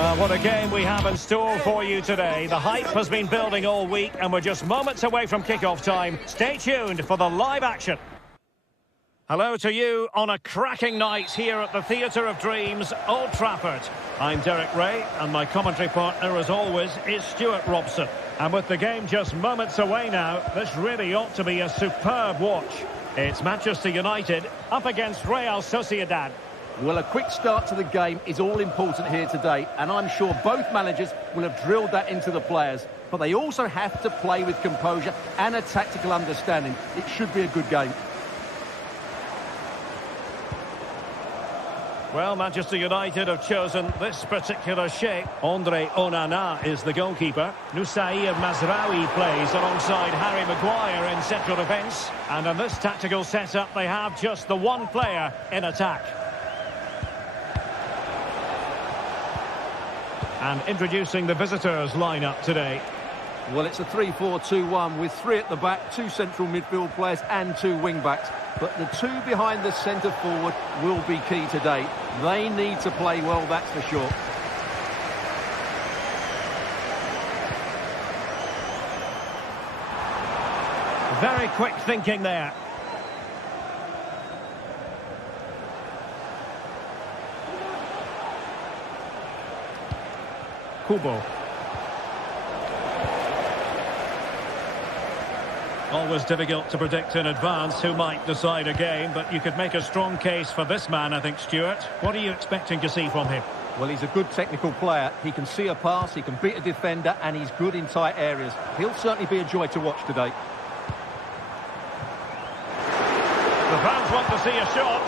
Well, what a game we have in store for you today. The hype has been building all week and we're just moments away from kick-off time. Stay tuned for the live action. Hello to you on a cracking night here at the Theatre of Dreams, Old Trafford. I'm Derek Ray and my commentary partner, as always, is Stuart Robson. And with the game just moments away now, this really ought to be a superb watch. It's Manchester United up against Real Sociedad. Well, a quick start to the game is all important here today, and I'm sure both managers will have drilled that into the players. But they also have to play with composure and a tactical understanding. It should be a good game. Well, Manchester United have chosen this particular shape. Andre Onana is the goalkeeper. Noussair Mazraoui plays alongside Harry Maguire in central defence. And in this tactical setup, they have just the one player in attack. And introducing the visitors lineup today. Well, it's a 3-4-2-1 with three at the back, two central midfield players and two wing-backs. But the two behind the centre forward will be key today. They need to play well, that's for sure. Very quick thinking there. Kubo. Always difficult to predict in advance who might decide a game, but you could make a strong case for this man, I think, Stuart. What are you expecting to see from him? Well, he's a good technical player. He can see a pass, he can beat a defender, and he's good in tight areas. He'll certainly be a joy to watch today. The fans want to see a shot.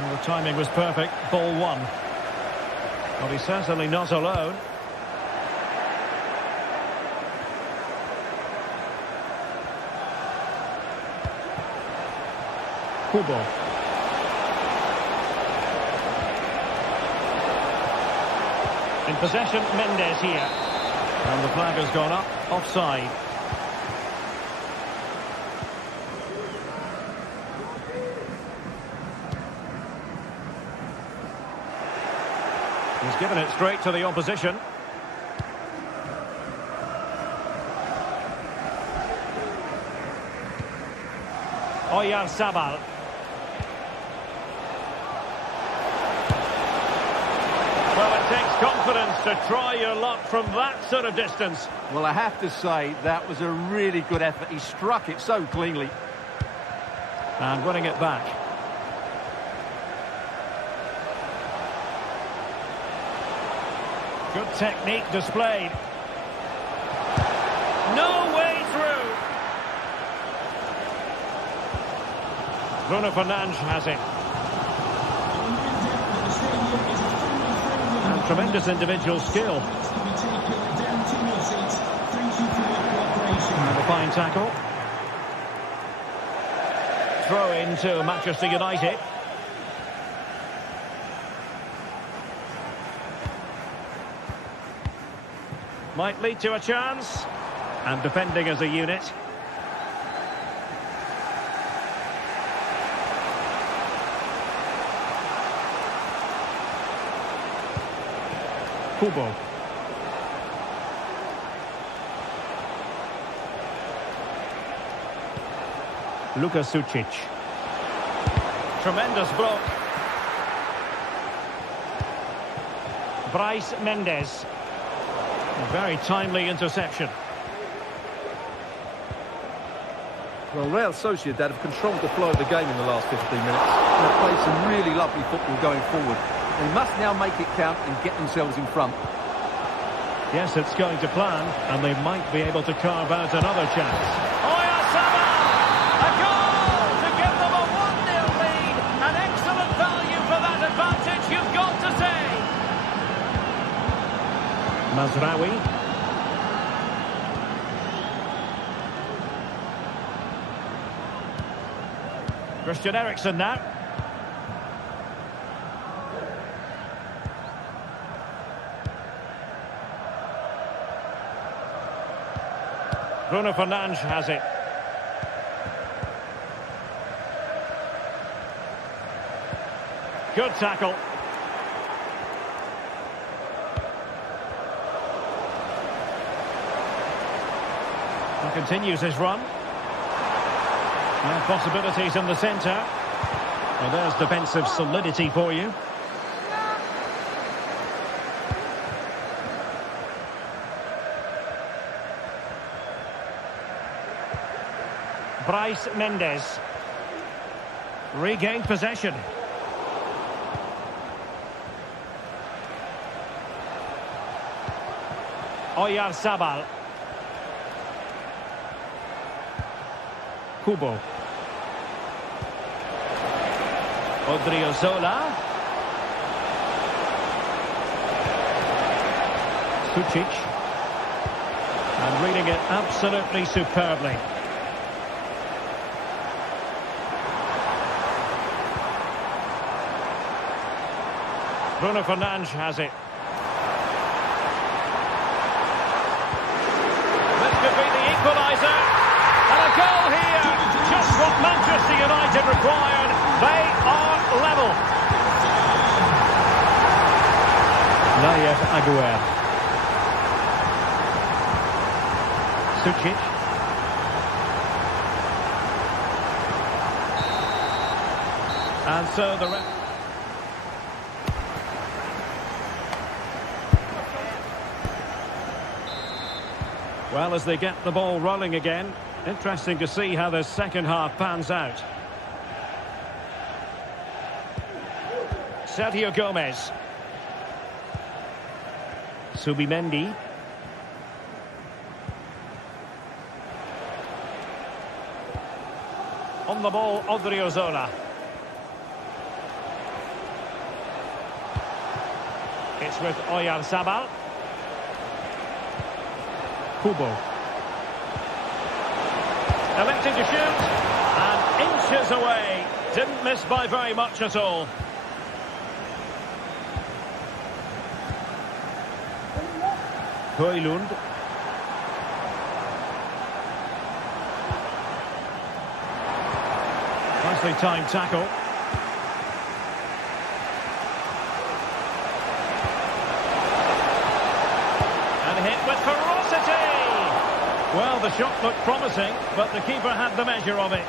Well, the timing was perfect. Ball one. Well, he's certainly not alone. Kubo. In possession, Mendes here. And the flag has gone up, offside. He's given it straight to the opposition. Oyarzabal. Well, it takes confidence to try your luck from that sort of distance. Well, I have to say, that was a really good effort. He struck it so cleanly. And winning it back. Good technique displayed. No way through. Bruno Fernandes has it. And tremendous individual skill. And a fine tackle. Throw into Manchester United. Might lead to a chance. And defending as a unit. Kubo. Luka Sucic. Tremendous block. Bryce Mendes. Very timely interception. Well, Real Sociedad have controlled the flow of the game in the last 15 minutes. They've played some really lovely football going forward. They must now make it count and get themselves in front. Yes, it's going to plan, and they might be able to carve out another chance. Oyarzabal! A goal to give them a 1-0 lead. An excellent value for that advantage, you've got to say. Mazraoui. Christian Eriksen now. Bruno Fernandes has it. Good tackle. continues his run. And possibilities in the centre. Well, there's defensive solidity for you. Bryce Mendes. Regained possession. Oyarzabal. Kubo. Odriozola. Sucic. And reading it absolutely superbly. Bruno Fernandes has it. This could be the equaliser. And a goal here. Just what Manchester United required. They are level. Nayef Aguer. Sucic. And so the ref. Well, as they get the ball rolling again, interesting to see how the second half pans out. Sergio Gomez. Subimendi. On the ball, Odriozola. It's with Oyarzabal. Kubo. Electing to shoot. And inches away. Didn't miss by very much at all. Højlund. Nicely timed tackle. And hit with ferocity. Well, the shot looked promising, but the keeper had the measure of it.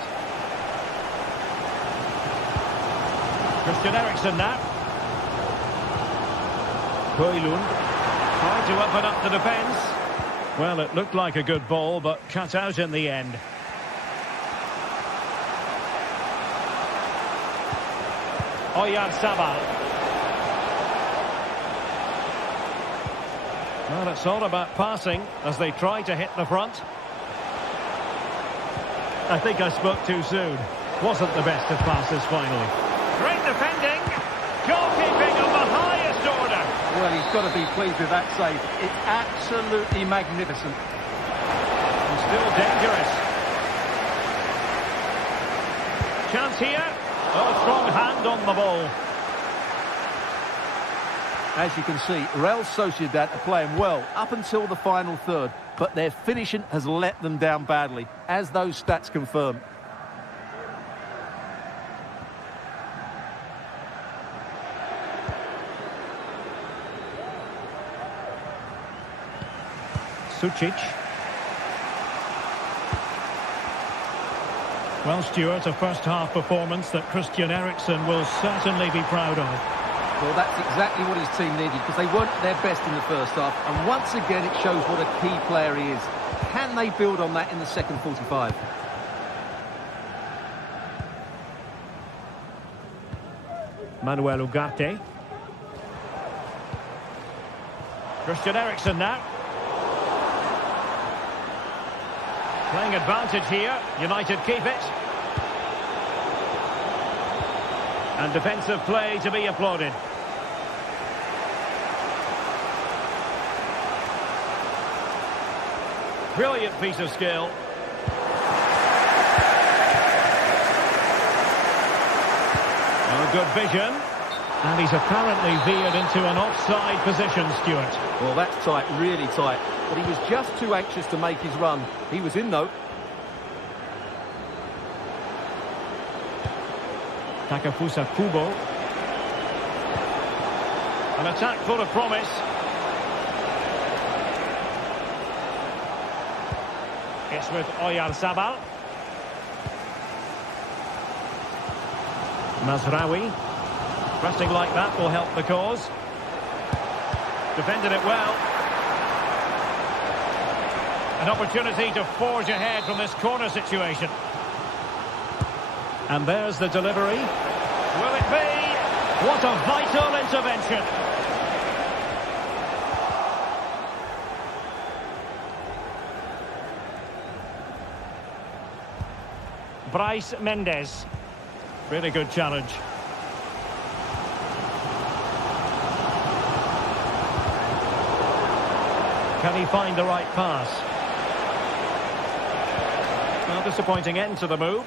Christian Eriksen now. Højlund tried to open up the defence. Well, it looked like a good ball, but cut out in the end. Oyarzabal. Well, it's all about passing as they try to hit the front. I think I spoke too soon. Wasn't the best of passes finally. Great defending. Goalkeeping of the highest order. Well, he's got to be pleased with that save. It's absolutely magnificent. And still dangerous. Chance here. Oh, strong hand on the ball. As you can see, Real Sociedad are playing well up until the final third, but their finishing has let them down badly, as those stats confirm. Sucic. Well, Stuart, a first-half performance that Christian Eriksen will certainly be proud of. Well, that's exactly what his team needed, because they weren't their best in the first half, and once again it shows what a key player he is. Can they build on that in the second 45? Manuel Ugarte. Christian Eriksen now. Playing advantage here. United keep it. And defensive play to be applauded. Brilliant piece of skill. Oh, good vision. And he's apparently veered into an offside position, Stuart. Well, that's tight, really tight. But he was just too anxious to make his run. He was in, though. Takefusa Kubo. An attack full of promise. It's with Oyarzabal. Mazraoui. Pressing like that will help the cause. Defended it well. An opportunity to forge ahead from this corner situation. And there's the delivery. Will it be? What a vital intervention. Bryce Mendes. Really good challenge. Can he find the right pass? Well, disappointing end to the move.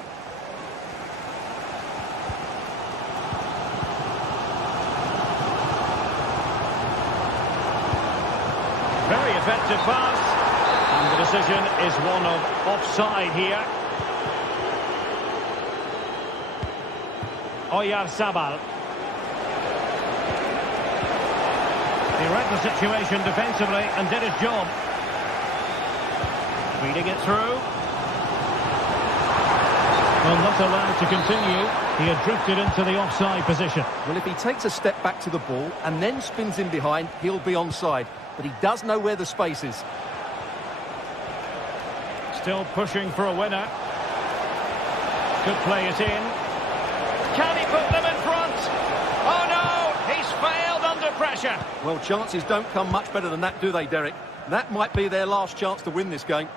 Very effective pass. And the decision is one of offside here. Oyarzabal. He read the situation defensively and did his job. Reading it through. Well, not allowed to continue. He had drifted into the offside position. Well, if he takes a step back to the ball and then spins in behind, he'll be onside. But he does know where the space is. Still pushing for a winner. Could play it in. Can he put them in front? Oh no, he's failed under pressure. Well, chances don't come much better than that, do they, Derek? That might be their last chance to win this game.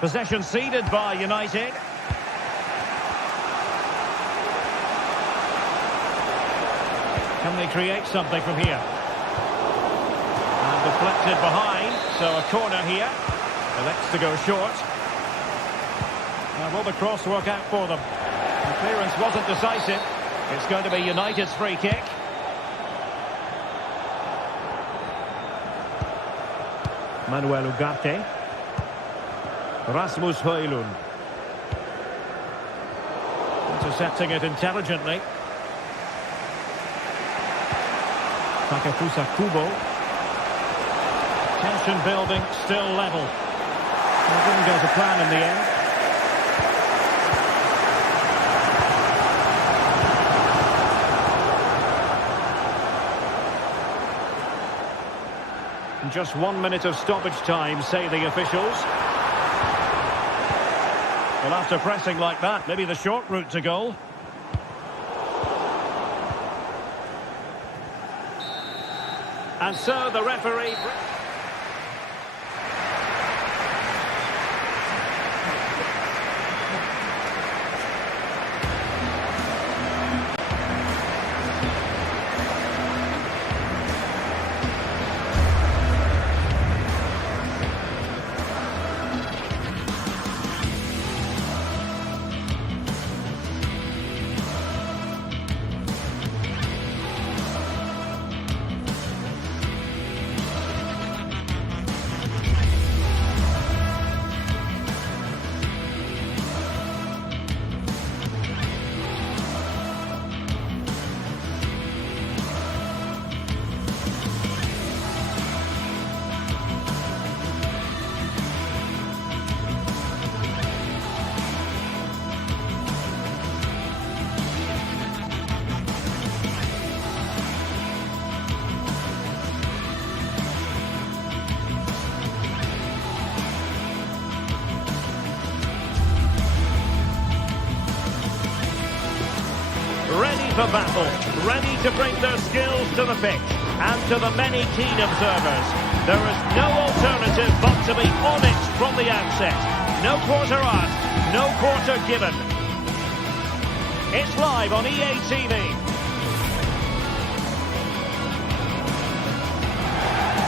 Possession ceded by United. Can they create something from here? And deflected behind, so a corner here. Elects to go short. Will the cross work out for them? The clearance wasn't decisive. It's going to be United's free kick. Manuel Ugarte. Rasmus Højlund. Intercepting it intelligently. Takefusa Kubo. Tension building, still level. It didn't go to plan in the end. Just 1 minute of stoppage time, say the officials. Well, after pressing like that, maybe the short route to goal. And so the referee... Ready for battle, ready to bring their skills to the pitch, and to the many keen observers, there is no alternative but to be on it from the outset. No quarter asked, no quarter given. It's live on EA TV.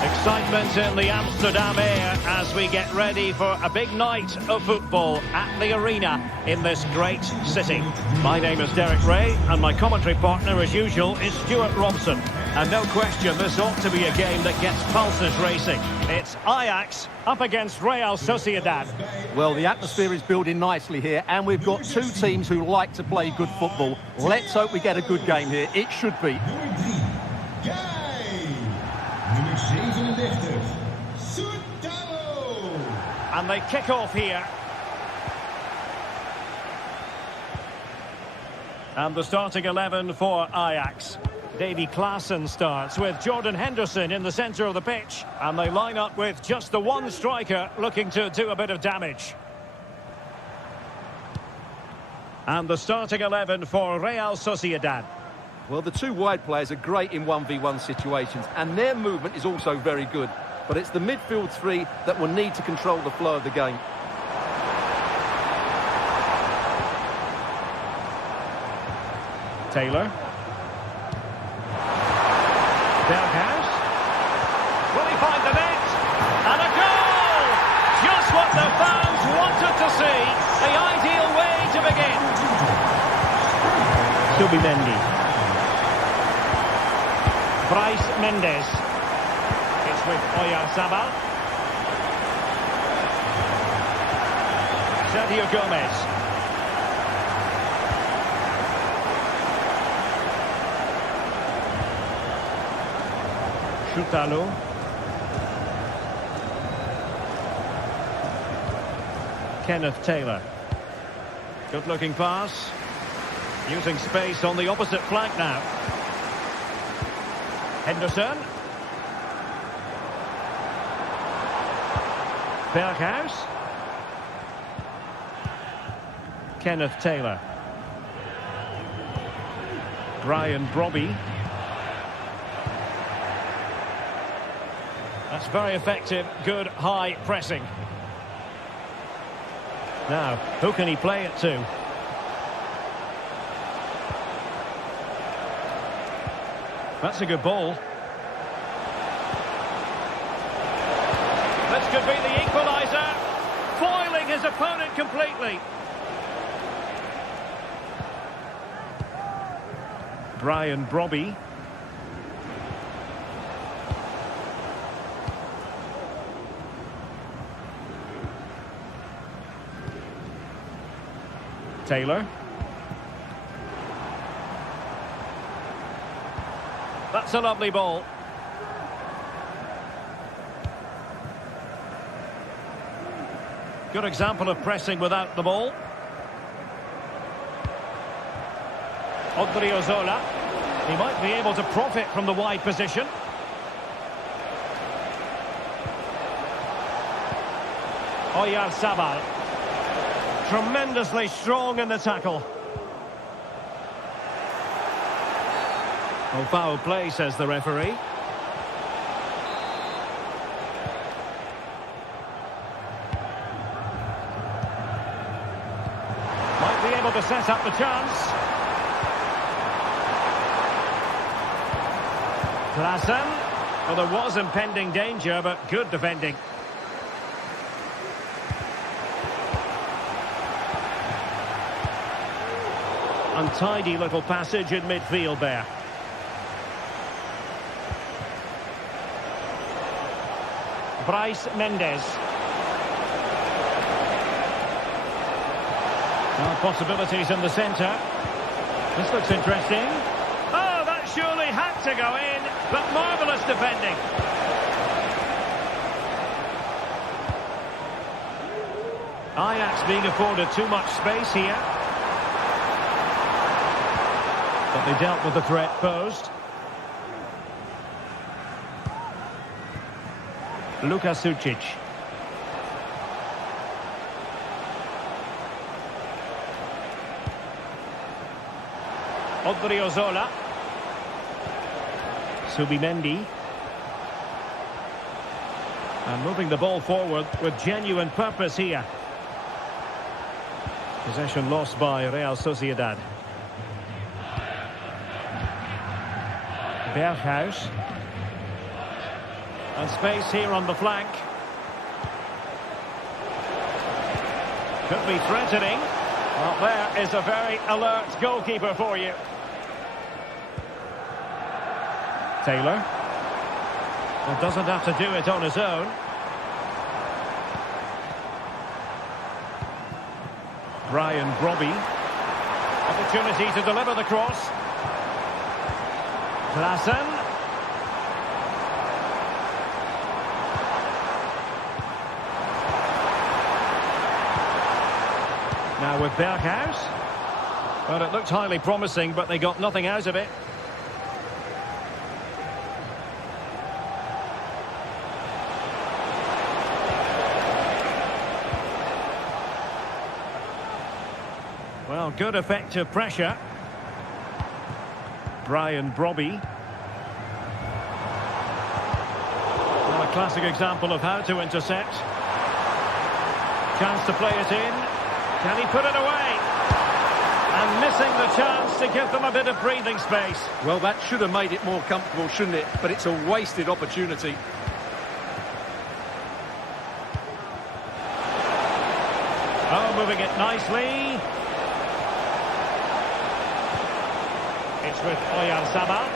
Excitement in the Amsterdam air as we get ready for a big night of football at the arena in this great city. My name is Derek Ray and my commentary partner as usual is Stuart Robson. And no question, this ought to be a game that gets pulses racing. It's Ajax up against Real Sociedad. Well, the atmosphere is building nicely here, and we've got two teams who like to play good football. Let's hope we get a good game here. It should be. And they kick off here. And the starting 11 for Ajax. Davy Klaassen starts with Jordan Henderson in the centre of the pitch. And they line up with just the one striker looking to do a bit of damage. And the starting 11 for Real Sociedad. Well, the two wide players are great in 1v1 situations, and their movement is also very good. But it's the midfield three that will need to control the flow of the game. Taylor. Berghuis. Will he find the net? And a goal! Just what the fans wanted to see. The ideal way to begin. Subimendi. Bryce Mendes. It's with Oyarzabal. Sergio Gomez. Chutalo. Kenneth Taylor. Good-looking pass. Using space on the opposite flank now. Henderson. Berghuis. Kenneth Taylor. Brian Brobby. That's very effective, good high pressing. Now, who can he play it to? That's a good ball. This could be the equaliser. Foiling his opponent completely. Brian Brobby. Taylor. That's a lovely ball. Good example of pressing without the ball. Odriozola. He might be able to profit from the wide position. Oyarzabal. Tremendously strong in the tackle. Oh, foul play, says the referee. Might be able to set up the chance. Klaassen. Well, there was impending danger, but good defending. Untidy little passage in midfield there. Bryce Mendes. Well, possibilities in the centre. This looks interesting. Oh, that surely had to go in, but marvellous defending. Ajax being afforded too much space here. But they dealt with the threat posed. Luka Sucic. Odriozola. Subimendi. And moving the ball forward with genuine purpose here. Possession lost by Real Sociedad. Berghuis. And space here on the flank. Could be threatening. Well, there is a very alert goalkeeper for you. Taylor. Well, doesn't have to do it on his own. Brian Brobby. Opportunity to deliver the cross. Klaassen. Now with Berghuis. Well, it looked highly promising, but they got nothing out of it. Well, good effective pressure. Brian Brobby. Well, a classic example of how to intercept. Chance to play it in. Can he put it away? And missing the chance to give them a bit of breathing space. Well, that should have made it more comfortable, shouldn't it? But it's a wasted opportunity. Oh, moving it nicely. It's with Oyarzabal.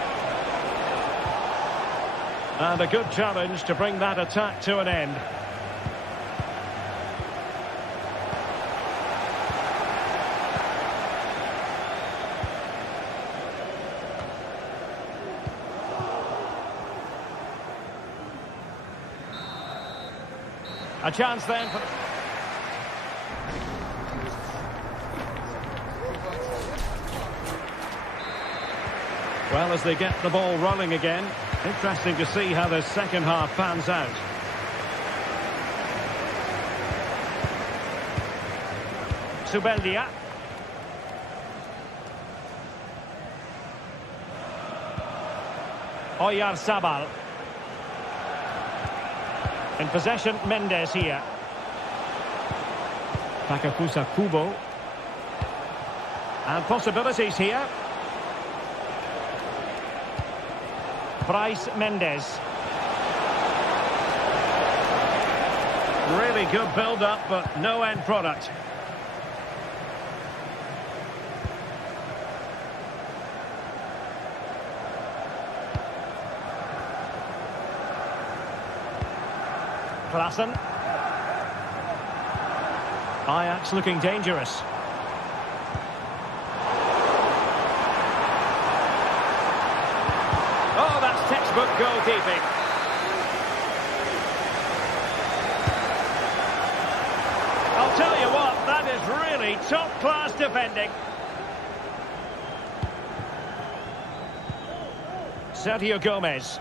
And a good challenge to bring that attack to an end. A chance then for... Well, as they get the ball rolling again, interesting to see how the second half pans out. Zubeldia. Oyarzabal. In possession, Mendes here. Takafusa Kubo. And possibilities here. Bryce Mendes. Really good build-up, but no end product. Klaassen. Ajax looking dangerous. Oh, that's textbook goalkeeping. I'll tell you what, that is really top-class defending. Sergio Gomez.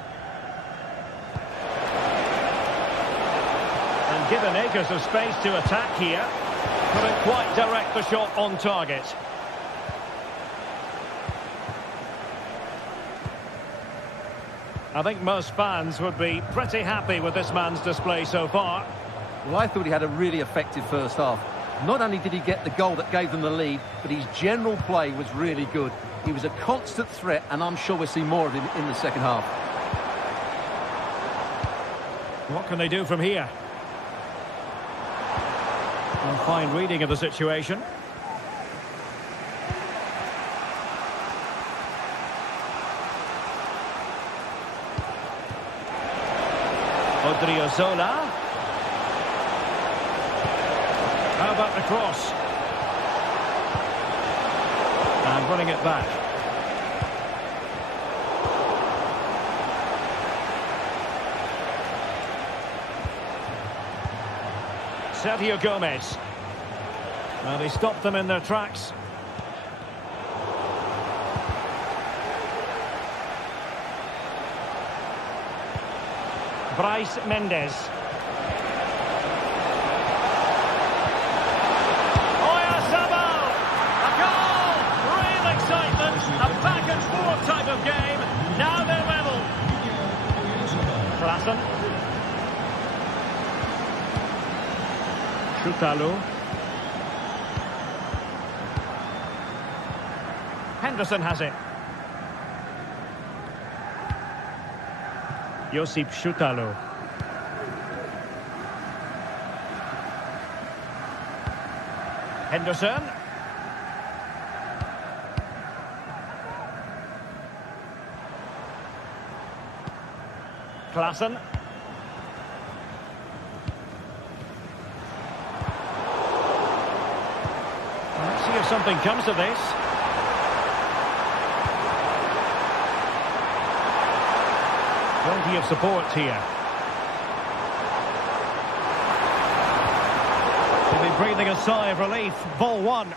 And given acres of space to attack here, couldn't quite direct the shot on target. I think most fans would be pretty happy with this man's display so far. Well, I thought he had a really effective first half. Not only did he get the goal that gave them the lead, but his general play was really good. He was a constant threat, and I'm sure we'll see more of him in the second half. What can they do from here? A fine reading of the situation. Odriozola. How about the cross? And running it back. Sergio Gomez. Well, he stopped them in their tracks. Bryce Mendes. Oyarzabal! A goal! Real excitement! A back and forth type of game. Now they're level. Klaassen. Schutalo. Henderson has it. Josip Schutalo. Henderson. Klaassen. Let's see if something comes of this. Plenty of support here. He'll be breathing a sigh of relief. Ball one.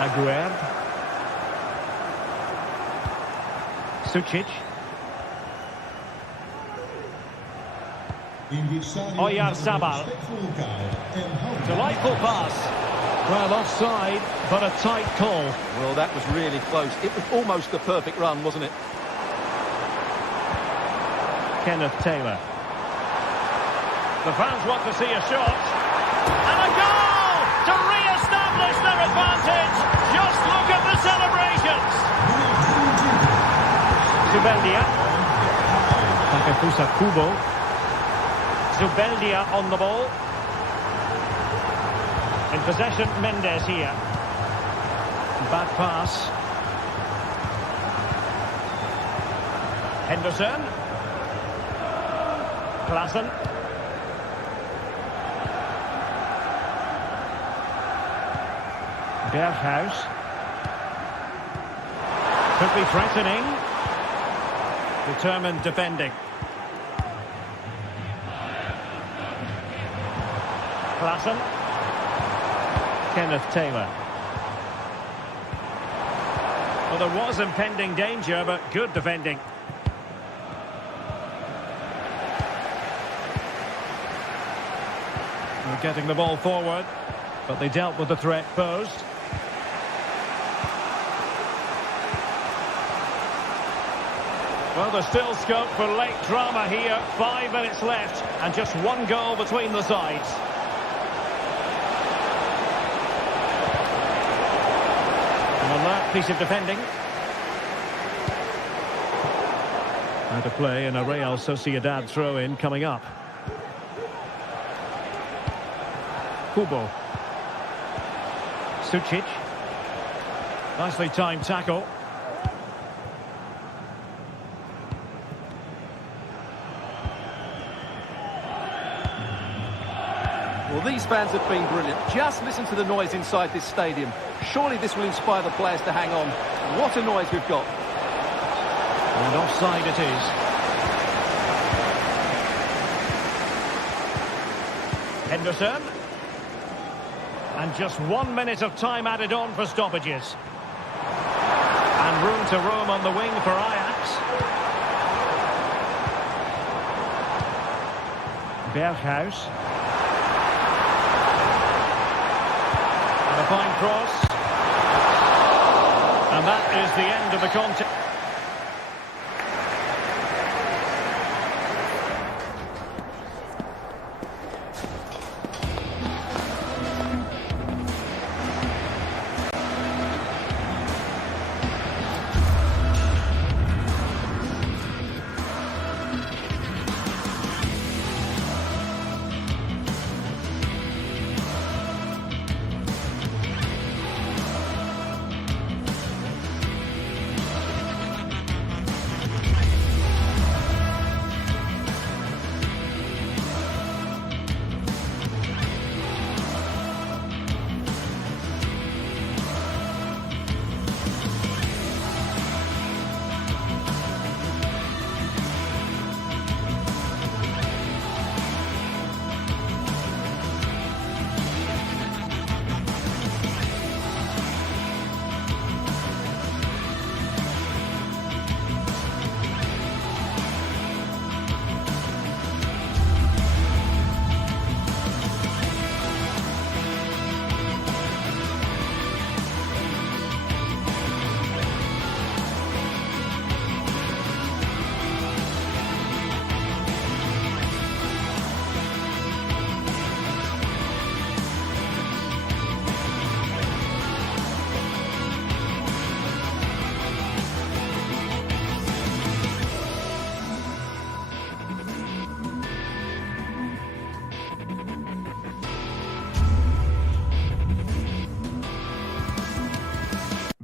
Aguerd. Sucic. Oyarzabal. Delightful pass. Well, offside, but a tight call. Well, that was really close. It was almost the perfect run, wasn't it? Kenneth Taylor. The fans want to see a shot. And a goal to re-establish their advantage. Just look at the celebrations. Zubeldia. Takefusa Kubo. Zubeldia on the ball. In possession, Mendes here. Bad pass. Henderson. Klaassen. Berghuis. Could be threatening. Determined defending. Klaassen. Kenneth Taylor. Well, there was impending danger, but good defending. They're getting the ball forward, but they dealt with the threat posed. Well, there's still scope for late drama here. 5 minutes left, and just one goal between the sides. An alert piece of defending. Out of play and a Real Sociedad throw-in coming up. Kubo. Sucic. Nicely timed tackle. Well, these fans have been brilliant. Just listen to the noise inside this stadium. Surely this will inspire the players to hang on. What a noise we've got. And offside it is. Henderson. And just 1 minute of time added on for stoppages. And room to roam on the wing for Ajax. Berghuis. And a fine cross. And that is the end of the contest.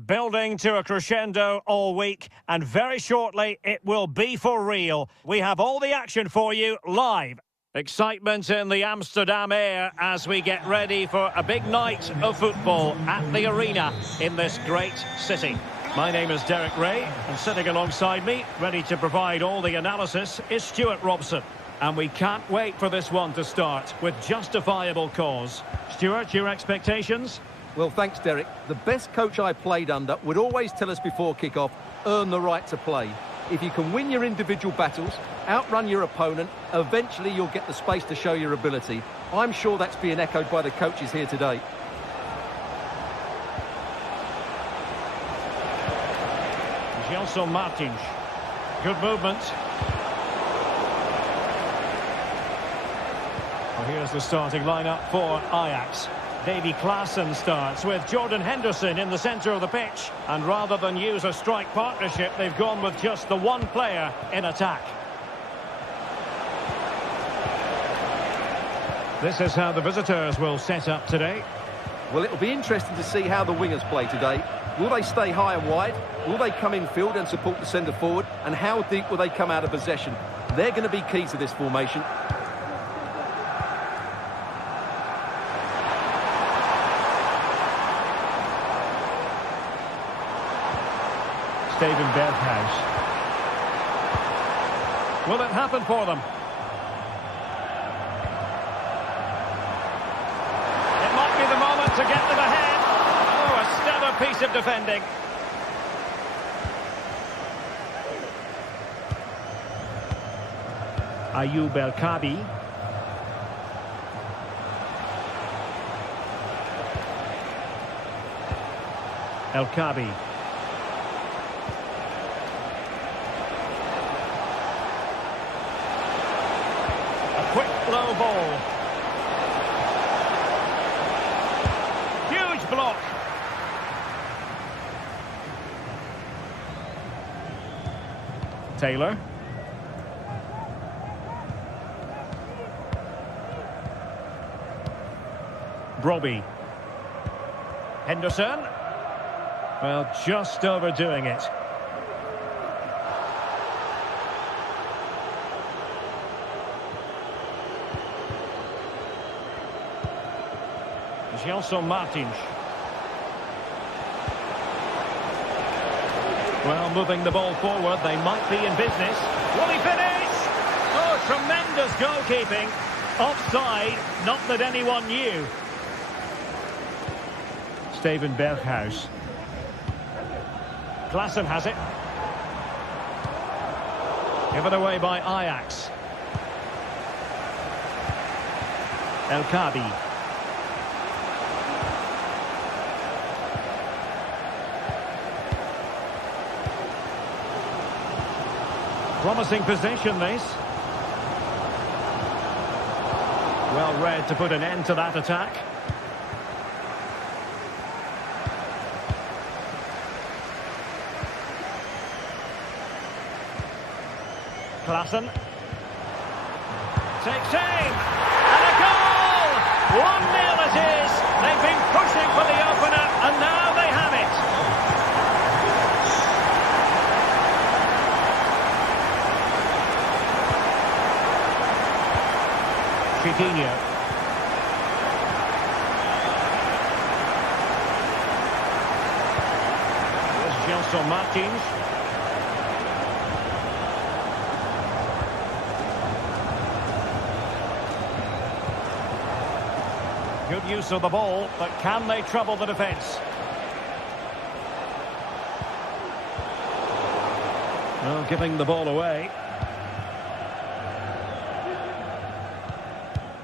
building to a crescendo all week, and very shortly it will be for real. We have all the action for you live. Excitement in the Amsterdam air as we get ready for a big night of football at the arena in this great city. My name is Derek Ray, and sitting alongside me, ready to provide all the analysis, is Stuart Robson. And we can't wait for this one to start with justifiable cause. Stuart, your expectations? Well, thanks, Derek. The best coach I played under would always tell us before kick-off, earn the right to play. If you can win your individual battles, outrun your opponent, eventually you'll get the space to show your ability. I'm sure that's being echoed by the coaches here today. Gelson Martins. Good movement. Well, here's the starting lineup for Ajax. Davy Klaassen starts with Jordan Henderson in the centre of the pitch. And rather than use a strike partnership, they've gone with just the one player in attack. This is how the visitors will set up today. Well, it'll be interesting to see how the wingers play today. Will they stay high and wide? Will they come in field and support the centre forward? And how deep will they come out of possession? They're going to be key to this formation. Steven Berghuis. Will it happen for them? It might be the moment to get them ahead. Oh, a stellar piece of defending. Ayoub El-Kabi. El-Kabi. Quick low ball. Huge block. Taylor. Brobbey. Henderson. Well, just overdoing it. Gelson Martins. Well, moving the ball forward, they might be in business. Will he finish? Oh, tremendous goalkeeping. Offside, not that anyone knew. Steven Berghuis. Klaassen has it. Given away by Ajax. El-Kabi. Promising possession, this. Well read to put an end to that attack. Klaassen. Takes aim. And a goal! 1-0 it is. They've been pushing for the opener, and now they have it. Chiquinho. There's Gelson Martins. Good use of the ball, but can they trouble the defence? Well, giving the ball away.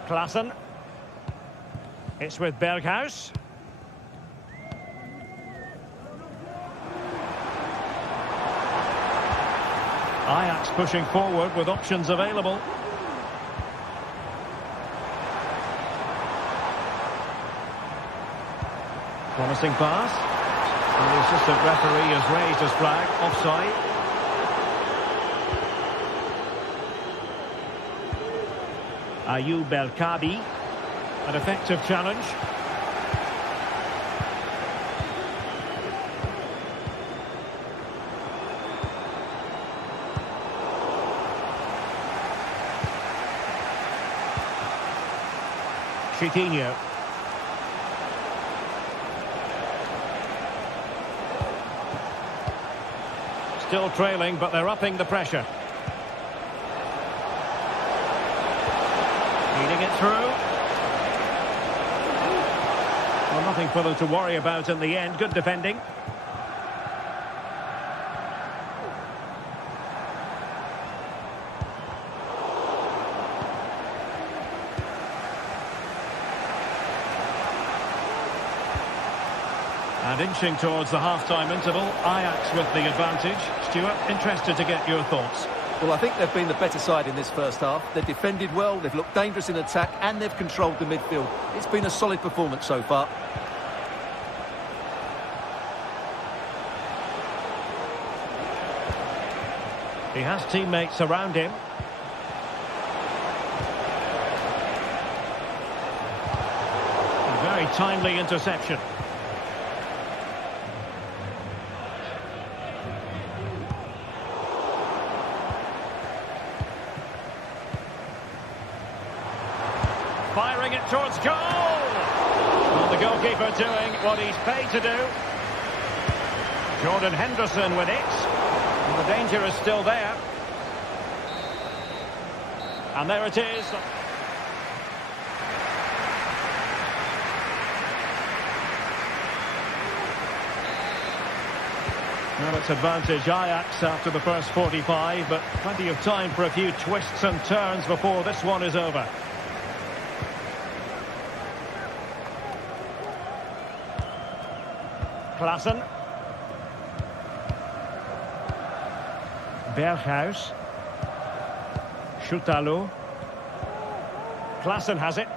Klaassen. It's with Berghuis. Ajax pushing forward with options available. Promising pass. And the assistant referee has raised his flag. Offside. Ayoub El-Kabi. An effective challenge. Chiquinho. Still trailing, but they're upping the pressure. Feeding it through. Well, nothing for them to worry about in the end. Good defending. And inching towards the half-time interval, Ajax with the advantage. Stuart, interested to get your thoughts. Well, I think they've been the better side in this first half. They've defended well, they've looked dangerous in attack, and they've controlled the midfield. It's been a solid performance so far. He has teammates around him. A very timely interception. Firing it towards goal! Well, the goalkeeper doing what he's paid to do. Jordan Henderson with it. And the danger is still there. And there it is. Well, it's advantage Ajax after the first 45, but plenty of time for a few twists and turns before this one is over. Klaassen. Berghuis. Schutalo. Klaassen has it.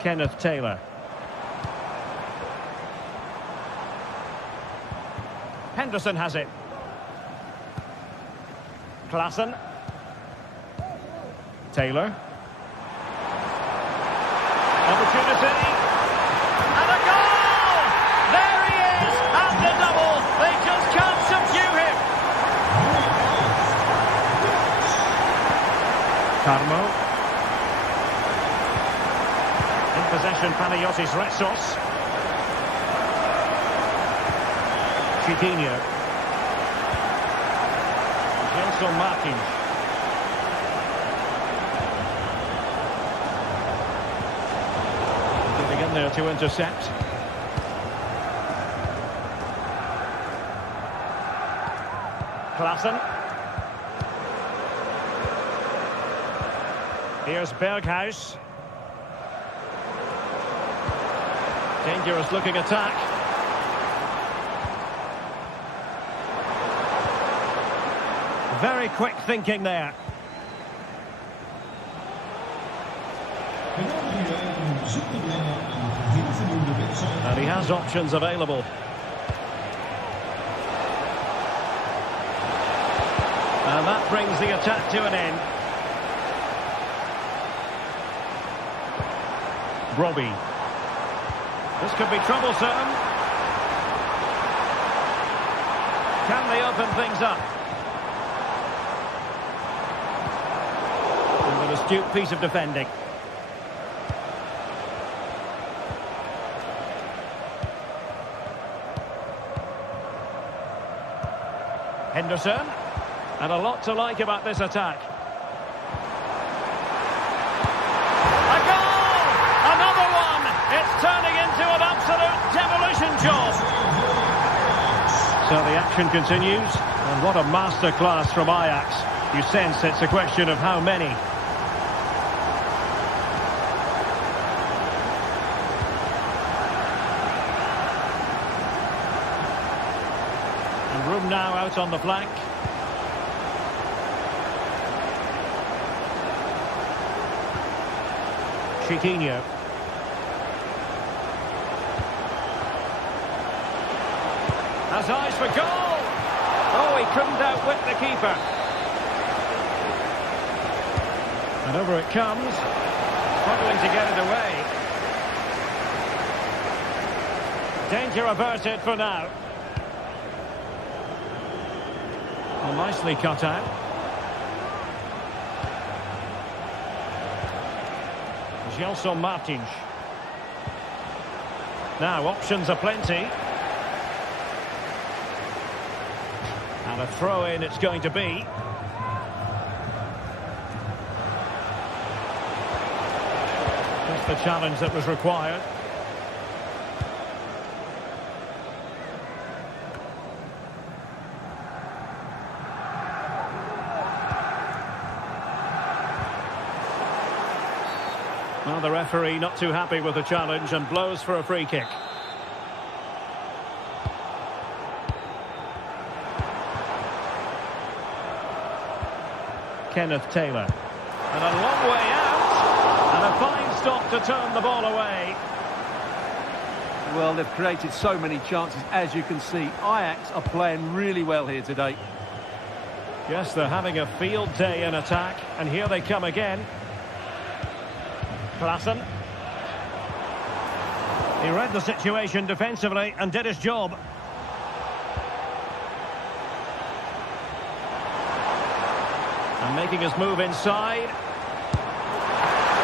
Kenneth Taylor. Henderson has it. Klaassen. Taylor. Opportunity. And a goal! There he is at the double. They just can't subdue him. Carmo. In possession, Panagiotis Retsos. Chiquinho. Gelson Martins. Getting in there to intercept. Klaassen. Here's Berghuis. Dangerous looking attack. Very quick thinking there. And he has options available. And that brings the attack to an end. Robbie. This could be troublesome. Can they open things up? And an astute piece of defending. Henderson. And a lot to like about this attack. A goal! Another one! It's turning into an absolute demolition job. So the action continues. And what a masterclass from Ajax. You sense it's a question of how many. And room now out on the flank. Chiquinho. Has eyes for goal. Oh, he couldn't outwit the keeper. And over it comes. Struggling to get it away. Danger averted for now. Well, nicely cut out. Gelson Martins. Now, options are plenty. And a throw-in it's going to be. Just the challenge that was required. Well, the referee not too happy with the challenge and blows for a free kick. Kenneth Taylor. And a long way out. And a fine stop to turn the ball away. Well, they've created so many chances, as you can see. Ajax are playing really well here today. Yes, they're having a field day in attack. And here they come again. Klassen. He read the situation defensively and did his job. And making his move inside.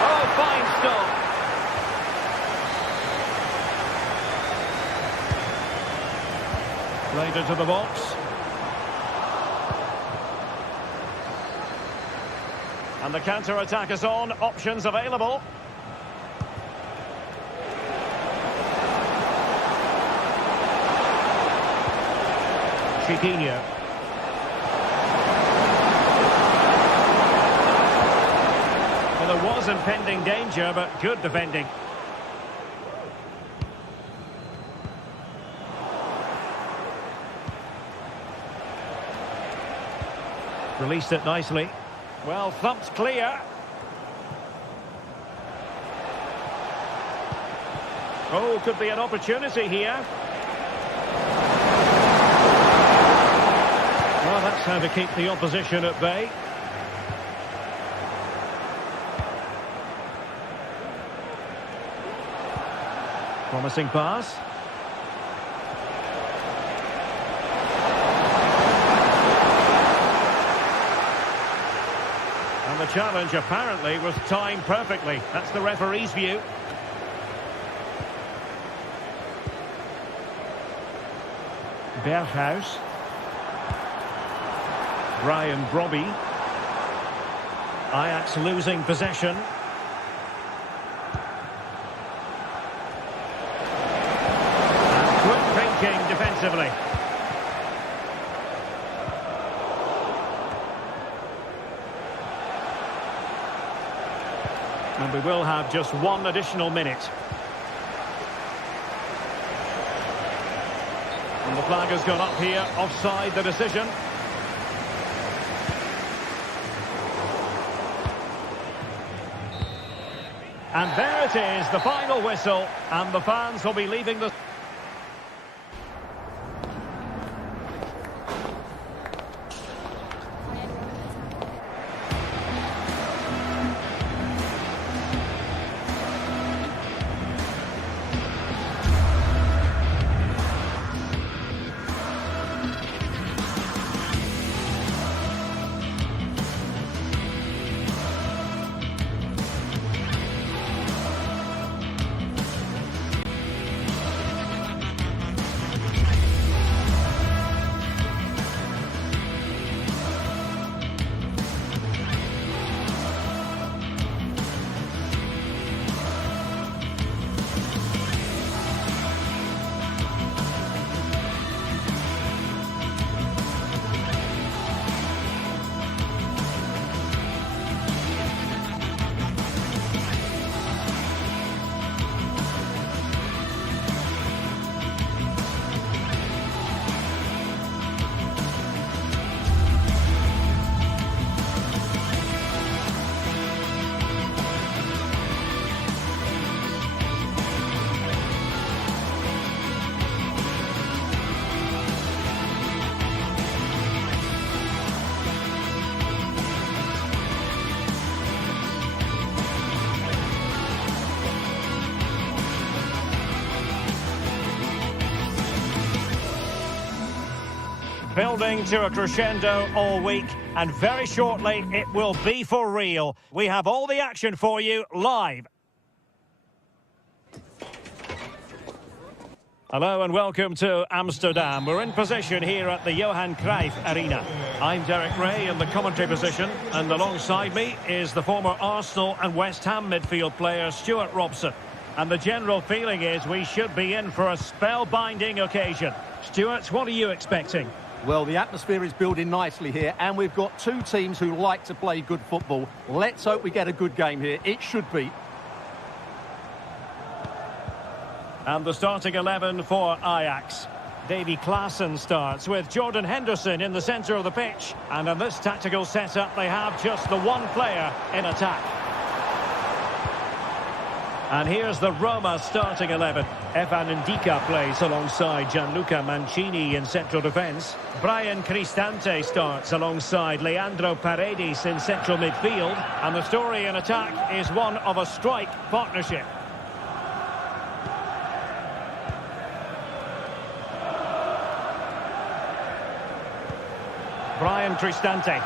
Oh, fine stop. Played into the box. And the counter-attack is on. Options available. Chiquinho. Well, there was impending danger, but good defending. Released it nicely. Well, thumped clear. Oh, could be an opportunity here. Well, that's how to keep the opposition at bay. Promising pass. And the challenge apparently was timed perfectly. That's the referee's view. Berghuis. Brian Brobby. Ajax losing possession. And quick thinking defensively. And we will have just one additional minute. And the flag has gone up here, offside the decision. And there it is, the final whistle, and the fans will be leaving the... Building to a crescendo all week, and very shortly it will be for real. We have all the action for you live. Hello and welcome to Amsterdam. We're in position here at the Johan Cruyff Arena. I'm Derek Ray in the commentary position, and alongside me is the former Arsenal and West Ham midfield player Stuart Robson. And the general feeling is we should be in for a spellbinding occasion. Stuart, what are you expecting? Well, the atmosphere is building nicely here, and we've got two teams who like to play good football. Let's hope we get a good game here. It should be. And the starting 11 for Ajax. Davy Klaassen starts with Jordan Henderson in the centre of the pitch. And in this tactical setup, they have just the one player in attack. And here's the Roma starting 11. Evan Ndika plays alongside Gianluca Mancini in central defence. Brian Cristante starts alongside Leandro Paredes in central midfield. And the story in attack is one of a strike partnership. Brian Cristante.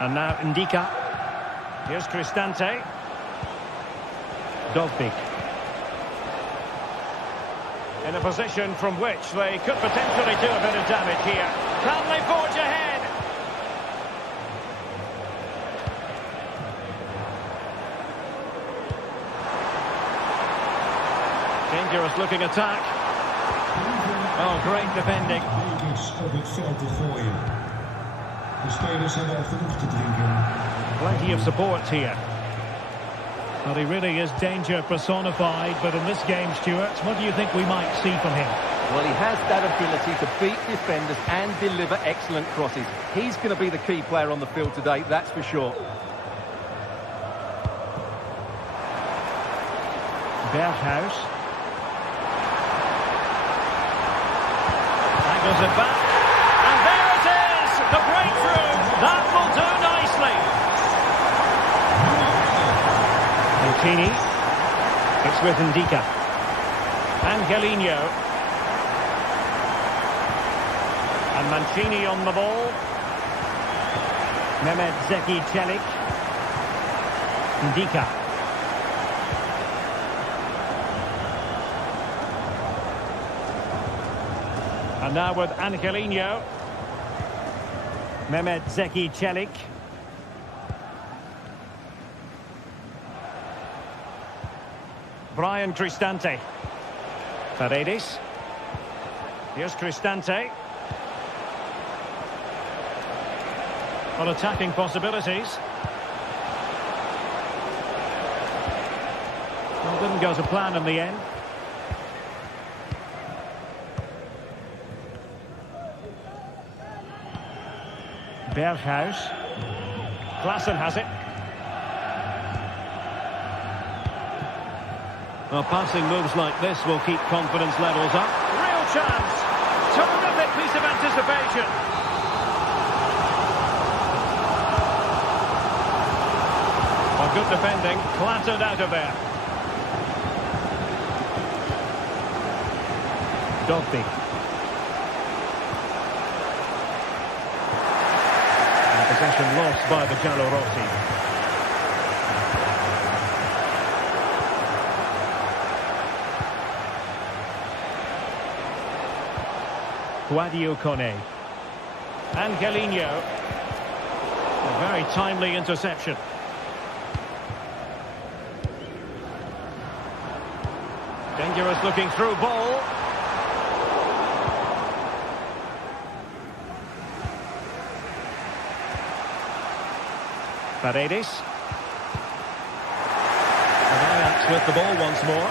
And now Ndika. Here's Cristante. Dovbyk. In a position from which they could potentially do a bit of damage here. Can they forge ahead? Dangerous looking attack. Oh, great defending. Plenty of support here. Well, he really is danger personified, but in this game, Stuart, what do you think we might see from him? Well, he has that ability to beat defenders and deliver excellent crosses. He's going to be the key player on the field today, that's for sure. Berghuis. Angles it back. And there it is! The breakthrough! That will do nicely! Mancini. It's with Ndika. Angelino. And Mancini on the ball. Mehmet Zeki Çelik. Ndika. And now with Angelino. Mehmet Zeki Çelik. Brian Cristante. Paredes. Here's Cristante. On attacking possibilities. Well, didn't go to plan in the end. Berghuis. Klaassen has it. Well, passing moves like this will keep confidence levels up. Real chance. Terrific piece of anticipation. Well, good defending. Clattered out of there. Dovbyk. Possession lost by the Giallorossi. Guadio Kone. Angelino. A very timely interception. Dangerous looking through ball. Paredes. And Ajax with the ball once more.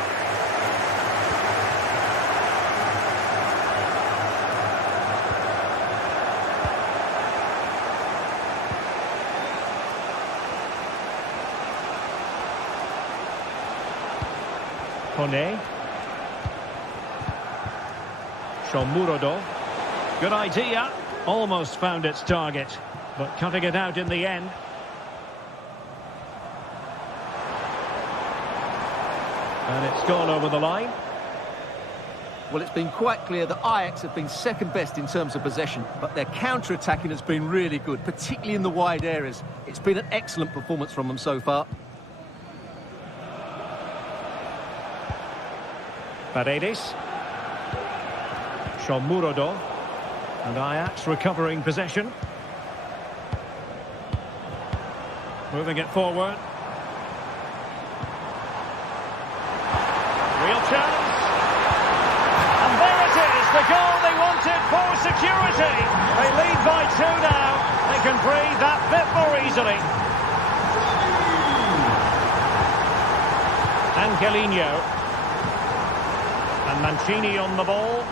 Kone. Shomurodov. Good idea. Almost found its target, but cutting it out in the end. And it's gone over the line. Well, it's been quite clear that Ajax have been second best in terms of possession, but their counter-attacking has been really good, particularly in the wide areas. It's been an excellent performance from them so far. Paredes. Shomurodov. And Ajax recovering possession. Moving it forward. Real chance. And there it is, the goal they wanted for security. They lead by 2 now. They can breathe that bit more easily. Angelino. And Mancini on the ball.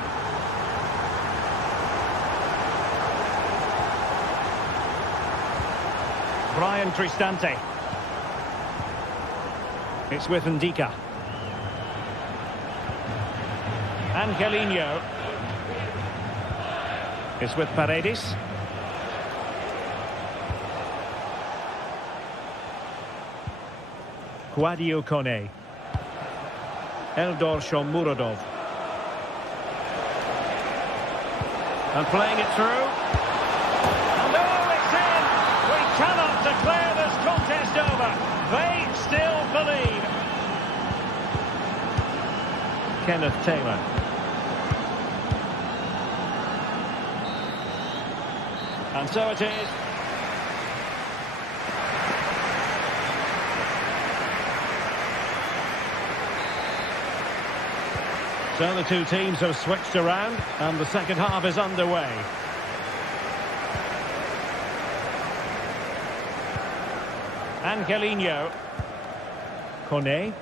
Brian Cristante. It's with Ndika. Angelino. It's with Paredes. Quadio Kone. Eldor Shomurodov. And playing it through. And oh, it's in! We cannot declare this contest over. They still believe. Kenneth Taylor. And so it is. So the two teams have switched around and the second half is underway. Angelino. Kone.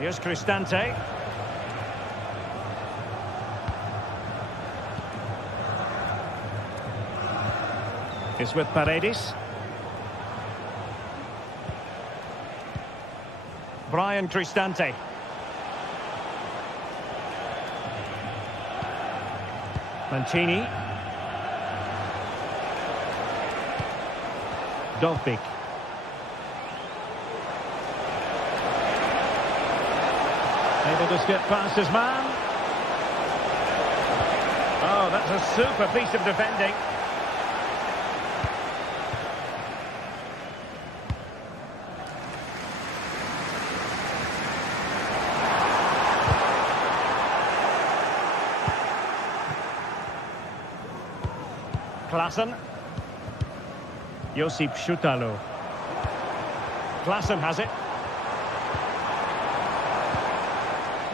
Here's Cristante. It's with Paredes. Brian Cristante. Mancini. Dovbik. Able to skip past his man. Oh, that's a super piece of defending. Klaassen. Josip Schutalo. Klaassen has it.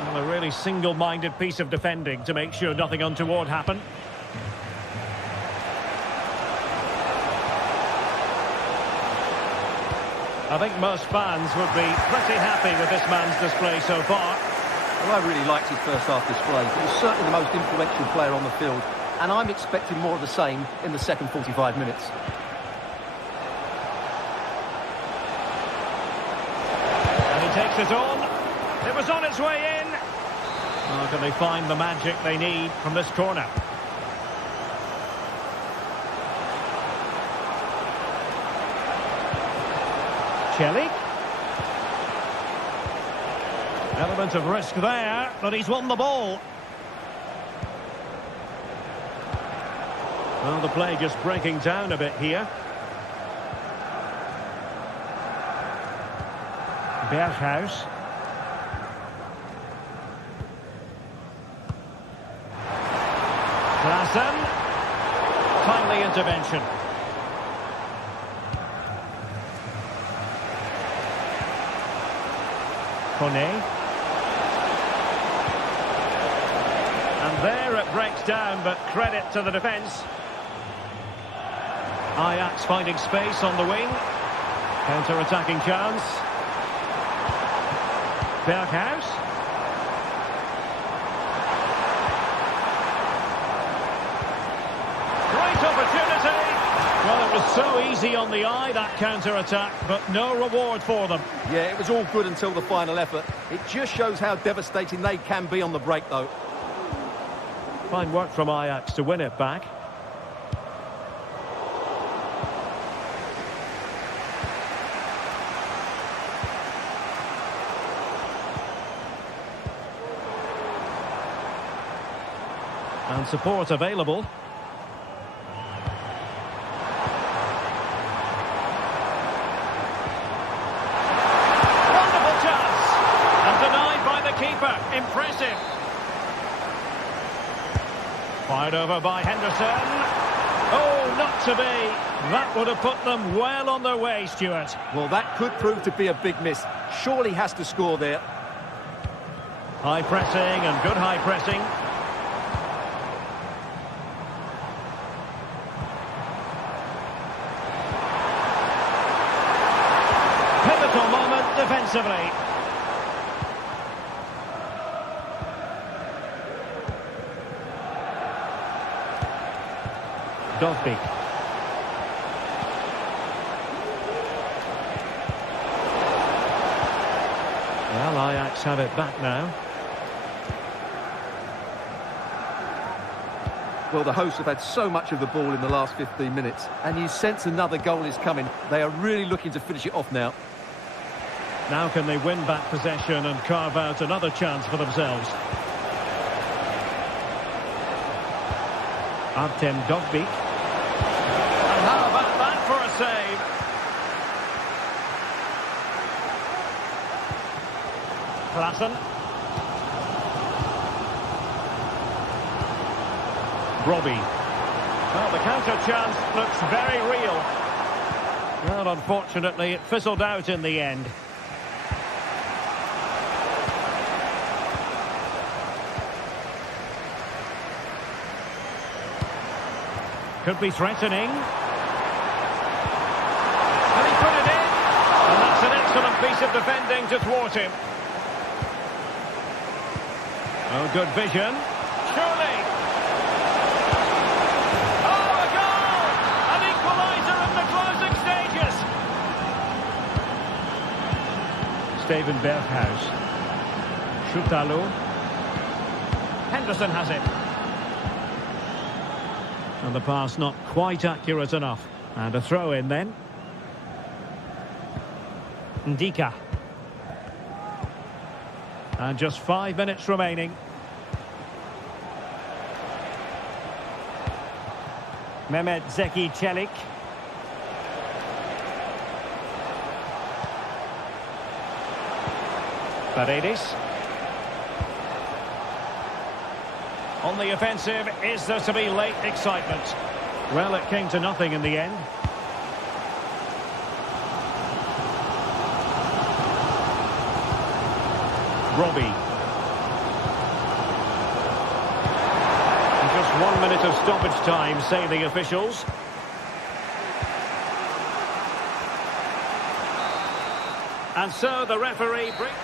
Well, a really single-minded piece of defending to make sure nothing untoward happened. I think most fans would be pretty happy with this man's display so far. Well, I really liked his first half display. He was certainly the most influential player on the field. And I'm expecting more of the same in the second 45 minutes. And he takes it on. It was on its way in. Oh, can they find the magic they need from this corner? Chelik. Element of risk there, but he's won the ball. Well, the play just breaking down a bit here. Berghuis. Klaassen. Timely intervention. Kone. And there it breaks down, but credit to the defence. Ajax finding space on the wing. Counter-attacking chance. Berghuis. Great opportunity. Well, it was so easy on the eye, that counter-attack, but no reward for them. Yeah, it was all good until the final effort. It just shows how devastating they can be on the break, though. Fine work from Ajax to win it back. And support available. Wonderful chance. And denied by the keeper. Fired over by Henderson. Oh, not to be. That would have put them well on their way, Stuart. Well, that could prove to be a big miss. Surely has to score there. High pressing and good high pressing. Pivotal moment defensively. Dovbyk. Well, Ajax have it back now. Well, the hosts have had so much of the ball in the last 15 minutes, and you sense another goal is coming. They are really looking to finish it off now. Now can they win back possession and carve out another chance for themselves? Artem Dovbyk. And how about that for a save? Klassen. Robbie. Well, the counter chance looks very real. Well, unfortunately, it fizzled out in the end. Could be threatening. And he put it in. And that's an excellent piece of defending to thwart him. Oh, good vision. Surely. Oh, a goal! An equaliser in the closing stages. Steven Berghuis. Schutalo. Henderson has it. And the pass not quite accurate enough. And a throw in then. Ndika. And just 5 minutes remaining. Mehmet Zeki Çelik. Paredes. On the offensive, is there to be late excitement? Well, it came to nothing in the end. Robbie. And just 1 minute of stoppage time, say the officials. And so the referee brings...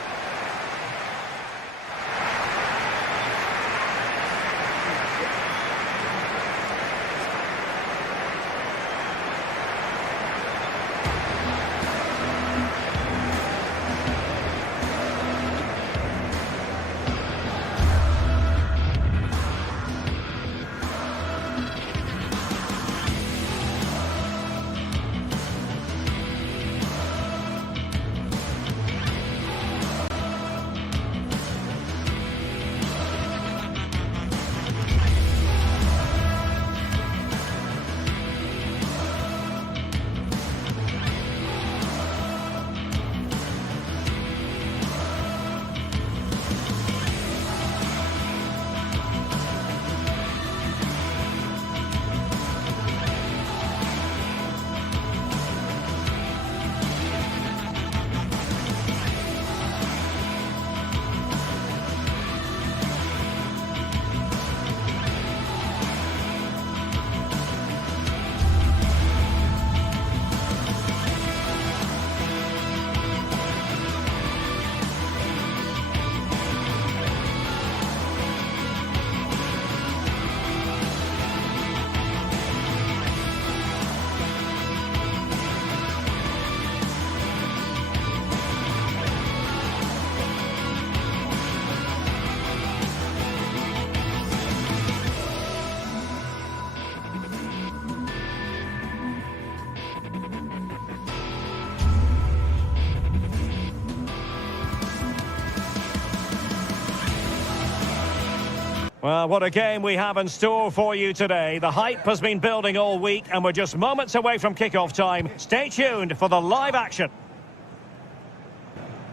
Well, what a game we have in store for you today. The hype has been building all week and we're just moments away from kick-off time. Stay tuned for the live action.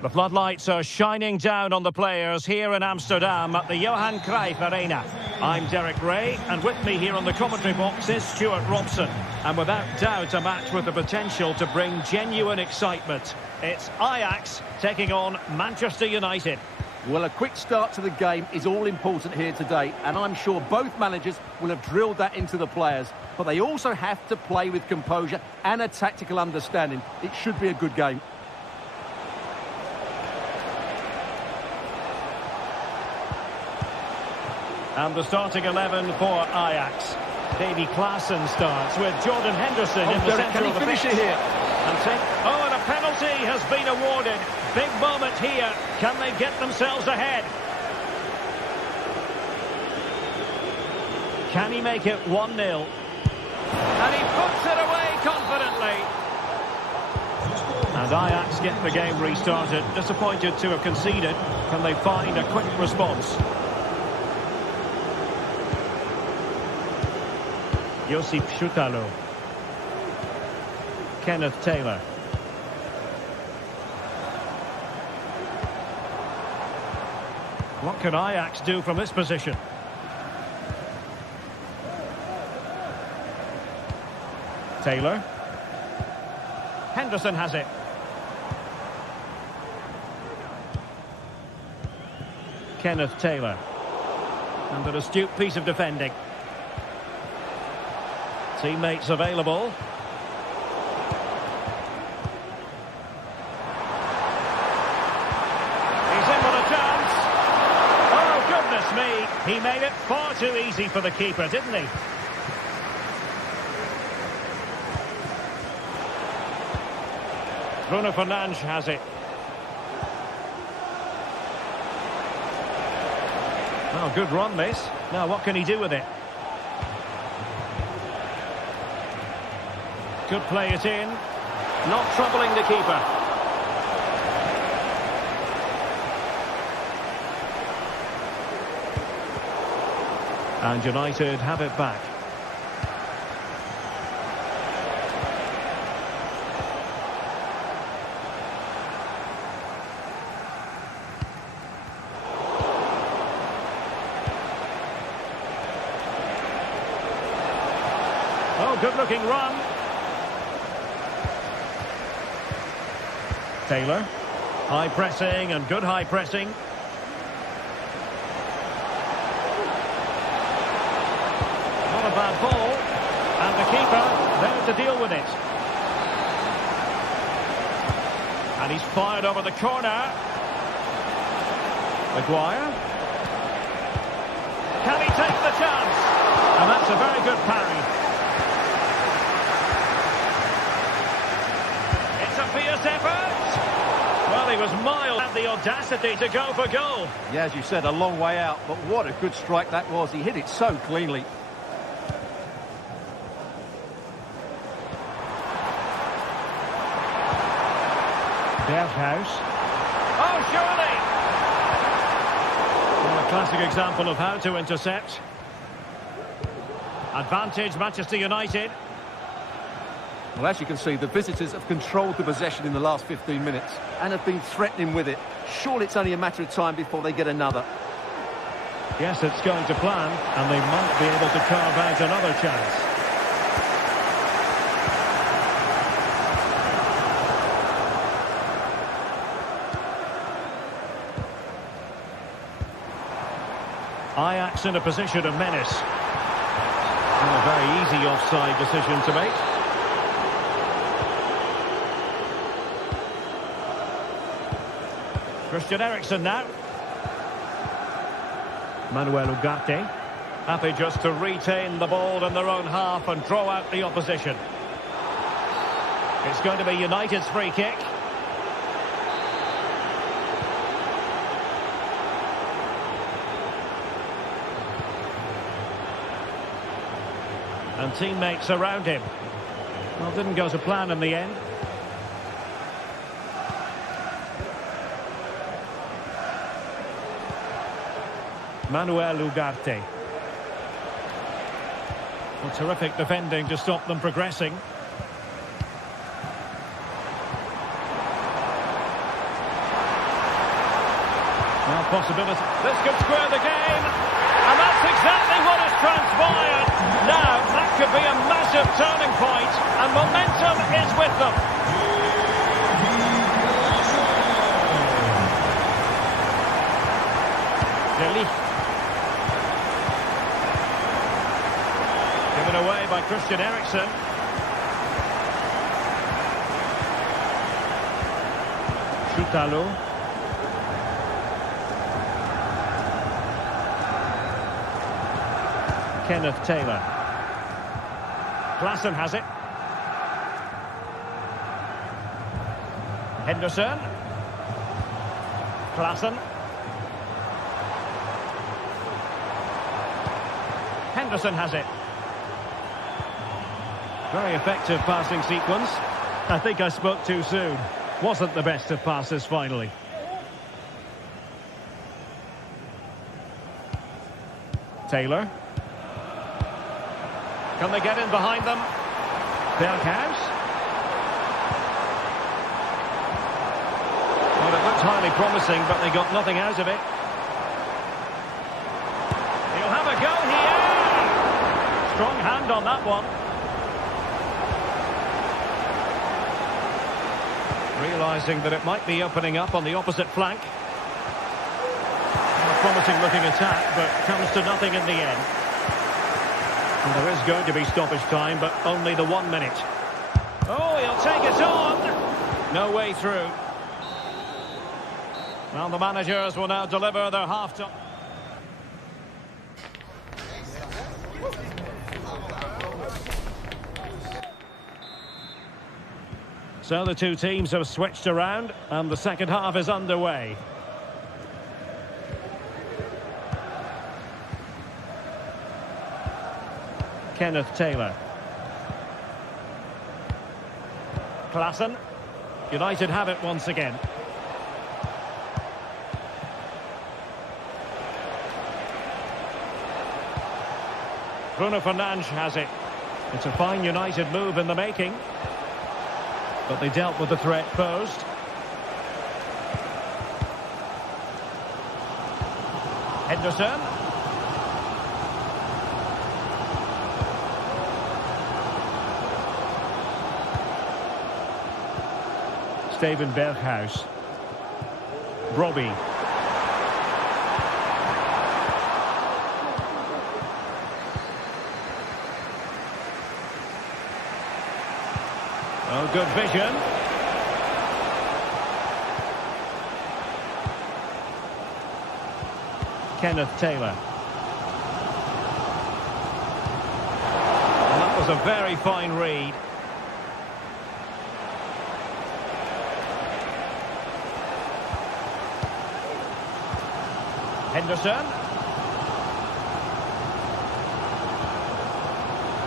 The floodlights are shining down on the players here in Amsterdam at the Johan Cruijff Arena. I'm Derek Ray, and with me here on the commentary box is Stuart Robson. And without doubt, a match with the potential to bring genuine excitement. It's Ajax taking on Manchester United. Well, a quick start to the game is all important here today, and I'm sure both managers will have drilled that into the players. But they also have to play with composure and a tactical understanding. It should be a good game. And the starting 11 for Ajax. Davy Klaassen starts with Jordan Henderson in the centre of the pitch. Can he finish it here? And a penalty has been awarded. Big moment here. Can they get themselves ahead? Can he make it 1-0? And he puts it away confidently. And Ajax get the game restarted. Disappointed to have conceded. Can they find a quick response? Josip Schutalo. Kenneth Taylor. What can Ajax do from this position? Taylor. Henderson has it. Kenneth Taylor. And an astute piece of defending. Teammates available. He's in with a chance. Oh, goodness me. He made it far too easy for the keeper, didn't he? Bruno Fernandes has it. Oh, good run this. Now what can he do with it? Could play it in. Not troubling the keeper. And United have it back. Oh, good-looking run. Taylor. High pressing and good high pressing. Not a bad ball. And the keeper there to deal with it. And he's fired over the corner. Maguire. Can he take the chance? And that's a very good parry. It's a fierce effort. Well, he was mild. Had the audacity to go for goal. Yeah, as you said, a long way out, but what a good strike that was. He hit it so cleanly. Berghuis. Oh, surely! Well, a classic example of how to intercept. Advantage, Manchester United. Well, as you can see, the visitors have controlled the possession in the last 15 minutes and have been threatening with it. Surely it's only a matter of time before they get another. Yes, it's going to plan, and they might be able to carve out another chance. Ajax in a position of menace. And a very easy offside decision to make. Christian Eriksen now. Manuel Ugarte. Happy just to retain the ball in their own half and draw out the opposition. It's going to be United's free kick. And teammates around him. Well, didn't go to plan in the end. Manuel Ugarte. Well, terrific defending to stop them progressing. Well, possibility. This could square the game. And that's exactly what has transpired. Now, that could be a massive turning point, and momentum is with them. Given away by Christian Eriksen. Shoutalo. Kenneth Taylor. Klaassen has it. Henderson. Klaassen. Henderson has it. Very effective passing sequence. I think I spoke too soon. Wasn't the best of passes finally. Taylor. Can they get in behind them? Berghuis. Well, it looks highly promising, but they got nothing out of it. He'll have a go here. Strong hand on that one. Realising that it might be opening up on the opposite flank. A promising looking attack, but comes to nothing in the end. And there is going to be stoppage time, but only the 1 minute. Oh, he'll take it on. No way through. Well, the managers will now deliver their half-time. So the two teams have switched around, and the second half is underway. Kenneth Taylor. Klaassen. United have it once again. Bruno Fernandes has it. It's a fine United move in the making. But they dealt with the threat posed. Henderson. Steven Berghuis. Brobbey. Oh, good vision. Kenneth Taylor. And that was a very fine read. Henderson.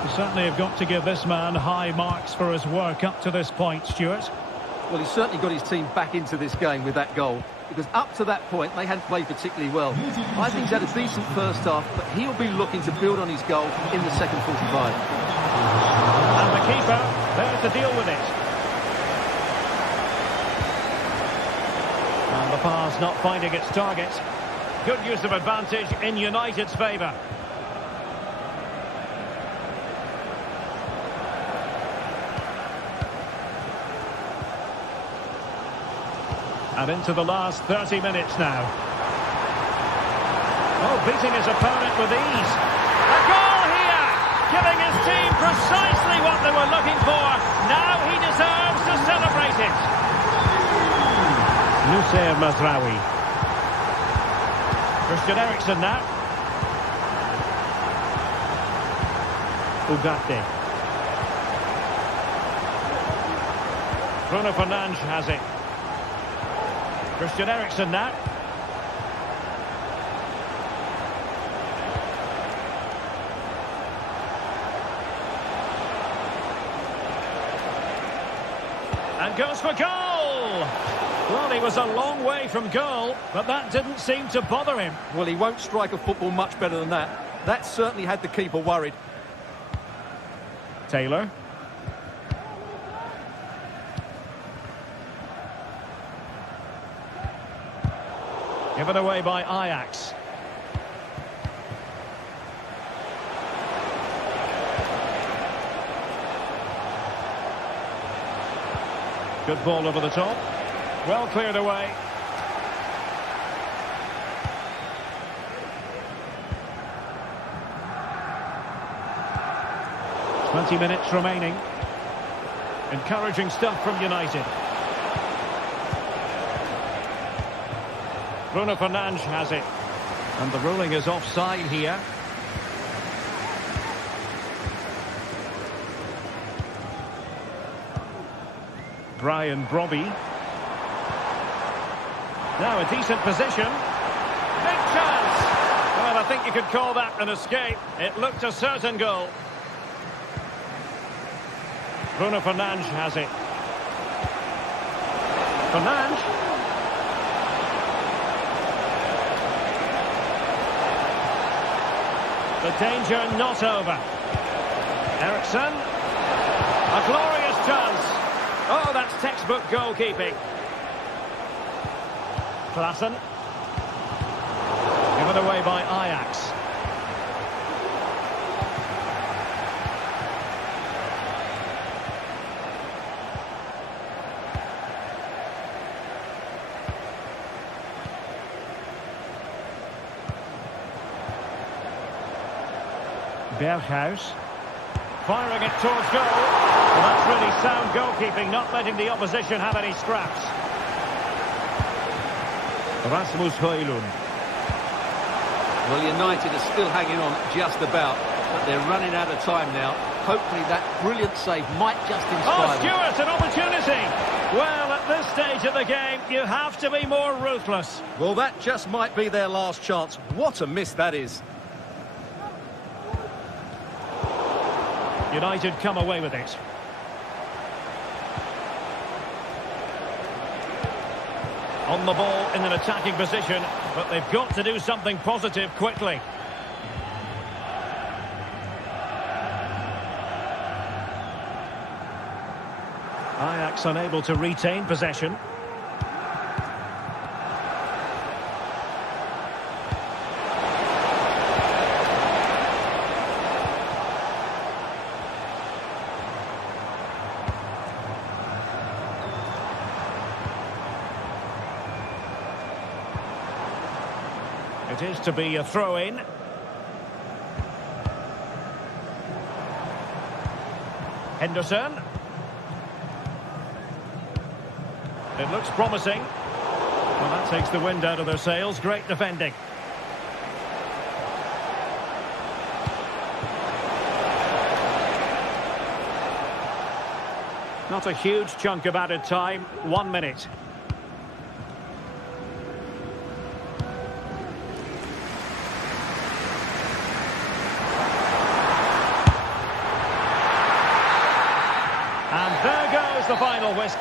You certainly have got to give this man high marks for his work up to this point, Stuart. Well, he's certainly got his team back into this game with that goal, because up to that point they hadn't played particularly well. I think he's had a decent first half, but he'll be looking to build on his goal in the second 45. And the keeper there to deal with it. And the pass not finding its target. Good use of advantage in United's favour. And into the last 30 minutes now. Oh, beating his opponent with ease. A goal here! Giving his team precisely what they were looking for. Now he deserves to celebrate it. Noussair Mazraoui. Christian Eriksen now. Ugarte. Bruno Fernandes has it. Christian Eriksen now. And goes for goal! Well, he was a long way from goal, but that didn't seem to bother him. Well, he won't strike a football much better than that. That certainly had the keeper worried. Taylor. Given away by Ajax. Good ball over the top. Well cleared away. "20 minutes remaining. Encouraging stuff from United. Bruno Fernandes has it. And the ruling is offside here. Brian Brobby. Now a decent position. Big chance. Well, I think you could call that an escape. It looked a certain goal. Bruno Fernandes has it. Fernandes. The danger not over. Eriksson. A glorious chance. Oh, that's textbook goalkeeping. Klassen. Given away by Ajax. Berghuis. Firing it towards goal. Well, that's really sound goalkeeping, not letting the opposition have any scraps. Rasmus Højlund. Well, United are still hanging on just about, but they're running out of time now. Hopefully that brilliant save might just inspire them. Stewart, an opportunity. Well, at this stage of the game, you have to be more ruthless. Well, that just might be their last chance. What a miss that is. United come away with it. On the ball in an attacking position, but they've got to do something positive quickly. Ajax unable to retain possession. It is to be a throw-in. Henderson. It looks promising. Well, that takes the wind out of their sails. Great defending. Not a huge chunk of added time. 1 minute. And there goes the final whistle.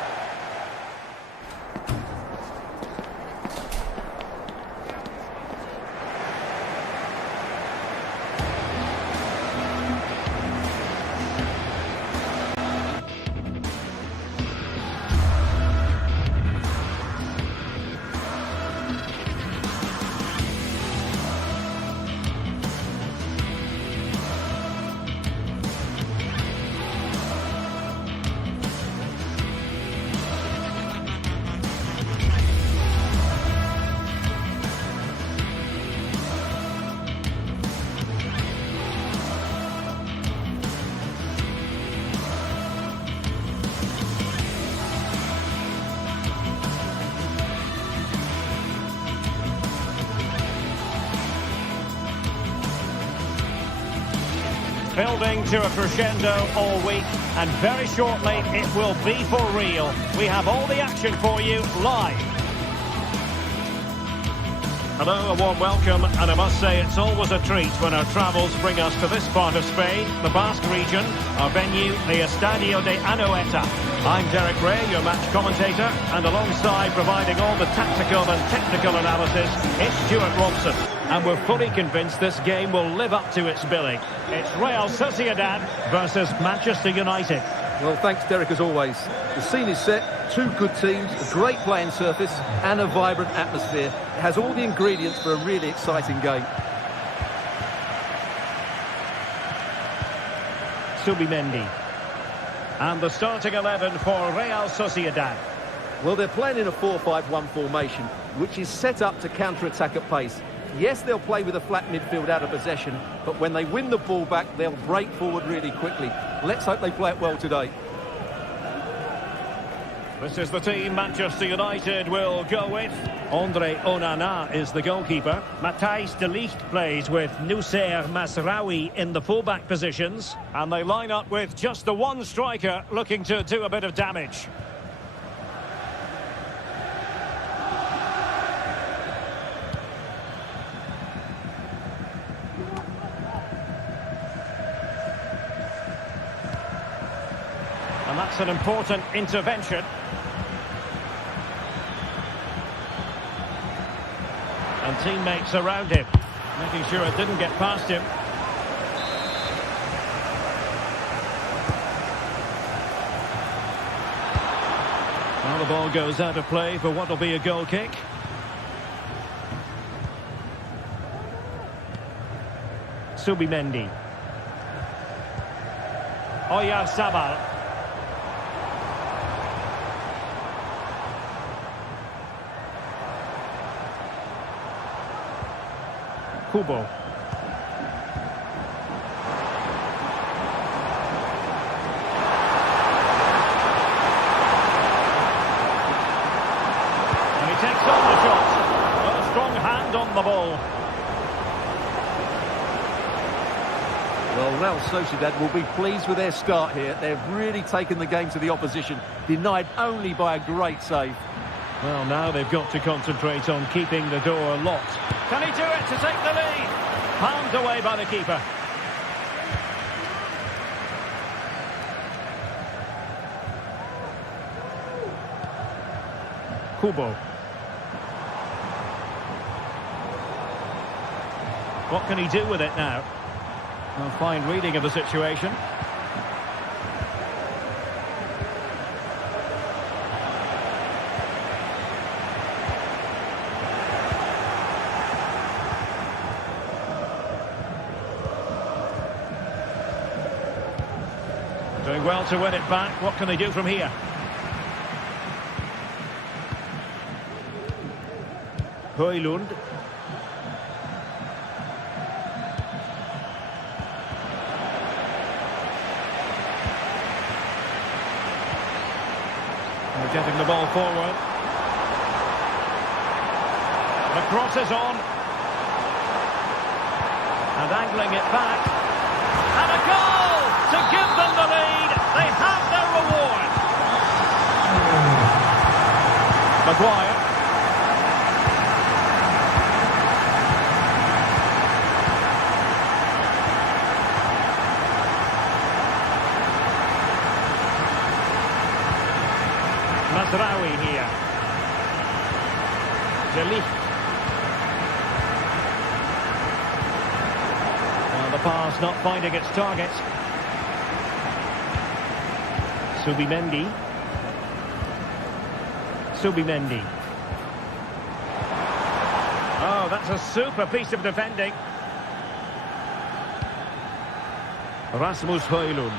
Building to a crescendo all week, and very shortly it will be for real. We have all the action for you live. Hello, a warm welcome, and I must say it's always a treat when our travels bring us to this part of Spain, the Basque region, our venue, the Estadio de Anoeta. I'm Derek Ray, your match commentator, and alongside providing all the tactical and technical analysis, it's Stuart Robson. And we're fully convinced this game will live up to its billing. It's Real Sociedad versus Manchester United. Well, thanks, Derek, as always. The scene is set, two good teams, a great playing surface and a vibrant atmosphere. It has all the ingredients for a really exciting game. Subimendi. And the starting 11 for Real Sociedad. Well, they're playing in a 4-5-1 formation, which is set up to counter-attack at pace. Yes, they'll play with a flat midfield out of possession, but when they win the ball back, they'll break forward really quickly. Let's hope they play it well today. This is the team Manchester United will go with. Andre Onana is the goalkeeper. Matthijs de Ligt plays with Noussair Mazraoui in the fullback positions. And they line up with just the one striker looking to do a bit of damage. And that's an important intervention. And teammates around him, making sure it didn't get past him. Now the ball goes out of play for what will be a goal kick. Subimendi. Oyarzabal. Kubo. And he takes on the shot. Well, a strong hand on the ball. Well, Real Sociedad will be pleased with their start here. They've really taken the game to the opposition, denied only by a great save. Well, now they've got to concentrate on keeping the door locked. Can he do it to take the lead? Palmed away by the keeper. Kubo. What can he do with it now? A fine reading of the situation. Doing well to win it back. What can they do from here? Højlund. They're getting the ball forward. The cross is on. And angling it back. And a goal to give them the lead. They have their reward. Maguire. Mazraoui here. De Ligt. Well, the pass not finding its target. Subimendi. Subimendi. Oh, that's a super piece of defending. Rasmus Højlund.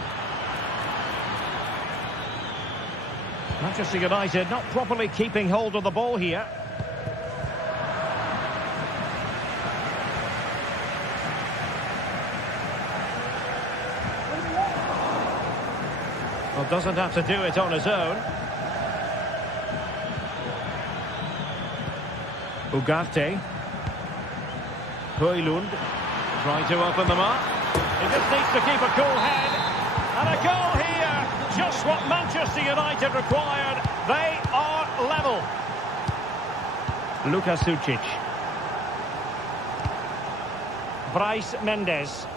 Manchester United not properly keeping hold of the ball here. Well, doesn't have to do it on his own. Ugarte. Højlund. Trying to open them up. He just needs to keep a cool head. And a goal here. Just what Manchester United required. They are level. Luka Sučić. Brais Mendes.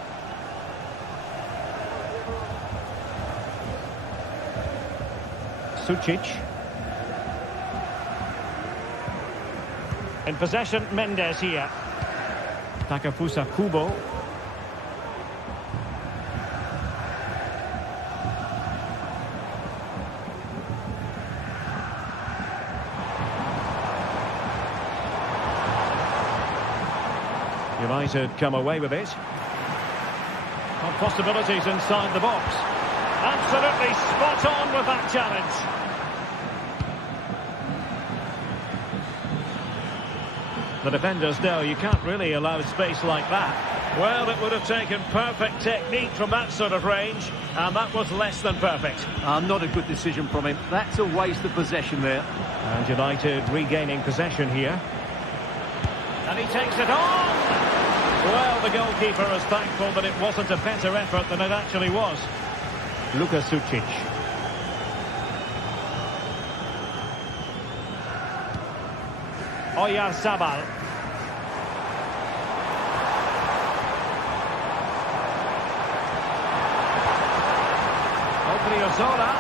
Sučić. In possession, Mendes here. Takefusa Kubo. United come away with it. Well, possibilities inside the box. Absolutely spot on with that challenge. The defenders know you can't really allow space like that. Well, it would have taken perfect technique from that sort of range, and that was less than perfect. Not a good decision from him. That's a waste of possession there. And United regaining possession here. And he takes it on! Well, the goalkeeper is thankful that it wasn't a better effort than it actually was. Luka Sucic. Oyarzabal. Odriozola.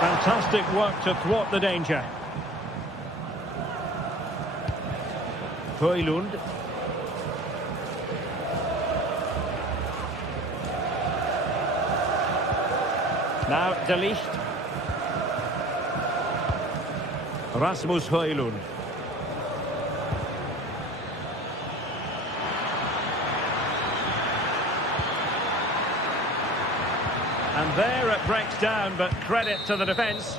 Fantastic work to thwart the danger. Højlund. Now De Ligt. Rasmus Højlund. And there it breaks down, but credit to the defence.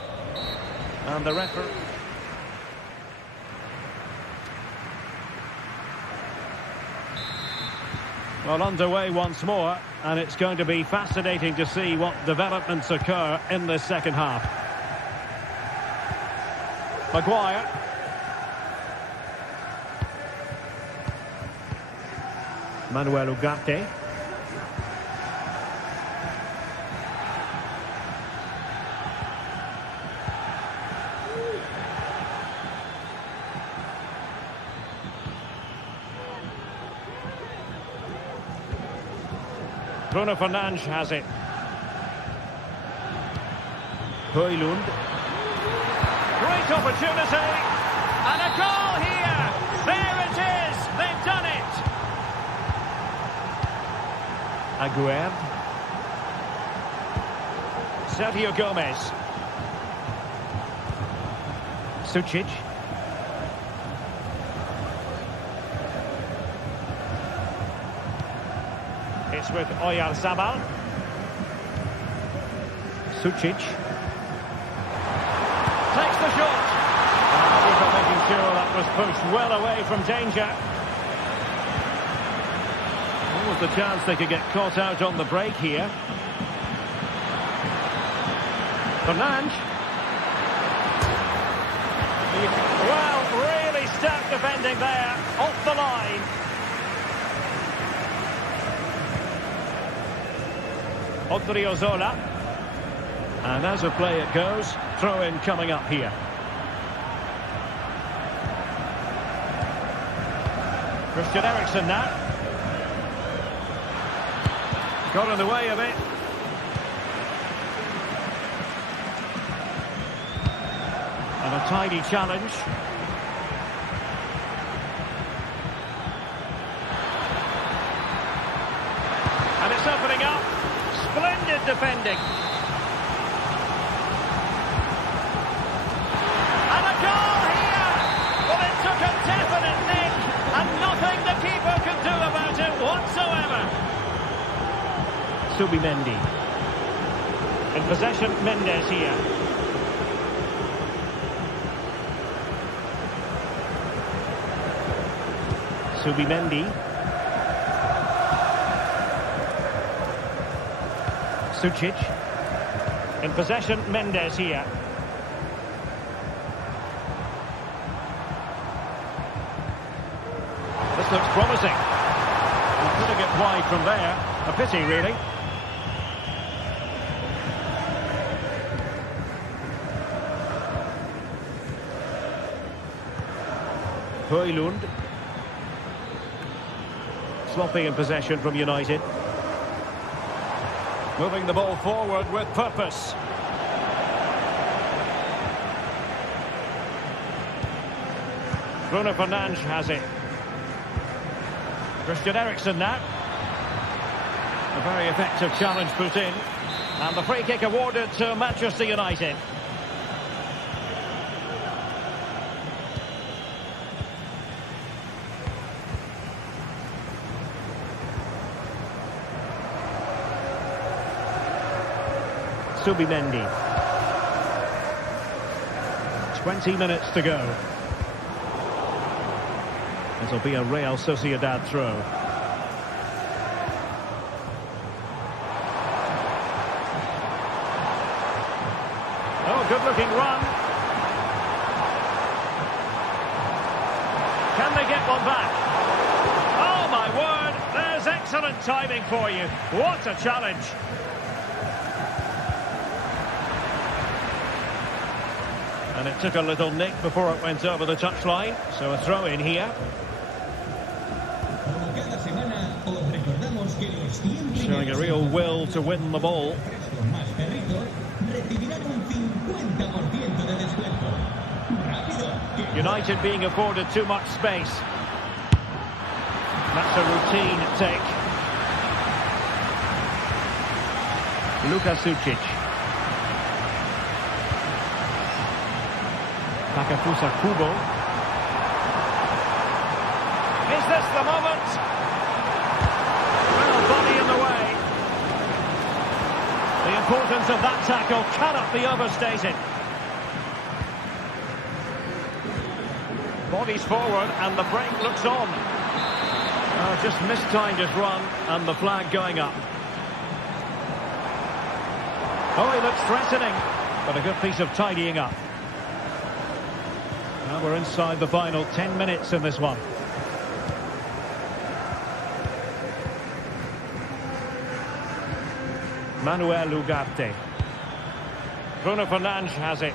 And the referee. Well, underway once more, and it's going to be fascinating to see what developments occur in this second half. Maguire. Manuel Ugarte. Bruno Fernandes has it. Højlund. Great opportunity. And a goal here. There it is. They've done it. Aguerd. Sergio Gomez. Sucic. It's with Oyarzabal. Sucic. Takes the shot. Making sure that was pushed well away from danger. What was the chance they could get caught out on the break here? Fernandes. Well, really stout defending there. Off the line. Odriozola. And as a play it goes, throw-in coming up here. Christian Eriksen now. Got in the way of it. And a tidy challenge. And it's opening up. Splendid defending. And a goal here! Well, it took a definite nick, and nothing the keeper could do about it whatsoever. Subimendi. In possession, Mendes here. Subimendi. Sucic. In possession, Mendes here. This looks promising. He's putting it wide from there. A pity, really. Højlund. Sloppy in possession from United. Moving the ball forward with purpose. Bruno Fernandes has it. Christian Eriksen now. A very effective challenge put in. And the free kick awarded to Manchester United. Zubimendi. 20 minutes to go. It'll be a Real Sociedad throw. Oh, good-looking run. Can they get one back? Oh, my word! There's excellent timing for you. What a challenge. And it took a little nick before it went over the touchline. So a throw in here. Showing a real will to win the ball. United being afforded too much space. That's a routine take. Luka Sucic. Takafusa Kubo. Is this the moment? Well, body in the way. The importance of that tackle cannot be overstated. Bodies forward and the break looks on. Oh, just mistimed his run and the flag going up. Oh, he looks threatening, but a good piece of tidying up. Now we're inside the final 10 minutes in this one. Manuel Ugarte. Bruno Fernandes has it.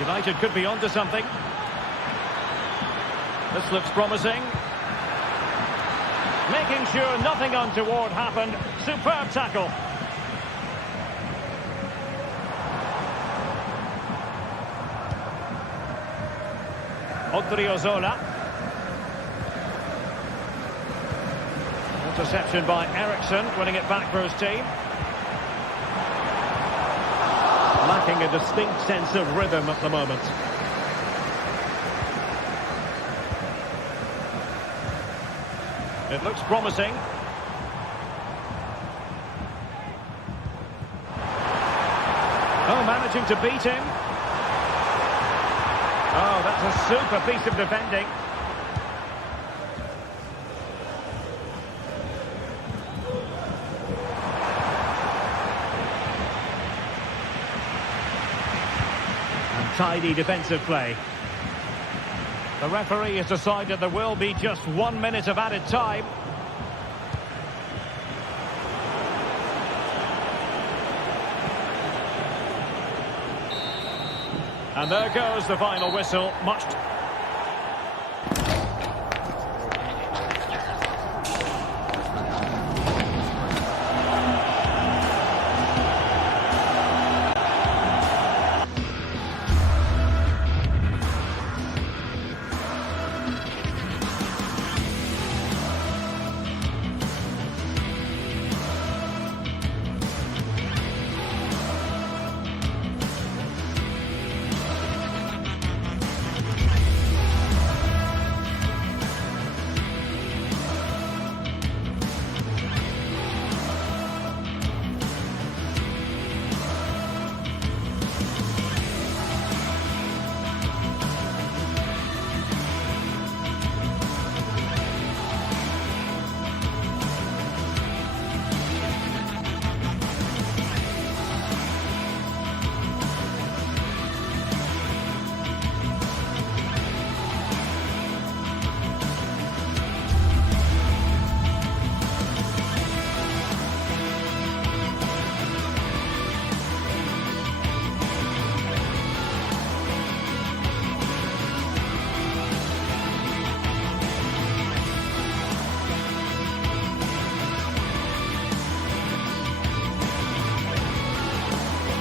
United could be onto something. This looks promising. Making sure nothing untoward happened. Superb tackle. Odriozola. Interception by Eriksson, winning it back for his team. Lacking a distinct sense of rhythm at the moment. It looks promising. Oh, managing to beat him. Oh, that's a super piece of defending. And tidy defensive play. The referee has decided there will be just 1 minute of added time. And there goes the final whistle.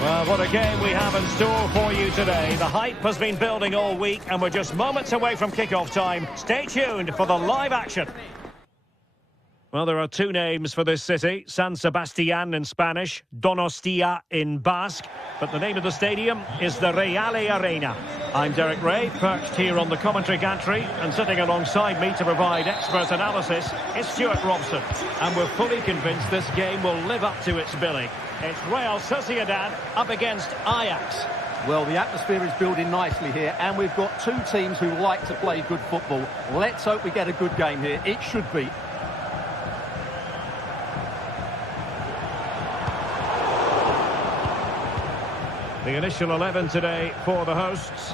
Well, what a game we have in store for you today. The hype has been building all week and we're just moments away from kick-off time. Stay tuned for the live action. Well, there are two names for this city. San Sebastian in Spanish, Donostia in Basque. But the name of the stadium is the Real Arena. I'm Derek Ray, perched here on the commentary gantry, and sitting alongside me to provide expert analysis is Stuart Robson. And we're fully convinced this game will live up to its billing. It's Real Sociedad up against Ajax. Well, the atmosphere is building nicely here, and we've got two teams who like to play good football. Let's hope we get a good game here. It should be. The initial 11 today for the hosts.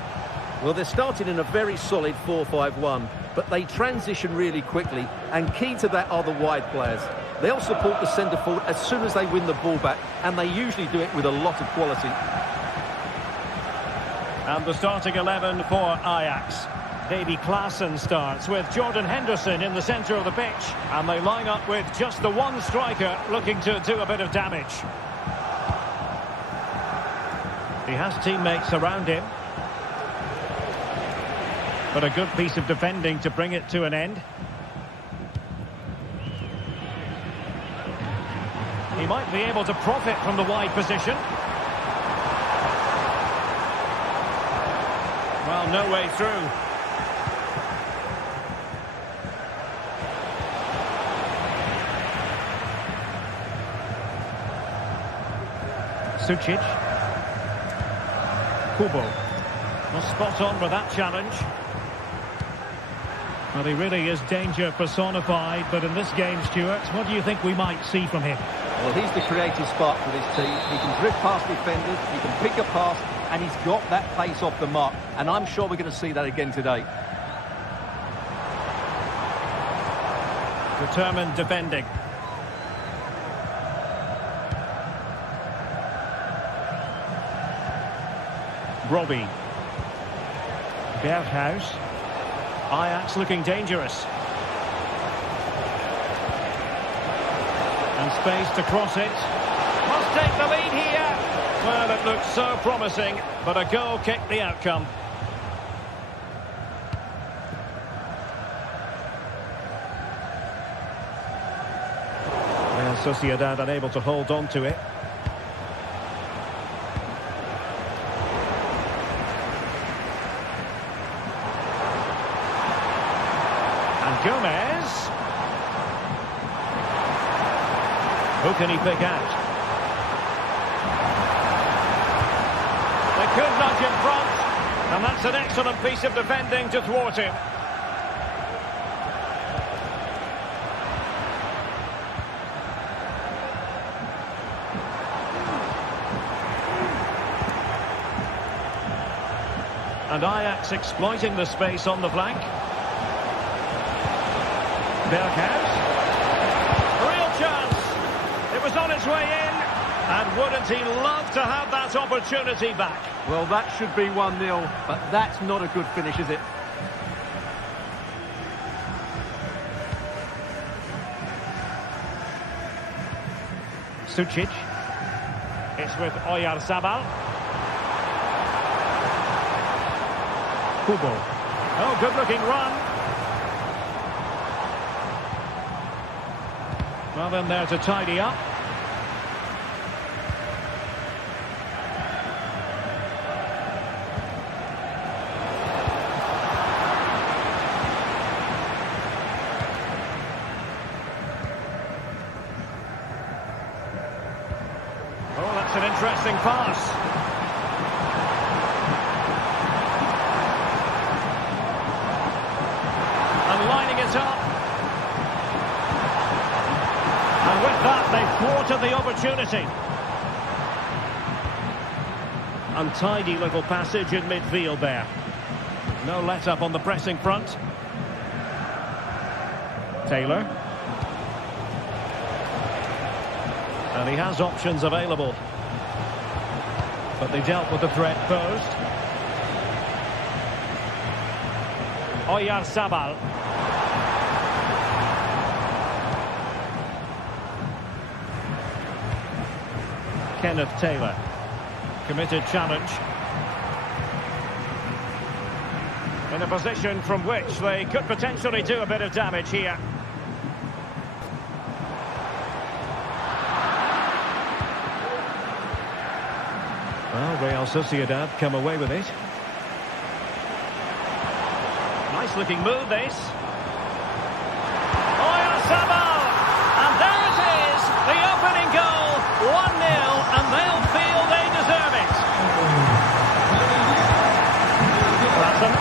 Well, they're starting in a very solid 4-5-1, but they transition really quickly, and key to that are the wide players. They'll support the centre forward as soon as they win the ball back, and they usually do it with a lot of quality. And the starting 11 for Ajax. Davy Klaassen starts with Jordan Henderson in the centre of the pitch, and they line up with just the one striker looking to do a bit of damage. He has teammates around him. But a good piece of defending to bring it to an end. He might be able to profit from the wide position. Well, no way through. Sucic. Kubo. Well, spot on with that challenge. Well, he really is danger personified, but in this game, Stuart, what do you think we might see from him? Well, he's the creative spark for this team. He can drift past defenders, he can pick a pass, and he's got that pace off the mark. And I'm sure we're going to see that again today. Determined defending. Robbie. Berghuis. Ajax looking dangerous. And space to cross it. Must take the lead here. Well, it looked so promising, but a goal kicked the outcome. Real Sociedad unable to hold on to it. Gomez. Who can he pick out? They could nudge in front, and that's an excellent piece of defending to thwart him. And Ajax exploiting the space on the flank. Berghuis. Real chance. It was on its way in. And wouldn't he love to have that opportunity back? Well, that should be 1-0, but that's not a good finish, is it? Sucic. It's with Oyarzabal. Kubo. Oh, good-looking run. Well, then there to tidy up. Oh, that's an interesting pass. And lining it up. And with that, they thwarted the opportunity. Untidy little passage in midfield there. No let-up on the pressing front. Taylor. And he has options available. But they dealt with the threat posed. Oyarzabal. Kenneth Taylor. Committed challenge. In a position from which they could potentially do a bit of damage here. Well, Real Sociedad come away with it. Nice looking move, this. Oyarzabal! And there it is, the opening goal, 1-0, and they'll feel they deserve it. Klassen.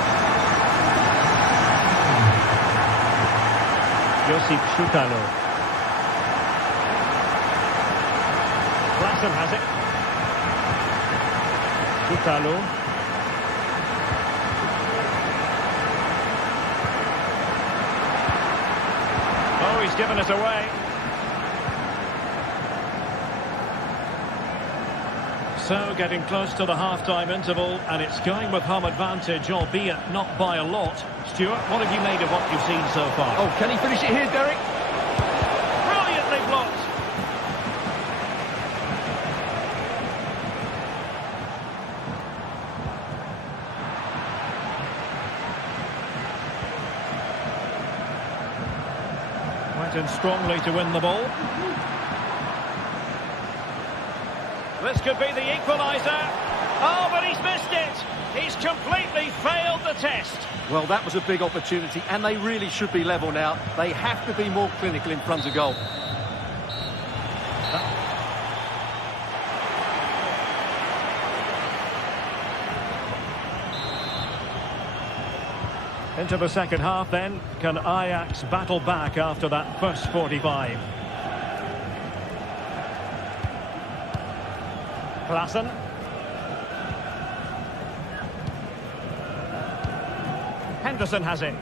Josip Schutalo. Klassen has it. Schutalo. Oh, he's given it away. So, getting close to the half-time interval, and it's going with home advantage, albeit not by a lot. Stuart, what have you made of what you've seen so far? Oh, can he finish it here, Derek? Brilliantly blocked. Went in strongly to win the ball. This could be the equaliser. Oh, but he's missed it. He's completely failed the test. Well, that was a big opportunity, and they really should be level now. They have to be more clinical in front of goal. Into the second half then. Can Ajax battle back after that first 45? Klassen. Henderson has it.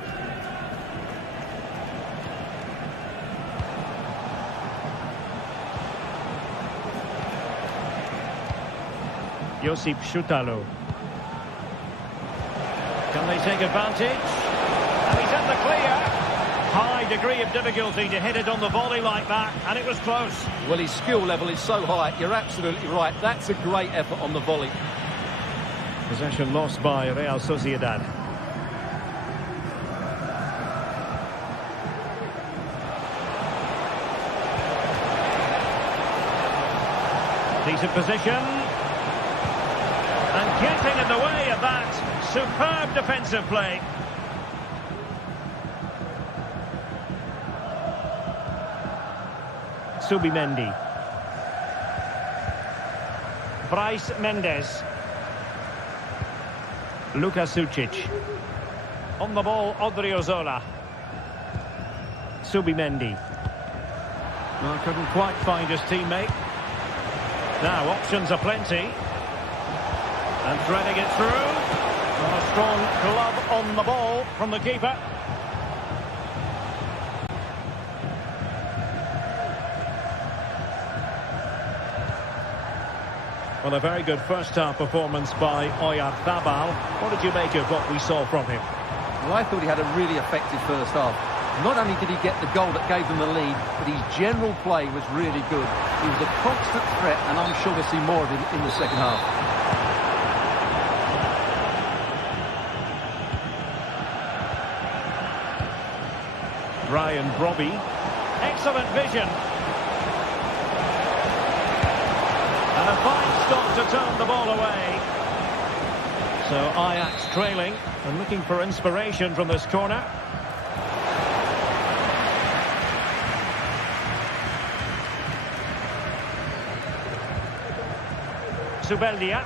Josip Schutalo. Can they take advantage? And he's in the clear. High degree of difficulty to hit it on the volley like that, and it was close. Well, his skill level is so high, you're absolutely right. That's a great effort on the volley. Possession lost by Real Sociedad. Decent position. And getting in the way of that. Superb defensive play. Subimendi. Bryce Mendes. Luka Sucic. On the ball, Odriozola. Subimendi. Well, couldn't quite find his teammate. Now, options are plenty. And threading it through. A strong glove on the ball from the keeper. Well, a very good first-half performance by Oyarzabal. What did you make of what we saw from him? Well, I thought he had a really effective first half. Not only did he get the goal that gave them the lead, but his general play was really good. He was a constant threat, and I'm sure we'll see more of him in the second half. Ryan Brobby. Excellent vision. And a fine stop to turn the ball away. So Ajax trailing and looking for inspiration from this corner. Zubeldia.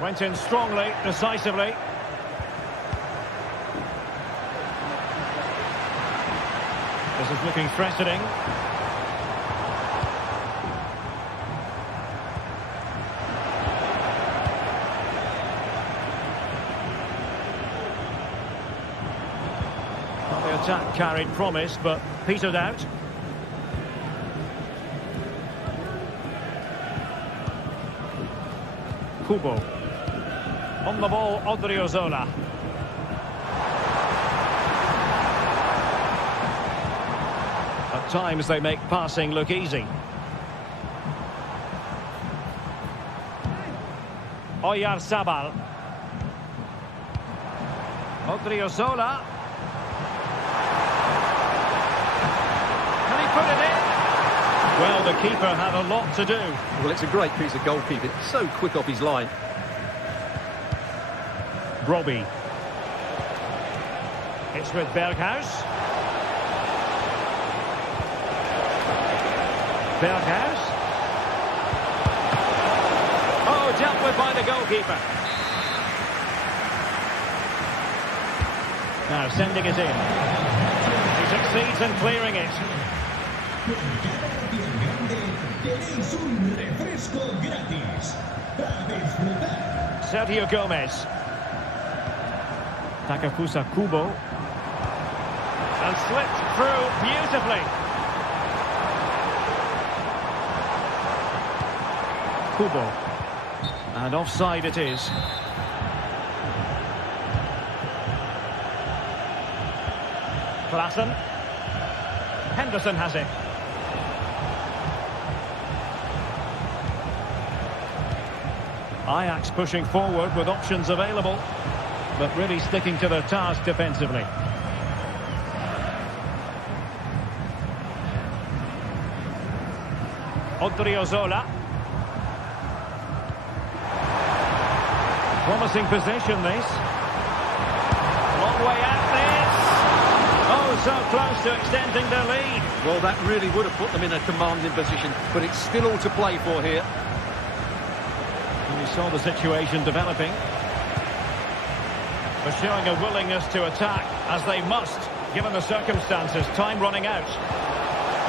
Went in strongly, decisively. This is looking threatening. Well, the attack carried promise, but petered out. Kubo. On the ball, Odriozola. At times they make passing look easy. Oyarzabal. Odriozola. Can he put it in? Well, the keeper had a lot to do. Well, it's a great piece of goalkeeping. So quick off his line. Robbie. It's with Berghuis. Berghuis. Oh, dealt with by the goalkeeper. Now sending it in. He succeeds in clearing it. Sergio Gomez. Takefusa Kubo. And slipped through beautifully. Kubo. And offside it is. Klassen. Henderson has it. Ajax pushing forward with options available, but really sticking to their task defensively. Odriozola. Promising position, this. Long way out, this. Oh, so close to extending their lead. Well, that really would have put them in a commanding position, but it's still all to play for here. And we saw the situation developing. They're showing a willingness to attack, as they must, given the circumstances. Time running out.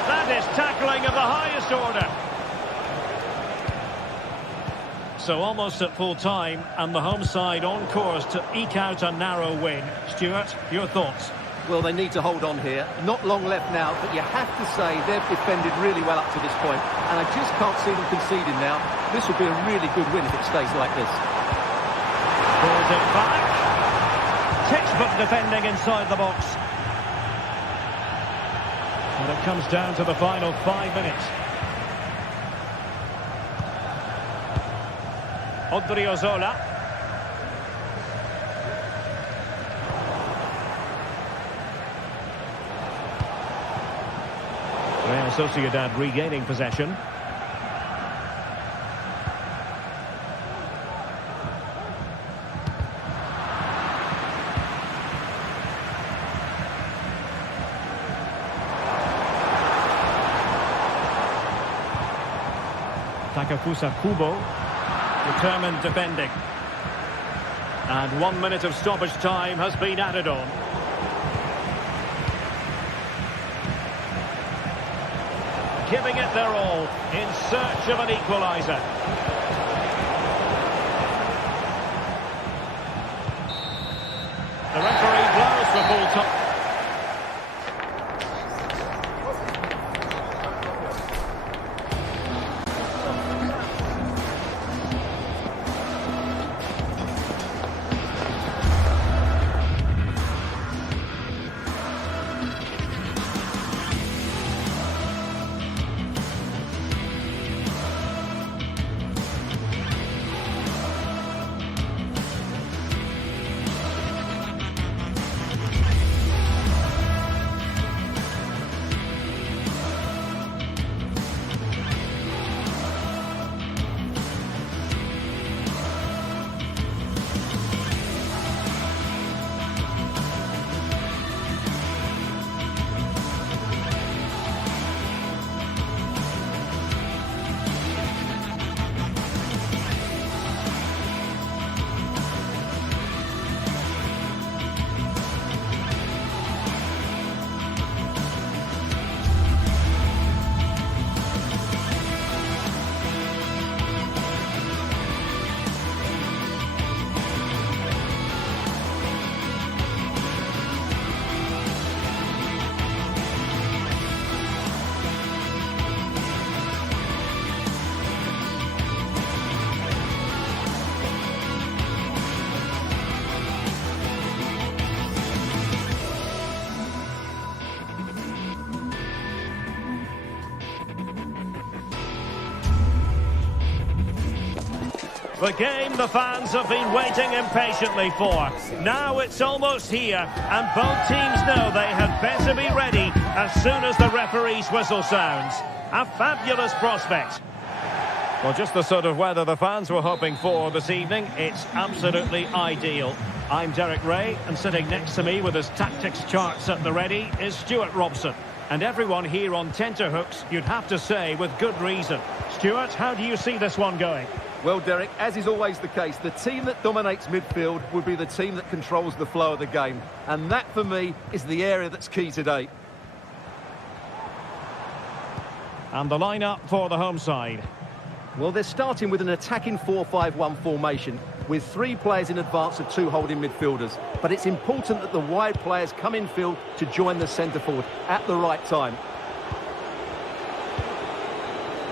That is tackling of the highest order. So almost at full time, and the home side on course to eke out a narrow win. Stuart, your thoughts? Well, they need to hold on here. Not long left now, but you have to say they've defended really well up to this point, and I just can't see them conceding now. This will be a really good win if it stays like this. Pulls it back. Textbook defending inside the box. And it comes down to the final 5 minutes. Odriozola. Real Sociedad regaining possession. Takefusa Kubo. Determined defending. And 1 minute of stoppage time has been added on. Giving it their all in search of an equaliser. The referee blows for full time. The game the fans have been waiting impatiently for. Now it's almost here, and both teams know they had better be ready as soon as the referee's whistle sounds. A fabulous prospect. Well, just the sort of weather the fans were hoping for this evening. It's absolutely ideal. I'm Derek Ray, and sitting next to me with his tactics charts at the ready is Stuart Robson. And everyone here on tenterhooks, you'd have to say, with good reason. Stuart, how do you see this one going? Well, Derek, as is always the case, the team that dominates midfield would be the team that controls the flow of the game. And that, for me, is the area that's key today. And the lineup for the home side. Well, they're starting with an attacking 4-5-1 formation, with 3 players in advance of 2 holding midfielders. But it's important that the wide players come in field to join the centre forward at the right time.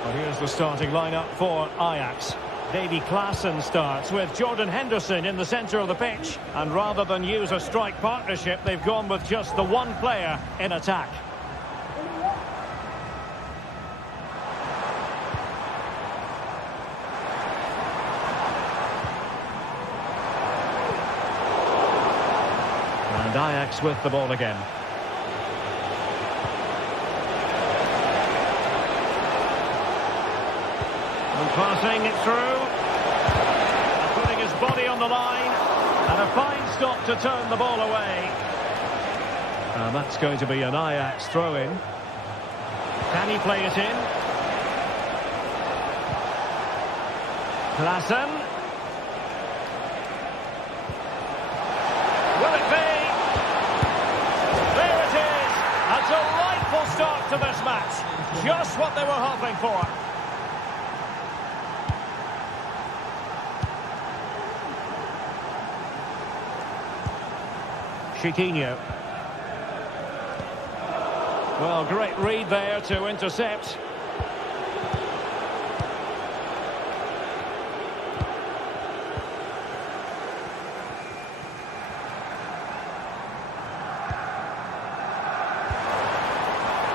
Well, here's the starting lineup for Ajax. Davy Klaassen starts with Jordan Henderson in the centre of the pitch. And rather than use a strike partnership, they've gone with just the one player in attack. And Ajax with the ball again. And passing it through. And putting his body on the line. And a fine stop to turn the ball away. And that's going to be an Ajax throw-in. Can he play it in? Klaassen. Will it be? There it is! A delightful start to this match. Just what they were hoping for. Chiquinho. Well, great read there to intercept.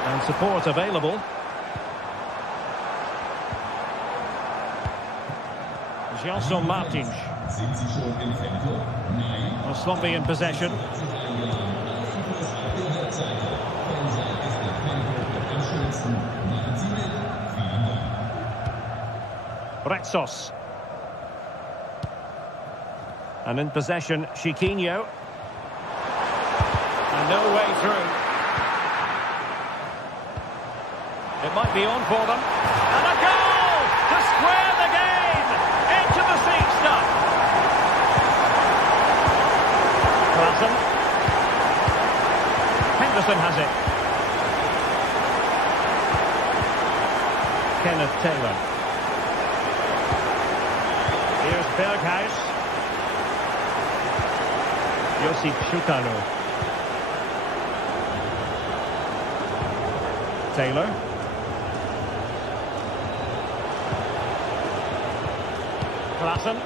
And support available. Gelson Martins. Well, sloppy in possession. Retsos. And in possession, Chiquinho. And no way through. It might be on for them. And a goal to square the game. Into the seat stuff. Klaassen. Henderson has it. Kenneth Taylor. Here's Berghuis. Josip Schutano. Taylor. Klaassen.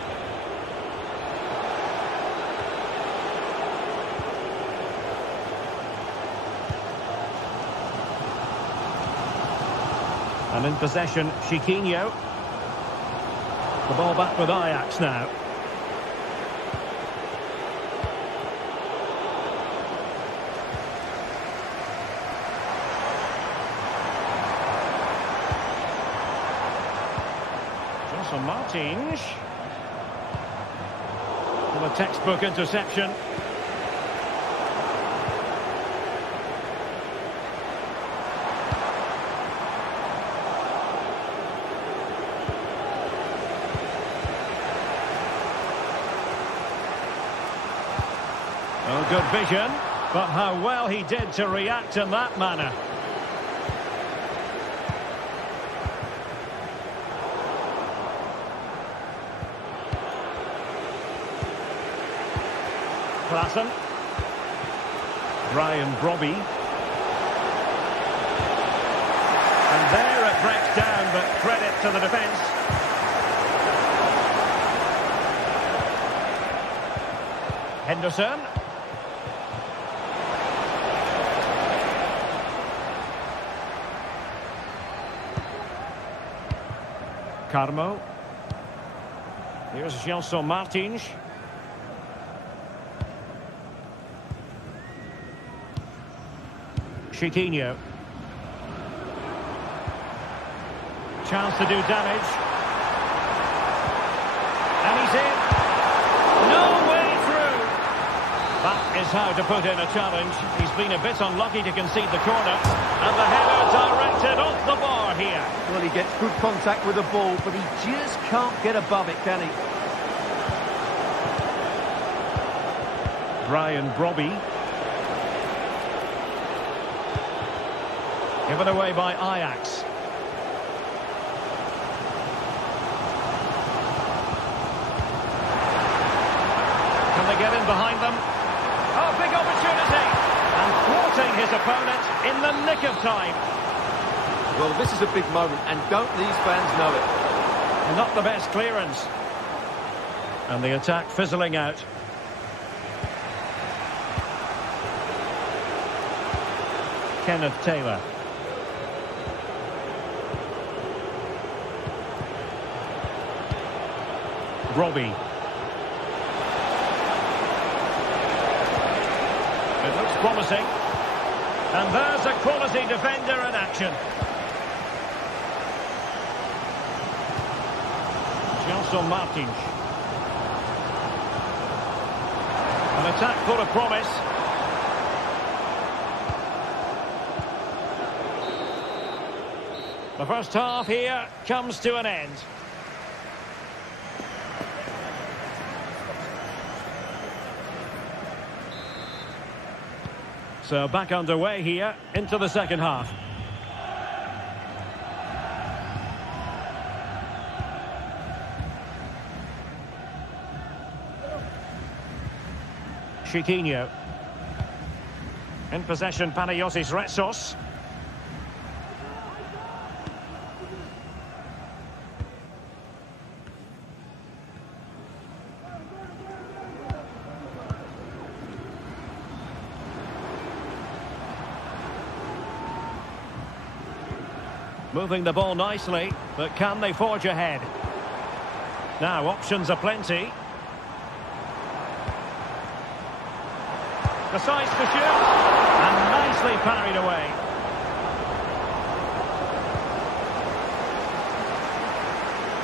And in possession, Chiquinho. The ball back with Ajax now. Gelson Martins. Well, a textbook interception. Oh, good vision, but how well he did to react in that manner. Klaassen. Brian Brobby. And there it breaks down, but credit to the defence. Henderson. Carmo. Here's Gelson Martins. Chiquinho. Chance to do damage. And he's in. No way through. That is how to put in a challenge. He's been a bit unlucky to concede the corner. And the header directed off the bar here. Well, he gets good contact with the ball, but he just can't get above it, can he? Brian Brobby. Given away by Ajax. Can they get in behind them? Oh, big opportunity! And thwarting his opponent in the nick of time. Well, this is a big moment, and don't these fans know it? Not the best clearance. And the attack fizzling out. Kenneth Taylor. Robbie. It looks promising. And there's a quality defender in action. Gelson Martins. An attack full of promise. The first half here comes to an end. So back underway here into the second half. Chiquinho. In possession, Panagiotis Retsos. Moving the ball nicely, but can they forge ahead? Now, options are plenty. The size to shoot, and nicely parried away.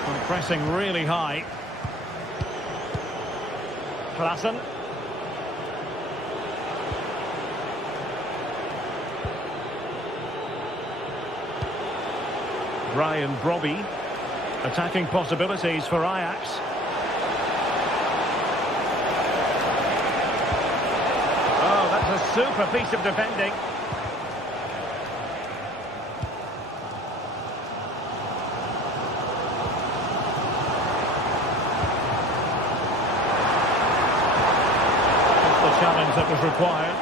And pressing really high. Klassen. Brian Brobby. Attacking possibilities for Ajax. Oh, that's a super piece of defending. That's the challenge that was required.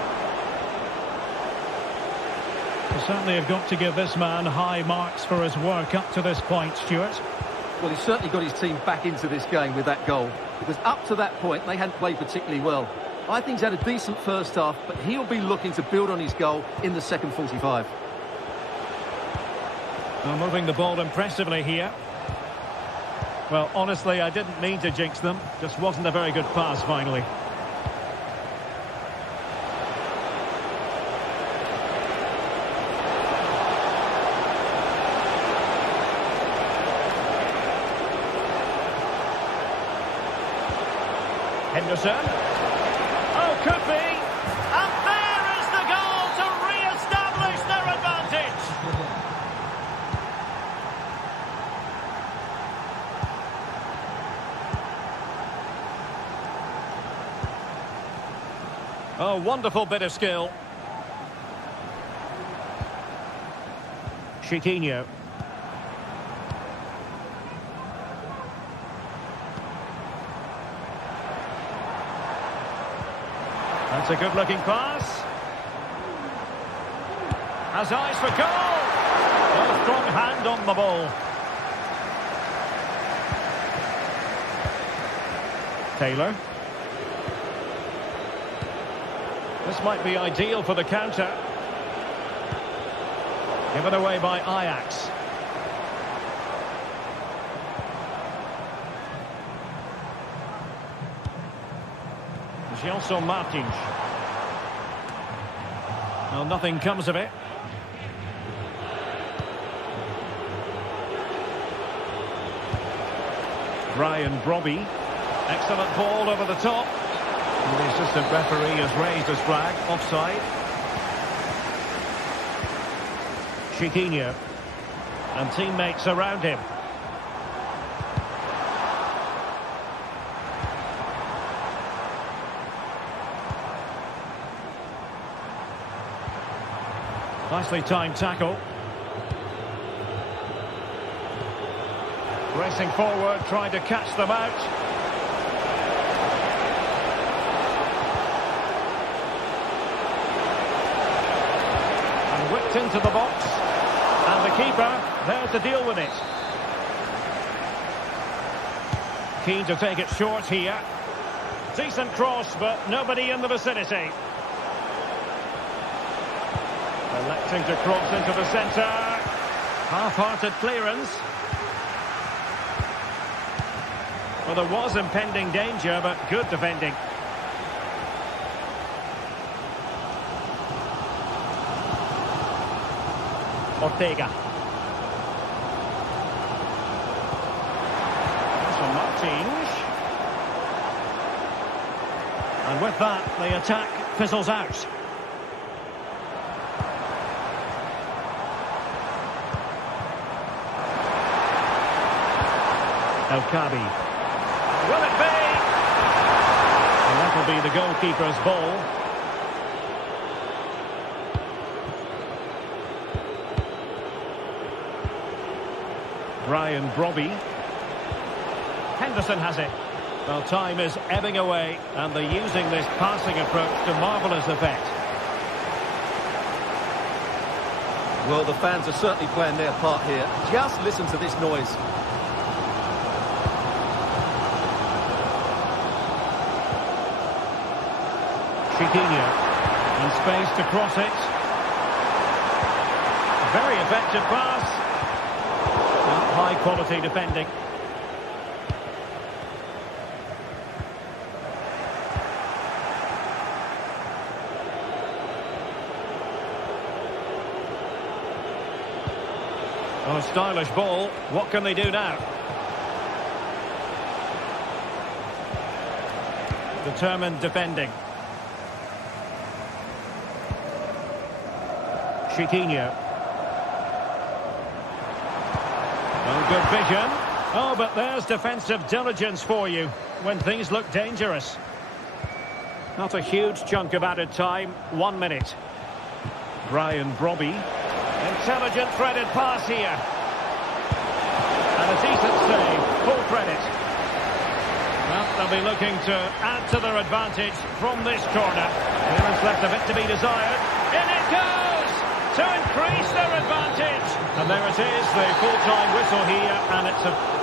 Certainly have got to give this man high marks for his work up to this point, Stuart. Well, he's certainly got his team back into this game with that goal, because up to that point they hadn't played particularly well. I think he's had a decent first half, but he'll be looking to build on his goal in the second 45. Well, moving the ball impressively here. Well, honestly, I didn't mean to jinx them. Just wasn't a very good pass finally. Henderson. Oh, could be. And there is the goal to re-establish their advantage. Oh, wonderful bit of skill. Chiquinho. That's a good-looking pass. Has eyes for goal. A strong hand on the ball. Taylor. This might be ideal for the counter. Given away by Ajax. Gelson Martins. Well, nothing comes of it. Brian Brobby. Excellent ball over the top. And the assistant referee has raised his flag. Offside. Chiquinho. And teammates around him. Nicely timed tackle. Racing forward, trying to catch them out. And whipped into the box. And the keeper there to deal with it. Keen to take it short here. Decent cross, but nobody in the vicinity. Electing to cross into the centre. Half-hearted clearance. Well, there was impending danger, but good defending. Ortega. That's Martins. And with that, the attack fizzles out. El Kabi. Will it be? And that'll be the goalkeeper's ball. Brian Brobby. Henderson has it. Well, time is ebbing away, and they're using this passing approach to marvellous effect. Well, the fans are certainly playing their part here. Just listen to this noise. Chiquinho, in space to cross it. Very effective pass. High quality defending. Oh, stylish ball. What can they do now? Determined defending. Chiquinho. Well, good vision. Oh, but there's defensive diligence for you when things look dangerous. Not a huge chunk of added time. 1 minute. Brian Brobby. Intelligent threaded pass here. And a decent save. Full credit. Well, they'll be looking to add to their advantage from this corner. Clearance left a bit to be desired. In it goes! To increase their advantage. And there it is, the full-time whistle here, and it's a...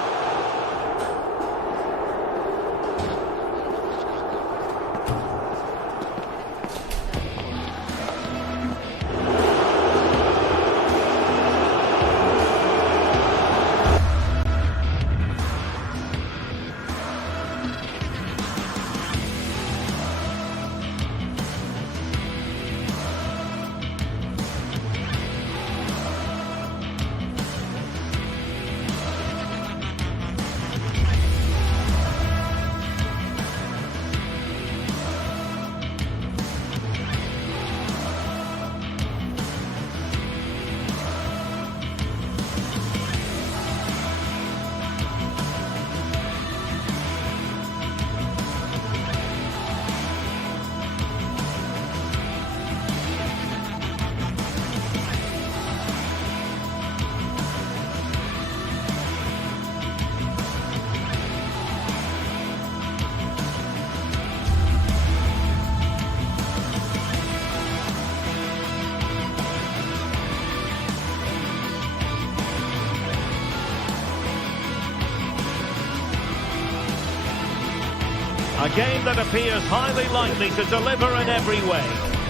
A game that appears highly likely to deliver in every way.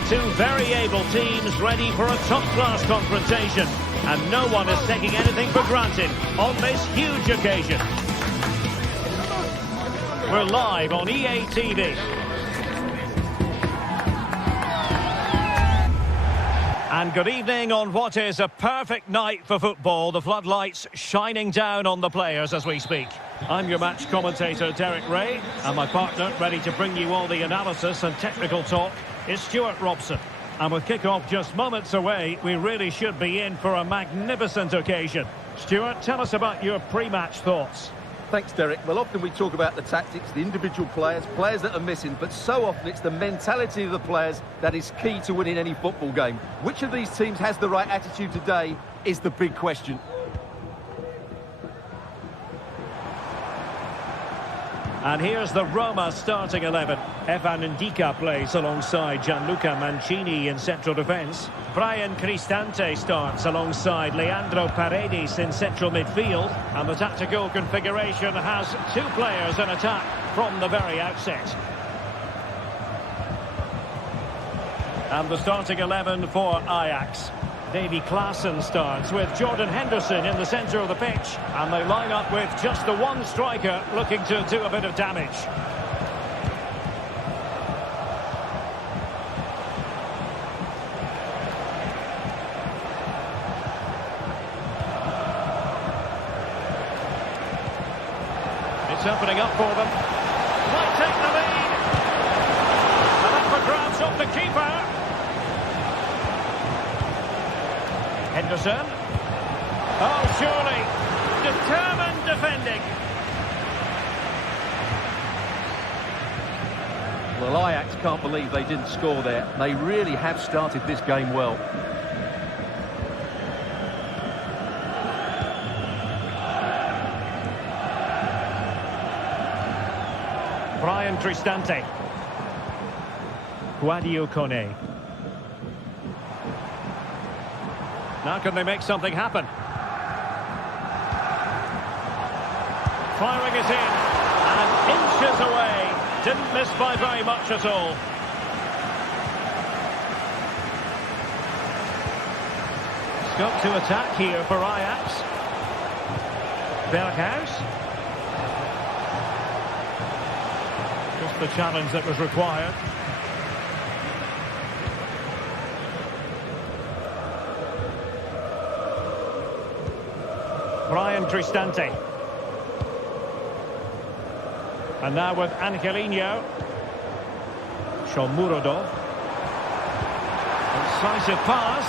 Two very able teams ready for a top-class confrontation. And no one is taking anything for granted on this huge occasion. We're live on EA TV. And good evening on what is a perfect night for football. The floodlights shining down on the players as we speak. I'm your match commentator, Derek Ray, and my partner, ready to bring you all the analysis and technical talk, is Stuart Robson. And with kick-off just moments away, we really should be in for a magnificent occasion. Stuart, tell us about your pre-match thoughts. Thanks, Derek. Well, often we talk about the tactics, the individual players that are missing, but so often it's the mentality of the players that is key to winning any football game. Which of these teams has the right attitude today is the big question. And here's the Roma starting 11. Evan Ndika plays alongside Gianluca Mancini in central defence. Brian Cristante starts alongside Leandro Paredes in central midfield. And the tactical configuration has two players in attack from the very outset. And the starting 11 for Ajax. Davy Klaassen starts with Jordan Henderson in the centre of the pitch. And they line up with just the one striker looking to do a bit of damage. It's opening up for them. Might take the lead. And up for grabs off the keeper. Henderson. Oh, surely. Determined defending. Well, Ajax can't believe they didn't score there. They really have started this game well. Brian Cristante. Guadio Kone. Now can they make something happen? Firing it in. And inches away. Didn't miss by very much at all. Scope to attack here for Ajax. Berghuis. Just the challenge that was required. Brian Cristante. And now with Angelino. Shomurodov. Incisive pass.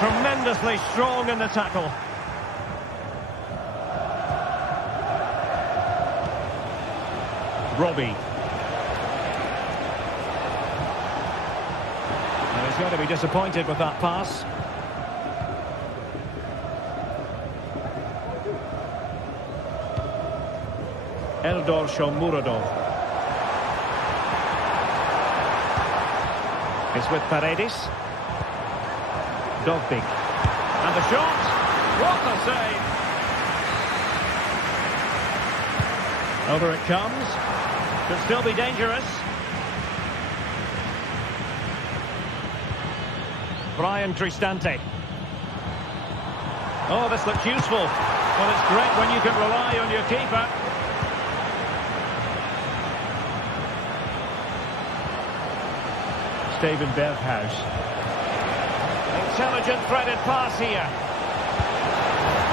Tremendously strong in the tackle. Robbie. And he's going to be disappointed with that pass. Eldor Shomurodov. It's with Paredes. Dovbik. And the shot. What a save. Over it comes. Could still be dangerous. Brian Cristante. Oh, this looks useful. Well, it's great when you can rely on your keeper. Steven Berghuis. Intelligent threaded pass here.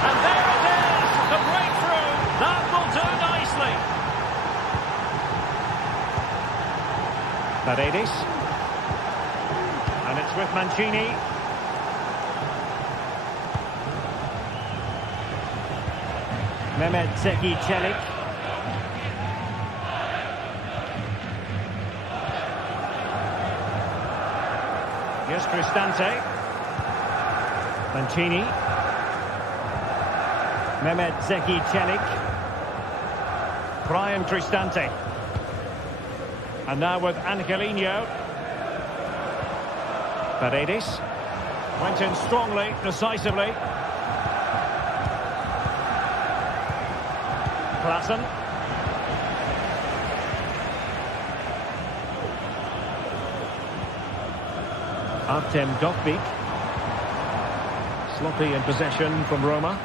And there it is! The breakthrough! That will do nicely. Paredes. And it's with Mancini. Mehmet Zeki Çelik. Here's Cristante. Mancini. Mehmet Zeki Çelik. Brian Cristante. And now with Angelino. Paredes. Went in strongly, decisively. Klaassen. Artem Dovbik. Sloppy in possession from Roma.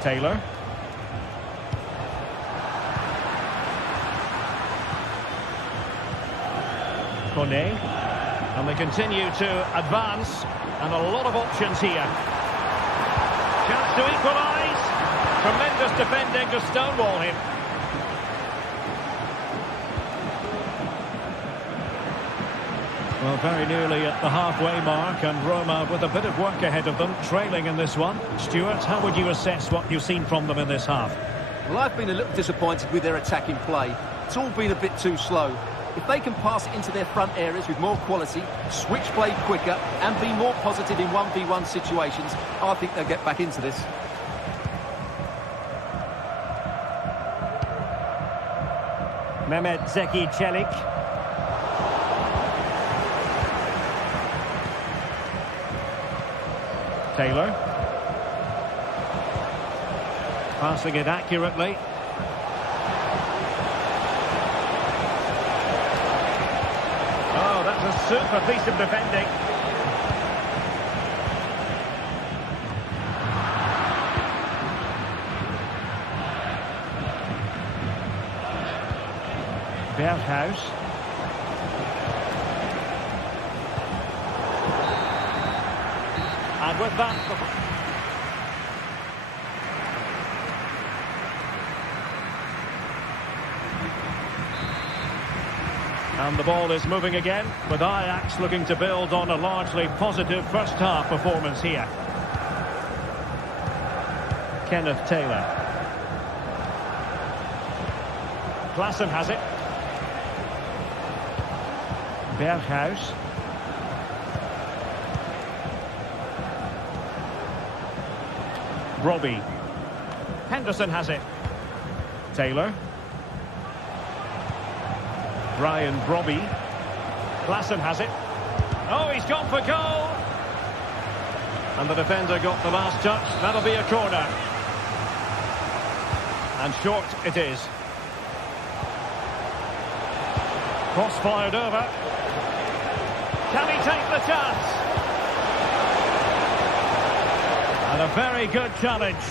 Taylor. Kone. And they continue to advance. And a lot of options here. Chance to equalise. Tremendous defending to stonewall him. Well, very nearly at the halfway mark, and Roma with a bit of work ahead of them, trailing in this one. Stuart, how would you assess what you've seen from them in this half? Well, I've been a little disappointed with their attacking play. It's all been a bit too slow. If they can pass it into their front areas with more quality, switch play quicker, and be more positive in 1v1 situations, I think they'll get back into this. Mehmet Zeki Çelik. Taylor. Passing it accurately. Oh, that's a super piece of defending. Berghuis. And with that... And the ball is moving again, with Ajax looking to build on a largely positive first-half performance here. Kenneth Taylor. Klaassen has it. Berghuis. Robbie. Henderson has it. Taylor. Brian Robbie. Klaassen has it. Oh, he's gone for goal. And the defender got the last touch. That'll be a corner. And short it is. Cross fired over. Can he take the chance? And a very good challenge.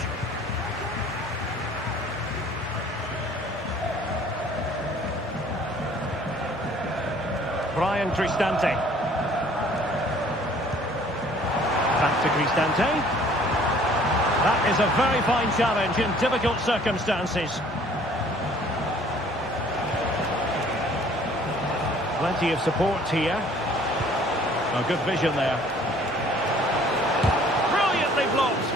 Brian Cristante. Back to Cristante. That is a very fine challenge in difficult circumstances. Plenty of support here. A good vision there. Brilliantly blocked.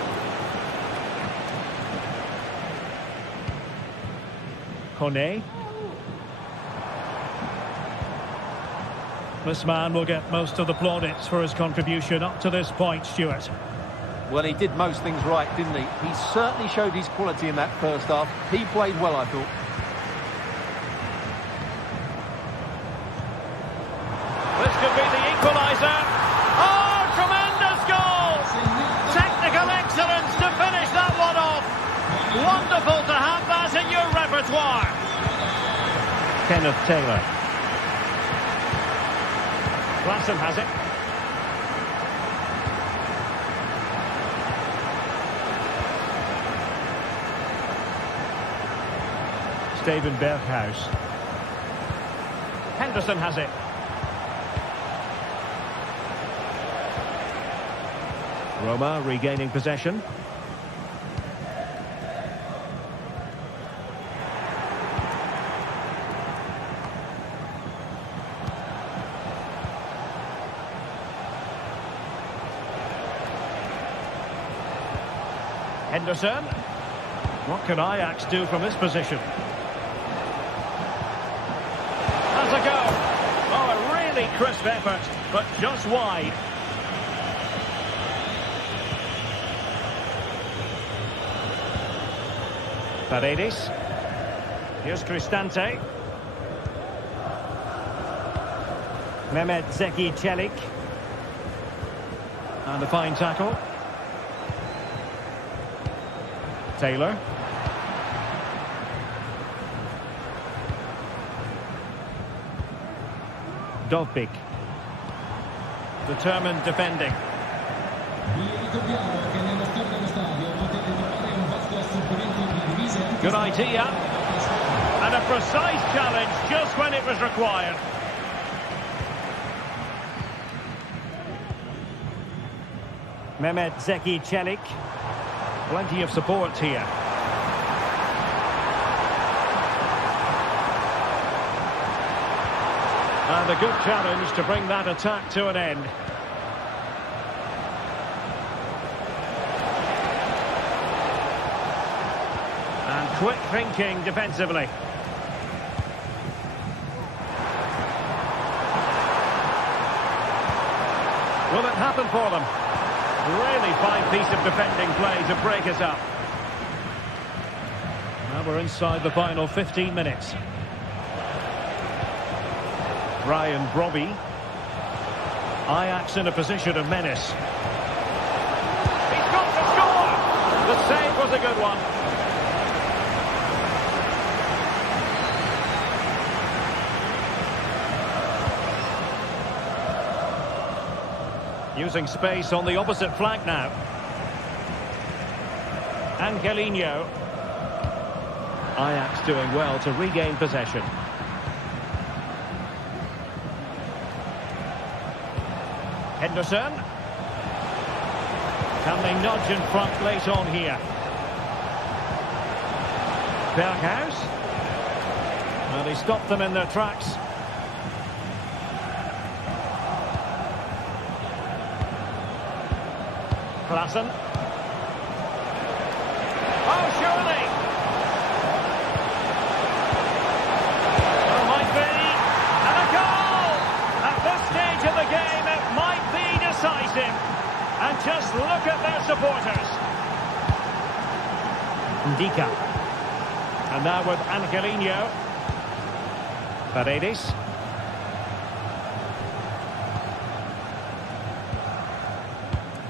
Kone. This man will get most of the plaudits for his contribution up to this point, Stuart. Well, he did most things right, didn't he? He certainly showed his quality in that first half. He played well, I thought. This could be the equaliser. Oh, tremendous goal! Technical excellence to finish that one off. Wonderful to have that in your repertoire. Kenneth Taylor. Klaassen has it. Steven Berghuis. Henderson has it. Roma regaining possession. Henderson. What can Ajax do from this position? Has a go. Oh, a really crisp effort, but just wide. Paredes. Here's Cristante. Mehmet Zeki Çelik. And a fine tackle. Taylor. Dovbik. Determined defending. Good idea. And a precise challenge just when it was required. Mehmet Zeki Çelik. Plenty of support here. And a good challenge to bring that attack to an end. And quick thinking defensively. Will it happen for them? Really fine piece of defending play to break us up. Now we're inside the final 15 minutes. Ryan Brobby. Ajax in a position of menace. He's got to score! The save was a good one. Using space on the opposite flank now. Angelino. Ajax doing well to regain possession. Henderson. Can they nudge in front late on here? Berghuis. Well, he stopped them in their tracks. Klassen. Oh, surely! There might be, and a goal! At this stage of the game, it might be decisive. And just look at their supporters. Ndika. And now with Angelino. Paredes.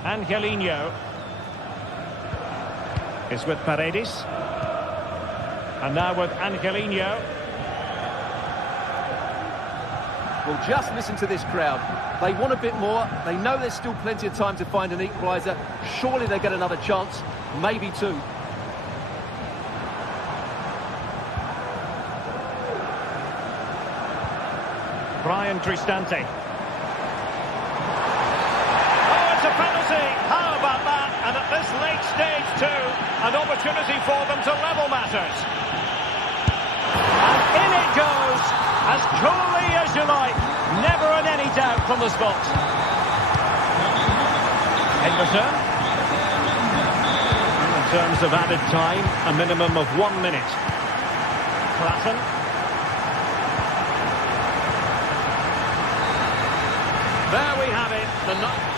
Angelino is with Paredes. And now with Angelino. Well, just listen to this crowd. They want a bit more. They know there's still plenty of time to find an equaliser. Surely they'll get another chance, maybe two. Brian Cristante. How about that? And at this late stage too, an opportunity for them to level matters. And in it goes, as coolly as you like. Never in any doubt from the spot. Henderson. In terms of added time, a minimum of 1 minute. Klassen. There we have it. The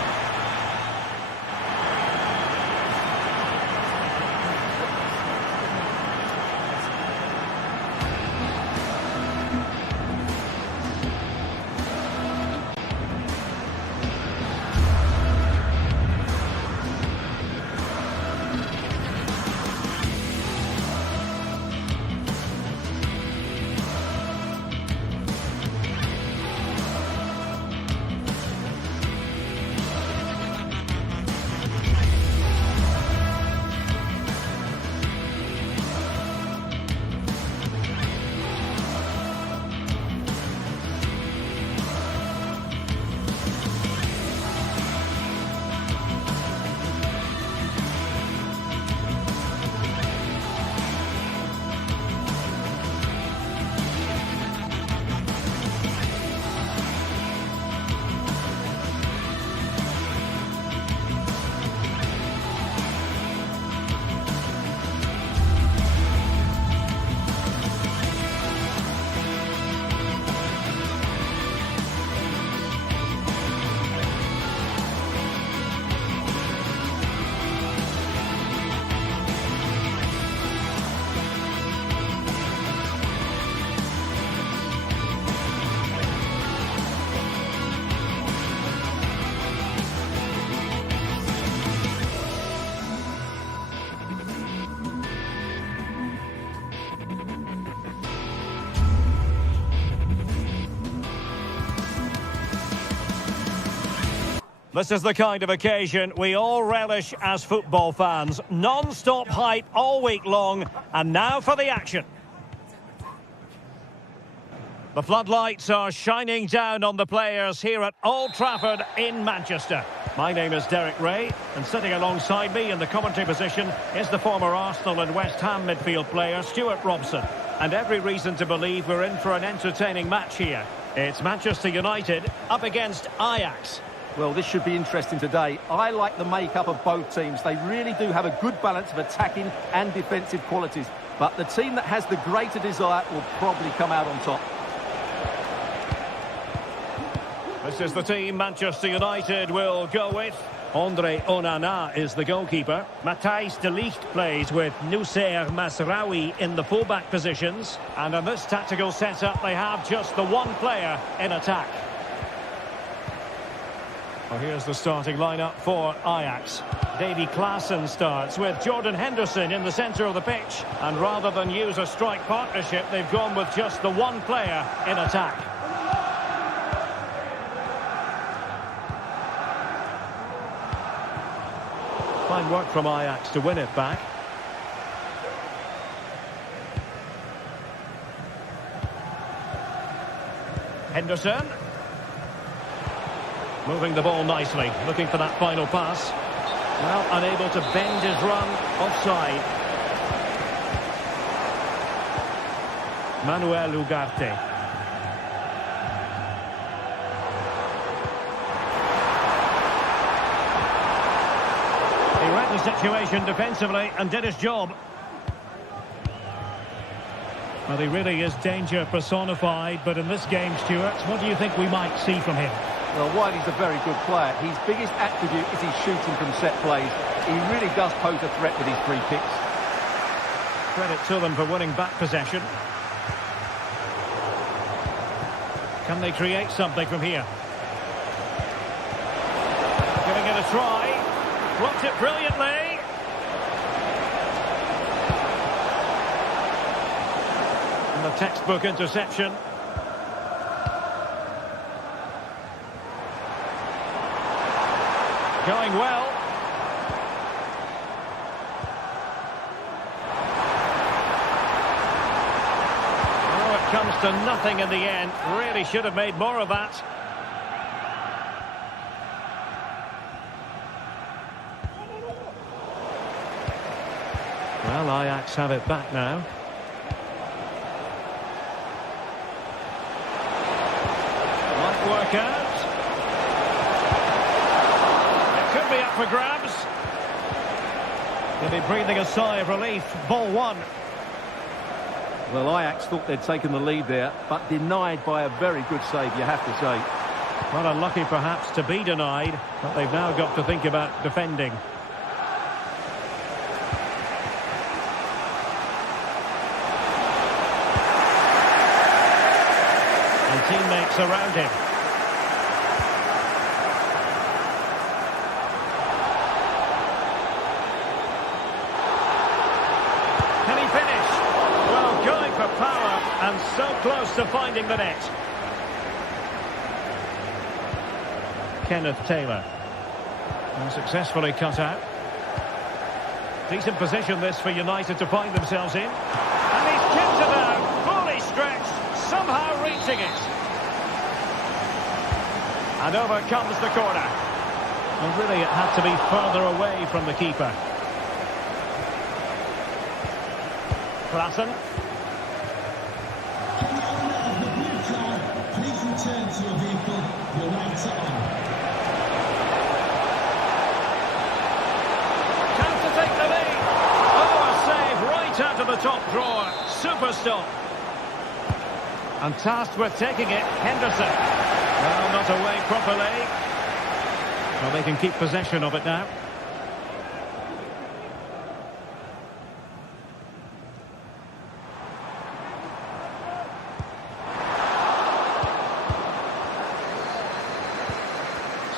This is the kind of occasion we all relish as football fans. Non-stop hype all week long, and now for the action. The floodlights are shining down on the players here at Old Trafford in Manchester. My name is Derek Ray, and sitting alongside me in the commentary position is the former Arsenal and West Ham midfield player Stuart Robson. And every reason to believe we're in for an entertaining match here. It's Manchester United up against Ajax. Well, this should be interesting today. I like the makeup of both teams. They really do have a good balance of attacking and defensive qualities. But the team that has the greater desire will probably come out on top. This is the team Manchester United will go with. Andre Onana is the goalkeeper. Matthijs de Ligt plays with Noussair Mazraoui in the fullback positions. And in this tactical setup, they have just the one player in attack. Well, here's the starting lineup for Ajax. Davy Klaassen starts with Jordan Henderson in the centre of the pitch. And rather than use a strike partnership, they've gone with just the one player in attack. Fine work from Ajax to win it back. Henderson. Moving the ball nicely, looking for that final pass. Well, unable to bend his run, offside. Manuel Ugarte. He read the situation defensively and did his job. Well, he really is danger personified, but in this game, Stuart, what do you think we might see from him? Well, while he's a very good player, his biggest attribute is his shooting from set plays. He really does pose a threat with his free kicks. Credit to them for winning back possession. Can they create something from here? Giving it a try. Blocked it brilliantly. And the textbook interception. Going well. Oh, it comes to nothing in the end. Really should have made more of that. Well, Ajax have it back now. Might work out. Be up for grabs. They'll be breathing a sigh of relief. Ball one. Well, Ajax thought they'd taken the lead there, but denied by a very good save, you have to say. Not unlucky, perhaps, to be denied, but they've now got to think about defending. And teammates around him. And so close to finding the net. Kenneth Taylor. And successfully cut out. Decent position this for United to find themselves in. And he's kept it out. Fully stretched. Somehow reaching it. And over comes the corner. And really it had to be further away from the keeper. Klaassen. To your vehicle, your right turn. Can to take the lead. Oh, a save right out of the top drawer. Super stop. And tasked with taking it, Henderson. Well, not away properly. Well, they can keep possession of it now.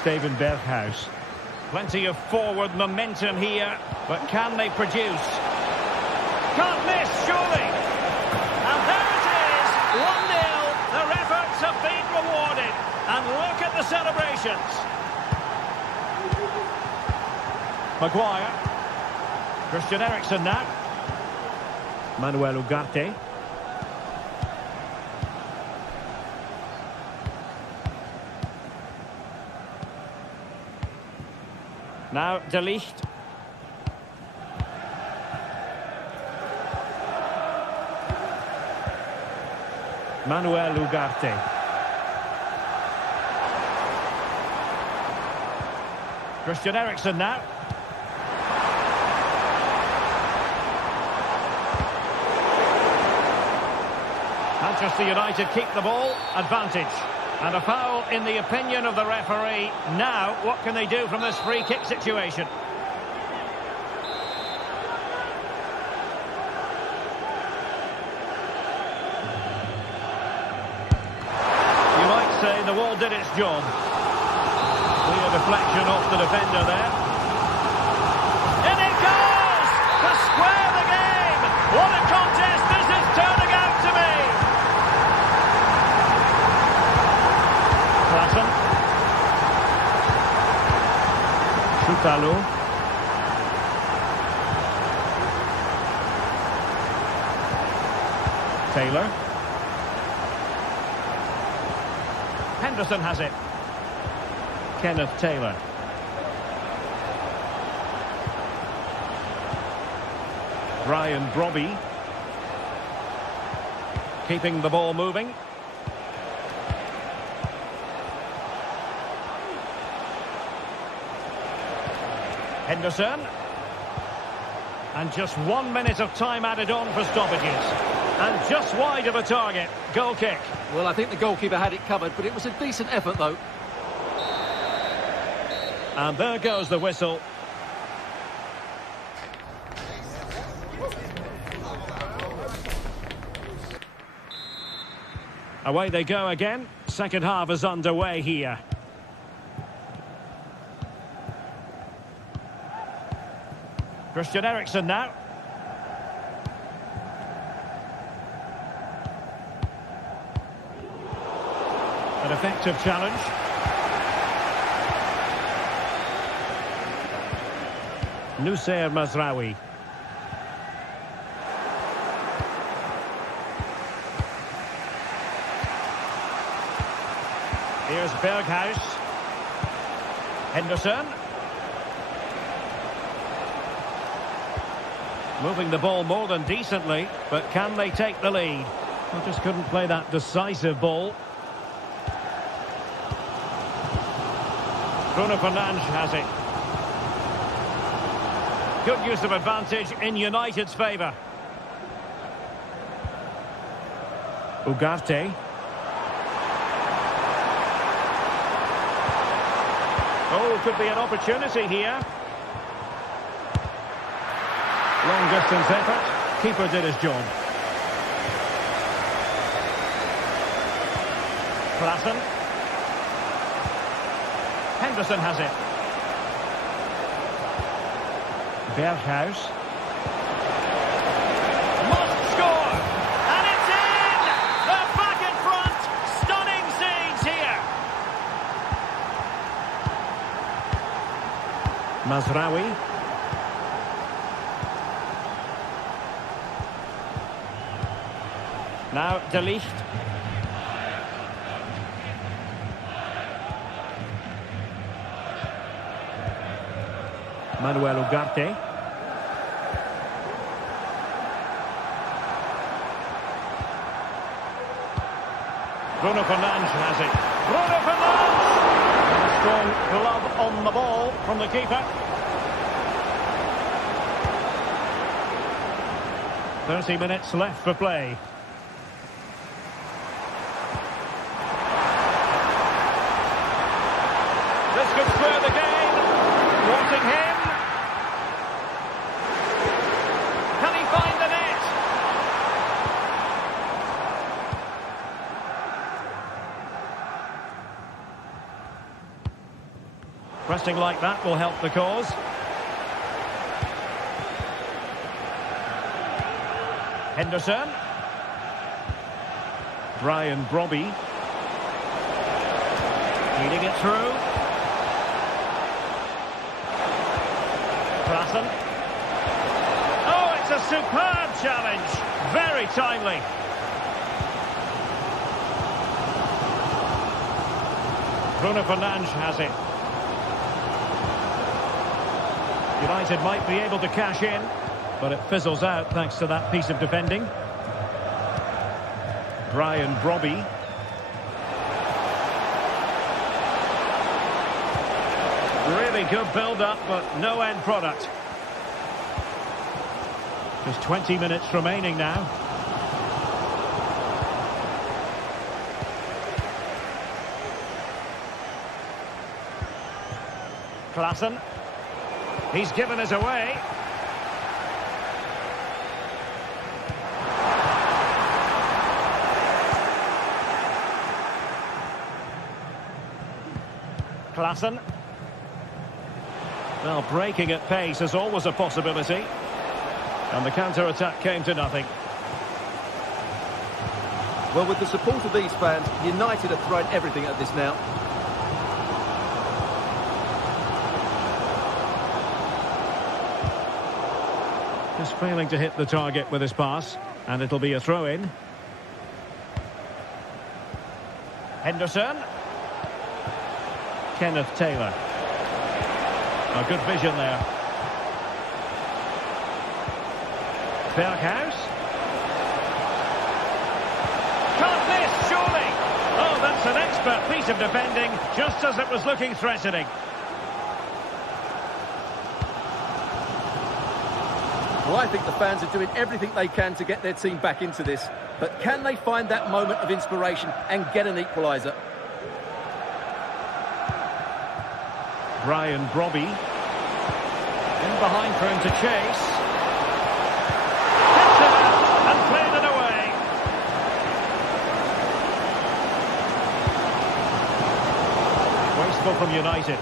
Steven Berghuis. Plenty of forward momentum here, but can they produce? Can't miss, surely! And there it is, 1-0. Their efforts have been rewarded. And look at the celebrations. Maguire. Christian Eriksen now. Manuel Ugarte. Now, De Ligt. Manuel Ugarte. Christian Eriksen now. Manchester United keep the ball, advantage. And a foul in the opinion of the referee. Now, what can they do from this free kick situation? You might say the wall did its job. Clear deflection off the defender there. In it goes! To square the game! What a contest this is turning out to be! Klassen. Schutalo. Taylor. Henderson has it. Kenneth Taylor. Brian Brobby. Keeping the ball moving. Henderson. And just 1 minute of time added on for stoppages. And just wide of a target. Goal kick. Well, I think the goalkeeper had it covered, but it was a decent effort, though. And there goes the whistle. Away they go again. Second half is underway here. Christian Eriksen now. An effective challenge. Noussair Mazraoui. Here's Berghuis. Henderson. Moving the ball more than decently, but can they take the lead? Well, just couldn't play that decisive ball. Bruno Fernandes has it. Good use of advantage in United's favour. Ugarte. Oh, could be an opportunity here. Long distance effort. Keeper did his job. Klassen. Henderson has it. Berghuis. Must score! And it's in! They're back in front! Stunning scenes here! Mazraoui. Now De Ligt. Manuel Ugarte. Bruno Fernandes has it. Bruno Fernandes! A strong glove on the ball from the keeper. 30 minutes left for play. This could square the game. Wanting him. Can he find the net? Pressing like that will help the cause. Henderson. Brian Brobby. Feeding it through. Klassen. Oh, it's a superb challenge. Very timely. Bruno Fernandes has it. United might be able to cash in, but it fizzles out thanks to that piece of defending. Brian Brobby. Really good build-up, but no end product. Just 20 minutes remaining now. Klaassen. He's given us away. Klaassen. Well, breaking at pace is always a possibility. And the counter-attack came to nothing. Well, with the support of these fans, United have thrown everything at this now. Just failing to hit the target with his pass. And it'll be a throw-in. Henderson. Kenneth Taylor. A good vision there. Berghuis. Can't miss, surely. Oh, that's an expert piece of defending, just as it was looking threatening. Well, I think the fans are doing everything they can to get their team back into this. But can they find that moment of inspiration and get an equaliser? Brian Brobby. In behind for him to chase. Hits it out and played it away. Wasteful from United.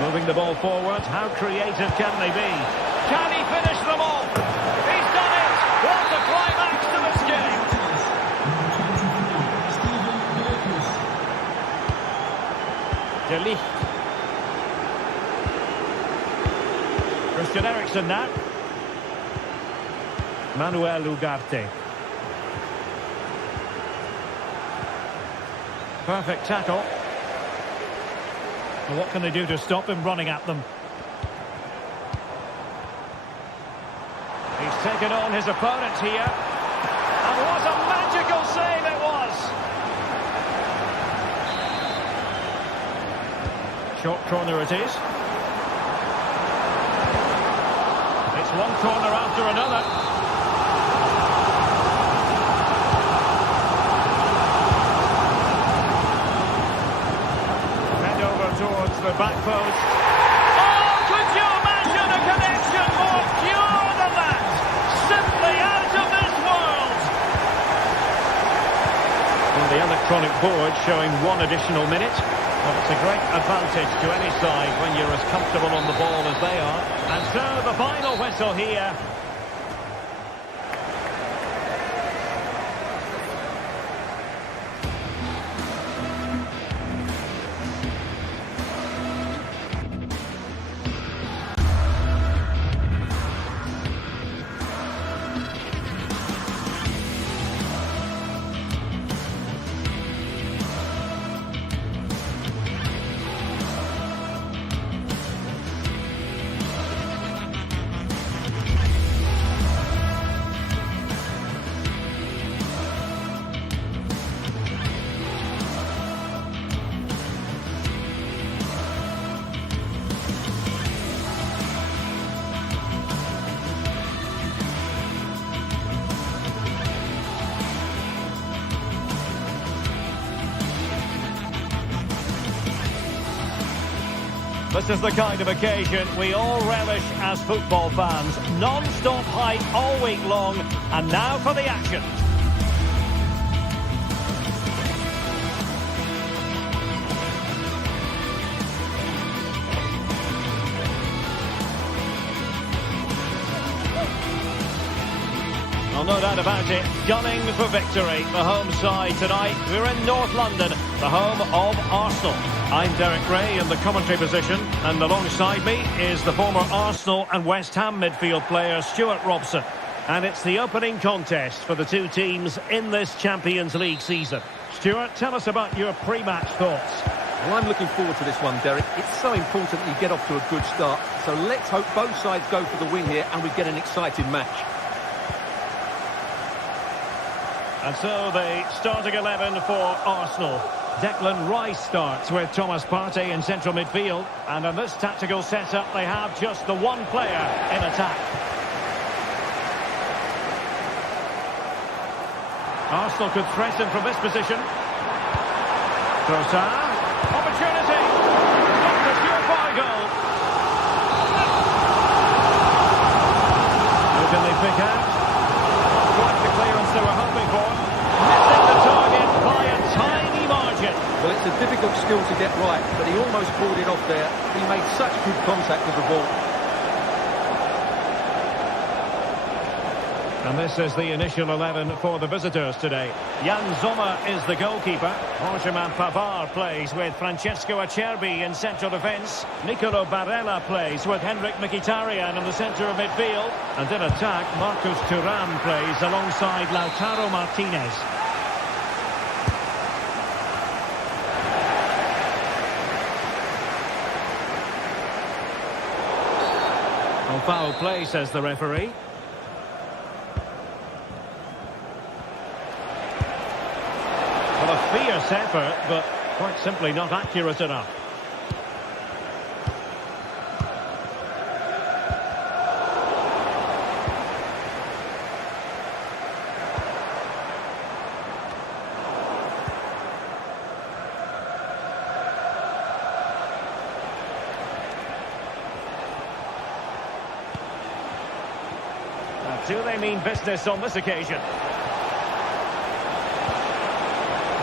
Moving the ball forward. How creative can they be? Can he finish them off? He's done it! What a climax to this game! De Ligt. Christian Eriksen now. Manuel Ugarte. Perfect tackle. Well, what can they do to stop him running at them? He's taken on his opponents here. And what a magical save it was! Short corner it is. It's one corner after another. Towards the back post. Oh, could you imagine a connection more pure than that? Simply out of this world. And the electronic board showing one additional minute. Well, it's a great advantage to any side when you're as comfortable on the ball as they are. And so the final whistle here. This is the kind of occasion we all relish as football fans. Non-stop hype all week long, and now for the action. Well, no doubt about it, gunning for victory. The home side tonight. We're in North London, the home of Arsenal. I'm Derek Ray in the commentary position, and alongside me is the former Arsenal and West Ham midfield player Stuart Robson. And it's the opening contest for the two teams in this Champions League season. Stuart, tell us about your pre-match thoughts. Well, I'm looking forward to this one, Derek. It's so important that you get off to a good start. So let's hope both sides go for the win here and we get an exciting match. And so the starting 11 for Arsenal. Declan Rice starts with Thomas Partey in central midfield. And in this tactical setup, they have just the one player in attack. Arsenal could threaten from this position. Trossard. Opportunity. Not a surefire goal. Who can they pick out? Not quite the clearance they were hoping for. Missing the target by a tiny margin. Well, it's a difficult skill to get right, but he almost pulled it off there. He made such good contact with the ball. And this is the initial 11 for the visitors today. Jan Sommer is the goalkeeper. Benjamin Pavard plays with Francesco Acerbi in central defence. Nicolo Barella plays with Henrik Mkhitaryan in the centre of midfield. And in attack, Marcus Thuram plays alongside Lautaro Martinez. Oh, foul play, says the referee. Well, a fierce effort, but quite simply not accurate enough. Now, do they mean business on this occasion?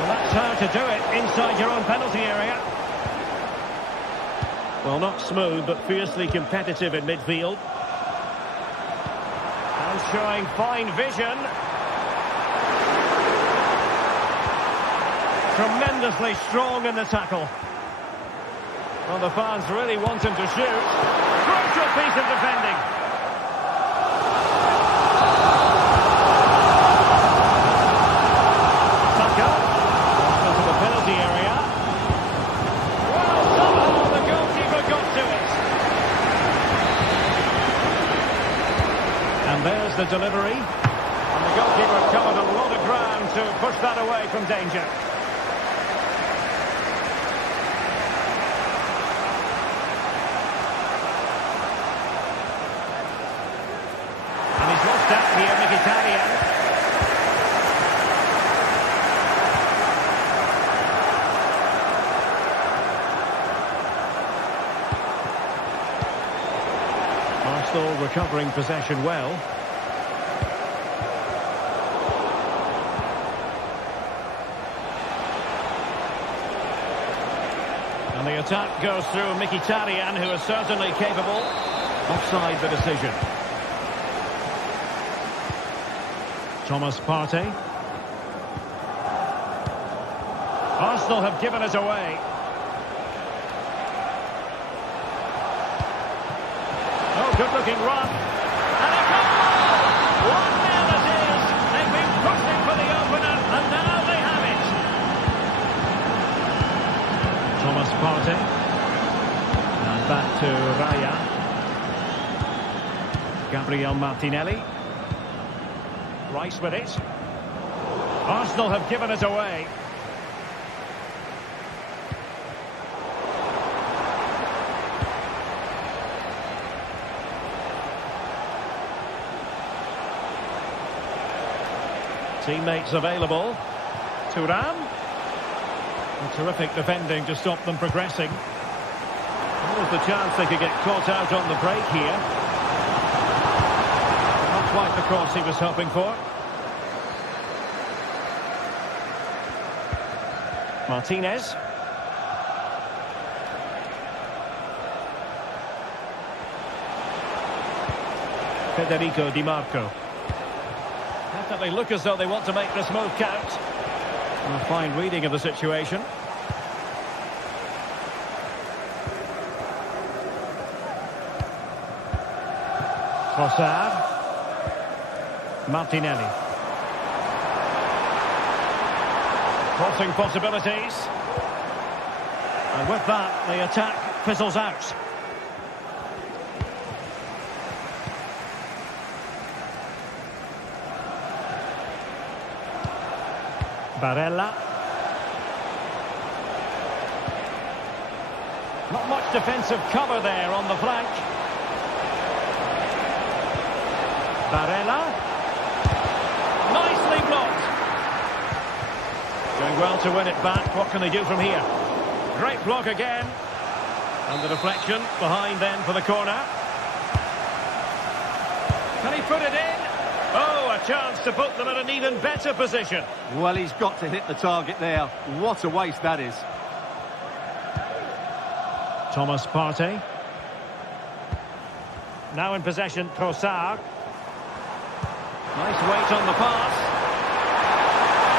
That's how to do it inside your own penalty area. Well, not smooth, but fiercely competitive in midfield. And showing fine vision. Tremendously strong in the tackle. Well, the fans really want him to shoot. Crucial piece of defending. There's the delivery, and the goalkeeper covered a lot of ground to push that away from danger. And he's lost out here, Mkhitaryan. Arsenal recovering possession well. And the attack goes through Mkhitaryan, who is certainly capable. Offside the decision. Thomas Partey. Arsenal have given it away. Oh, good-looking run. And a goal! 1-0 it is. They've been pushing for the opener, and now they have it. Thomas Partey. And back to Raya. Gabriel Martinelli. Rice with it. Arsenal have given it away. Teammates available. Thuram. Terrific defending to stop them progressing. There was the chance they could get caught out on the break here. Not quite the cross he was hoping for. Martinez. Federico Di Marco. Definitely look as though they want to make this move count. A fine reading of the situation. Trossard. Martinelli. Crossing possibilities. And with that, the attack fizzles out. Barella. Not much defensive cover there on the flank. Barella. Nicely blocked. Doing well to win it back. What can they do from here? Great block again. And the deflection behind then for the corner. Can he put it in? Oh, a chance to put them in an even better position. Well, he's got to hit the target there. What a waste that is. Thomas Partey. Now in possession, Trossard. Nice weight on the pass.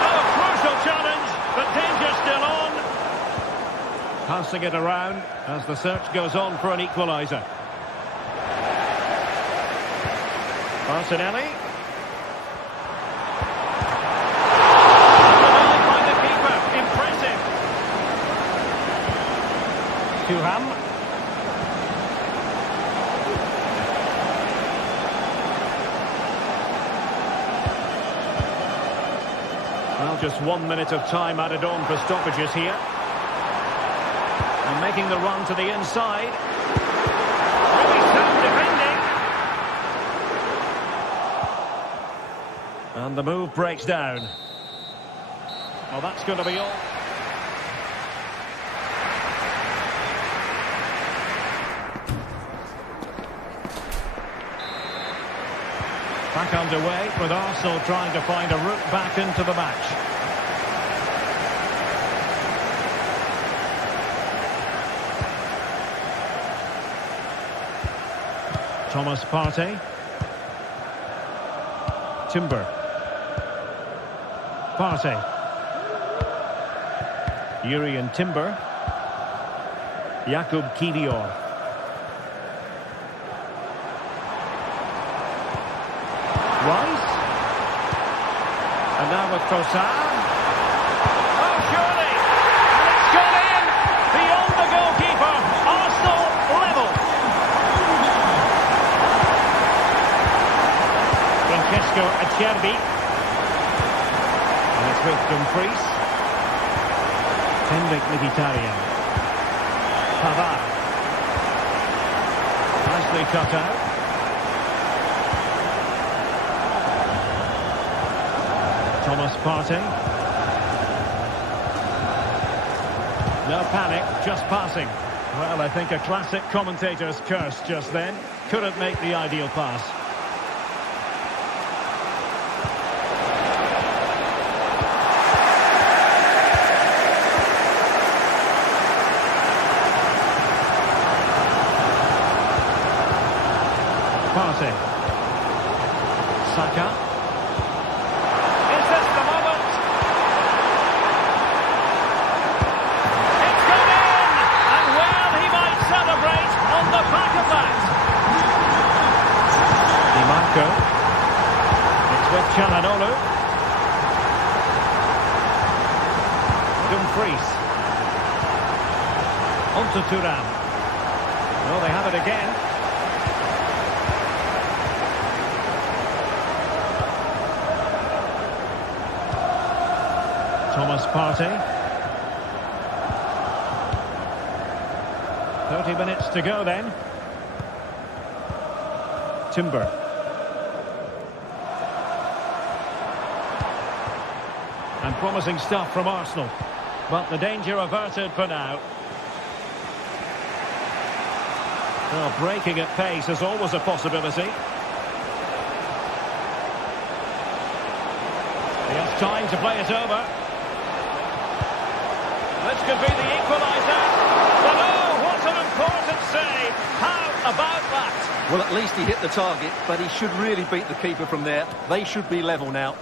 Oh, a crucial challenge, but danger still on. Passing it around as the search goes on for an equaliser. Martinelli. Denied by the keeper. Impressive. Thuram. Well, just 1 minute of time added on for stoppages here. And making the run to the inside. Really sound defending. And the move breaks down. Well, that's going to be all. Back underway with Arsenal trying to find a route back into the match. Thomas Partey. Timber. Partey. Yuri Timber. Jakub Kivior. Rice. And now with Trossard. Oh, surely! And it's gone in! Beyond the goalkeeper. Arsenal level. Francesco Acerbi. And it's with Dumfries. Henrik Mkhitaryan. Pavard. Nicely cut out. Thomas Partey. No panic, just passing. Well, I think a classic commentator's curse just then. Couldn't make the ideal pass. Partey. Saka. It's with Çalhanoğlu. Dumfries. On to Thuram. Well, they have it again. Thomas Partey. 30 minutes to go then. Timber. And promising stuff from Arsenal. But the danger averted for now. Well, breaking at pace is always a possibility. He has time to play it over. This could be the equaliser. But oh, what an important save. How about that? Well, at least he hit the target, but he should really beat the keeper from there. They should be level now.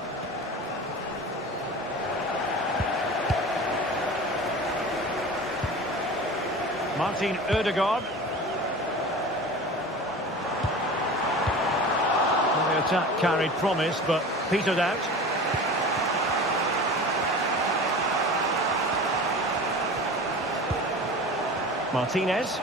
Martin Ødegaard. Well, the attack carried promise, but petered out. Martinez.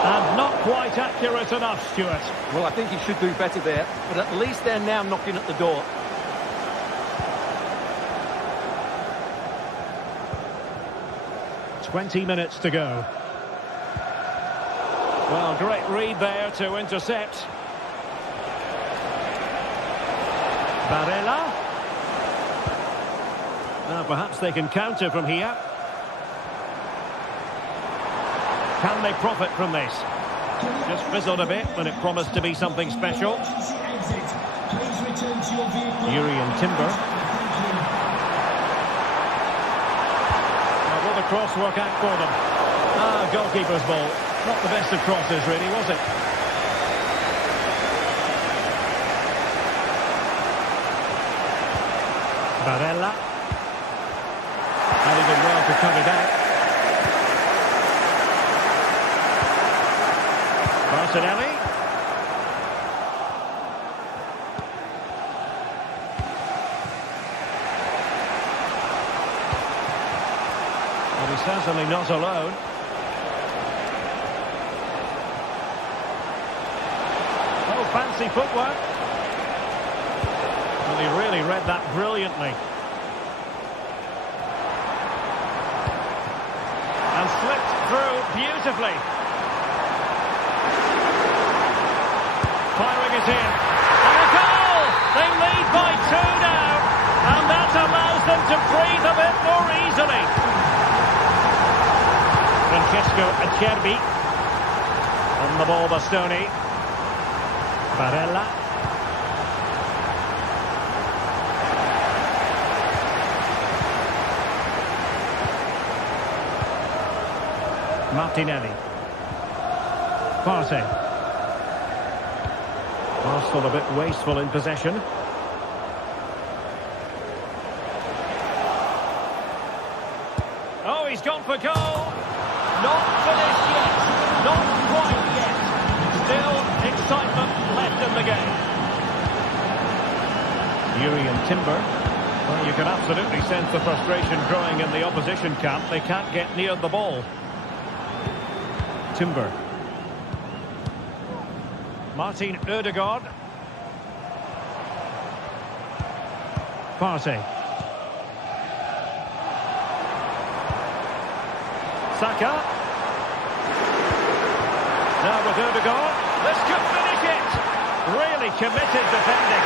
And not quite accurate enough, Stuart. Well, I think he should do better there, but at least they're now knocking at the door. "20 minutes to go." Well, great read there to intercept. Barella. Now perhaps they can counter from here. Can they profit from this? Just fizzled a bit when it promised to be something special. Urian Timber. Now will the cross work out for them? Goalkeeper's ball. Not the best of crosses really, was it? Barella. And he did well to cut it out. Martinelli. Well, he's certainly not alone. Oh, fancy footwork. Well, he really read that brilliantly. And slipped through beautifully. Firing it in. And a goal! They lead by 2 now. And that allows them to breathe a bit more easily. Francesco Acerbi. On the ball, Bastoni. Barella. Martinelli. Partey. Arsenal a bit wasteful in possession. Oh, he's gone for goal. Not finished yet. Not quite yet. Still excitement left in the game. Urian Timber. Well, you can absolutely sense the frustration growing in the opposition camp. They can't get near the ball. Timber. Martin Ødegaard. Partey. Saka. Now with Ødegaard. This could finish it. Really committed defending.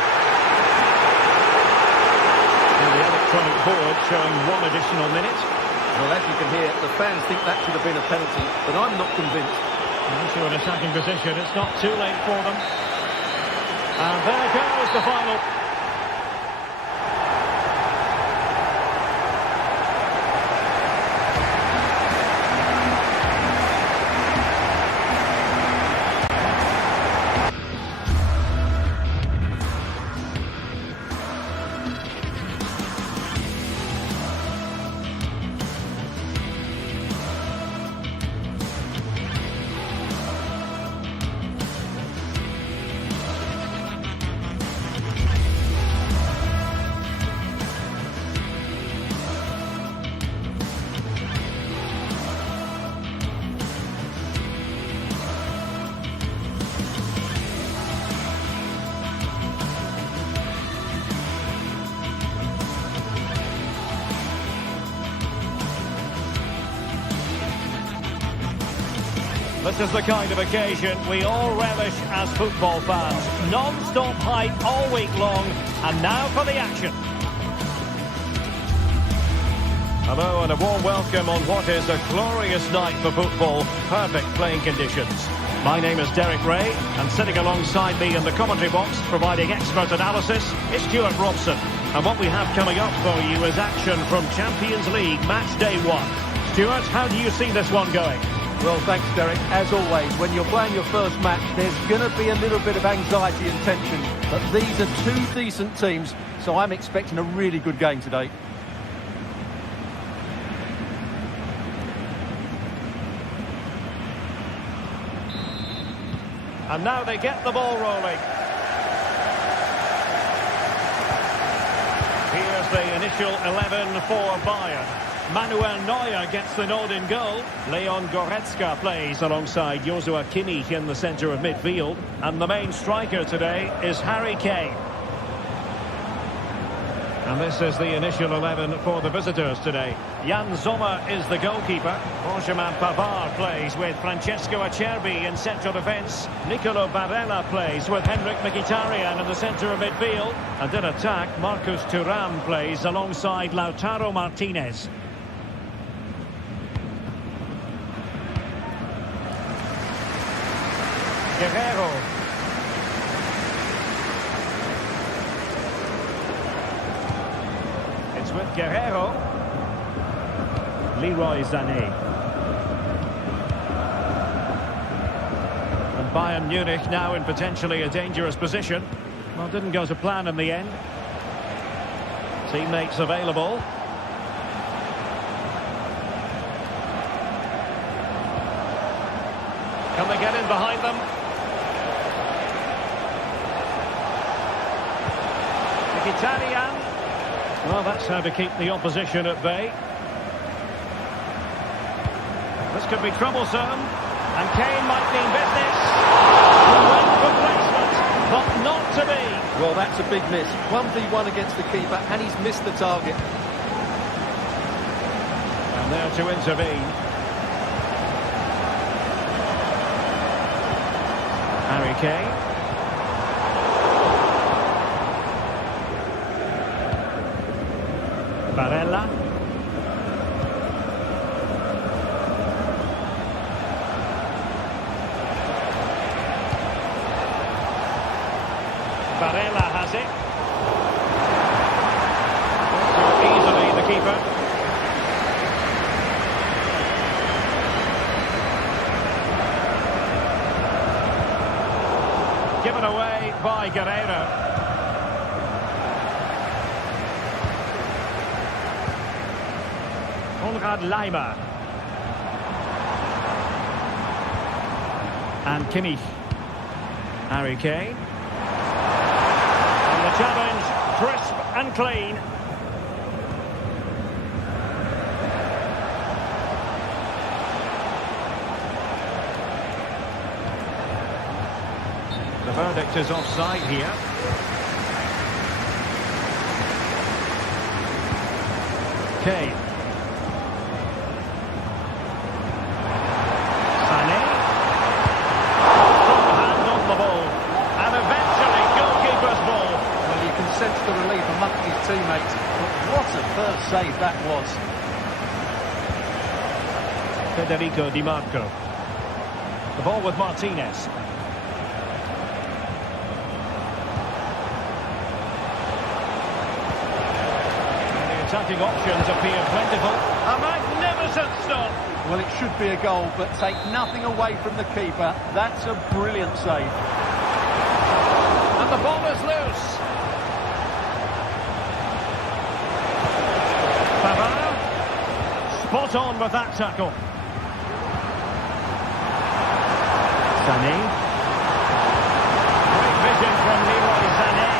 And the electronic board showing 1 additional minute. Well, as you can hear, the fans think that should have been a penalty, but I'm not convinced. Once you're in attacking position, it's not too late for them. And there goes the final. This is the kind of occasion we all relish as football fans. Non-stop hype all week long, and now for the action. Hello and a warm welcome on what is a glorious night for football. Perfect playing conditions. My name is Derek Ray, and sitting alongside me in the commentary box, providing expert analysis, is Stuart Robson. And what we have coming up for you is action from Champions League Match Day 1. Stuart, how do you see this one going? Well, thanks, Derek. As always, when you're playing your first match, there's going to be a little bit of anxiety and tension. But these are two decent teams, so I'm expecting a really good game today. And now they get the ball rolling. the initial 11 for Bayern. Manuel Neuer gets the nod in goal. Leon Goretzka plays alongside Joshua Kimmich in the centre of midfield. And the main striker today is Harry Kane. And this is the initial 11 for the visitors today. Jan Sommer is the goalkeeper. Benjamin Pavard plays with Francesco Acerbi in central defence. Nicolo Barella plays with Henrik Mkhitaryan in the centre of midfield. And in attack, Marcus Thuram plays alongside Lautaro Martinez. Guerrero. It's with Guerrero. Leroy Sané. And Bayern Munich now in potentially a dangerous position. Well, didn't go to plan in the end. Teammates available. Can they get in behind them? Mkhitaryan. Well, that's how to keep the opposition at bay. This could be troublesome. And Kane might mean business. He went for placement, but not to be. Well, that's a big miss. 1v1 against the keeper, and he's missed the target. And there to intervene. Harry Kane. Barella. Barella has it. Too easily, the keeper. Given away by Guerrero. Leimer. And Kimmich. Harry Kane. And the challenge, crisp and clean. The verdict is offside here. Kane. The relief amongst his teammates, but what a first save that was. Federico Di Marco. The ball with Martinez. And the attacking options appear plentiful. A magnificent stop. Well, it should be a goal, but take nothing away from the keeper. That's a brilliant save. And the ball is loose. Spot on with that tackle. Sané. Great vision from Leroy Sané.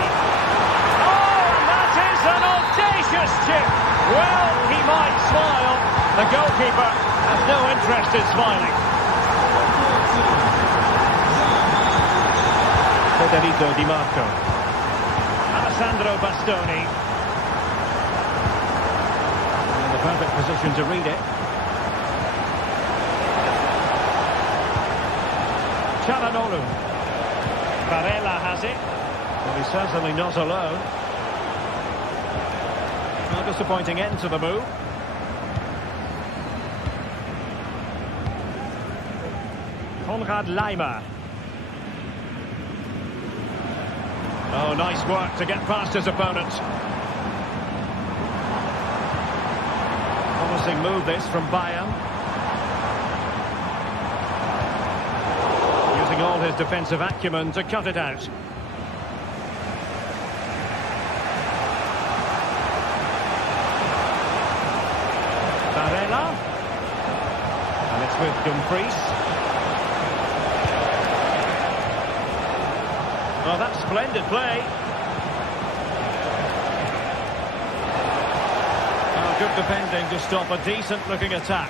Oh, and that is an audacious chip. Well, he might smile. The goalkeeper has no interest in smiling. Federico Di Marco. Alessandro Bastoni. Perfect position to read it. Çalhanoğlu. Barella has it. Well, he's certainly not alone. A disappointing end to the move. Leimer. Oh, nice work to get past his opponent. Promising move this from Bayern. Using all his defensive acumen to cut it out. Barella. And it's with Dumfries. Well, that's splendid play. Good defending to stop a decent-looking attack.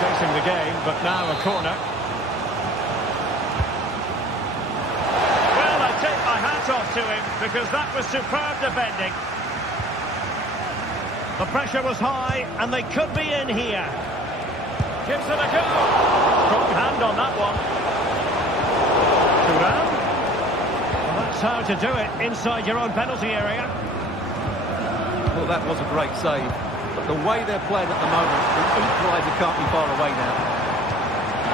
Chasing the game, but now a corner. Well, I take my hat off to him because that was superb defending. The pressure was high, and they could be in here. Gives it a go. Strong hand on that one. Thuram. Well, that's how to do it inside your own penalty area. Well, that was a great save. But the way they're playing at the moment, the equaliser can't be far away now.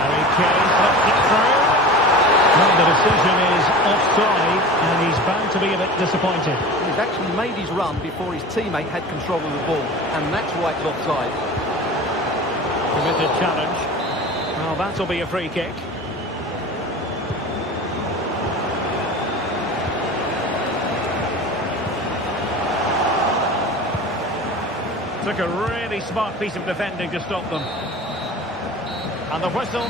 Harry Kane slipped it through. Well, the decision is offside, and he's bound to be a bit disappointed. He's actually made his run before his teammate had control of the ball, and that's why it's offside. Committed challenge. Well, that'll be a free kick. Took a really smart piece of defending to stop them. And the whistle...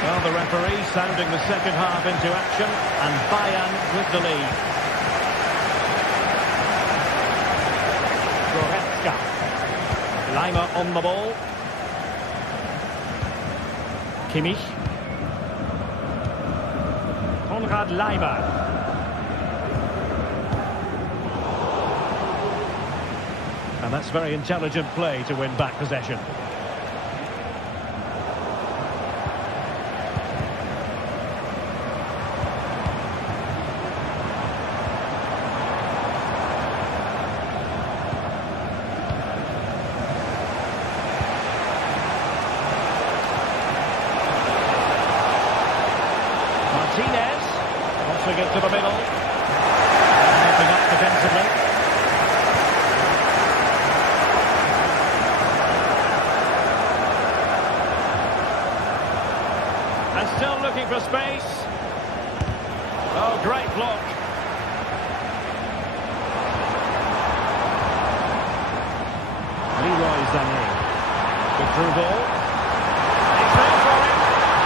Well, the referee sounding the second half into action, and Bayern with the lead. Goretzka. Leimer on the ball. Kimmich. Konrad Leimer. And that's very intelligent play to win back possession. Martinez, crossing it to the middle. Helping up defensively. And still looking for space. Oh, great block. Leroy Sané. Good through ball. He's there for it.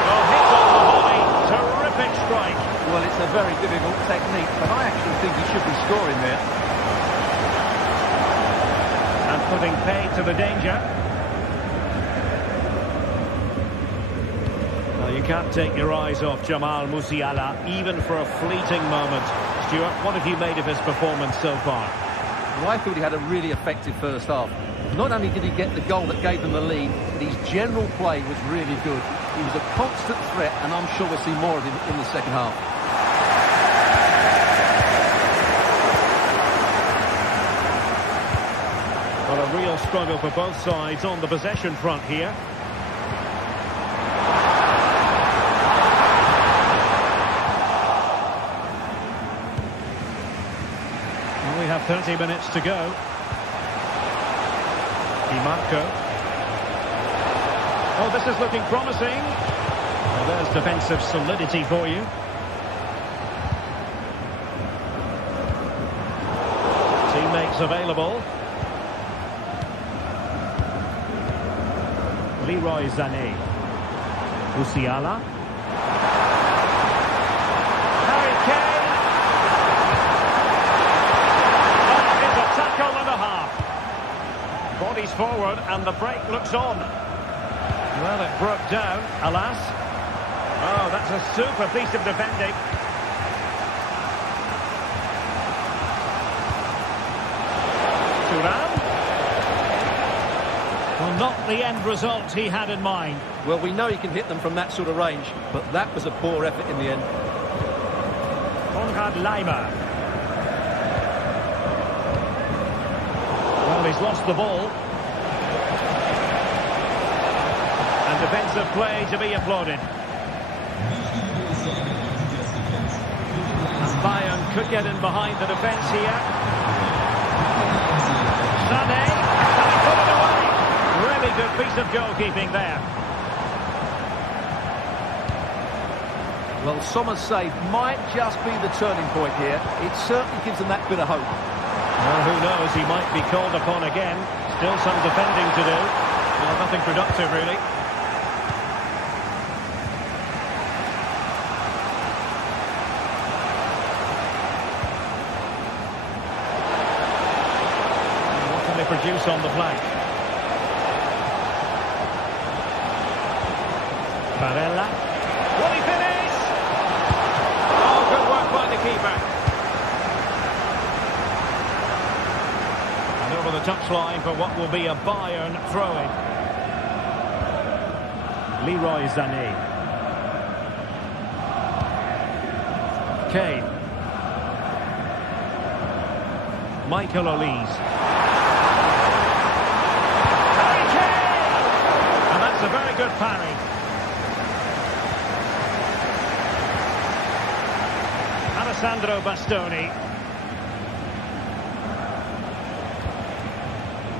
Oh, hit on the volley. Terrific strike. Well, it's a very difficult technique, but I actually think he should be scoring there. And putting paid to the danger. Well, you can't take your eyes off Jamal Musiala, even for a fleeting moment. Stuart, what have you made of his performance so far? Well, I thought he had a really effective first half. Not only did he get the goal that gave them the lead, but his general play was really good. He was a constant threat, and I'm sure we'll see more of him in the second half. Well, a real struggle for both sides on the possession front here. Well, we have 30 minutes to go. Di Marco. Oh, this is looking promising. Well, there's defensive solidity for you. Teammates available. Leroy Sané. Musiala. Harry Kane. That is a tackle and a half. Bodies forward and the break looks on. Well, it broke down, alas. Oh, that's a super piece of defending. Thuram. Well, not the end result he had in mind. Well, we know he can hit them from that sort of range, but that was a poor effort in the end. Konrad Leimer. Well, he's lost the ball. And defensive play to be applauded. And Bayern could get in behind the defence here. Sané, and he put it away. Really good piece of goalkeeping there. Well, Sommer's save might just be the turning point here. It certainly gives them that bit of hope. Well, who knows? He might be called upon again. Still some defending to do. Well, nothing productive, really. What can they produce on the flank? Barella. Will he finish? Oh, good work by the keeper. And over the touchline for what will be a Bayern throw-in. Leroy Sané. Kane. Michael Olise. Harry Kane! And that's a very good parry. Alessandro Bastoni.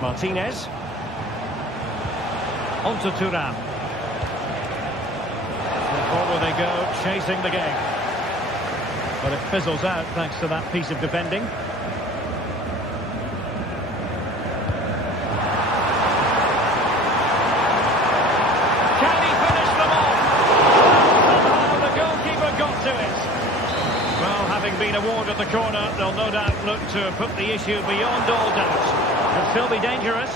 Martinez. On to Thuram. Forward they go, chasing the game. But it fizzles out thanks to that piece of defending. Can he finish them off? Somehow the goalkeeper got to it. Well, having been awarded the corner, they'll no doubt look to put the issue beyond all doubt. Could still be dangerous.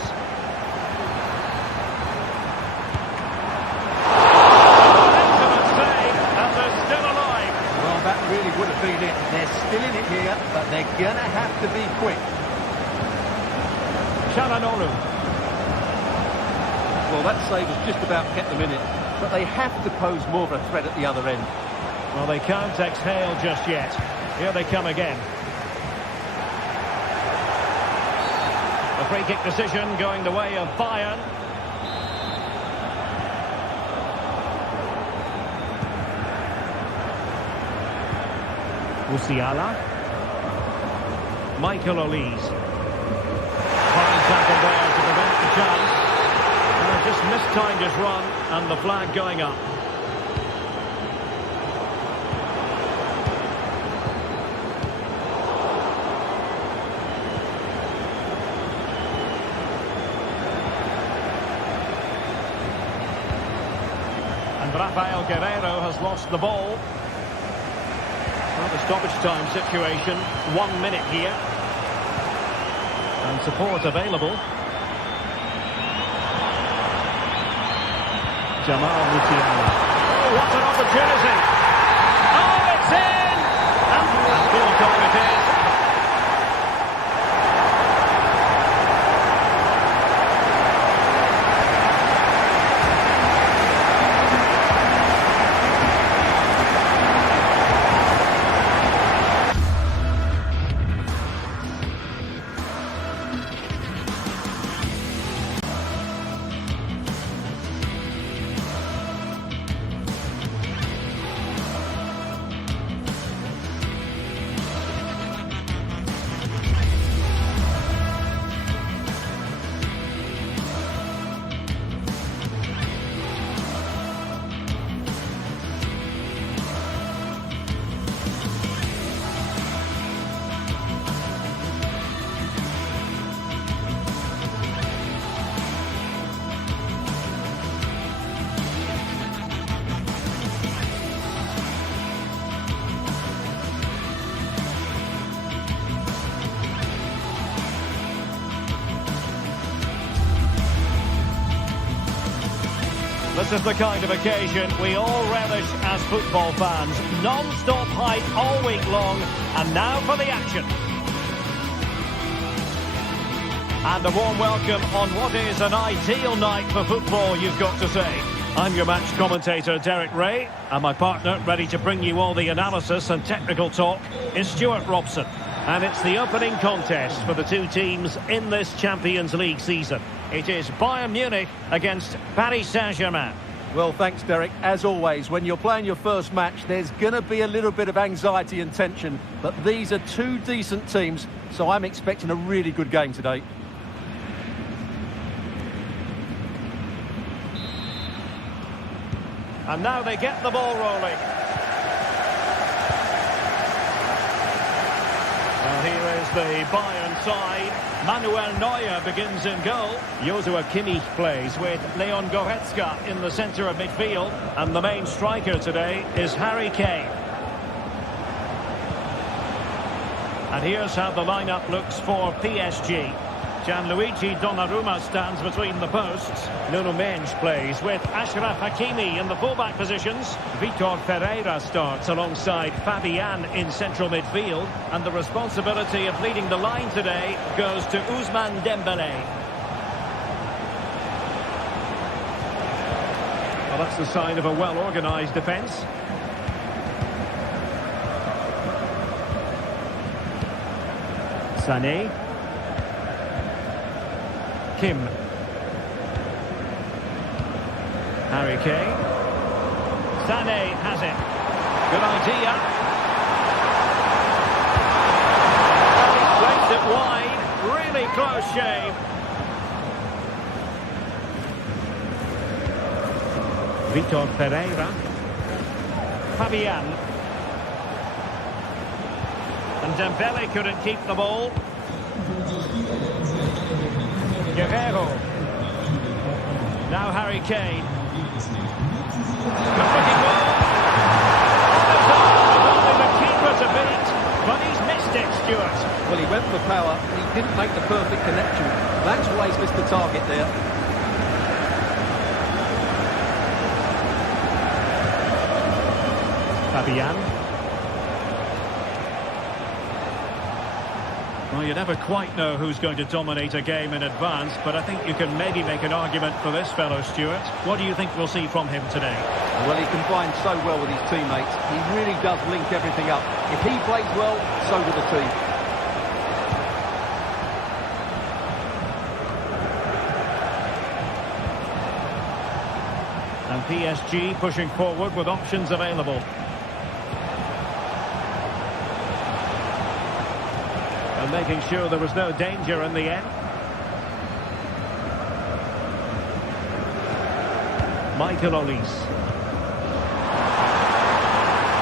Excellent save, and they're still alive. Well, that really would have been it. They're still in it here, but they're going to have to be quick. Çalhanoğlu. Well, that save has just about kept them in it, but they have to pose more of a threat at the other end. Well, they can't exhale just yet. Here they come again. The free kick decision going the way of Bayern. Musiala. Michael Olise. Fine tackle there to prevent the chance. Just mistimed his run and the flag going up. And Rafael Guerreiro has lost the ball. Well, the stoppage time situation, 1 minute here. And support available. Jamal Musiala. Oh, what an opportunity! Oh, it's in! And full time it is. This is the kind of occasion we all relish as football fans. Non-stop hype all week long, and now for the action. And a warm welcome on what is an ideal night for football, you've got to say. I'm your match commentator, Derek Ray, and my partner, ready to bring you all the analysis and technical talk, is Stuart Robson. And it's the opening contest for the two teams in this Champions League season. It is Bayern Munich against Paris Saint-Germain. Well, thanks, Derek. As always, when you're playing your first match, there's going to be a little bit of anxiety and tension. But these are two decent teams, so I'm expecting a really good game today. And now they get the ball rolling. is the Bayern side. Manuel Neuer begins in goal. Joshua Kimmich plays with Leon Goretzka in the centre of midfield. And the main striker today is Harry Kane. And here's how the lineup looks for PSG. Gianluigi Donnarumma stands between the posts. Nuno Mendes plays with Achraf Hakimi in the fullback positions. Vitor Ferreira starts alongside Fabian in central midfield. And the responsibility of leading the line today goes to Ousmane Dembélé. Well, that's the sign of a well-organised defence. Sané. Kim. Harry Kane. Sané has it. Good idea. He's placed it wide. Really close shave. Vitor Ferreira. Fabian. And Dembélé couldn't keep the ball. Guerrero. Now Harry Kane. Good looking ball. Only the keeper to beat, but he's missed it, Stuart. Well, he went for power, and he didn't make the perfect connection. That's why he's missed the target there. Fabian. Well, you never quite know who's going to dominate a game in advance, but I think you can maybe make an argument for this fellow, Stuart. What do you think we'll see from him today? Well, he combines so well with his teammates. He really does link everything up. If he plays well, so do the team. And PSG pushing forward with options available. And making sure there was no danger in the end. Michael Olise.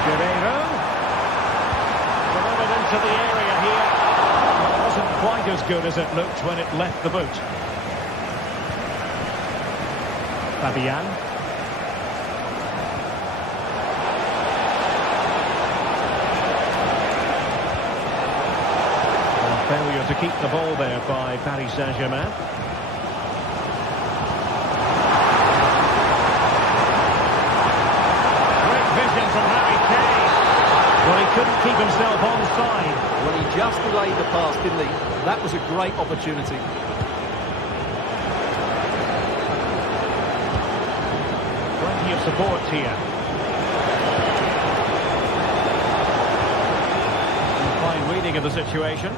Guerrero. Delivered into the area here. It wasn't quite as good as it looked when it left the boot. Fabian. Failure to keep the ball there by Paris Saint-Germain. Great vision from Harry Kane. Well, he couldn't keep himself onside. Well, he just delayed the pass, didn't he? That was a great opportunity. Plenty of support here. Fine reading of the situation.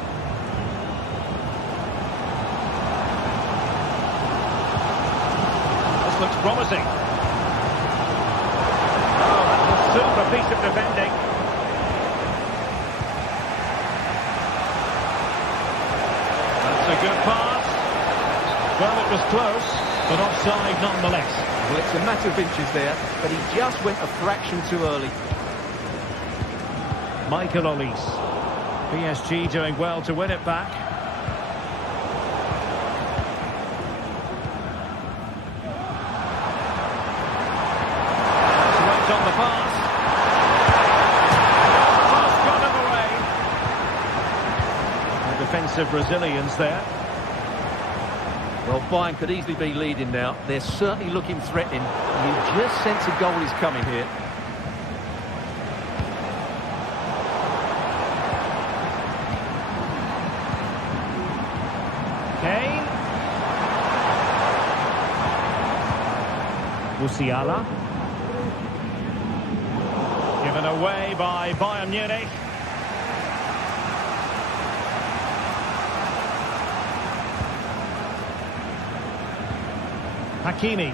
Looks promising. Oh, that's a super piece of defending. That's a good pass. Well, it was close, but offside nonetheless. Well, it's a matter of inches there, but he just went a fraction too early. Michael Olise. PSG doing well to win it back. On the pass. Just got in the way. A defensive resilience there. Well, Bayern could easily be leading now. They're certainly looking threatening. You just sense a goal is coming here. Kane. Musiala. Given away by Bayern Munich. Hakimi.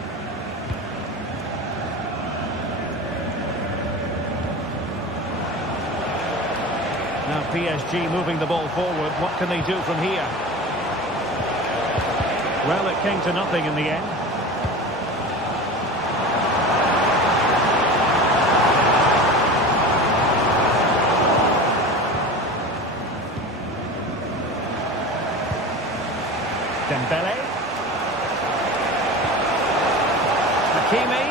Now PSG moving the ball forward. What can they do from here? Well, it came to nothing in the end. Hakimi.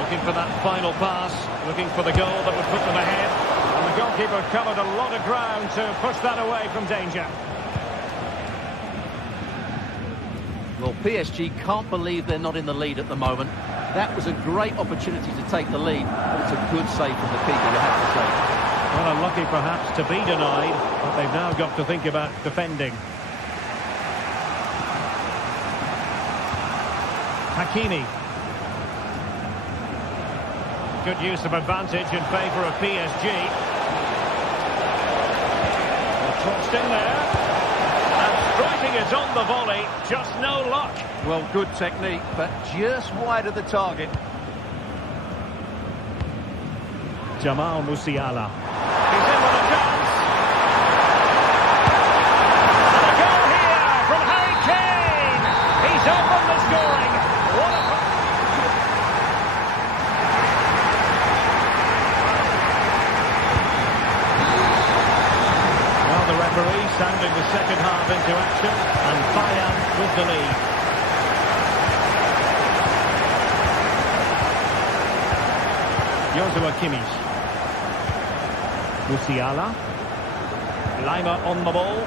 Looking for that final pass, looking for the goal that would put them ahead. And the goalkeeper covered a lot of ground to push that away from danger. Well, PSG can't believe they're not in the lead at the moment. That was a great opportunity to take the lead, but it's a good save from the keeper, you have to say. Well, unlucky perhaps to be denied, but they've now got to think about defending. Hakimi. Good use of advantage in favour of PSG. Tossed in there. And striking it on the volley. Just no luck. Well, good technique, but just wide of the target. Jamal Musiala. He's in with a chance. And a goal here from Harry Kane. He's opened the scoring. What a... Well, the referee sounding the second half into action. And Bayern with the lead. Joshua Kimmich. Musiala. Lima on the ball.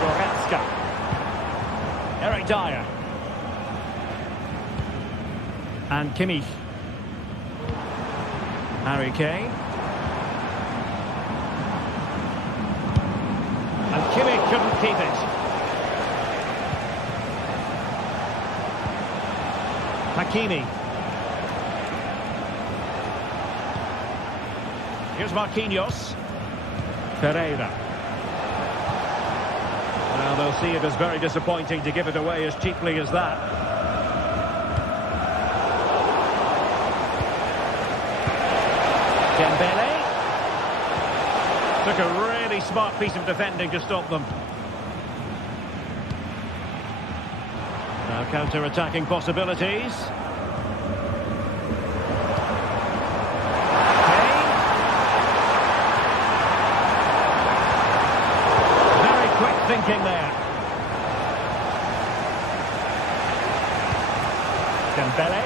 Goretzka. Eric Dyer. And Kimmich. Harry Kane. And Kimmich couldn't keep it. Hakimi. Here's Marquinhos. Pereira. Well, they'll see it as very disappointing to give it away as cheaply as that. Dembele. Took a really smart piece of defending to stop them. Now counter-attacking possibilities. Thinking there. Dembele.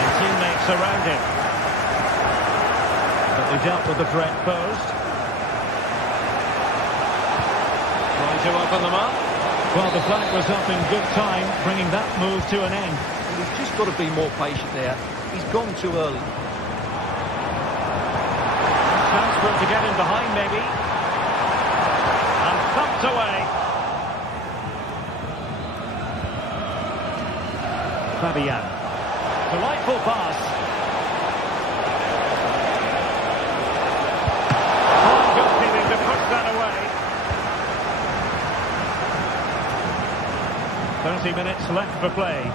And teammates around him. But they dealt with the threat posed. Trying to open them up. Well, the flag was up in good time, bringing that move to an end. He's just got to be more patient there. He's gone too early. Chance for him to get in behind, maybe. And thumped away. Fabian. Delightful pass. Fine goalkeeping to push that away. 30 minutes left for play.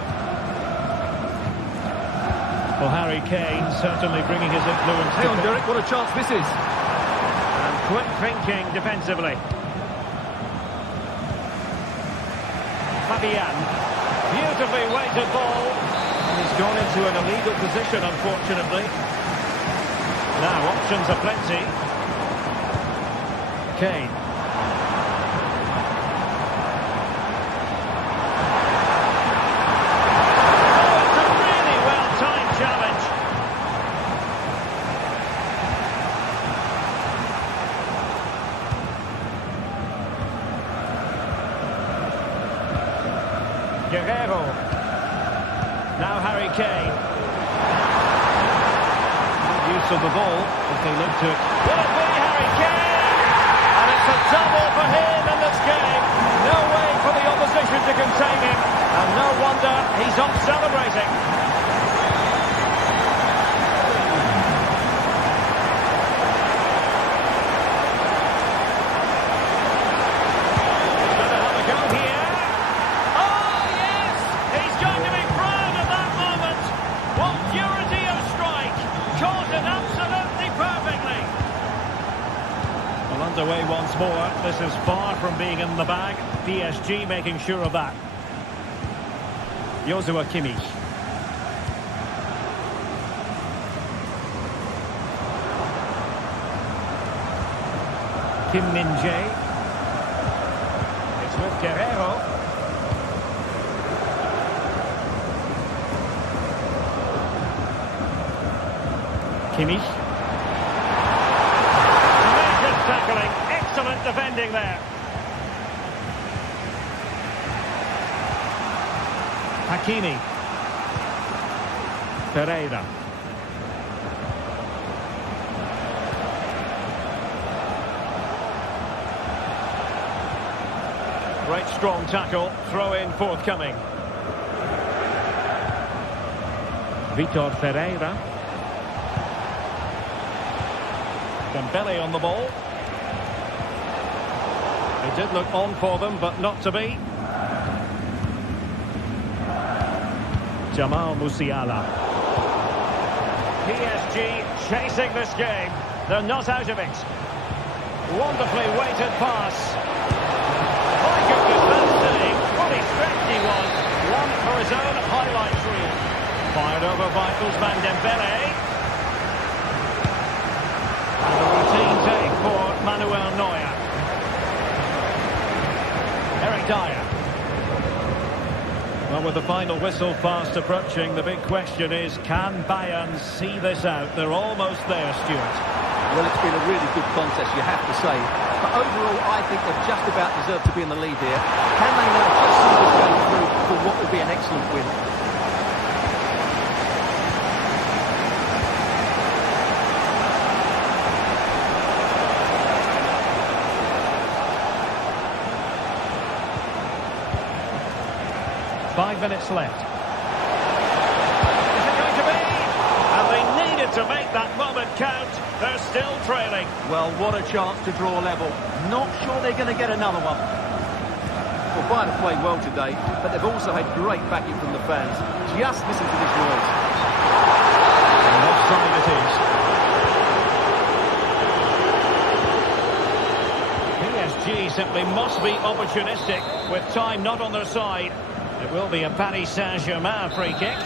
Well, Harry Kane certainly bringing his influence. Hang on, Derek, what a chance this is. And quick thinking defensively. Fabian. Beautifully weighted ball. And he's gone into an illegal position, unfortunately. Now, options are plenty. Kane. Guerrero. Now Harry Kane. Good use of the ball as they look to it. Will it be Harry Kane? And it's a double for him in this game. No way for the opposition to contain him. And no wonder he's off celebrating. Away once more. This is far from being in the bag. PSG making sure of that. Joshua Kimmich. Kim Min-jae. It's with Guerrero. Kimmich. Tremendous tackling. Excellent defending there. Hakimi. Pereira. Great strong tackle. Throw in forthcoming. Vitor Ferreira. Dembele on the ball. It did look on for them, but not to be. Jamal Musiala. PSG chasing this game. They're not out of it. Wonderfully weighted pass. My goodness, that's sitting. What a stretch he was. One for his own highlights reel. Fired over by Ousmane Dembele. And a routine take for Manuel Neuer. Eric Dyer. Well, with the final whistle fast approaching, the big question is, can Bayern see this out? They're almost there, Stuart. Well, it's been a really good contest, you have to say. But overall, I think they've just about deserved to be in the lead here. Can they now just see this going through for what will be an excellent win? Five minutes left. Is it going to be? And they needed to make that moment count. They're still trailing. Well, what a chance to draw level. Not sure they're going to get another one. Well, Bayern have played well today, but they've also had great backing from the fans. Just listen to this noise. And offside it is. PSG simply must be opportunistic with time not on their side. It will be a Paris Saint-Germain free kick.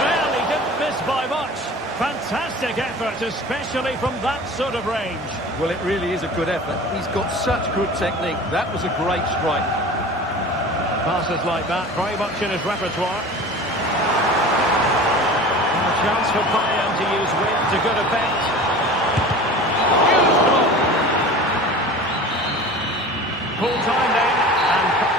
Well, he didn't miss by much. Fantastic effort, especially from that sort of range. Well, it really is a good effort. He's got such good technique. That was a great strike. Passes like that, very much in his repertoire. Chance for Bayern to use width to good effect. Full time then, and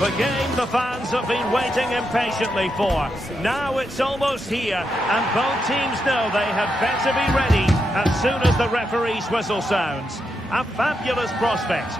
the game the fans have been waiting impatiently for. Now it's almost here, and both teams know they had better be ready as soon as the referee's whistle sounds. A fabulous prospect.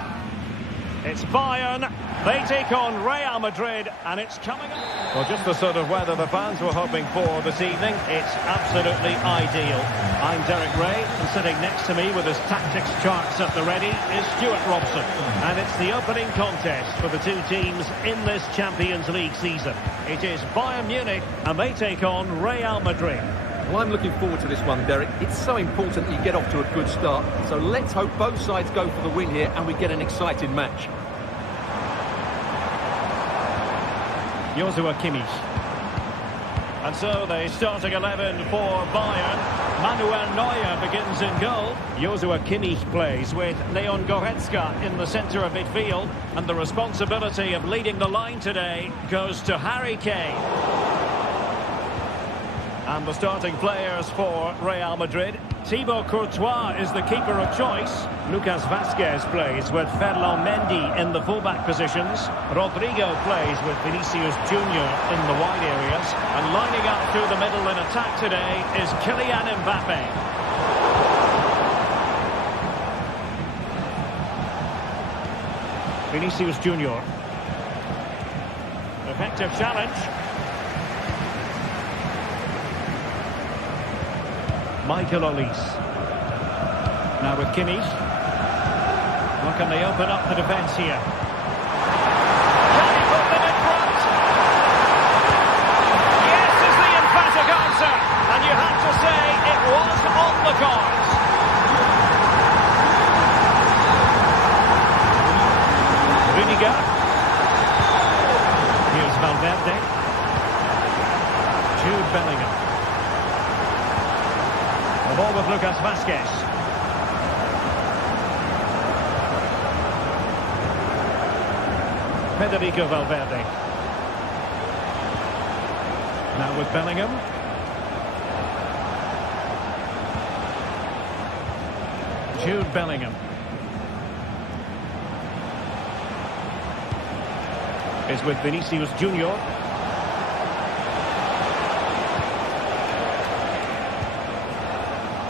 It's Bayern, they take on Real Madrid, and it's coming up. Well, just the sort of weather the fans were hoping for this evening. It's absolutely ideal. I'm Derek Ray, and sitting next to me with his tactics charts at the ready is Stuart Robson. And it's the opening contest for the two teams in this Champions League season. It is Bayern Munich, and they take on Real Madrid. Well, I'm looking forward to this one, Derek. It's so important that you get off to a good start. So let's hope both sides go for the win here and we get an exciting match. Joshua Kimmich. And so the starting 11 for Bayern. Manuel Neuer begins in goal. Joshua Kimmich plays with Leon Goretzka in the centre of midfield. And the responsibility of leading the line today goes to Harry Kane. And the starting players for Real Madrid. Thibaut Courtois is the keeper of choice. Lucas Vazquez plays with Ferland Mendy in the fullback positions. Rodrigo plays with Vinicius Junior in the wide areas. And lining up through the middle in attack today is Kylian Mbappe. Vinicius Junior. Effective challenge. Michael Olise. Now with Kimmich. Well, can they open up the defence here? Can he put them in front? Yes is the emphatic answer. And you have to say it was on the cards. Rudiger. Here's Valverde. Jude Bellingham. The ball with Lucas Vazquez. Federico Valverde. Now with Bellingham. Jude Bellingham. Is with Vinicius Junior.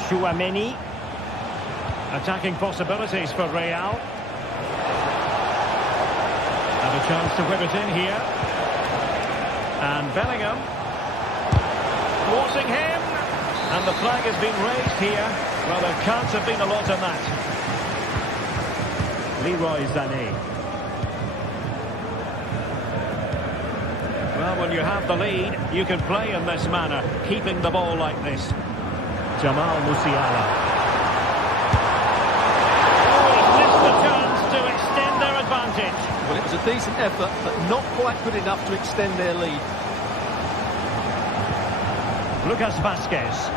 Chouameni. Attacking possibilities for Real. And a chance to whip it in here. And Bellingham. Forcing him. And the flag has been raised here. Well, there can't have been a lot on that. Leroy Sané. Well, when you have the lead, you can play in this manner, keeping the ball like this. Jamal Musiala. Oh, he's missed the chance to extend their advantage. Well, it was a decent effort, but not quite good enough to extend their lead. Lucas Vazquez.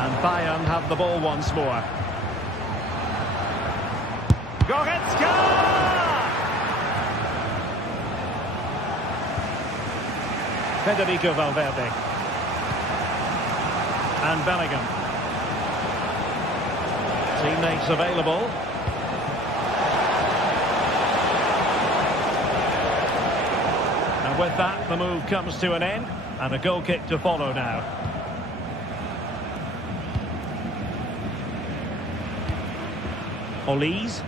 And Bayern have the ball once more. Goretzka! Federico Valverde. And Bellingham. Teammates available. And with that, the move comes to an end. And a goal kick to follow now. Olise.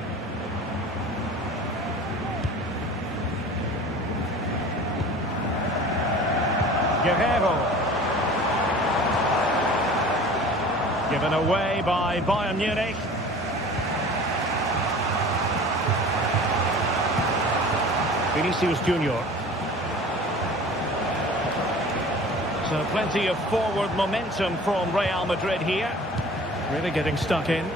Guerrero. Given away by Bayern Munich. Vinicius Junior. So plenty of forward momentum from Real Madrid here. Really getting stuck in.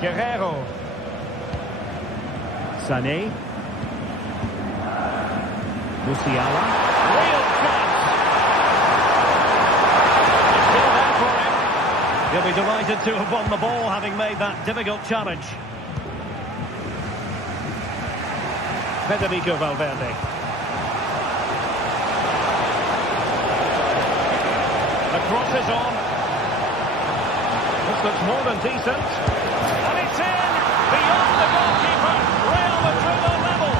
Guerrero. Sané. Musiala. Real chance. It's still there for him. He'll be delighted to have won the ball, having made that difficult challenge. Federico Valverde. The cross is on. This looks more than decent. And it's in! Beyond the goalkeeper. Real Madrid on level.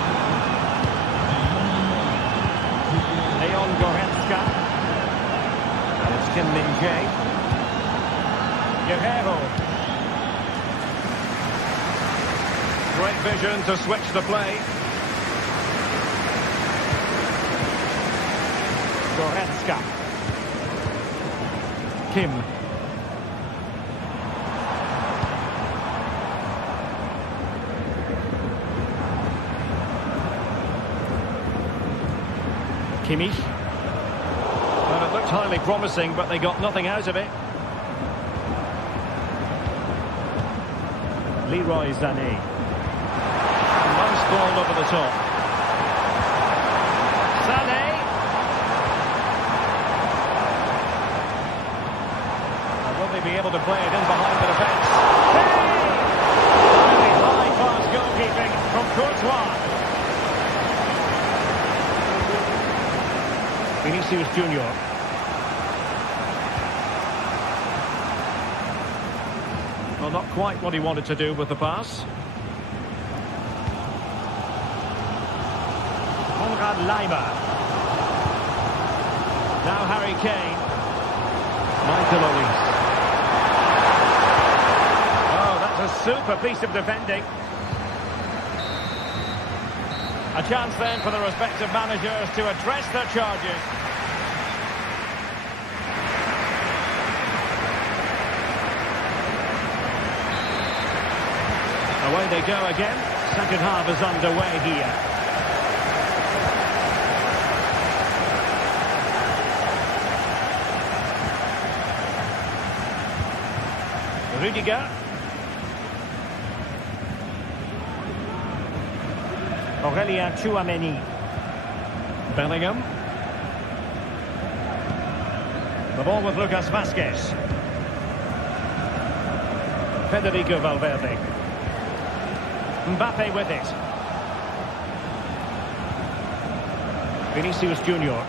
Leon Goretzka. And it's Kim Min-jae. Guerrero. Great vision to switch the play. Goretzka. Kim. Kimmich. Well, it looked highly promising, but they got nothing out of it. Leroy Sané. Nice ball over the top. Sané. Will they be able to play it in behind the defence? Hey! High-class goalkeeping from Courtois. Vinicius Junior. Well, not quite what he wanted to do with the pass. Konrad Laimer. Now Harry Kane. Michael Olise. Oh, that's a super piece of defending. A chance then for the respective managers to address their charges. Away they go again. Second half is underway here. Rudiger. Aurelien Tchouameni. Bellingham. The ball with Lucas Vazquez. Federico Valverde. Mbappe with it. Vinicius Junior.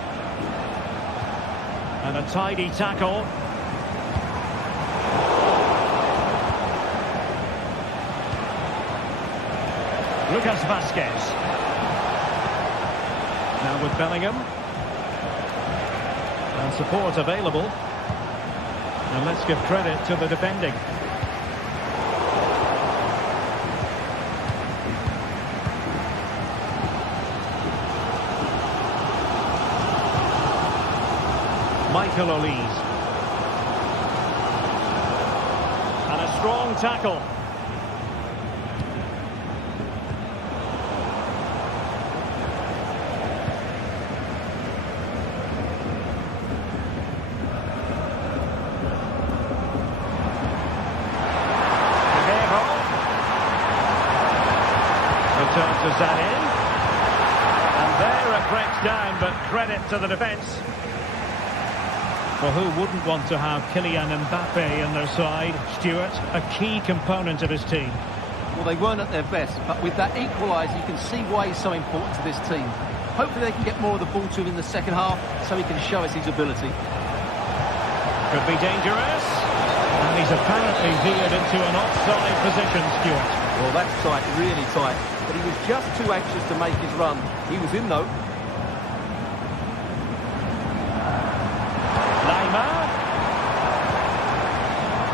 And a tidy tackle. Lucas Vazquez. Now with Bellingham. And support available. And let's give credit to the defending. Michael Olise. And a strong tackle. Return to Sané. And there it breaks down, but credit to the defence. Well, who wouldn't want to have Kylian Mbappe in their side? Stuart, a key component of his team. Well, they weren't at their best, but with that equaliser, you can see why he's so important to this team. Hopefully they can get more of the ball to him in the second half, so he can show us his ability. Could be dangerous. And he's apparently veered into an offside position, Stuart. Well, that's tight, really tight. But he was just too anxious to make his run. He was in, though.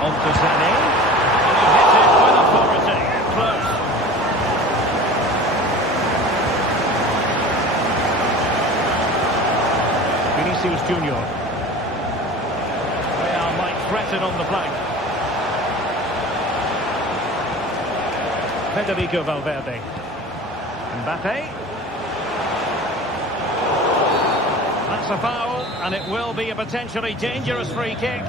On to Sané. And he hits it with authority. Close. Vinicius Junior. Real might threaten on the flank. Federico Valverde. Mbappe. That's a foul, and it will be a potentially dangerous free kick.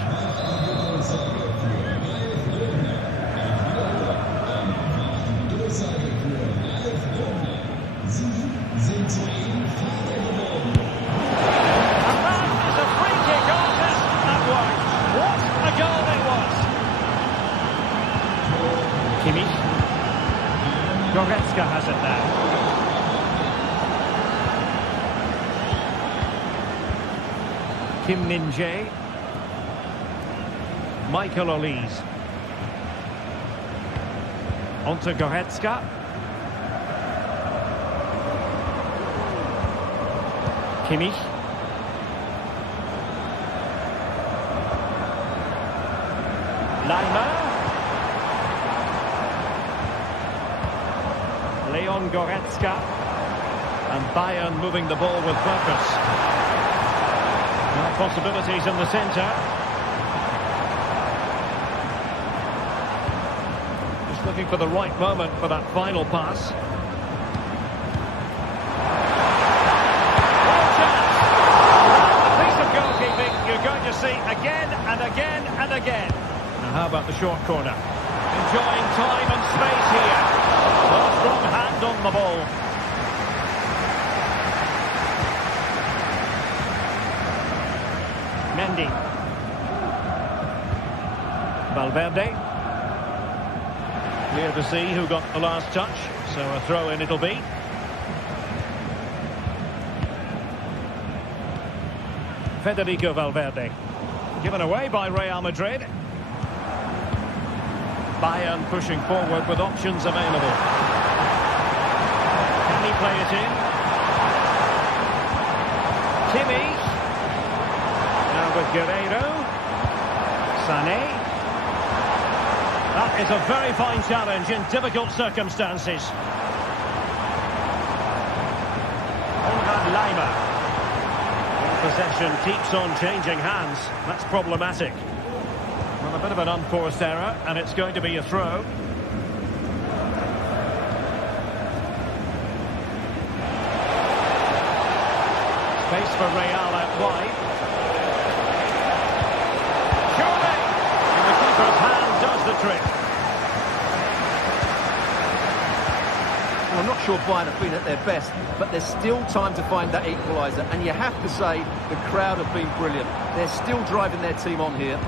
Kimmich. Goretzka has it now. Kim Min-jae. Michael Olise. On to Goretzka. Kimmich. Laimer. Leon Goretzka. And Bayern moving the ball with purpose. Now possibilities in the centre. Just looking for the right moment for that final pass. You're going to see again and again and again. Now how about the short corner? Enjoying time and space here. A strong hand on the ball. Mendy. Valverde. Clear to see who got the last touch. So a throw in it'll be. Federico Valverde. Given away by Real Madrid. Bayern pushing forward with options available. Can he play it in? Timmy. Now with Guerreiro. Sané. That is a very fine challenge in difficult circumstances. Konrad Laimer. Possession keeps on changing hands. That's problematic. Well, a bit of an unforced error, and it's going to be a throw. Space for Real out wide. Surely! And the keeper's hand does the trick. Well, I'm not sure Bayern have been at their best, but there's still time to find that equaliser, and you have to say the crowd have been brilliant. They're still driving their team on here.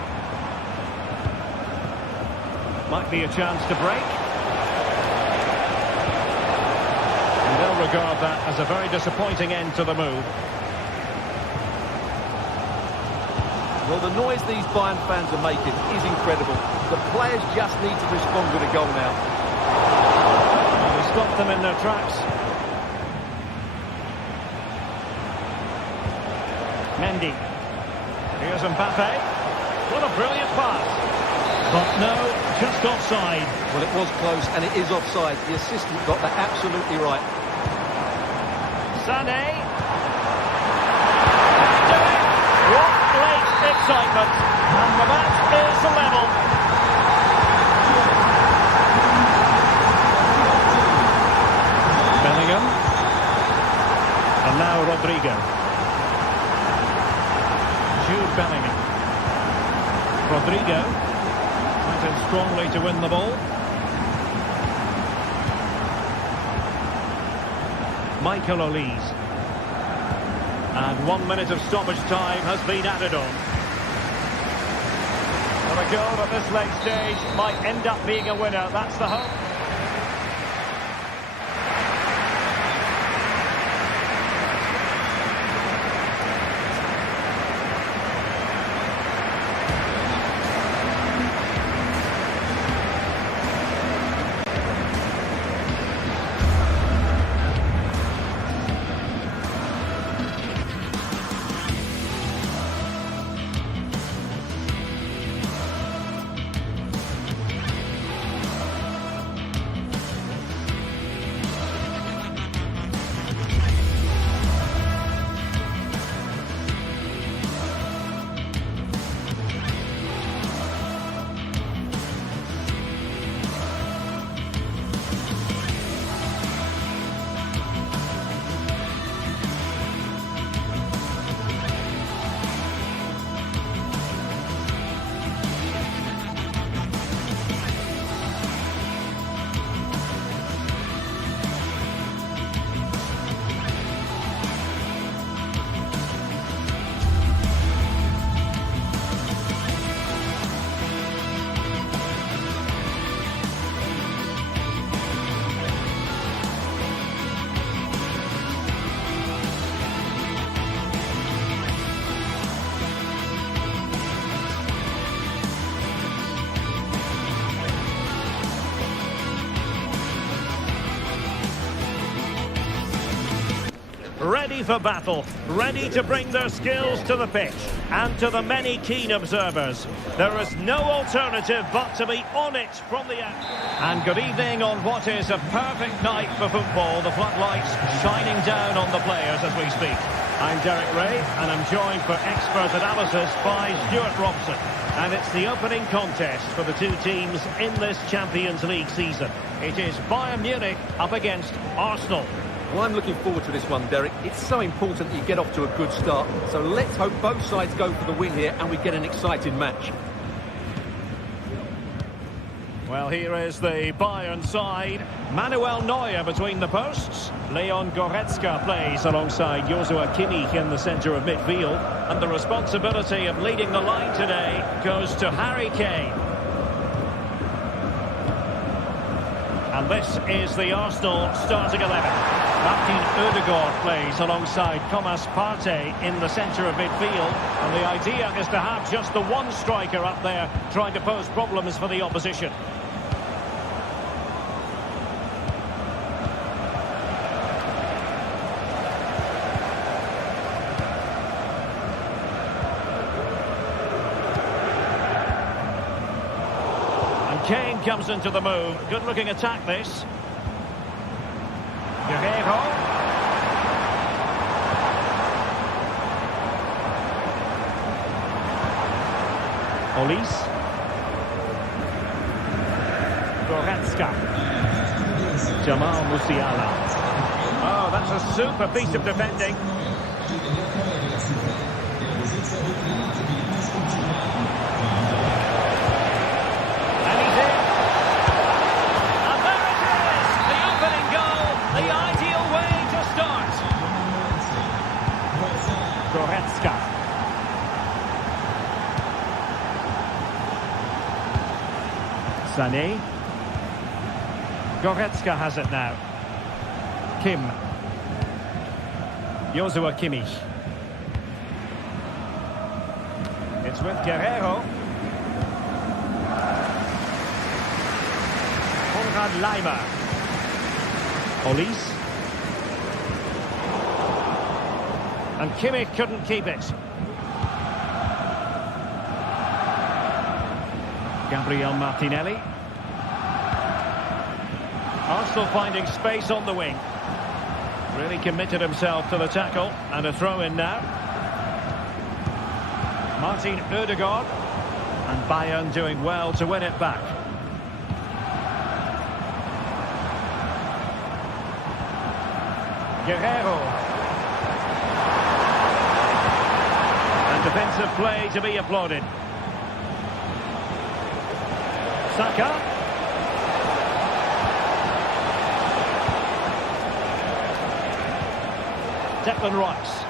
Might be a chance to break. And they'll regard that as a very disappointing end to the move. Well, the noise these Bayern fans are making is incredible. The players just need to respond with a goal now. Stop them in their tracks. Mendy. Here's Mbappe. What a brilliant pass. But no, just offside. Well, it was close, and it is offside. The assistant got that absolutely right. Sané. Do it. What late excitement. And the match is level. Bellingham. And now Rodrigo. Jude Bellingham. Rodrigo. Went in strongly to win the ball. Michael Olise. And 1 minute of stoppage time has been added on. Well, a goal at this late stage might end up being a winner. That's the hope. Ready for battle, ready to bring their skills to the pitch. And to the many keen observers, there is no alternative but to be on it from the end. And good evening on what is a perfect night for football. The floodlights shining down on the players as we speak. I'm Derek Ray, and I'm joined for expert analysis by Stuart Robson. And it's the opening contest for the two teams in this Champions League season. It is Bayern Munich up against Arsenal. Well, I'm looking forward to this one, Derek. It's so important that you get off to a good start. So let's hope both sides go for the win here and we get an exciting match. Well, here is the Bayern side. Manuel Neuer between the posts. Leon Goretzka plays alongside Joshua Kimmich in the centre of midfield. And the responsibility of leading the line today goes to Harry Kane. And this is the Arsenal starting 11. Martin Ødegaard plays alongside Thomas Partey in the centre of midfield. And the idea is to have just the one striker up there trying to pose problems for the opposition. Kane comes into the move. Good-looking attack, this. Guerreiro. Olise. Goretzka. Jamal Musiala. Oh, that's a super piece of defending. Goretzka. Sané. Goretzka has it now. Kim. Joshua Kimmich. It's with Guerreiro. Konrad Laimer. Olise. And Kimmich couldn't keep it. Gabriel Martinelli. Arsenal finding space on the wing. Really committed himself to the tackle. And a throw-in now. Martin Ødegaard. And Bayern doing well to win it back. Guerreiro. Defensive play to be applauded. Saka. Declan Rice.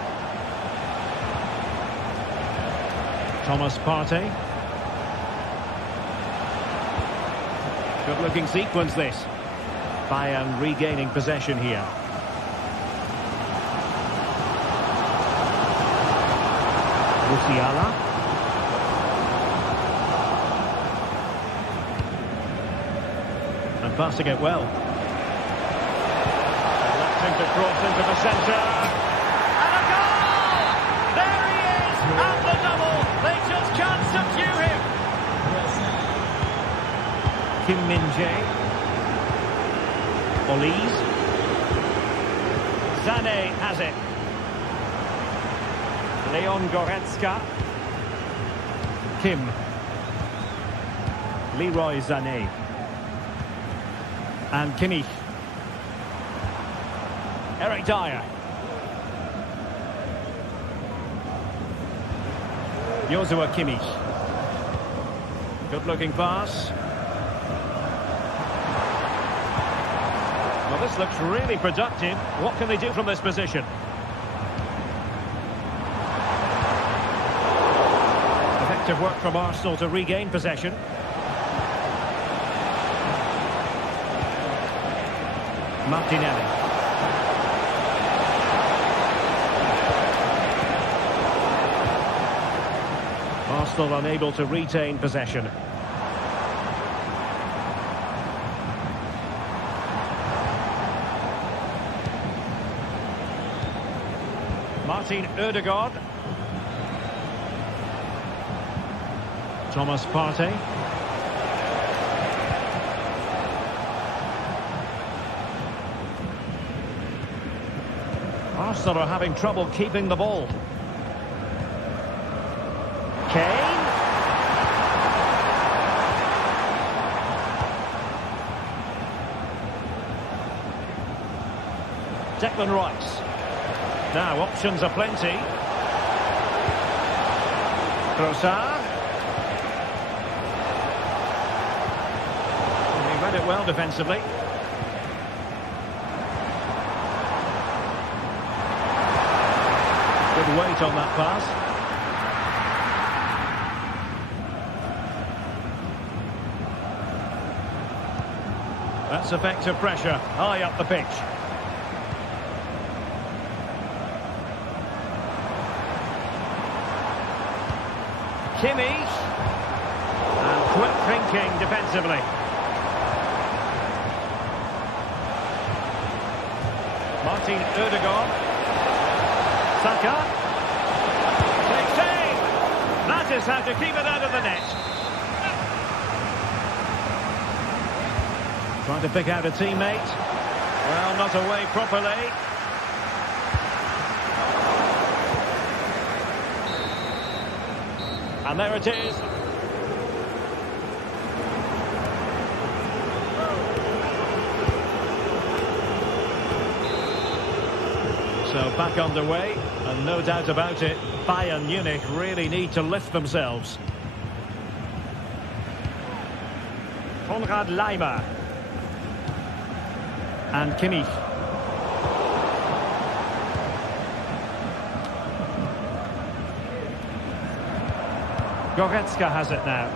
Thomas Partey. Good-looking sequence, this. Bayern regaining possession here. Musiala. And passing it well. Electing to cross into the centre. And a goal! There he is! At the double! They just can't subdue him! Kim Min-jae. Olise. Sané has it. Leon Goretzka. Kim. Leroy Sané. And Kimmich. Eric Dyer. Joshua Kimmich. Good-looking pass. Well, this looks really productive. What can they do from this position? Effective work from Arsenal to regain possession. Martinelli. Arsenal unable to retain possession. Martin Ødegaard. Thomas Partey. Arsenal are having trouble keeping the ball. Kane. Declan Rice. Now options are plenty. Trossard. He read it well defensively. Good weight on that pass. That's effective pressure, high up the pitch. Kimmich. And quick thinking defensively. Martin Ødegaard. Saka. Big save. That is how to keep it out of the net. Trying to pick out a teammate. Well, not away properly. And there it is. So back underway, and no doubt about it, Bayern Munich really need to lift themselves. Konrad Laimer. And Kimmich. Goretzka has it now.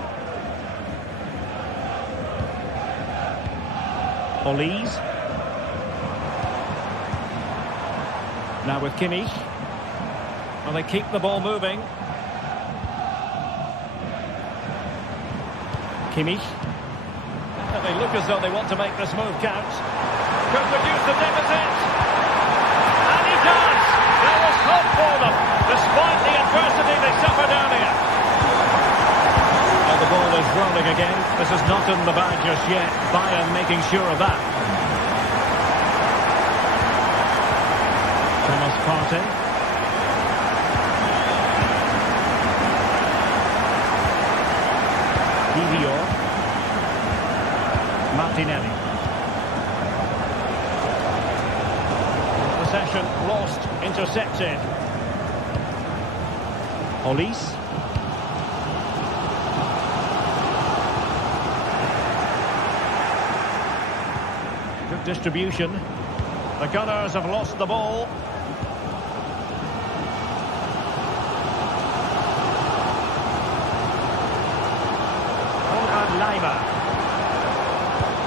Olise. Now with Kimmich. Well, they keep the ball moving. Kimmich. They look as though they want to make this move count. Could reduce the deficit. And he does! There was hope for them, despite the adversity they suffered earlier. The ball is rolling again. This is not in the bag just yet. Bayern making sure of that. Thomas Partey. Villarreal. Martinelli. Possession lost, intercepted. Olise. Distribution. The Gunners have lost the ball. Konrad Laimer.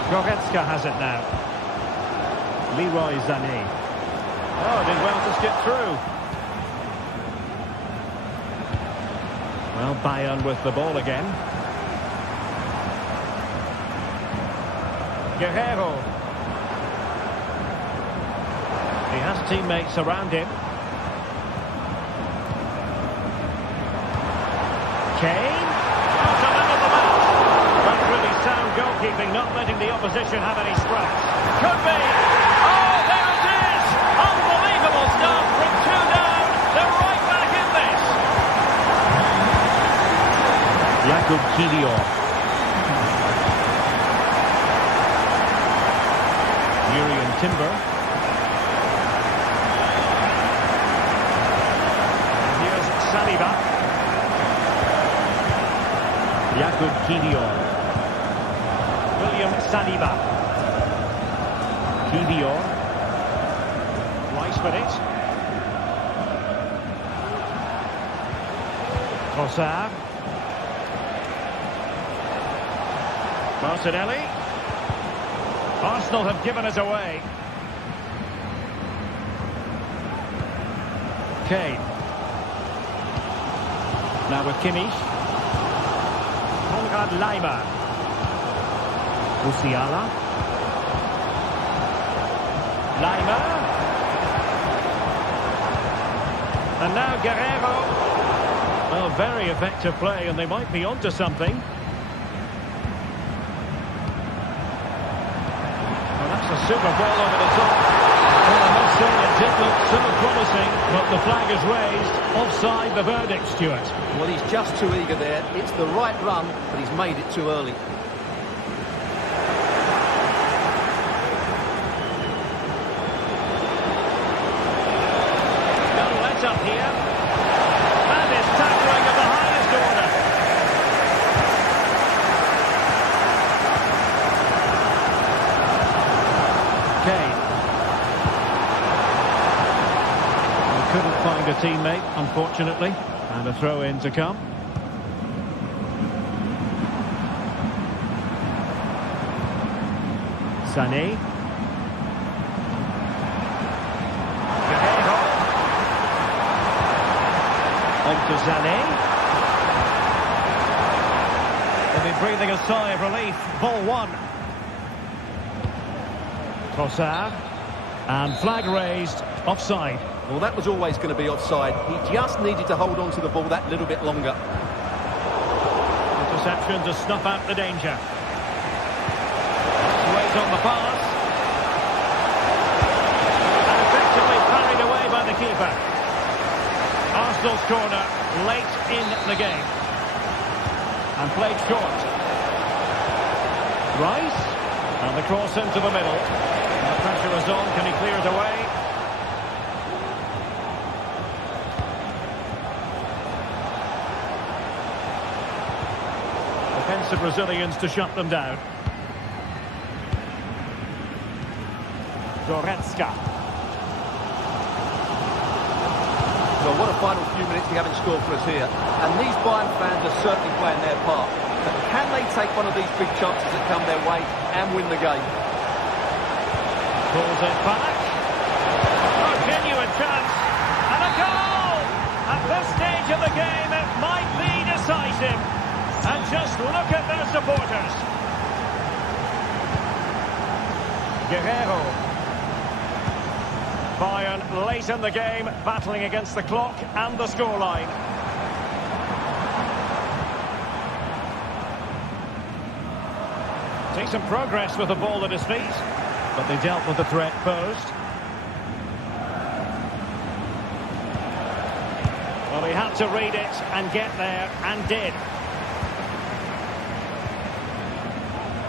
Goretzka has it now. Leroy Sané. Oh, did well to skip through. Well, Bayern with the ball again. Guerrero. He has teammates around him. Kane. Oh, to limit the match. That's really sound goalkeeping, not letting the opposition have any scraps. Could be. Oh, there it is. Unbelievable stuff from 2 down. They're right back in this. Jakub Kiwior. Jurriën Timber. Saliba. Jakub Kiwior. William Saliba. Kiwior. Rice with it. Trossard. Martinelli. Arsenal have given it away. Kane. Now with Kimmich. Konrad Laimer. Musiala. Laimer. And now Guerrero. Well, very effective play, and they might be onto something. Well, that's a super ball over the top. Well, I must say it did look so promising, but the flag is raised. Offside the verdict, Stuart. Well, he's just too eager there. It's the right run, but he's made it too early. No let up here. And it's tackling of the highest order. Kane. Couldn't find a teammate, unfortunately, and a throw-in to come. Sané. Guerreiro. On to Sané. They'll be breathing a sigh of relief. Ball one. Trossard. And flag raised. Offside. Well, that was always going to be offside. He just needed to hold on to the ball that little bit longer. Interception to snuff out the danger. Wait on the pass. And effectively parried away by the keeper. Arsenal's corner late in the game. And played short. Rice. And the cross into the middle. And the pressure is on. Can he clear it away? Defensive Brazilians to shut them down. Goretzka. Well, what a final few minutes we have in store for us here. And these Bayern fans are certainly playing their part. But can they take one of these big chances that come their way and win the game? Pulls it back. A genuine chance. And a goal! At this stage of the game, it might be decisive. And just look at their supporters. Guerreiro. Bayern late in the game, battling against the clock and the scoreline. See some progress with the ball at his feet, but they dealt with the threat posed. Well, he had to read it and get there, and did.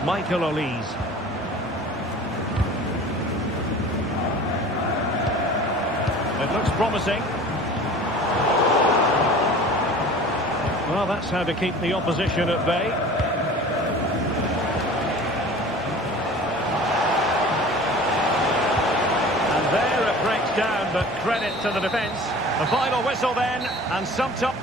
Michael Olise. It looks promising. Well, that's how to keep the opposition at bay. And there it breaks down, but credit to the defence. The final whistle then, and summed up.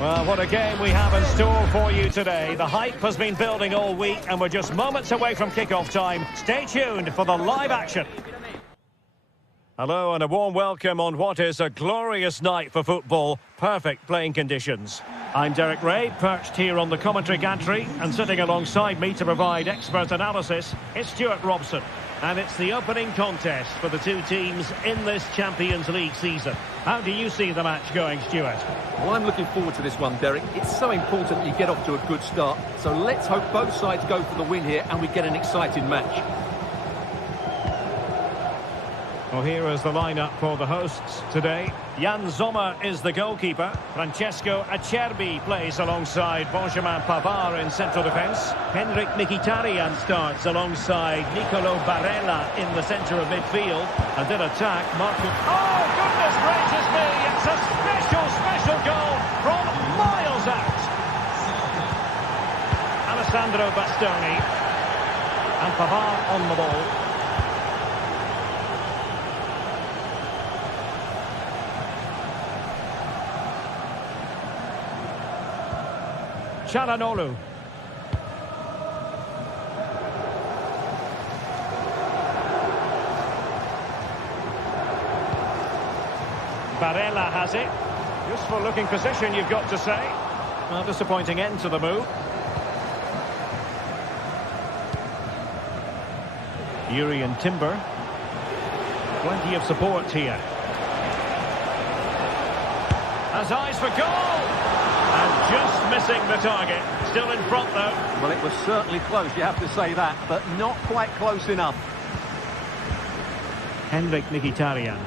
Well, what a game we have in store for you today. The hype has been building all week and we're just moments away from kick-off time. Stay tuned for the live action. Hello and a warm welcome on what is a glorious night for football. Perfect playing conditions. I'm Derek Ray, perched here on the commentary gantry, and sitting alongside me to provide expert analysis, it's Stuart Robson. And it's the opening contest for the two teams in this Champions League season. How do you see the match going, Stuart? Well, I'm looking forward to this one, Derek. It's so important you get off to a good start. So let's hope both sides go for the win here and we get an exciting match. Well, here is the lineup for the hosts today. Jan Sommer is the goalkeeper. Francesco Acerbi plays alongside Benjamin Pavard in central defence. Henrik Mkhitaryan starts alongside Nicolo Barella in the centre of midfield. And in attack, Marcus... Oh, goodness gracious me! It's a special goal from miles out. Alessandro Bastoni. And Pavard on the ball. Çalhanoğlu. Barella has it. Useful looking position, you've got to say. Well, disappointing end to the move. Yuri and Timber. Plenty of support here. Has eyes for goal! And just missing the target. Still in front, though. Well, it was certainly close, you have to say that, but not quite close enough. Henrik Mkhitaryan.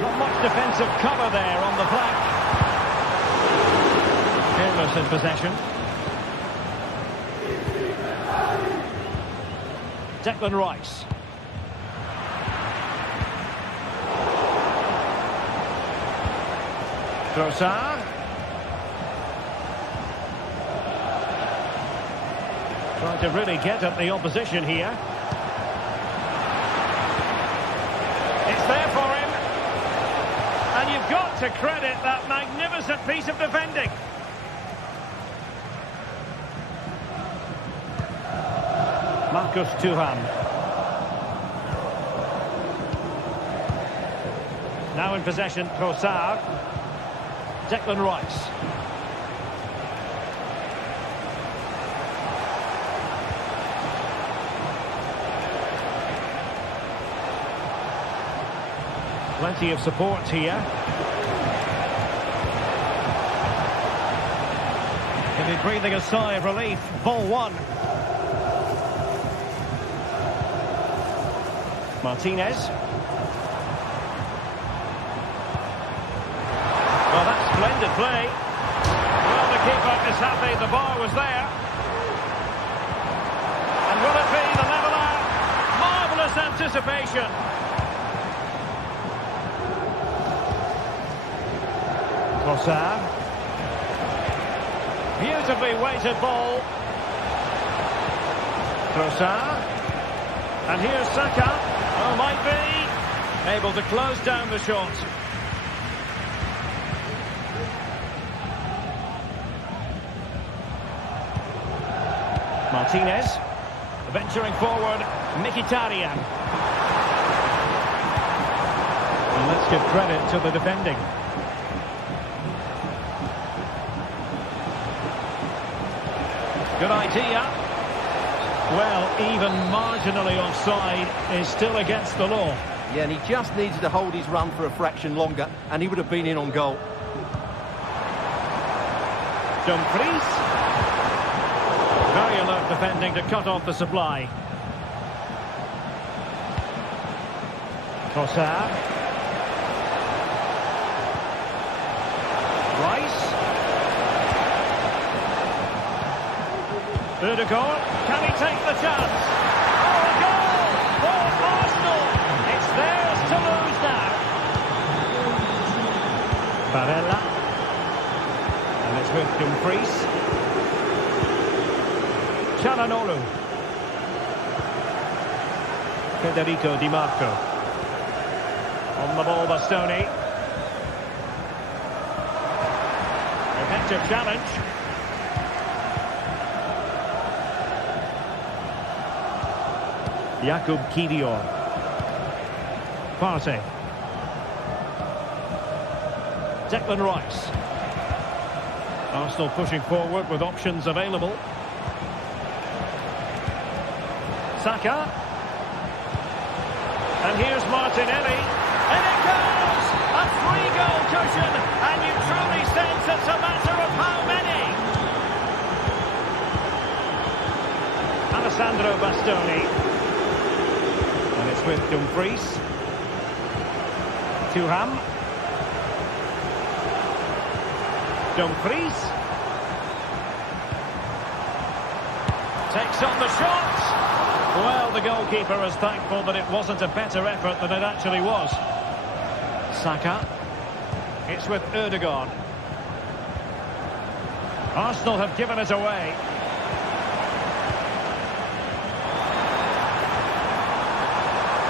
Not much defensive cover there on the flank. Careless in possession. Declan Rice. Trossard. Trying to really get at the opposition here. It's there for him. And you've got to credit that magnificent piece of defending. Marcus Thuram. Now in possession, Trossard. Declan Rice. Plenty of support here. He'll be breathing a sigh of relief. Ball one. Martinez. Well, that's splendid play. Well, the keeper is happy the bar was there. And will it be the leveller? Marvellous anticipation. Trossard. Beautifully weighted ball. Trossard. And here's Saka. Oh, might be. Able to close down the shot. Martinez. Venturing forward. Mkhitaryan. And let's give credit to the defending. Good idea. Well, even marginally offside is still against the law. Yeah, and he just needed to hold his run for a fraction longer, and he would have been in on goal. Dumfries. Very alert defending to cut off the supply. Trossard. Rice. Ødegaard, can he take the chance? Oh, a goal for Arsenal! It's theirs to lose now. Barella. And it's with Dumfries. Çalhanoğlu. Federico Di Marco. On the ball, Bastoni. effective challenge. Jakub Kiwior. Partey. Declan Rice. Arsenal pushing forward with options available. Saka. And here's Martinelli. And it goes! A 3-goal cushion. And you truly sense it's a matter of how many. Alessandro Bastoni. And it's with Dumfries. Thuram. Dumfries. Takes on the shot. Well, the goalkeeper is thankful that it wasn't a better effort than it actually was. Saka. It's with Ødegaard. Arsenal have given it away.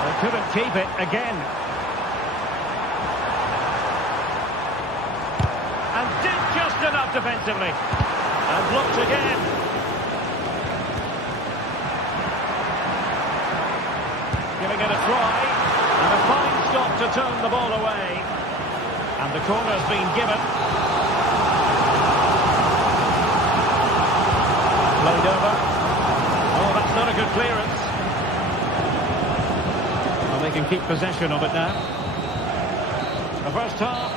They couldn't keep it again. And did just enough defensively. And blocked again. Giving it a try. And a fine stop to turn the ball away. And the corner's been given. Played over. Oh, that's not a good clearance. Well, they can keep possession of it now. The first half.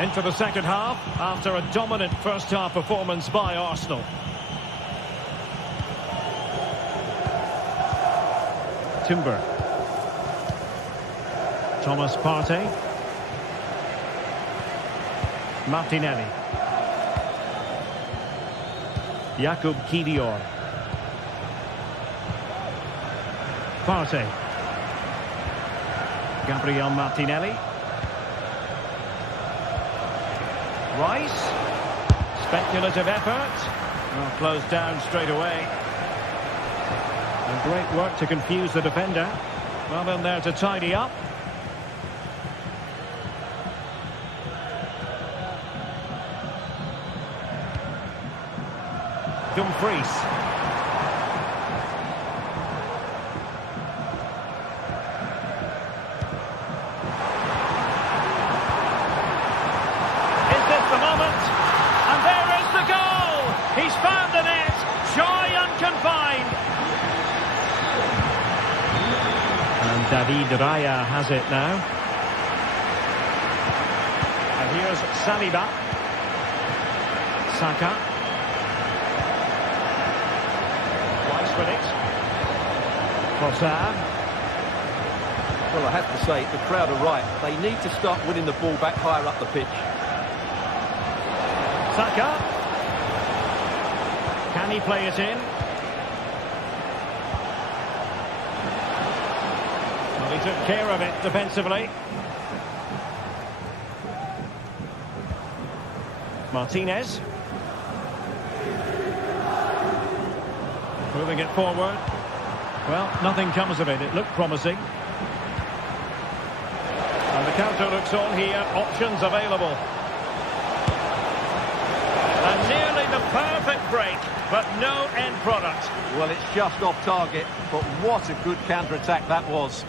Into the second half after a dominant first half performance by Arsenal. Timber. Thomas Partey. Martinelli. Jakub Kiwior. Partey. Gabriel Martinelli. Rice. Speculative effort. Well, closed down straight away. And great work to confuse the defender. Well done there to tidy up. Dumfries. Is this the moment? And there is the goal! He's found the net! Joy unconfined! And David Raya has it now. And here's Saliba. Saka. With it. Trossard. Well, I have to say, the crowd are right. They need to start winning the ball back higher up the pitch. Saka. Can he play it in? Well, he took care of it defensively. Martinez. Moving it forward. Well, nothing comes of it. It looked promising. And the counter looks on here. Options available. And nearly the perfect break, but no end product. Well, it's just off target, but what a good counter-attack that was.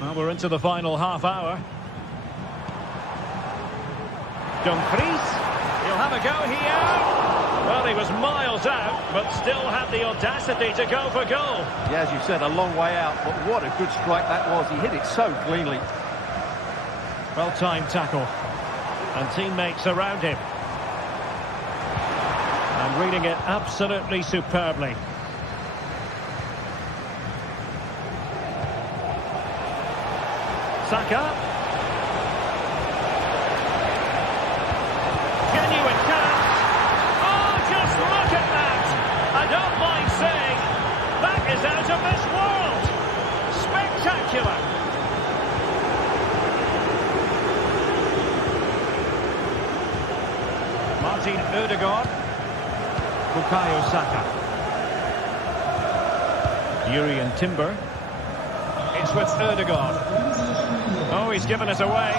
Well, we're into the final half hour. Dumfries. He'll have a go here. Well, he was miles out, but still had the audacity to go for goal. Yeah, as you said, a long way out, but what a good strike that was. He hit it so cleanly. Well-timed tackle. And teammates around him. And reading it absolutely superbly. Saka. Genuine chance. Oh, just look at that. I don't mind saying that is out of this world. Spectacular. Martin Ødegaard. Bukayo Saka. Yuri and Timber. pass with Ødegaard. Oh, he's given us away.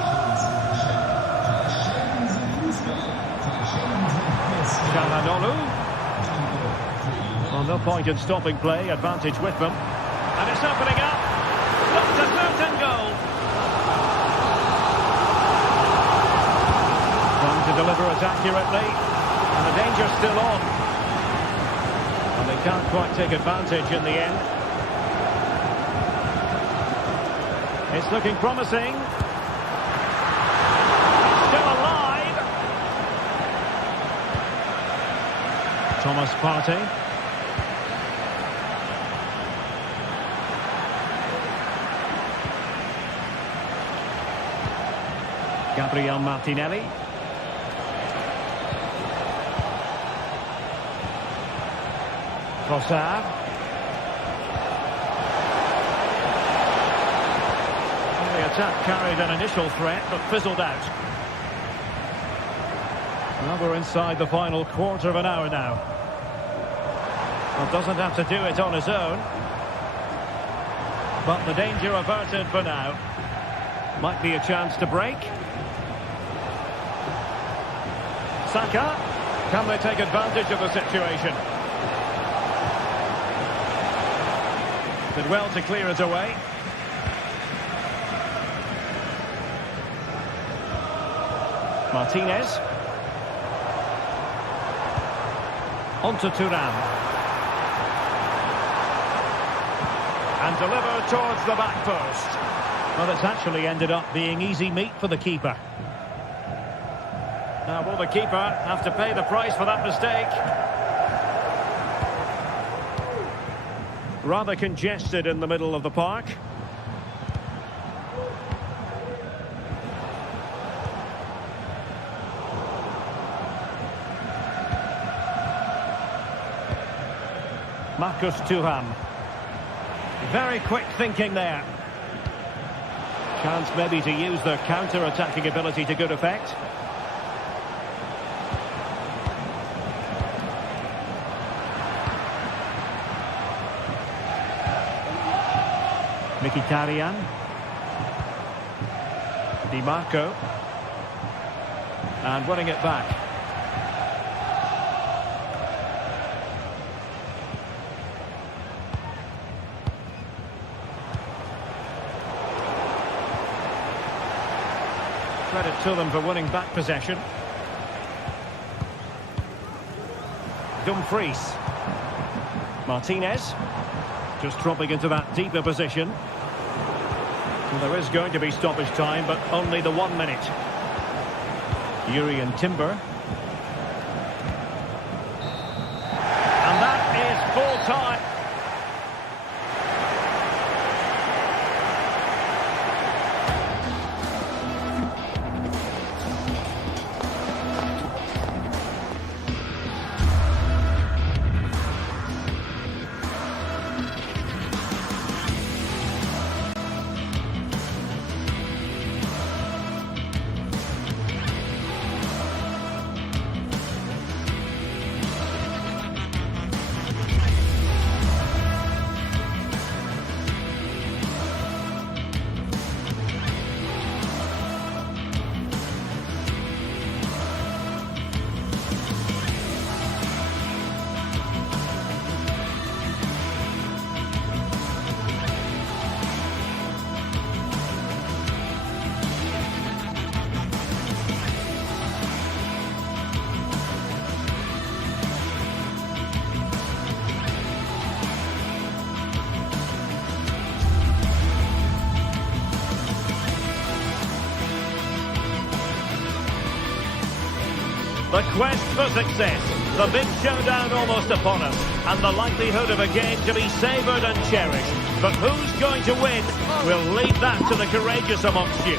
Çalhanoğlu. Well, no point in stopping play, advantage with them. And it's opening up. Not a certain goal. Trying to deliver it accurately. And the danger's still on. And they can't quite take advantage in the end. It's looking promising. Still alive. Thomas Partey. Gabriel Martinelli. Trossard. The attack carried an initial threat but fizzled out. Well, we're inside the final quarter of an hour now. Well, doesn't have to do it on his own. But the danger averted for now. Might be a chance to break. Saka. Can they take advantage of the situation? Did well to clear it away. Martinez. On to Thuram. And delivered towards the back post. Well, it's actually ended up being easy meat for the keeper. Now, will the keeper have to pay the price for that mistake? Rather congested in the middle of the park. Marcus Thuram. Very quick thinking there. Chance maybe to use their counter-attacking ability to good effect. Mkhitaryan. Di Marco. And winning it back. Credit to them for winning back possession. Dumfries. Martinez. Just dropping into that deeper position. Well, there is going to be stoppage time, but only the 1 minute. Jurrien Timber. And that is full time. The quest for success, the big showdown almost upon us, and the likelihood of a game to be savoured and cherished. But who's going to win? We'll leave that to the courageous amongst you.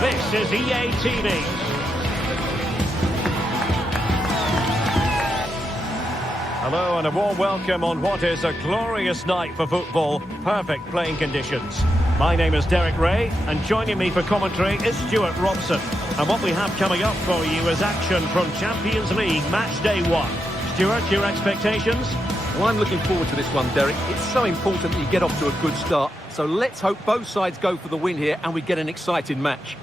This is EA TV. Hello and a warm welcome on what is a glorious night for football. Perfect playing conditions. My name is Derek Ray, and joining me for commentary is Stuart Robson. And what we have coming up for you is action from Champions League Match Day 1. Stuart, your expectations? Well, I'm looking forward to this one, Derek. It's so important that you get off to a good start. So let's hope both sides go for the win here and we get an exciting match.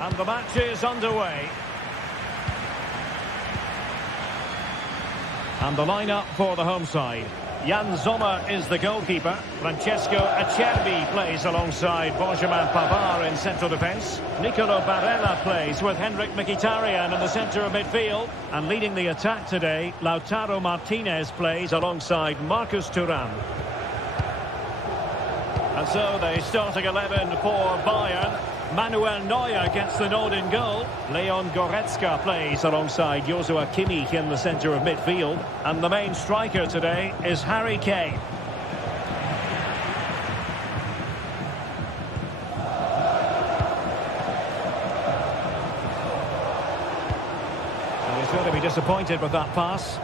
And the match is underway. And the lineup for the home side. Jan Sommer is the goalkeeper. Francesco Acerbi plays alongside Benjamin Pavard in central defence. Nicolo Barella plays with Henrik Mkhitaryan in the centre of midfield. And leading the attack today, Lautaro Martinez plays alongside Marcus Thuram. And so the starting 11 for Bayern. Manuel Neuer gets the nod in goal. Leon Goretzka plays alongside Joshua Kimmich in the centre of midfield. And the main striker today is Harry Kane. And he's going to be disappointed with that pass.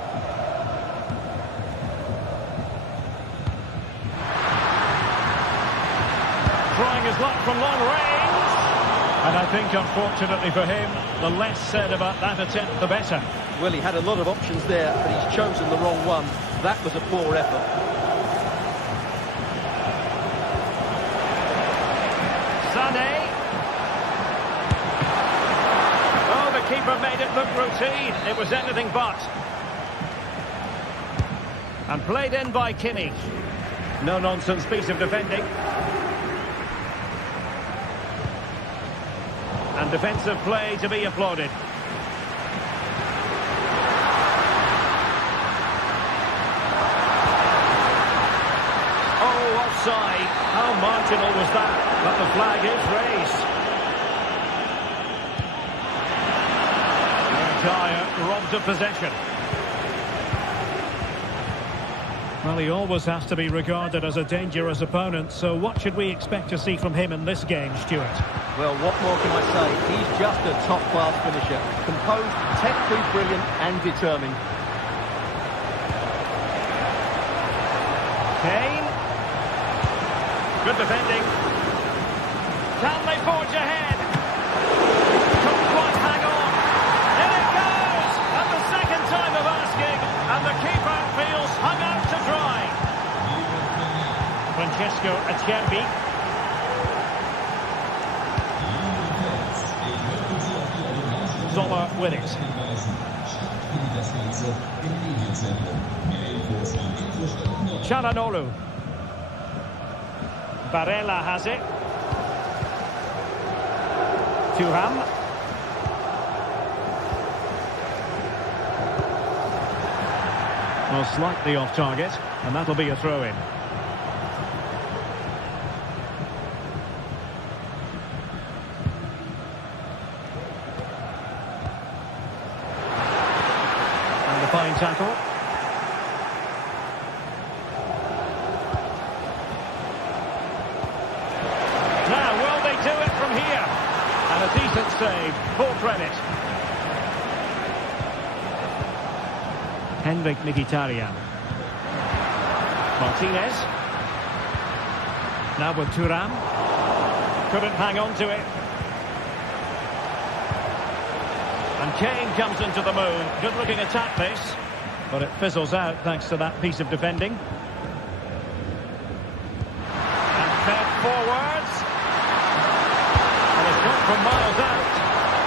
Trying his luck from long range. And I think, unfortunately for him, the less said about that attempt, the better. Well, he had a lot of options there, but he's chosen the wrong one. That was a poor effort. Sané. Oh, the keeper made it look routine. It was anything but. And played in by Kimmich. No-nonsense piece of defending. And defensive play to be applauded. Oh, offside. How marginal was that? But the flag is raised. Dyer robbed of possession. Well, he always has to be regarded as a dangerous opponent, so what should we expect to see from him in this game, Stuart? Well, what more can I say? He's just a top-class finisher. Composed, technically brilliant and determined. Kane. Good defending. Can they forge ahead? Couldn't quite hang on. In it goes! And the second time of asking, and the keeper feels hung out to dry. Francesco Acerbi. Sommer with it. Çalhanoğlu. Barella has it. Thuram. Well, slightly off target, and that'll be a throw-in. Fine tackle. Now, will they do it from here? And a decent save, full credit. Henrik Mkhitaryan. Martinez. Now with Thuram. Couldn't hang on to it. And Kane comes into the moon. Good-looking attack this, but it fizzles out thanks to that piece of defending. And fed forwards. And it's got from miles out.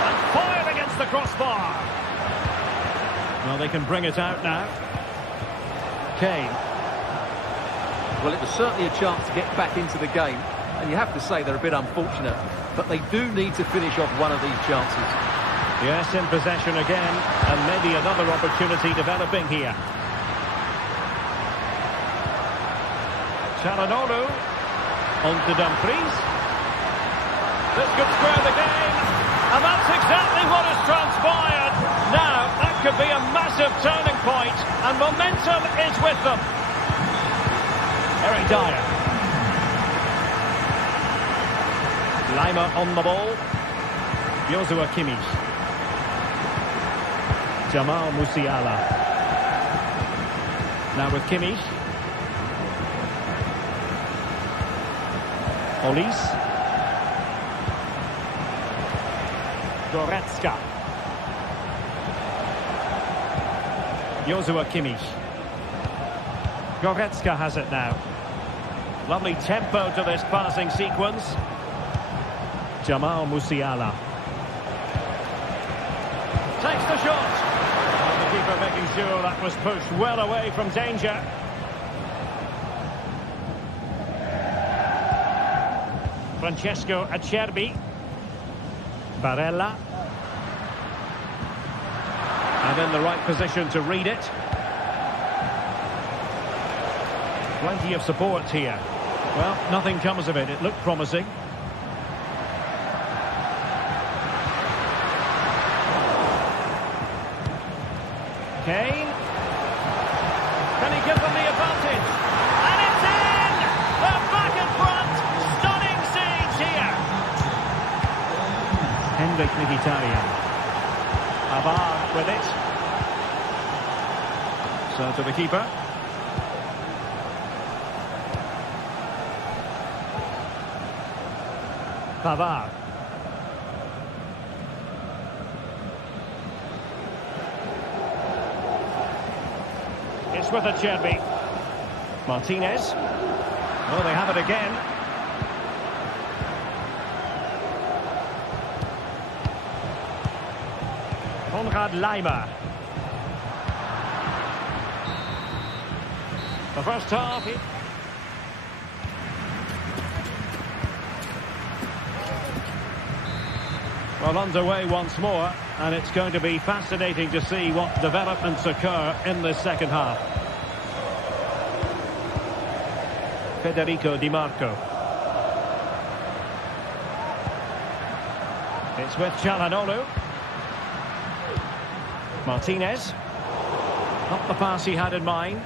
And fired against the crossbar. Well, they can bring it out now. Kane. Well, it was certainly a chance to get back into the game. And you have to say they're a bit unfortunate. But they do need to finish off one of these chances. Yes, in possession again, and maybe another opportunity developing here. Çalhanoğlu on to Dumfries. This could square the game, and that's exactly what has transpired. Now, that could be a massive turning point, and momentum is with them. Eric Dyer. Lima on the ball. Joshua Kimmich. Jamal Musiala. Now with Kimmich. Olis. Goretzka. Joshua Kimmich. Goretzka has it now. Lovely tempo to this passing sequence. Jamal Musiala. Takes the shot. And the keeper making sure that was pushed well away from danger. Francesco Acerbi. Barella. And in the right position to read it. Plenty of support here. Well, nothing comes of it. It looked promising. Kane. Can he give them the advantage? And it's in! They're back in front! Stunning scenes here! Henrik Mkhitaryan. Pavard with it. So to the keeper. Pavard. It's with Acerbi. Martinez. Oh, they have it again. Konrad Laimer. The first half. Well, underway once more, and it's going to be fascinating to see what developments occur in this second half. Federico Di Marco. It's with Çalhanoğlu. Martinez. Not the pass he had in mind.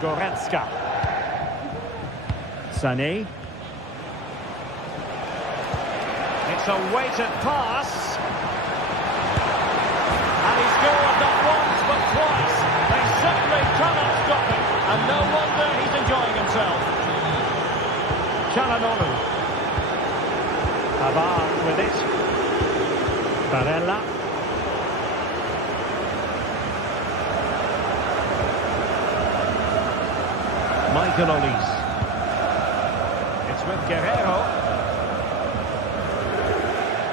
Goretzka. Sané. It's a weighted pass. And he scored not once but twice. They simply cannot stop him. And no wonder he's enjoying himself. Çalhanoğlu. Pavard with it. Barella. Michael Olis. It's with Guerrero.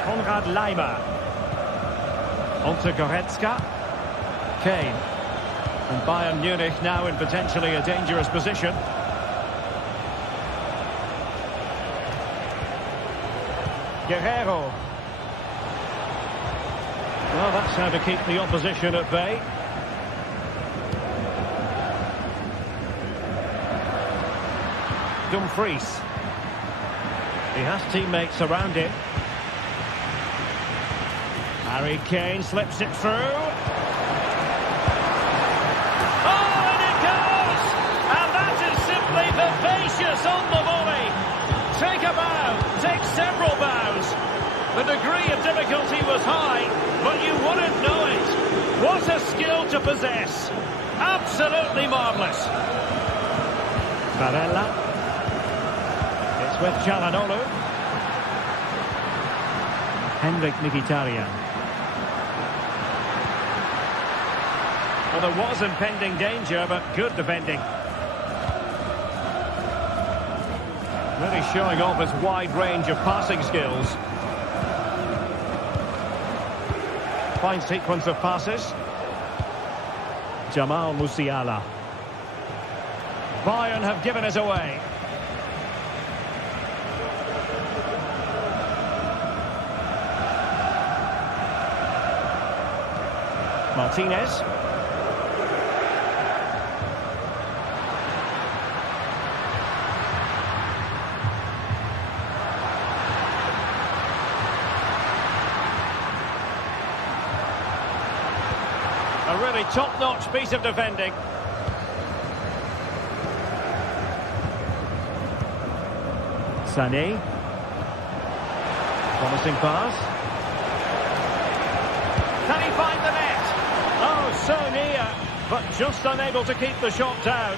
Konrad Laimer. On to Goretzka. Kane. And Bayern Munich now in potentially a dangerous position. Guerrero. Well, that's how to keep the opposition at bay. Dumfries. He has teammates around him. Harry Kane slips it through. Oh, and it goes! And that is simply vivacious on the volley. Take a bow, take several bows. The degree of difficulty was high, but you wouldn't know it. What a skill to possess. Absolutely marvellous. Barella. With Çalhanoğlu. Henrik Mkhitaryan. Well, there was impending danger, but good defending. Really showing off his wide range of passing skills. Fine sequence of passes. Jamal Musiala. Bayern have given it away. Martinez. A really top-notch piece of defending. Sané. Promising pass. Can he find the net? Oh, so near, but just unable to keep the shot down.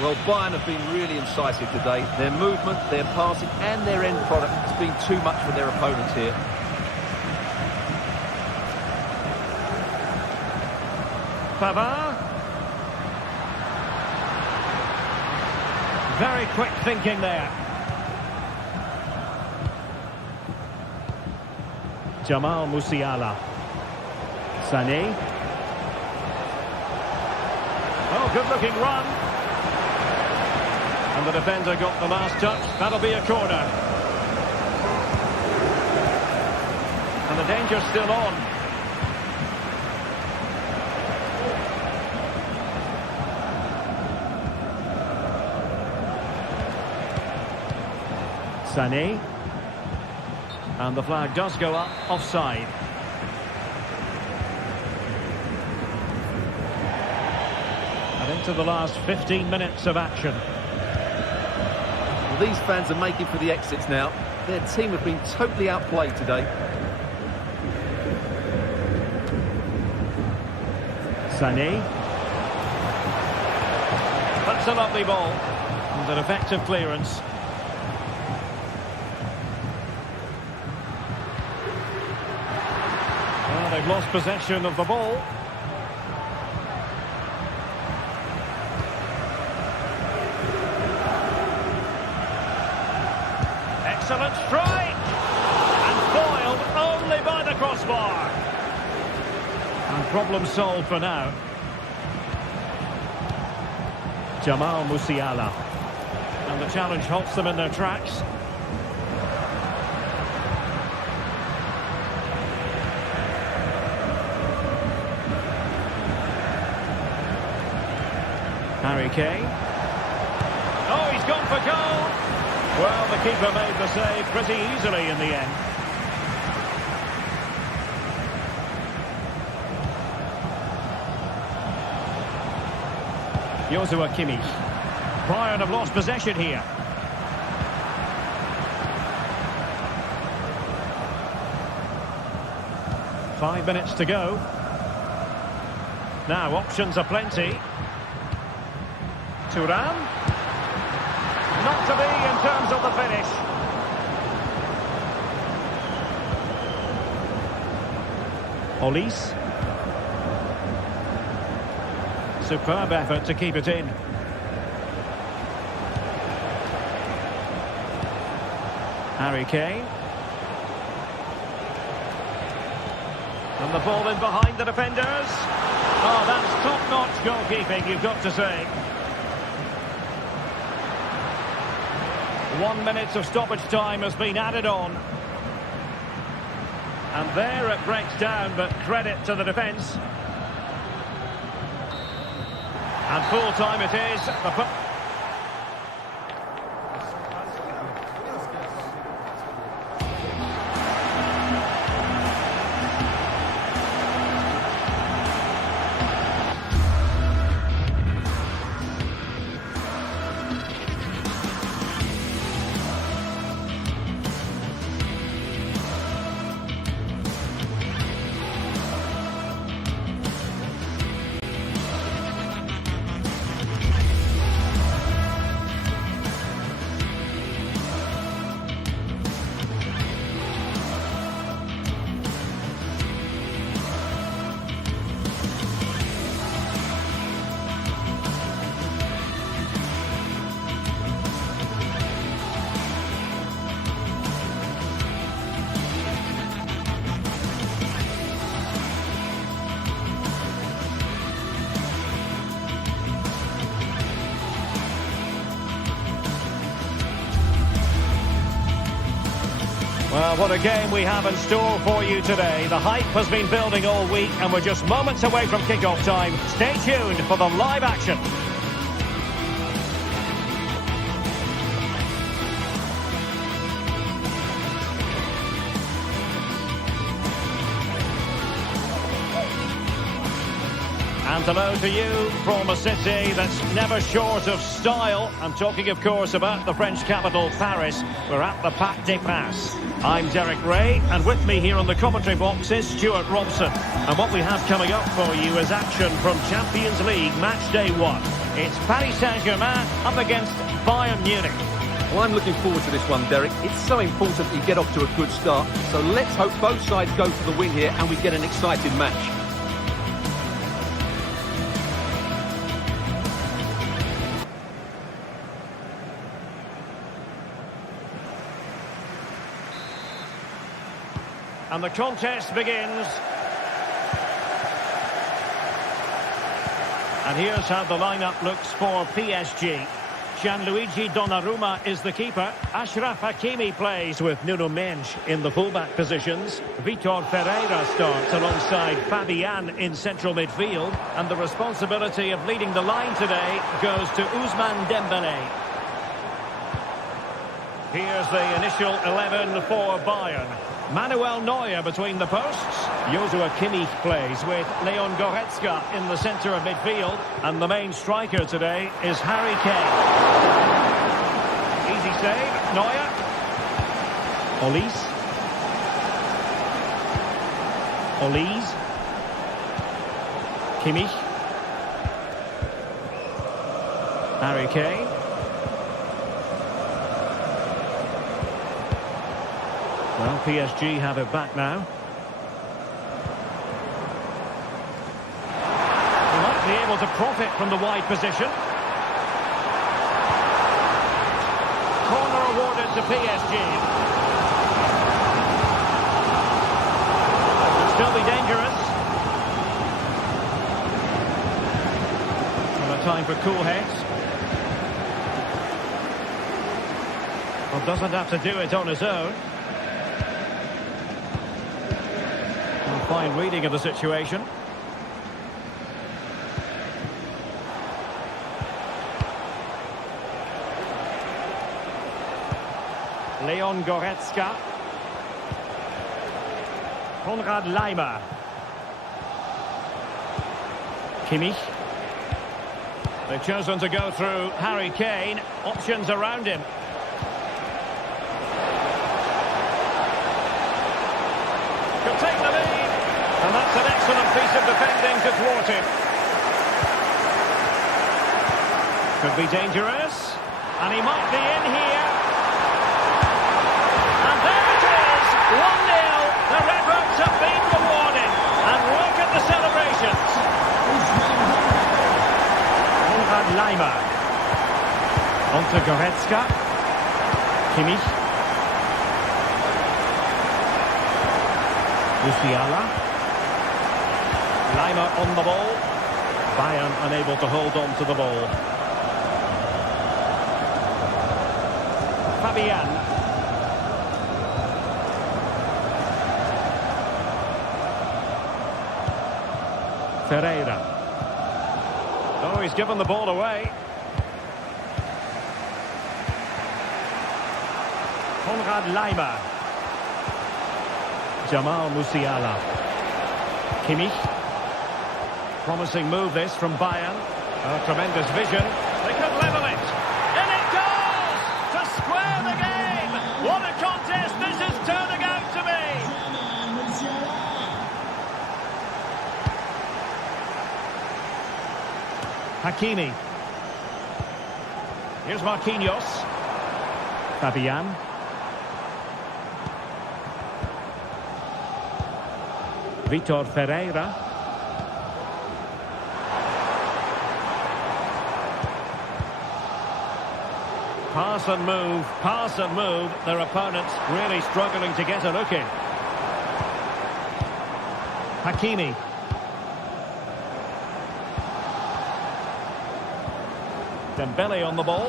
Well, Bayern have been really incisive today. Their movement, their passing and their end product has been too much for their opponents here. Pavard. Very quick thinking there. Jamal Musiala. Sané. Oh, good-looking run. And the defender got the last touch. That'll be a corner. And the danger's still on. Sané. And the flag does go up, offside. And into the last 15 minutes of action. Well, these fans are making for the exits now. Their team have been totally outplayed today. Sané. That's a lovely ball. And an effective clearance. Well, they've lost possession of the ball. Excellent strike! And foiled only by the crossbar. And problem solved for now. Jamal Musiala. And the challenge halts them in their tracks. Harry Kane. Oh, he's gone for goal. Well, the keeper made the save pretty easily in the end. Joshua Kimmich. Bayern have lost possession here. Five minutes to go. Now, options are plenty. Thuram. Not to be in terms of the finish. Olise. Superb effort to keep it in. Harry Kane. And the ball in behind the defenders. Oh, that's top-notch goalkeeping, you've got to say. 1 minute of stoppage time has been added on. And there it breaks down, but credit to the defence. And full time it is. Well, what a game we have in store for you today. The hype has been building all week and we're just moments away from kick-off time. Stay tuned for the live action. And hello to you from a city that's never short of style. I'm talking, of course, about the French capital, Paris. We're at the Parc des Princes. I'm Derek Ray, and with me here on the commentary box is Stuart Robson. And what we have coming up for you is action from Champions League Match Day 1. It's Paris Saint-Germain up against Bayern Munich. Well, I'm looking forward to this one, Derek. It's so important that you get off to a good start. So let's hope both sides go for the win here and we get an exciting match. And the contest begins. And here's how the lineup looks for PSG. Gianluigi Donnarumma is the keeper. Achraf Hakimi plays with Nuno Mendes in the fullback positions. Vitor Ferreira starts alongside Fabian in central midfield. And the responsibility of leading the line today goes to Ousmane Dembélé. Here's the initial 11 for Bayern. Manuel Neuer between the posts. Joshua Kimmich plays with Leon Goretzka in the centre of midfield. And the main striker today is Harry Kane. Easy save, Neuer. Olise. Kimmich. Harry Kane. Well, PSG have it back now. They might be able to profit from the wide position. Corner awarded to PSG. Could still be dangerous. And a time for cool heads. Well, doesn't have to do it on his own. Fine reading of the situation. Leon Goretzka. Konrad Laimer. Kimmich. They've chosen to go through Harry Kane. Options around him. Could take the lead. And that's an excellent piece of defending to thwart him. Could be dangerous. And he might be in here. And there it is! 1-0. Their efforts have been rewarded. And look at the celebrations. Konrad Laimer. On to Goretzka. Kimmich. Musiala. Laimer on the ball. Bayern unable to hold on to the ball. Fabian. Ferreira. Oh, he's given the ball away. Konrad Laimer. Jamal Musiala. Kimmich. Promising move this from Bayern. Oh, tremendous vision. They could level it. And it goes! To square the game! What a contest this is turning out to be! Hakimi. Here's Marquinhos. Fabian. Vitor Ferreira. Pass and move. Their opponents really struggling to get a look in. Hakimi. Dembele on the ball.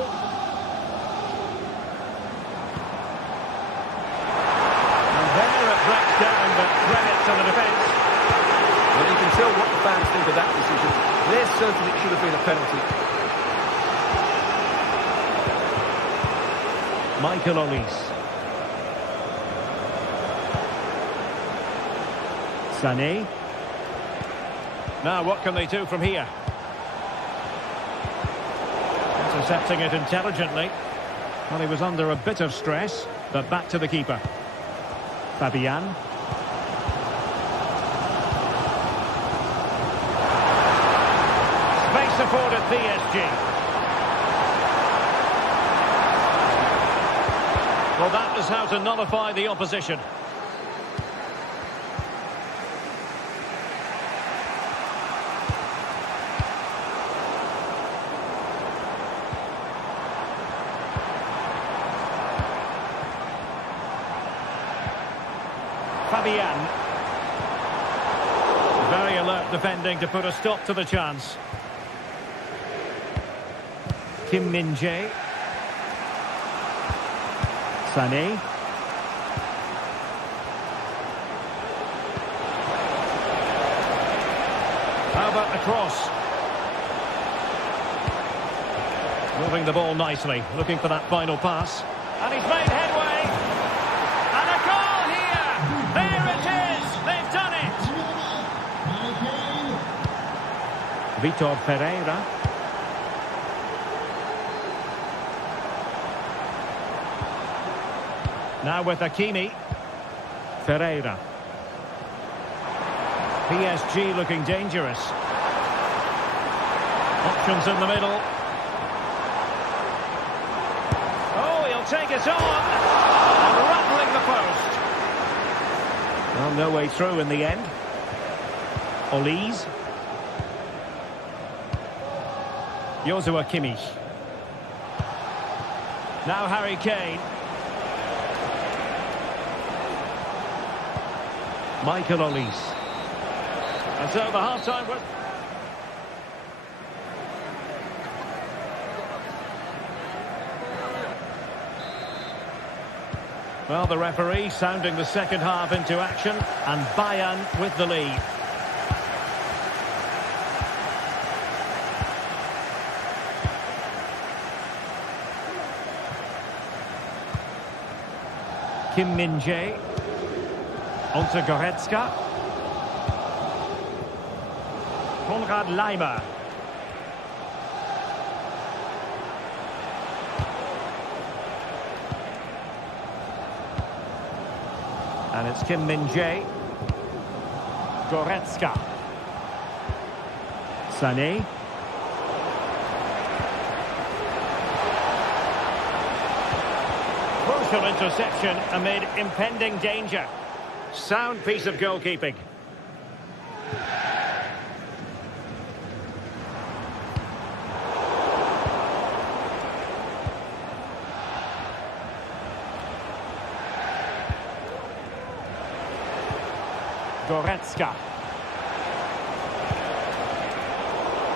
And there it breaks down, but credit to the defence. Well, you can tell what the fans think of that decision. They're certain it should have been a penalty. Michael Olise. Sané. Now, what can they do from here? Intercepting it intelligently. Well, he was under a bit of stress, but back to the keeper. Fabian. Space afforded PSG. Well, that is how to nullify the opposition. Fabian. Very alert defending to put a stop to the chance. Kim Min-jae. Sané. How about the cross? Moving the ball nicely, looking for that final pass. And he's made headway. And a goal here! There it is! They've done it! Vitor Pereira. Now with Hakimi. Ferreira. PSG looking dangerous. Options in the middle. Oh, he'll take it on. And rattling the post. Well, no way through in the end. Olise. Joshua Kimmich. Now Harry Kane. Michael Olise. And so the half-time was... Well, the referee sounding the second half into action, and Bayern with the lead. Kim Min-jae. Onto Goretzka. Konrad Laimer. And it's Kim Min-jae. Goretzka. Sané. Crucial interception amid impending danger. Sound piece of goalkeeping. Goretzka.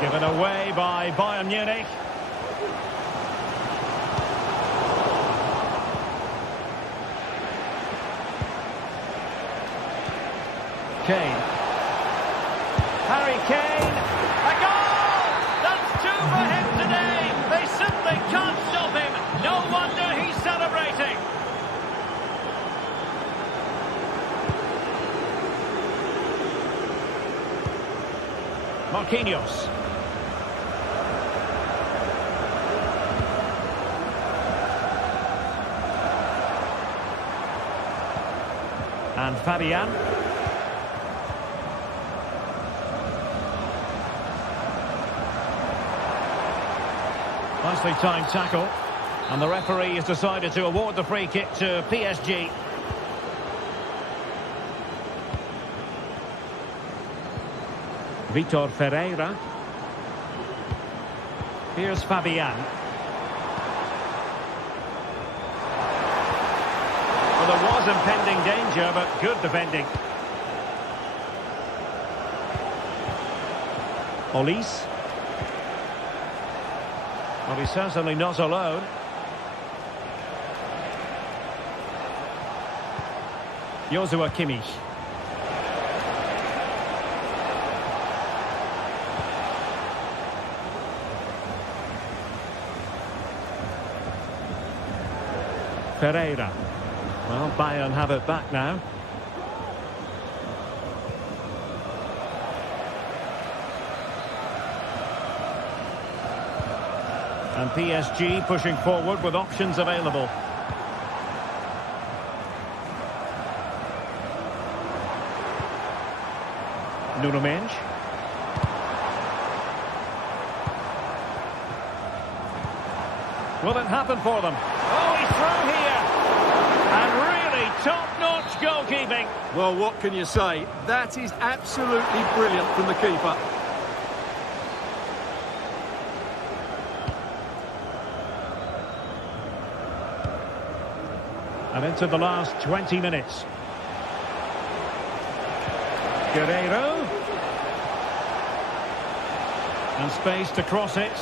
Given away by Bayern Munich. Kane. Harry Kane. A goal! That's two for him today. They simply can't stop him. No wonder he's celebrating. Marquinhos. And Fabian. Nicely timed tackle. And the referee has decided to award the free kick to PSG. Vitor Ferreira. Here's Fabian. Well, there was impending danger, but good defending. Olise. Well, he's certainly not alone. Joshua Kimmich. Pereira. Well, Bayern have it back now. And PSG pushing forward with options available. Nuno Mendes. Will it happen for them? Oh, he's through here. And really top-notch goalkeeping. Well, what can you say? That is absolutely brilliant from the keeper. And into the last 20 minutes. Guerreiro. And space to cross it.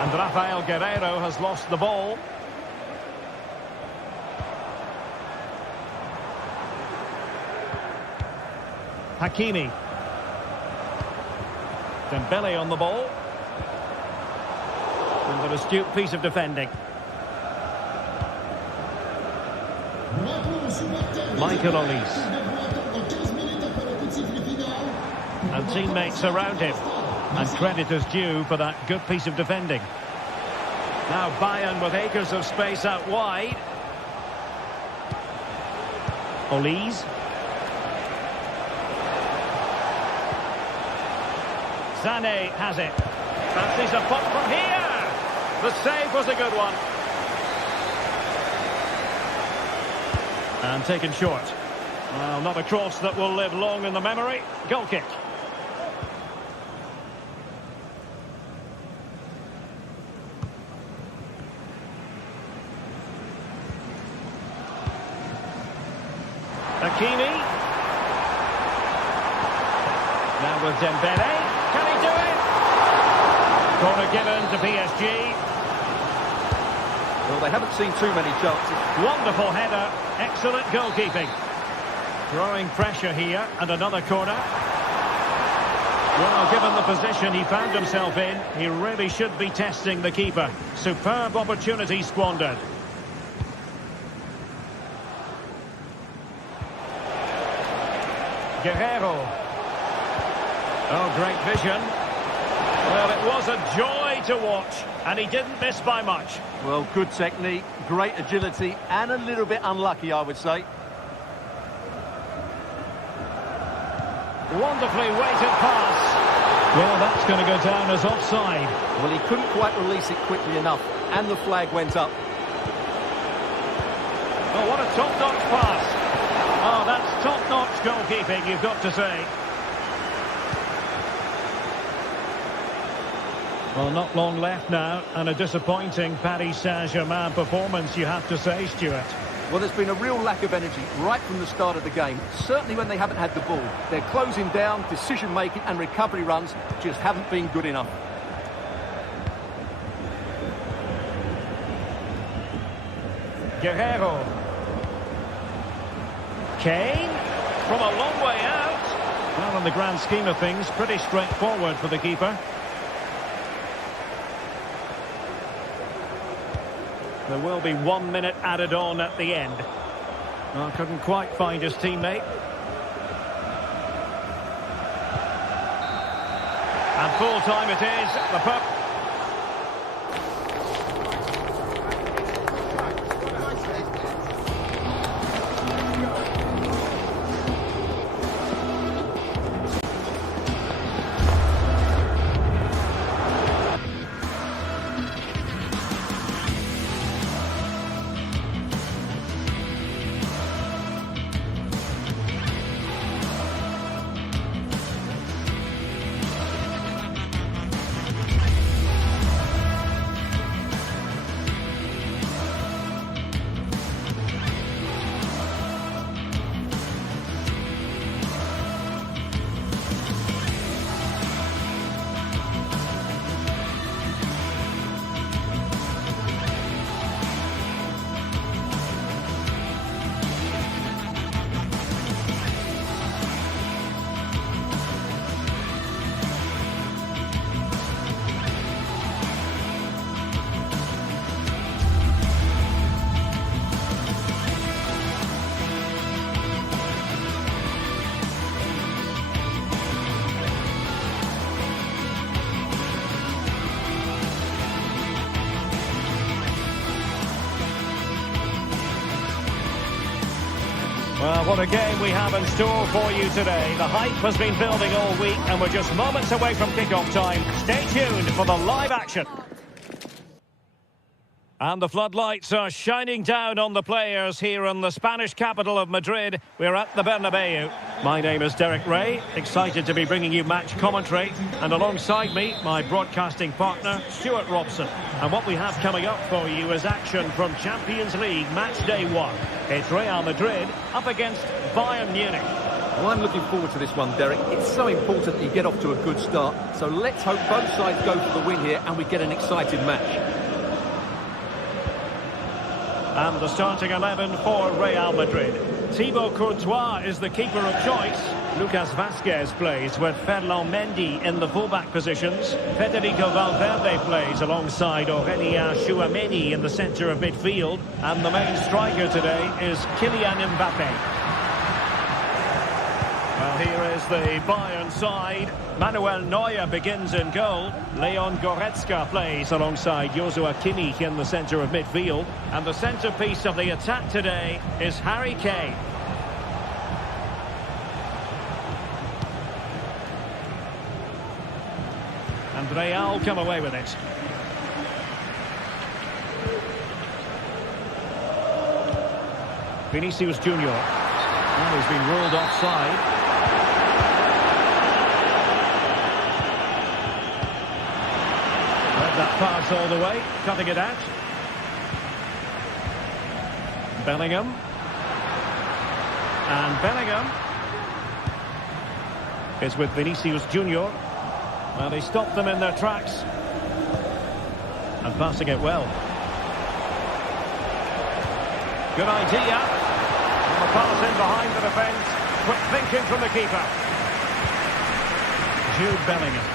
And Rafael Guerreiro has lost the ball. Hakimi. Dembele on the ball. And an astute piece of defending. Michael Olise. And teammates around him. And credit is due for that good piece of defending. Now Bayern with acres of space out wide. Olise. Sané has it. Fancies a pop from here. The save was a good one. And taken short. Well, not a cross that will live long in the memory. Goal kick. Hakimi. Now with Dembele. Can he do it? Corner given to PSG. Well, they haven't seen too many chances. Wonderful header. Excellent goalkeeping. Growing pressure here. And another corner. Well, given the position he found himself in, he really should be testing the keeper. Superb opportunity squandered. Guerreiro. Oh, great vision. Well, it was a joy to watch, and he didn't miss by much. Well, good technique, great agility, and a little bit unlucky, I would say. Wonderfully weighted pass. Well, that's going to go down as offside. Well, he couldn't quite release it quickly enough, and the flag went up. Oh, what a top-notch pass. Oh, that's top-notch goalkeeping, you've got to say. Well, not long left now, and a disappointing Paris Saint-Germain performance, you have to say, Stuart. Well, there's been a real lack of energy right from the start of the game. Certainly when they haven't had the ball. They're closing down, decision-making and recovery runs just haven't been good enough. Guerreiro. Kane. From a long way out. Well, in the grand scheme of things, pretty straightforward for the keeper. There will be 1 minute added on at the end. Well, couldn't quite find his teammate. And full time it is. The puck. What a game we have in store for you today. The hype has been building all week and we're just moments away from kick-off time. Stay tuned for the live action. And the floodlights are shining down on the players here in the Spanish capital of Madrid. We're at the Bernabeu. My name is Derek Ray, excited to be bringing you match commentary. And alongside me, my broadcasting partner, Stuart Robson. And what we have coming up for you is action from Champions League match day 1. It's Real Madrid up against Bayern Munich. Well, I'm looking forward to this one, Derek. It's so important that you get off to a good start. So let's hope both sides go for the win here and we get an exciting match. And the starting 11 for Real Madrid. Thibaut Courtois is the keeper of choice. Lucas Vazquez plays with Ferland Mendy in the fullback positions. Federico Valverde plays alongside Aurélien Tchouameni in the centre of midfield. And the main striker today is Kylian Mbappé. Well, here is the Bayern side. Manuel Neuer begins in goal. Leon Goretzka plays alongside Joshua Kimmich in the centre of midfield. And the centrepiece of the attack today is Harry Kane. And Real come away with it. Vinicius Junior. Well, he's been ruled offside. That pass all the way, cutting it out. Bellingham. And Bellingham is with Vinicius Junior. Well, he stopped them in their tracks. And passing it well. Good idea. And the pass in behind the defence. Quick thinking from the keeper. Jude Bellingham.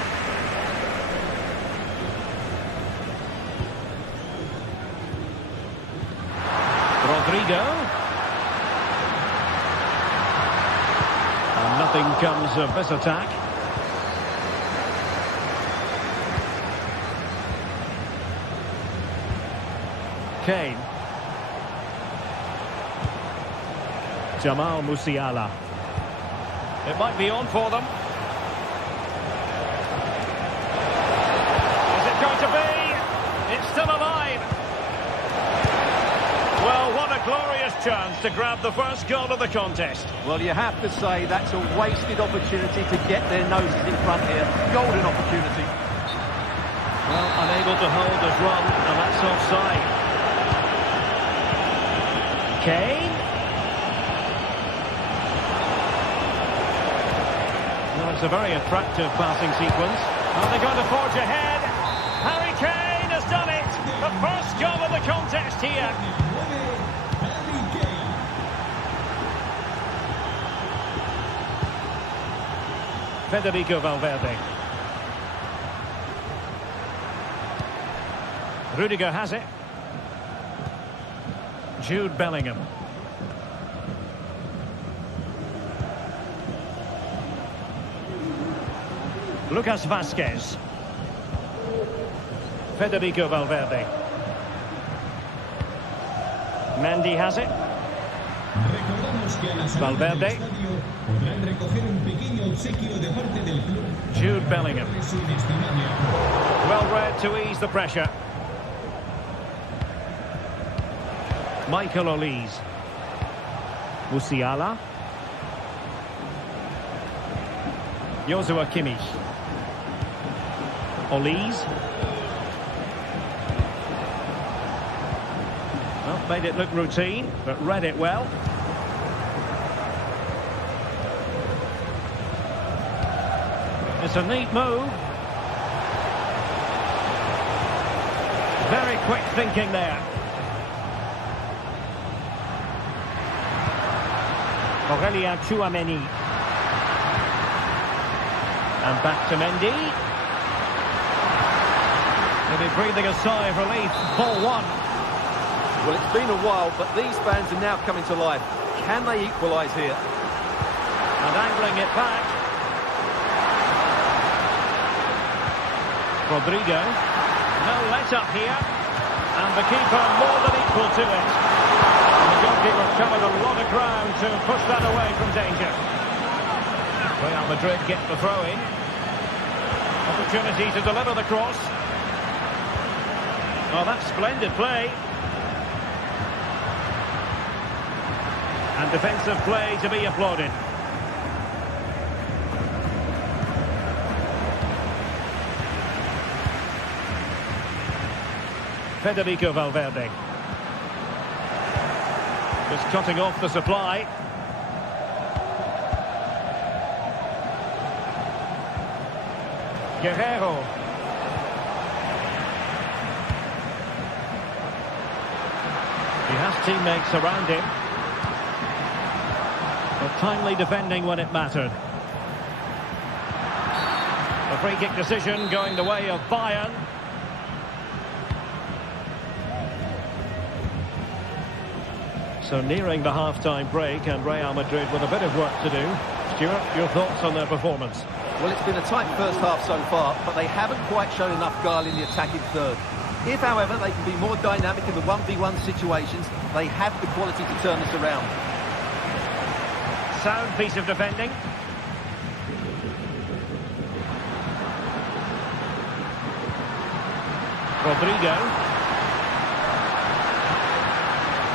Rodrigo. And nothing comes of this attack. Kane. Jamal Musiala. It might be on for them. Is it going to be? It's still alive. Well, what a glorious chance to grab the first goal of the contest. Well, you have to say that's a wasted opportunity to get their noses in front here. Golden opportunity. Well, unable to hold his run, and that's offside. Kane. Well, it's a very attractive passing sequence. Are they going to forge ahead? Harry Kane has done it. The first goal of the contest here. Federico Valverde. Rudiger has it. Jude Bellingham. Lucas Vazquez. Federico Valverde. Mendy has it. Valverde. Jude Bellingham. Well read to ease the pressure. Michael Olise. Musiala. Joshua Kimmich. Olise. Well, made it look routine, but read it well. It's a neat move. Very quick thinking there. Aurélien Tchouameni. And back to Mendy. Maybe breathing a sigh of relief. Ball one. Well, it's been a while, but these fans are now coming to life. Can they equalise here? And angling it back. Rodrigo. No let up here. And the keeper more than equal to it. And the goalkeeper covered a lot of ground to push that away from danger. Real Madrid get the throw-in. Opportunity to deliver the cross. Oh, that's splendid play. And defensive play to be applauded. Federico Valverde. Just cutting off the supply. Guerrero. He has teammates around him. But timely defending when it mattered. A free kick decision going the way of Bayern. So nearing the half-time break, and Real Madrid with a bit of work to do. Stuart, your thoughts on their performance? Well, it's been a tight first half so far, but they haven't quite shown enough guile in the attacking third. If, however, they can be more dynamic in the 1v1 situations, they have the quality to turn this around. Sound piece of defending. Rodrigo.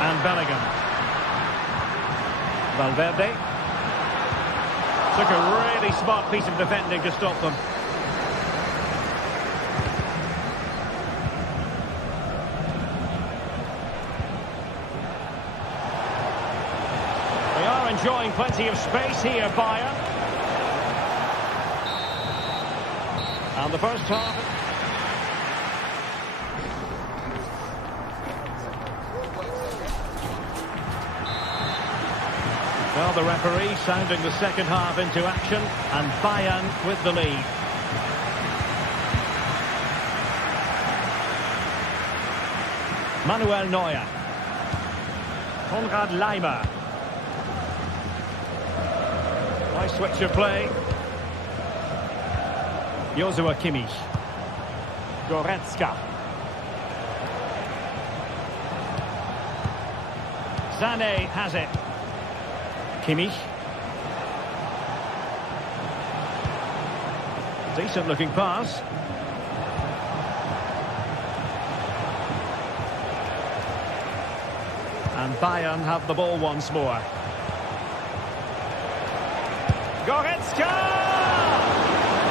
And Bellingham. Valverde. Took a really smart piece of defending to stop them. They are enjoying plenty of space here, Bayern. And the first half. Well, the referee sounding the second half into action, and Bayern with the lead. Manuel Neuer. Konrad Laimer. Nice switch of play. Joshua Kimmich. Goretzka. Sané has it. Kimmich. Decent looking pass. And Bayern have the ball once more. Goretzka!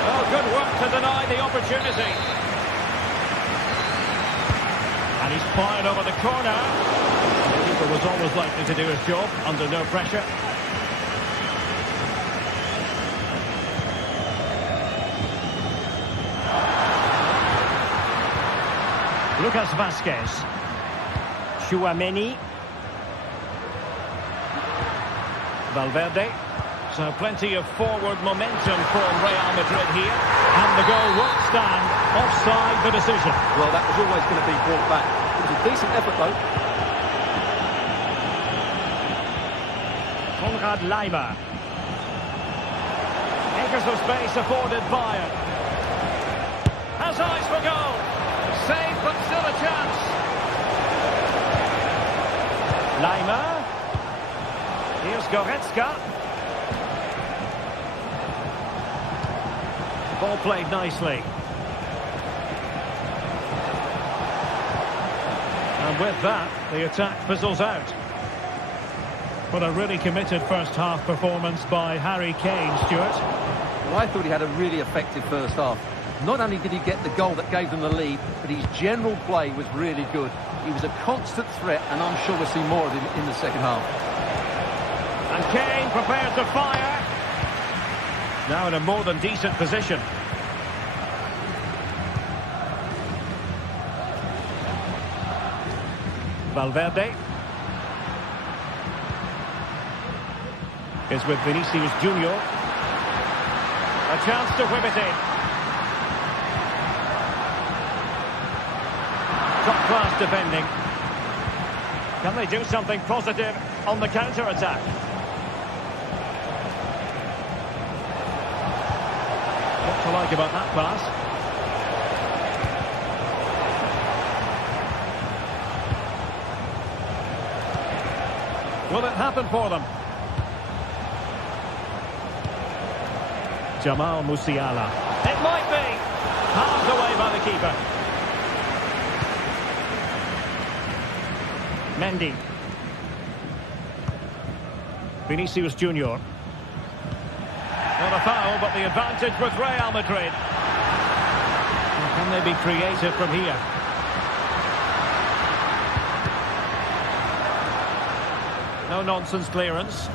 Oh, good work to deny the opportunity. And he's fired over the corner. The keeper was always likely to do his job under no pressure. Lucas Vazquez. Tchouaméni. Valverde. So plenty of forward momentum for Real Madrid here. And the goal won't stand. Offside the decision. Well, that was always going to be brought back. It was a decent effort, though. Konrad Laimer. Acres of space afforded Bayern. Has eyes for goal. Saved, but still a chance. Laimer. Here's Goretzka. Ball played nicely. And with that, the attack fizzles out. But a really committed first half performance by Harry Kane, Stuart. Well, I thought he had a really effective first half. Not only did he get the goal that gave them the lead, but his general play was really good. He was a constant threat, and I'm sure we'll see more of him in the second half. And Kane prepared to fire. Now in a more than decent position. Valverde. Is with Vinicius Junior. A chance to whip it in. Top-class defending. Can they do something positive on the counter-attack? What to like about that pass? Will it happen for them? Jamal Musiala. It might be. Halved away by the keeper. Mendy. Vinicius Junior. Not a foul, but the advantage with Real Madrid. Well, can they be creative from here? No nonsense clearance.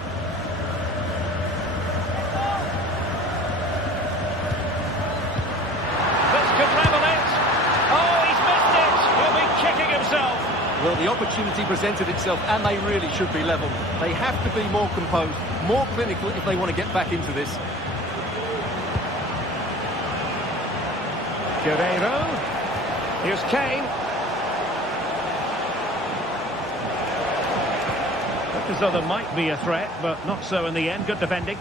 This could level it. Oh, he's missed it. He'll be kicking himself. Well, the opportunity presented itself, and they really should be level. They have to be more composed, more clinical if they want to get back into this. Guerreiro. Here's Kane. Looked as though there might be a threat, but not so in the end. Good defending.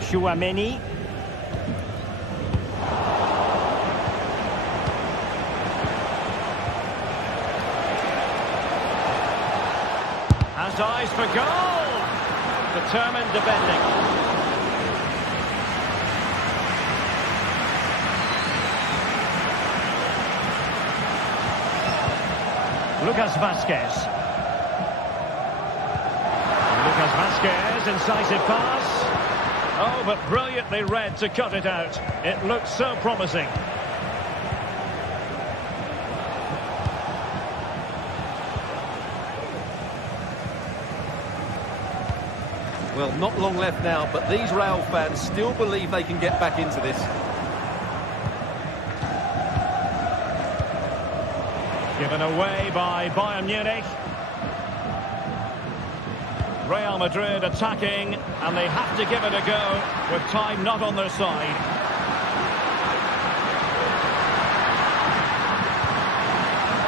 Tchouaméni. Has eyes for goal. Determined defending. Lucas Vazquez. Lucas Vazquez, incisive pass. Oh, but brilliantly read to cut it out. It looked so promising. Well, not long left now, but these Real fans still believe they can get back into this. Given away by Bayern Munich. Real Madrid attacking, and they have to give it a go with time not on their side.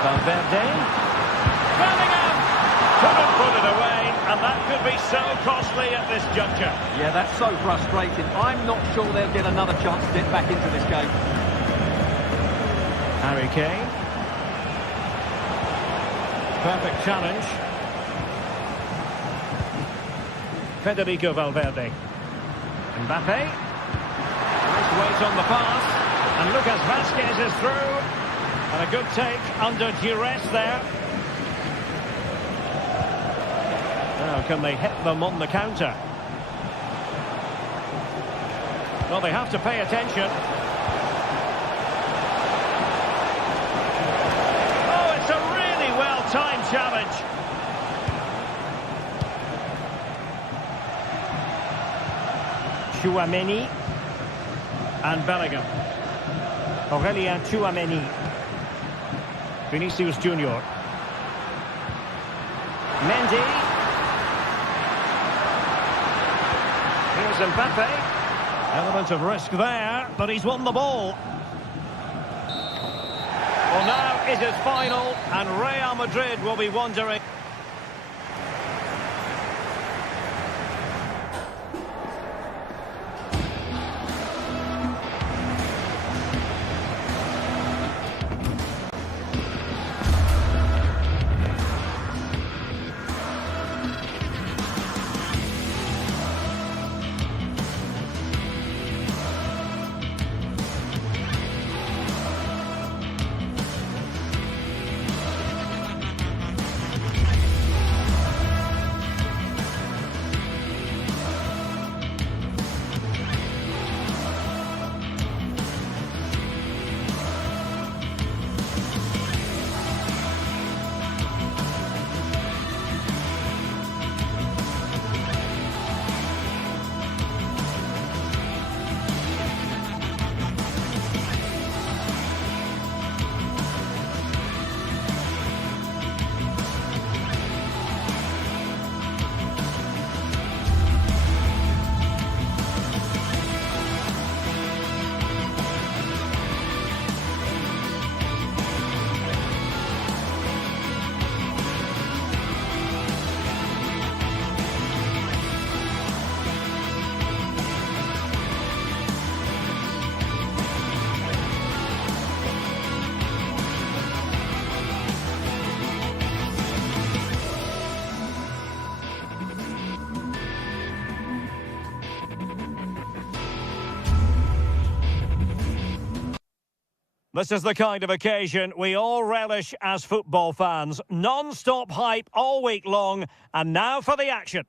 Valverde. Bellingham! Couldn't put it away, and that could be so costly at this juncture. Yeah, that's so frustrating. I'm not sure they'll get another chance to get back into this game. Harry Kane. Perfect challenge. Federico Valverde. Mbappe. Nice weight on the pass. And Lucas Vazquez is through. And a good take under duress there. Now, can they hit them on the counter? Well, they have to pay attention. Time challenge. Tchouaméni and Bellingham. Aurélien Tchouaméni. Vinicius Junior. Mendy. Here's Mbappe. Element of risk there, but he's won the ball. Well, now it is final, and Real Madrid will be wondering. This is the kind of occasion we all relish as football fans. Non-stop hype all week long, and now for the action.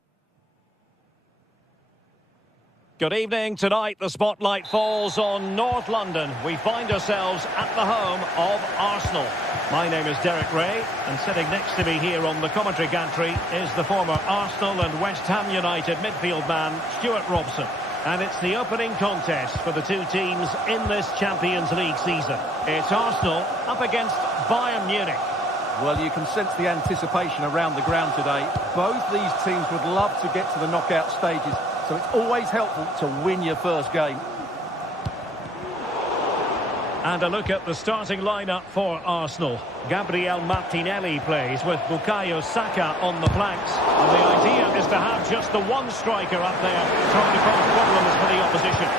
Good evening. Tonight the spotlight falls on North London. We find ourselves at the home of Arsenal. My name is Derek Ray, and sitting next to me here on the commentary gantry is the former Arsenal and West Ham United midfield man, Stuart Robson. And it's the opening contest for the two teams in this Champions League season. It's Arsenal up against Bayern Munich. Well, you can sense the anticipation around the ground today. Both these teams would love to get to the knockout stages, so it's always helpful to win your first game. And a look at the starting lineup for Arsenal. Gabriel Martinelli plays with Bukayo Saka on the flanks. And the idea is to have just the one striker up there trying to cause problems for the opposition.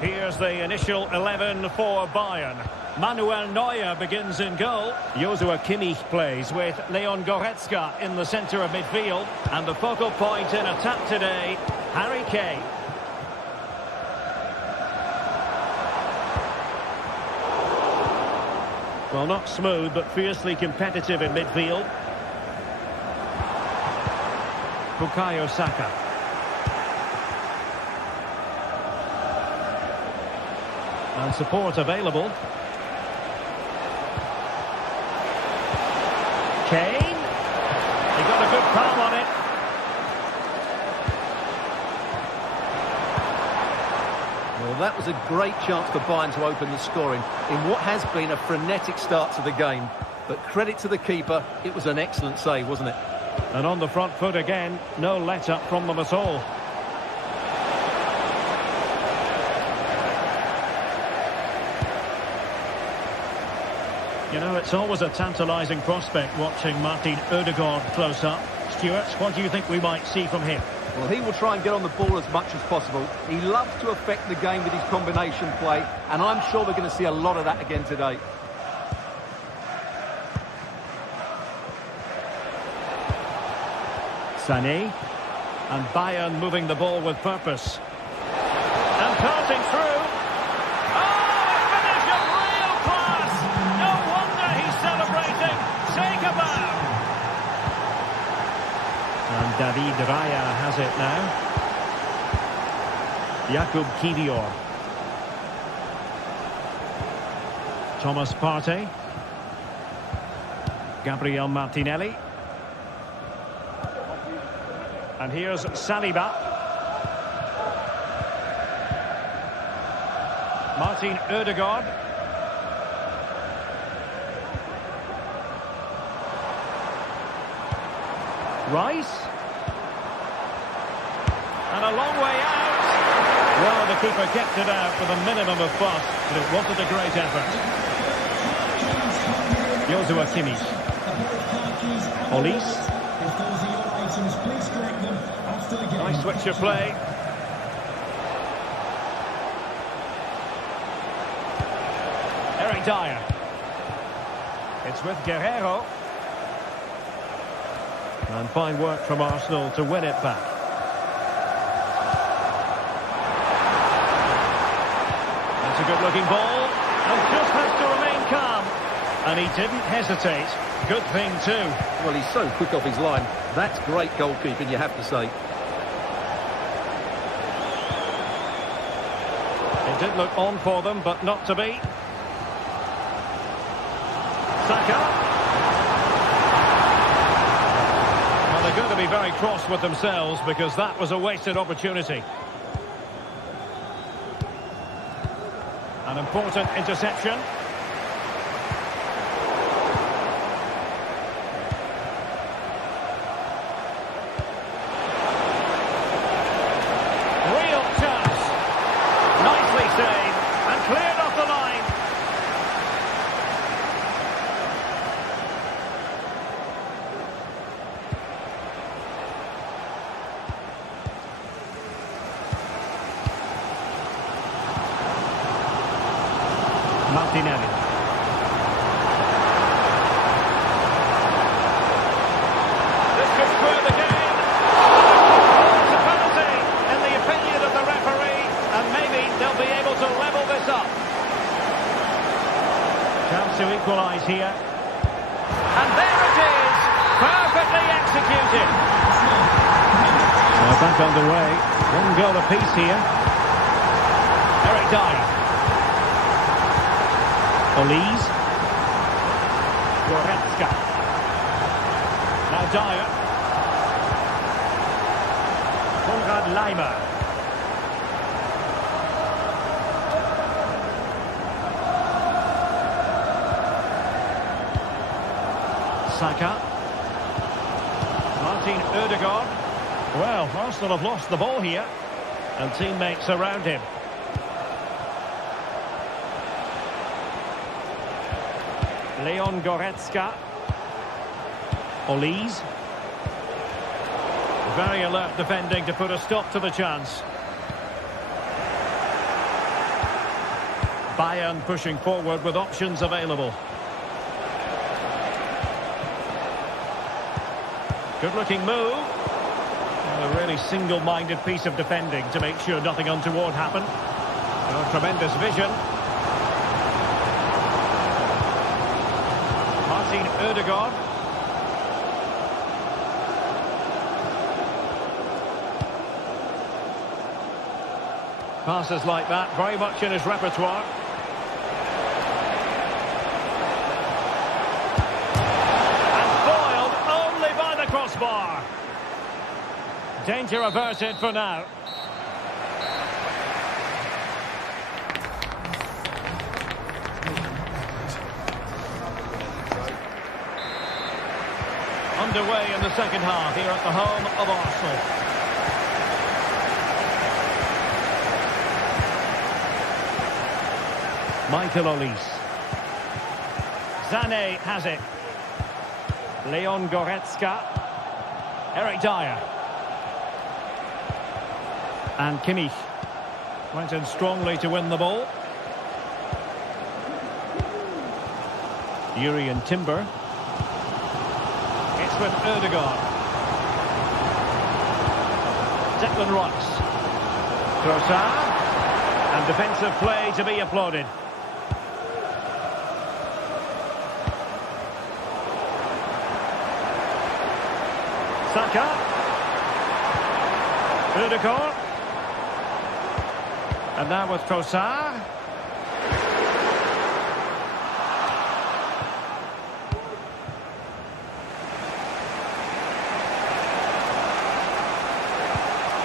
Here's the initial 11 for Bayern. Manuel Neuer begins in goal. Joshua Kimmich plays with Leon Goretzka in the centre of midfield. And the focal point in attack today, Harry Kane. Well, not smooth, but fiercely competitive in midfield. Bukayo Saka. And support available. Kane. He got a good palm on it. Well, that was a great chance for Bayern to open the scoring in what has been a frenetic start to the game. But credit to the keeper, it was an excellent save, wasn't it? And on the front foot again, no let-up from them at all. You know, it's always a tantalising prospect watching Martin Ødegaard close up. Stuart, what do you think we might see from him? Well, he will try and get on the ball as much as possible. He loves to affect the game with his combination play, and I'm sure we're going to see a lot of that again today. Sané. And Bayern moving the ball with purpose. And pelting through. And David Raya has it now. Jakub Kivior. Thomas Partey. Gabriel Martinelli. And here's Saliba. Martin Ødegaard. Rice. And a long way out. Well, the keeper kept it out with a minimum of fuss, but it wasn't a great effort. Joshua Kimmich. Olise. Nice switch of play. Eric Dyer. It's with Guerrero. And fine work from Arsenal to win it back. That's a good-looking ball. And just has to remain calm. And he didn't hesitate. Good thing, too. Well, he's so quick off his line. That's great goalkeeping, you have to say. It did look on for them, but not to be. Saka. They're going to be very cross with themselves because that was a wasted opportunity. An important interception. Real chance. Nicely saved and cleared off the line. Martinelli. This could square the game. It's a penalty in the here. And there it is! Perfectly executed. So back underway. One goal apiece here. Eric Dyer. Olise. Goretzka. Now Dyer. Konrad Laimer. Saka. Martin Ødegaard. Well, Arsenal have lost the ball here, and teammates around him. Leon Goretzka. Olise. Very alert defending to put a stop to the chance. Bayern pushing forward with options available. Good-looking move. A really single-minded piece of defending to make sure nothing untoward happened. Oh, tremendous vision. Martin Ødegaard. Passes like that, very much in his repertoire. Crossbar. Danger averted for now. Underway in the second half here at the home of Arsenal. Michael Olise. Sané has it. Leon Goretzka. Eric Dyer. And Kimmich. Went in strongly to win the ball. Urian Timber. It's with Ødegaard. Declan Rice. Trossard. And defensive play to be applauded. Saka. Ødegaard. And now with Trossard.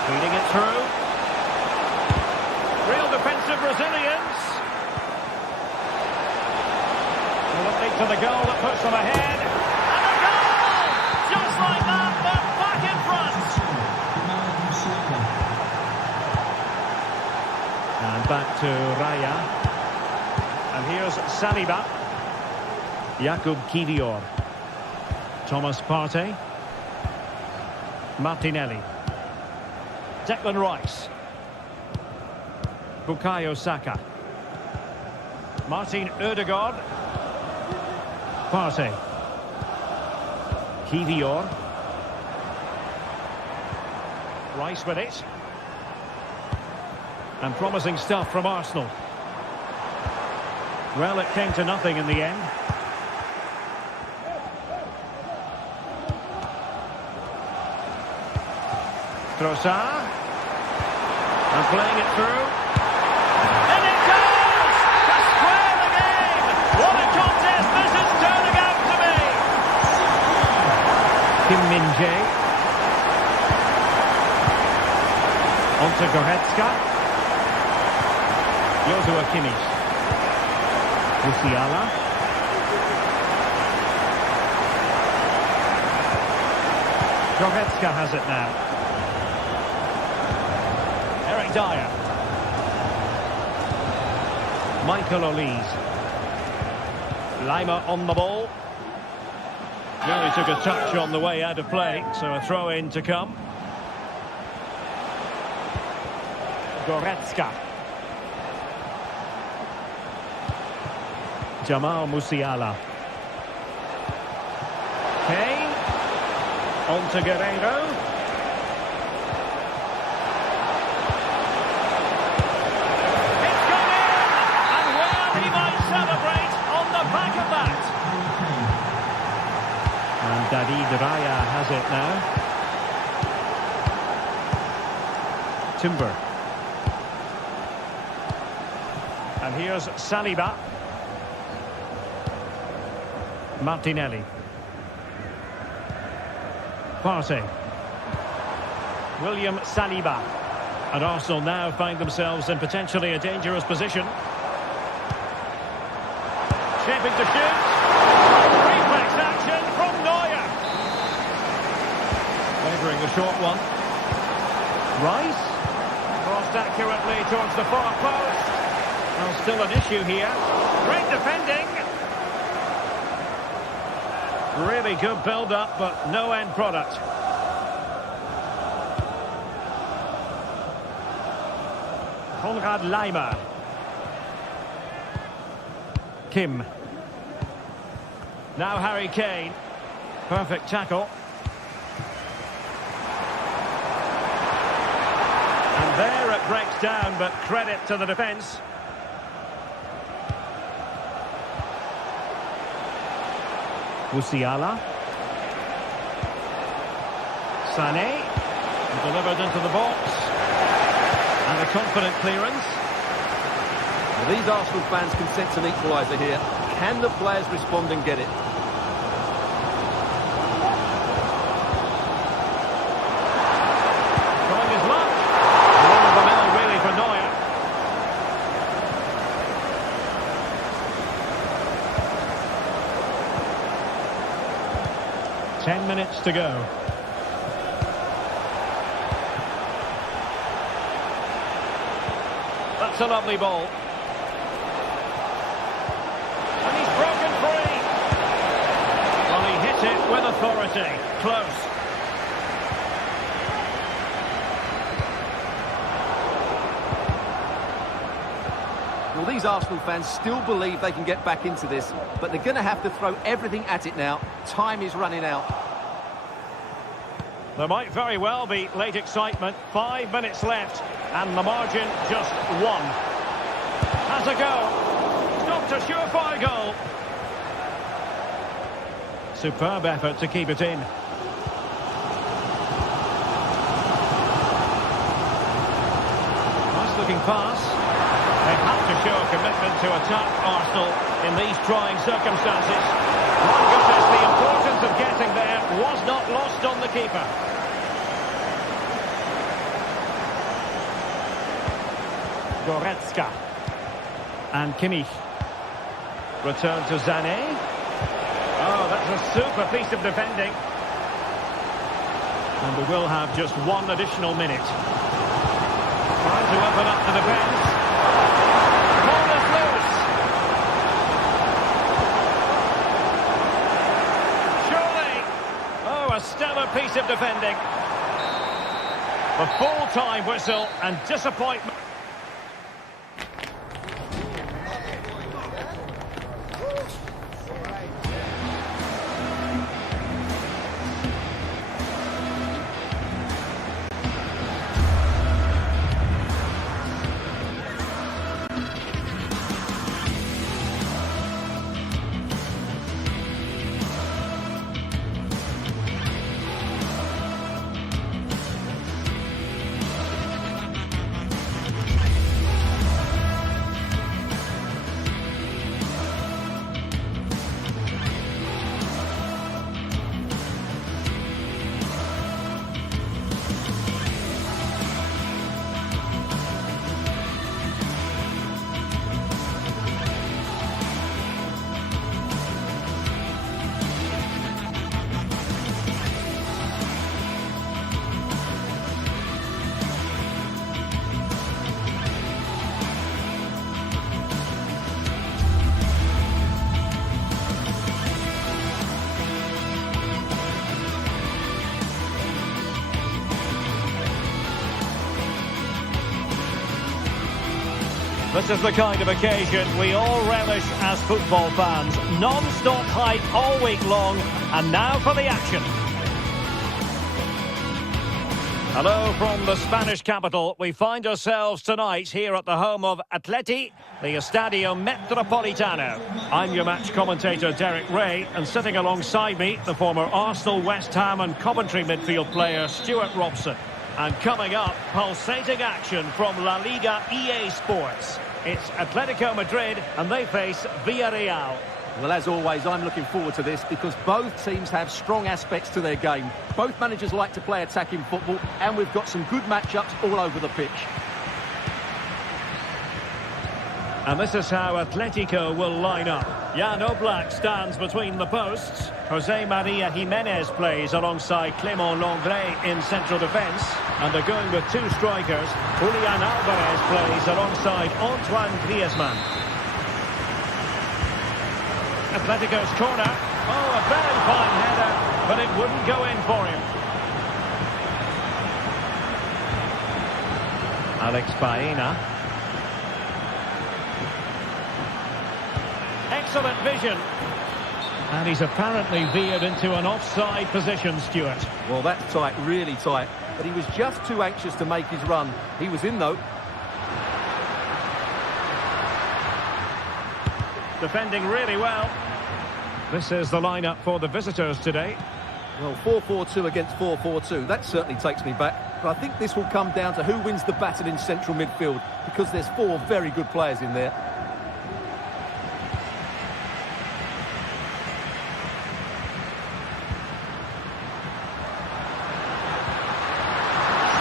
Feeding it through. Real defensive resilience. Will it lead to the goal that puts them ahead? And a goal! Just like that, but back in front. And back to Raya. And here's Saliba. Jakub Kivior. Thomas Partey. Martinelli. Declan Rice. Bukayo Saka. Martin Ødegaard. Partey. Kivior. Rice with it. And promising stuff from Arsenal. Well, it came to nothing in the end. Trossard. And playing it through. And it goes! To square the game! What a contest this is turning out to be! Kim Min-jae. On to Goretzka. Joshua Kimmich. Musiala. Goretzka has it now. Eric Dyer. Michael Olise. Laimer on the ball. Well, he took a touch on the way out of play, so a throw-in to come. Goretzka. Jamal Musiala. Kane. On to Guerreiro. It's gone in! And well, he might celebrate on the back of that. David Raya has it now. Timber. And here's Saliba. Martinelli. Partey. William Saliba. And Arsenal now find themselves in potentially a dangerous position. Shaping to shoot. Reflex action from Neuer. Favouring the short one. Rice. Crossed accurately towards the far post. Well, still an issue here. Great defending. Really good build-up, but no end product. Konrad Laimer. Kim. Now Harry Kane. Perfect tackle. And there it breaks down, but credit to the defence. Musiala. Sané. Delivered into the box. And a confident clearance. Well, these Arsenal fans can sense an equaliser here. Can the players respond and get it? Trying his luck. One of the middle really for Neuer. Ten minutes to go. That's a lovely ball. And he's broken free. Well, he hit it with authority. Close. Well, these Arsenal fans still believe they can get back into this, but they're going to have to throw everything at it now. Time is running out. There might very well be late excitement. 5 minutes left, and the margin just one. Has a go. Not a surefire goal. Superb effort to keep it in. Nice looking pass. They have to show a commitment to attack Arsenal in these trying circumstances. My goodness, the importance of getting there was not lost on the keeper. Goretzka. And Kimmich. Return to Sané. Oh, that's a super piece of defending. And we will have just one additional minute. Trying to open up the defence. Ball is loose. Surely. Oh, a stellar piece of defending. The full-time whistle and disappointment. This is the kind of occasion we all relish as football fans. Non-stop hype all week long, and now for the action. Hello from the Spanish capital. We find ourselves tonight here at the home of Atleti, the Estadio Metropolitano. I'm your match commentator, Derek Ray, and sitting alongside me, the former Arsenal, West Ham and Coventry midfield player, Stuart Robson. And coming up, pulsating action from La Liga EA Sports. It's Atletico Madrid, and they face Villarreal. Well, as always, I'm looking forward to this because both teams have strong aspects to their game. Both managers like to play attacking football, and we've got some good matchups all over the pitch. And this is how Atletico will line up. Jan Oblak stands between the posts. Jose Maria Jimenez plays alongside Clément Lenglet in central defence. And they're going with two strikers. Julian Alvarez plays alongside Antoine Griezmann. Atletico's corner. Oh, a very fine header, but it wouldn't go in for him. Alex Baena. Excellent vision. And he's apparently veered into an offside position, Stuart. Well, that's tight, really tight. But he was just too anxious to make his run. He was in, though. Defending really well. This is the lineup for the visitors today. Well, 4-4-2 against 4-4-2. That certainly takes me back. But I think this will come down to who wins the battle in central midfield, because there's four very good players in there.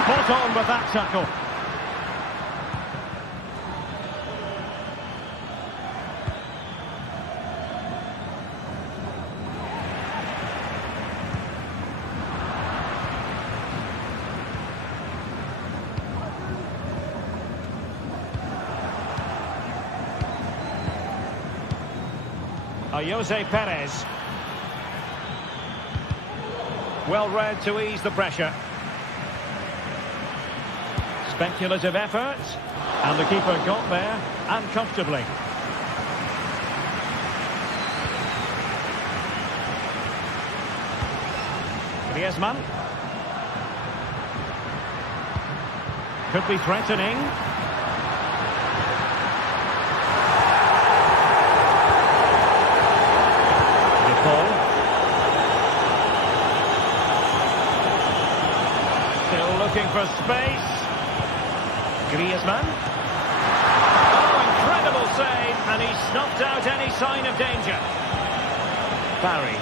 Spot on with that tackle. Jose Perez. Well read to ease the pressure. Speculative effort. And the keeper got there, and comfortably. Griezmann. Could be threatening. Still looking for space. Griezmann. Oh, incredible save, and he snuffed out any sign of danger. Barry.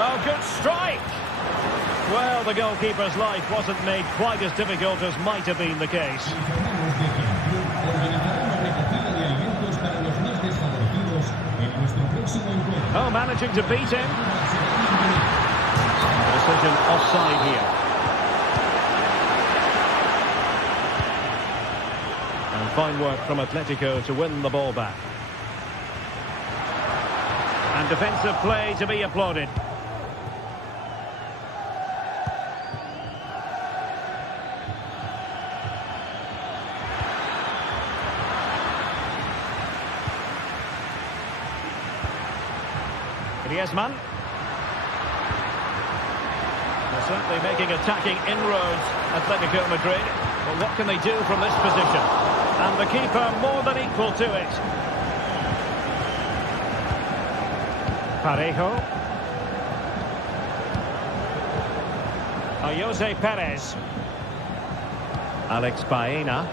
Oh, good strike. Well, the goalkeeper's life wasn't made quite as difficult as might have been the case. Oh, managing to beat him. Decision offside here. And fine work from Atletico to win the ball back. And defensive play to be applauded. Griezmann. They're certainly making attacking inroads, Atletico Madrid. But what can they do from this position? And the keeper more than equal to it. Parejo. Jose Perez. Alex Baena.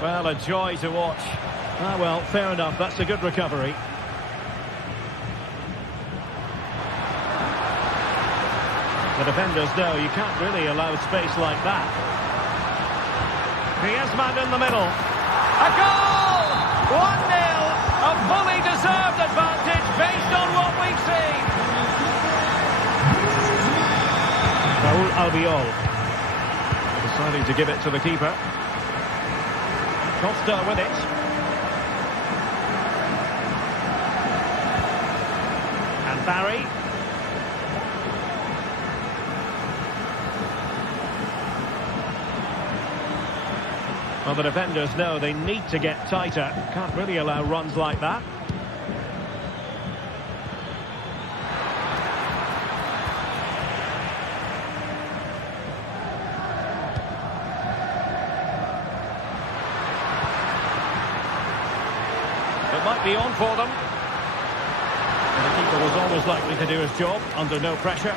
Well, a joy to watch. Ah, well, fair enough. That's a good recovery. The defenders know you can't really allow space like that. Griezmann in the middle. A goal! 1-0! A fully deserved advantage based on what we've seen. Raúl Albiol deciding to give it to the keeper. Costa with it. Barry. Well, the defenders know they need to get tighter. Can't really allow runs like that. It might be on for them. And the keeper was always likely to do his job under no pressure.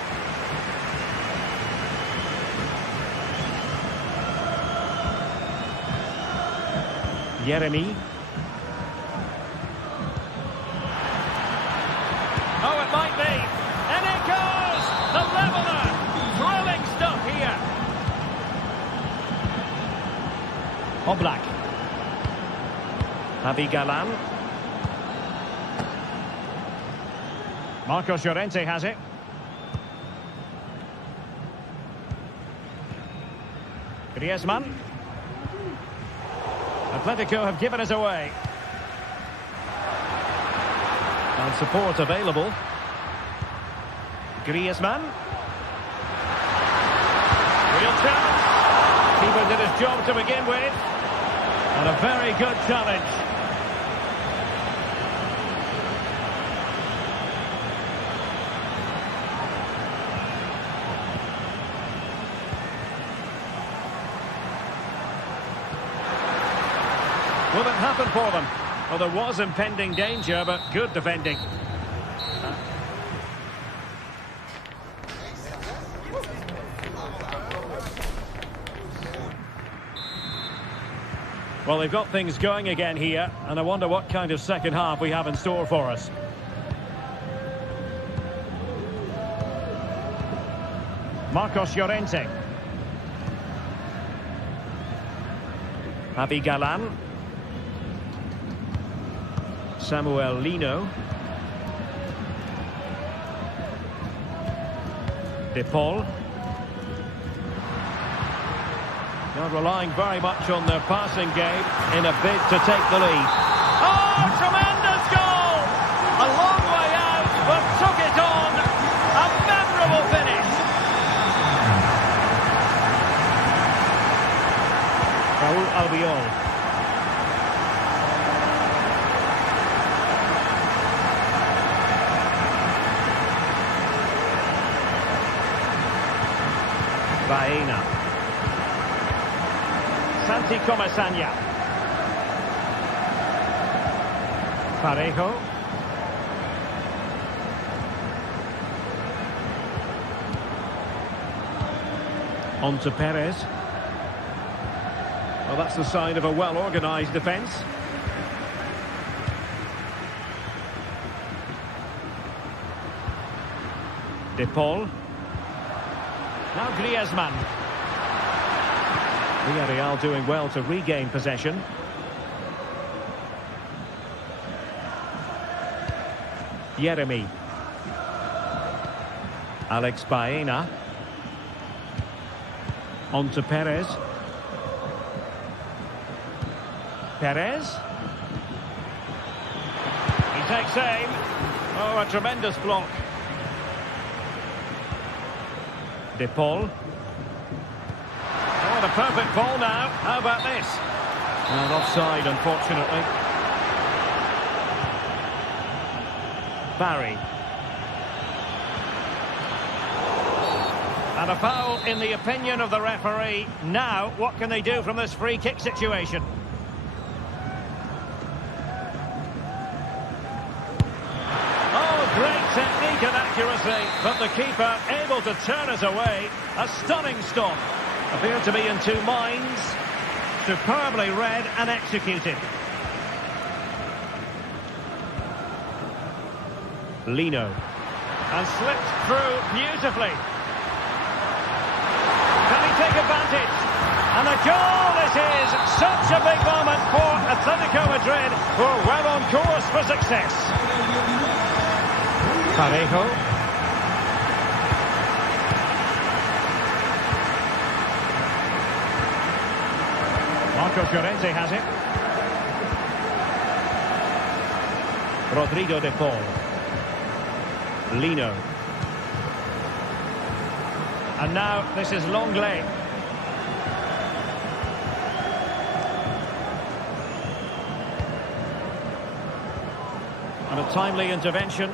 Jeremy. Oh, it might be. And it goes! The leveller! Thrilling stuff here. Oblak. Javi Galan. Marcos Llorente has it. Griezmann. Atletico have given us away. And support available. Griezmann. Real chance. Keeper did his job to begin with. And a very good challenge. Will it happen for them? Well, there was impending danger, but good defending. Well, they've got things going again here, and I wonder what kind of second half we have in store for us. Marcos Llorente. Javi Galan. Samuel Lino. De Paul. Not relying very much on their passing game in a bid to take the lead. Oh, tremendous goal! A long way out, but took it on. A memorable finish. Raúl Albiol. Baena. Santi Comasagna. Parejo. On to Perez. Well, that's the sign of a well-organised defence. De Paul. Now Griezmann. Villarreal doing well to regain possession. Jeremy. Alex Baena. On to Perez. Perez. He takes aim. Oh, a tremendous block. De Paul. Oh, the perfect ball now. How about this? And offside, unfortunately. Barry. And a foul in the opinion of the referee. Now, what can they do from this free kick situation? Oh, great technique and accuracy, but the keeper able to turn us away. A stunning stop. Appeared to be in two minds. Superbly read and executed. Lino. And slipped through beautifully. Can he take advantage? And a goal it is! Such a big moment for Atletico Madrid, who are well on course for success. Parejo. Marcos Llorente has it. Rodrigo de Paul. Lino. And now this is Longley. And a timely intervention.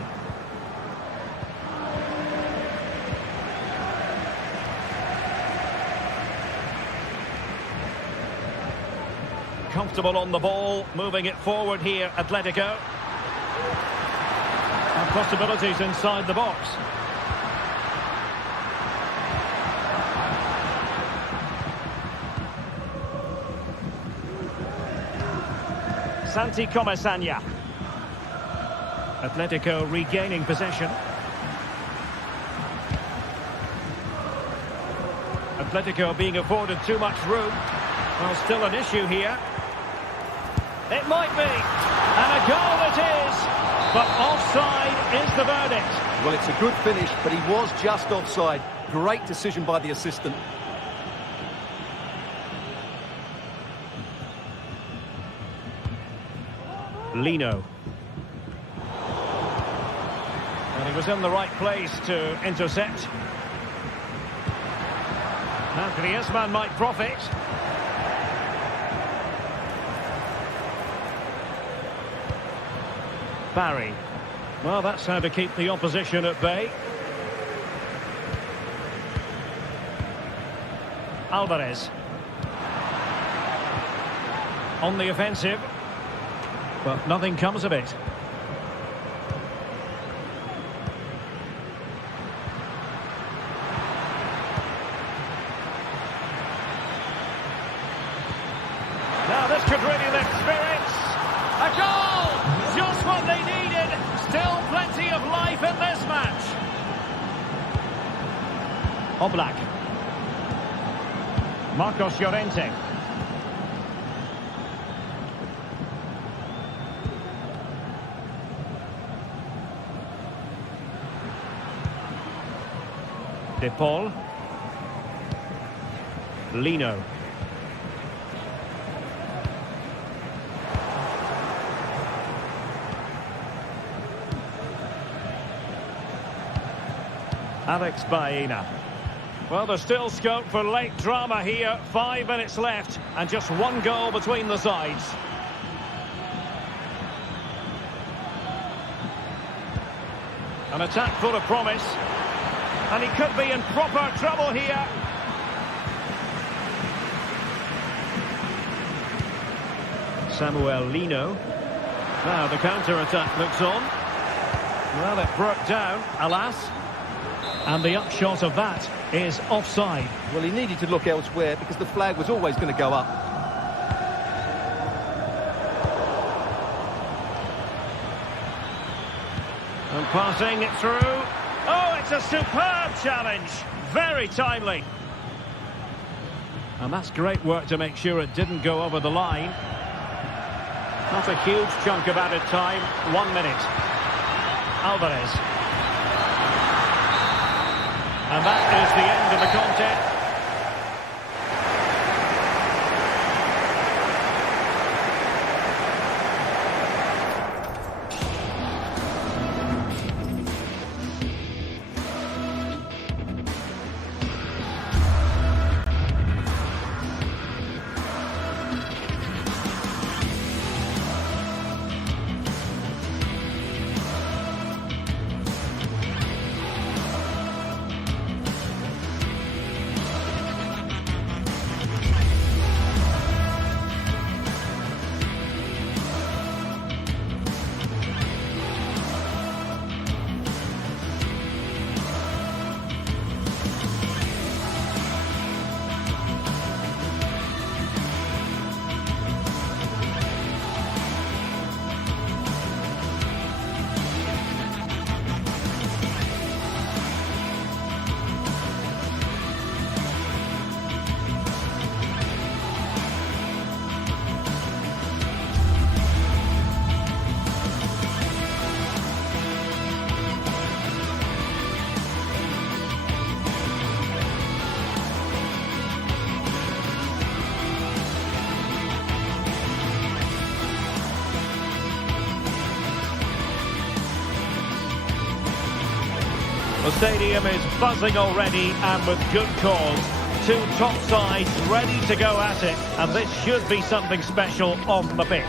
Comfortable on the ball, moving it forward here, Atletico. And possibilities inside the box. Santi Comesaña. Atletico regaining possession. Atletico being afforded too much room. Well, still an issue here. It might be. And a goal it is. But offside is the verdict. Well, it's a good finish, but he was just offside. Great decision by the assistant. Lino. And he was in the right place to intercept. Now Griezmann might profit. Barry. Well, that's how to keep the opposition at bay. Alvarez. On the offensive. But nothing comes of it. Now this could really lift spirits. A goal! Just what they needed. Still plenty of life in this match. Oblak. Marcos Llorente. De Paul. Lino. Alex Baena. Well, there's still scope for late drama here. 5 minutes left and just one goal between the sides. An attack full of promise. And he could be in proper trouble here. Samuel Lino. Now the counter-attack looks on. Well, it broke down, alas. And the upshot of that is offside. Well, he needed to look elsewhere because the flag was always going to go up. And passing it through. Oh, it's a superb challenge. Very timely. And that's great work to make sure it didn't go over the line. Not a huge chunk of added time. 1 minute. Alvarez. And that is the end of the contest. The stadium is buzzing already, and with good cause. Two top sides ready to go at it, and this should be something special on the pitch.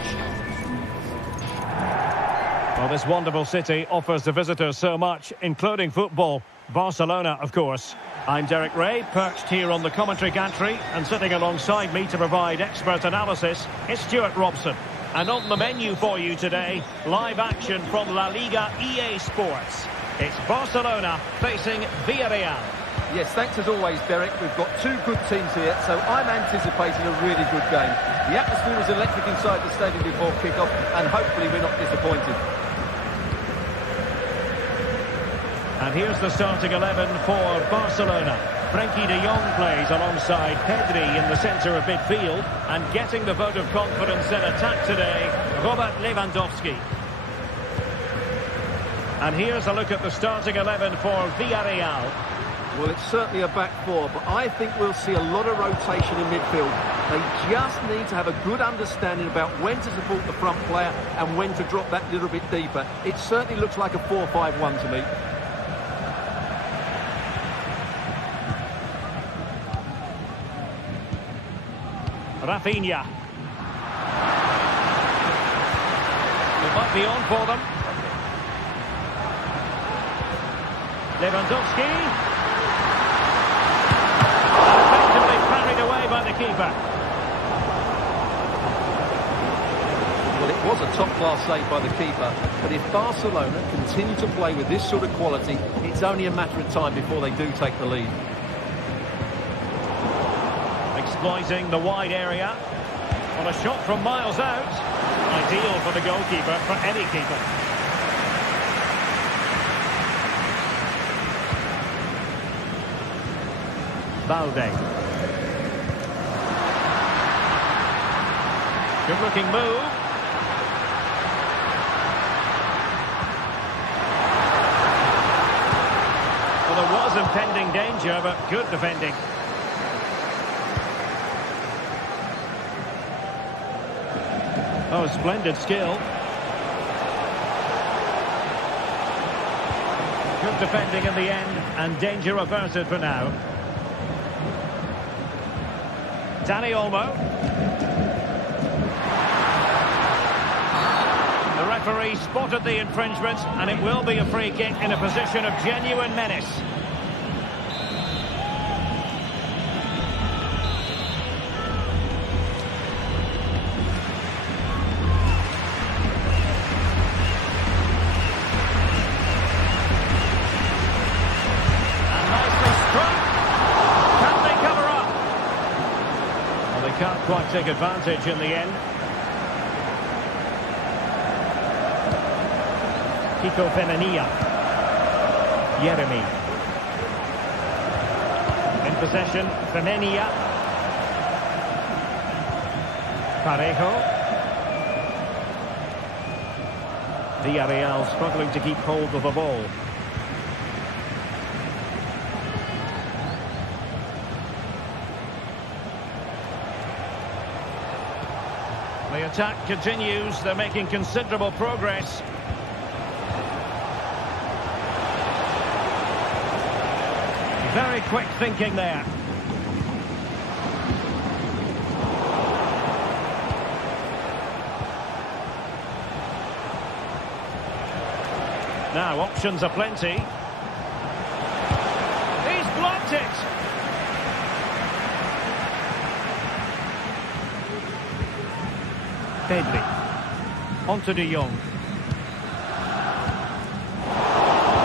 Well, this wonderful city offers the visitors so much, including football. Barcelona, of course. I'm Derek Ray, perched here on the commentary gantry, and sitting alongside me to provide expert analysis is Stuart Robson. And on the menu for you today, live action from La Liga EA Sports. It's Barcelona facing Villarreal. Yes, thanks as always, Derek. We've got two good teams here, so I'm anticipating a really good game. The atmosphere was electric inside the stadium before kick-off, and hopefully we're not disappointed. And here's the starting 11 for Barcelona. Frenkie de Jong plays alongside Pedri in the centre of midfield, and getting the vote of confidence in attack today, Robert Lewandowski. And here's a look at the starting 11 for Villarreal. Well, it's certainly a back four, but I think we'll see a lot of rotation in midfield. They just need to have a good understanding about when to support the front player and when to drop that little bit deeper. It certainly looks like a 4-5-1 to me. Rafinha. It might be on for them. Lewandowski. Effectively carried away by the keeper. Well, it was a top-class save by the keeper, but if Barcelona continue to play with this sort of quality, it's only a matter of time before they do take the lead. Exploiting the wide area. On a shot from miles out. Ideal for the goalkeeper, for any keeper. Balde. Good looking move. Well, there was impending danger, but good defending. Oh, splendid skill. Good defending in the end, and danger averted for now. Dani Olmo. The referee spotted the infringement, and it will be a free kick in a position of genuine menace. Can't quite take advantage in the end. Kiko Femenia. Yeremy. In possession, Femenia. Parejo. Villarreal struggling to keep hold of the ball. The attack continues. They're making considerable progress. Very quick thinking there. Now options are plenty. He's blocked it. Pedri. On to de Jong.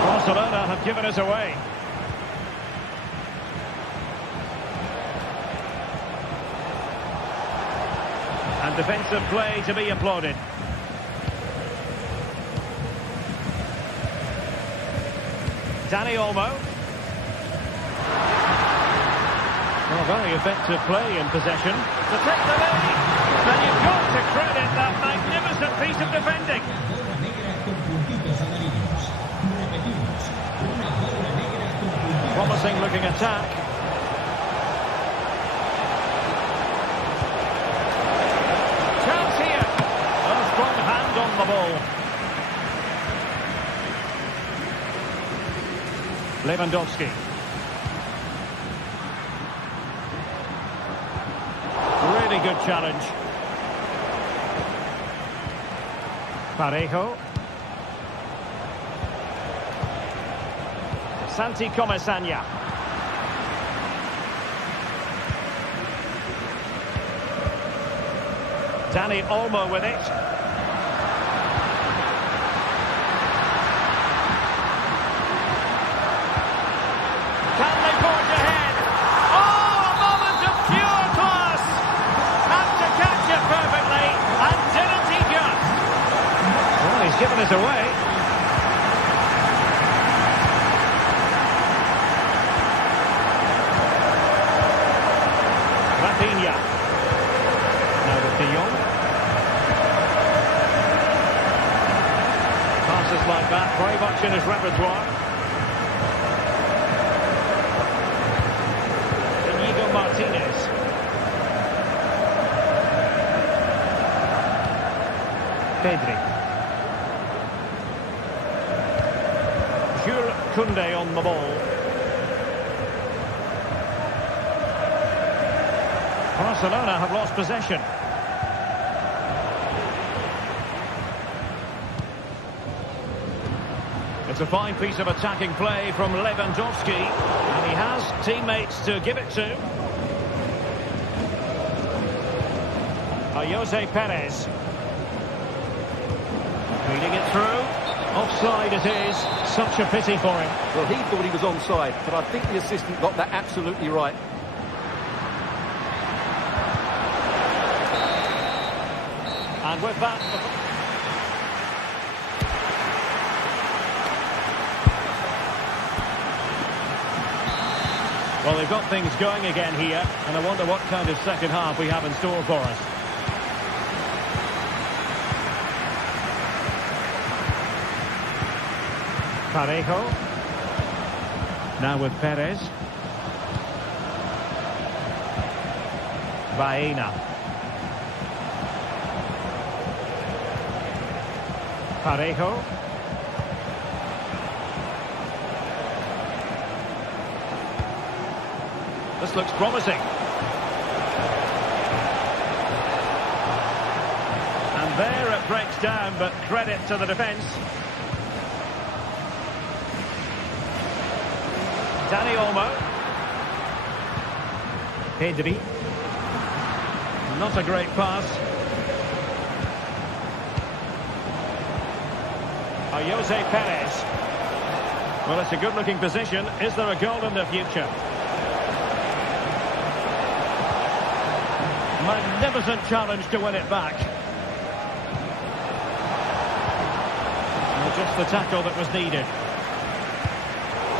Barcelona have given us away. And defensive play to be applauded. Dani Olmo. Well, very effective play in possession. To take the lead. And you've got to credit that magnificent piece of defending. Promising looking attack. Chance here. A strong hand on the ball. Lewandowski. Really good challenge. Parejo. Santi Comesaña. Dani Olmo with it. Can they forge ahead? Oh, a moment of pure class! Had to catch it perfectly, and didn't he just? Well, he's given it away. Rafinha. Now with De Jong. Passes like that, very much in his repertoire. Inigo Martinez. Pedri. Jules Koundé on the ball. Barcelona have lost possession. It's a fine piece of attacking play from Lewandowski, and he has teammates to give it to. Jose Perez. Feeding it through. Offside it is. Such a pity for him. Well, he thought he was onside, but I think the assistant got that absolutely right. And with that... Well, they've got things going again here, and I wonder what kind of second half we have in store for us. Parejo. Now with Perez. Baena. Parejo. This looks promising. And there it breaks down, but credit to the defence. Dani Olmo. Pedri. Not a great pass. Jose Perez. Well, it's a good-looking position. Is there a goal in the future? Magnificent challenge to win it back. Well, just the tackle that was needed.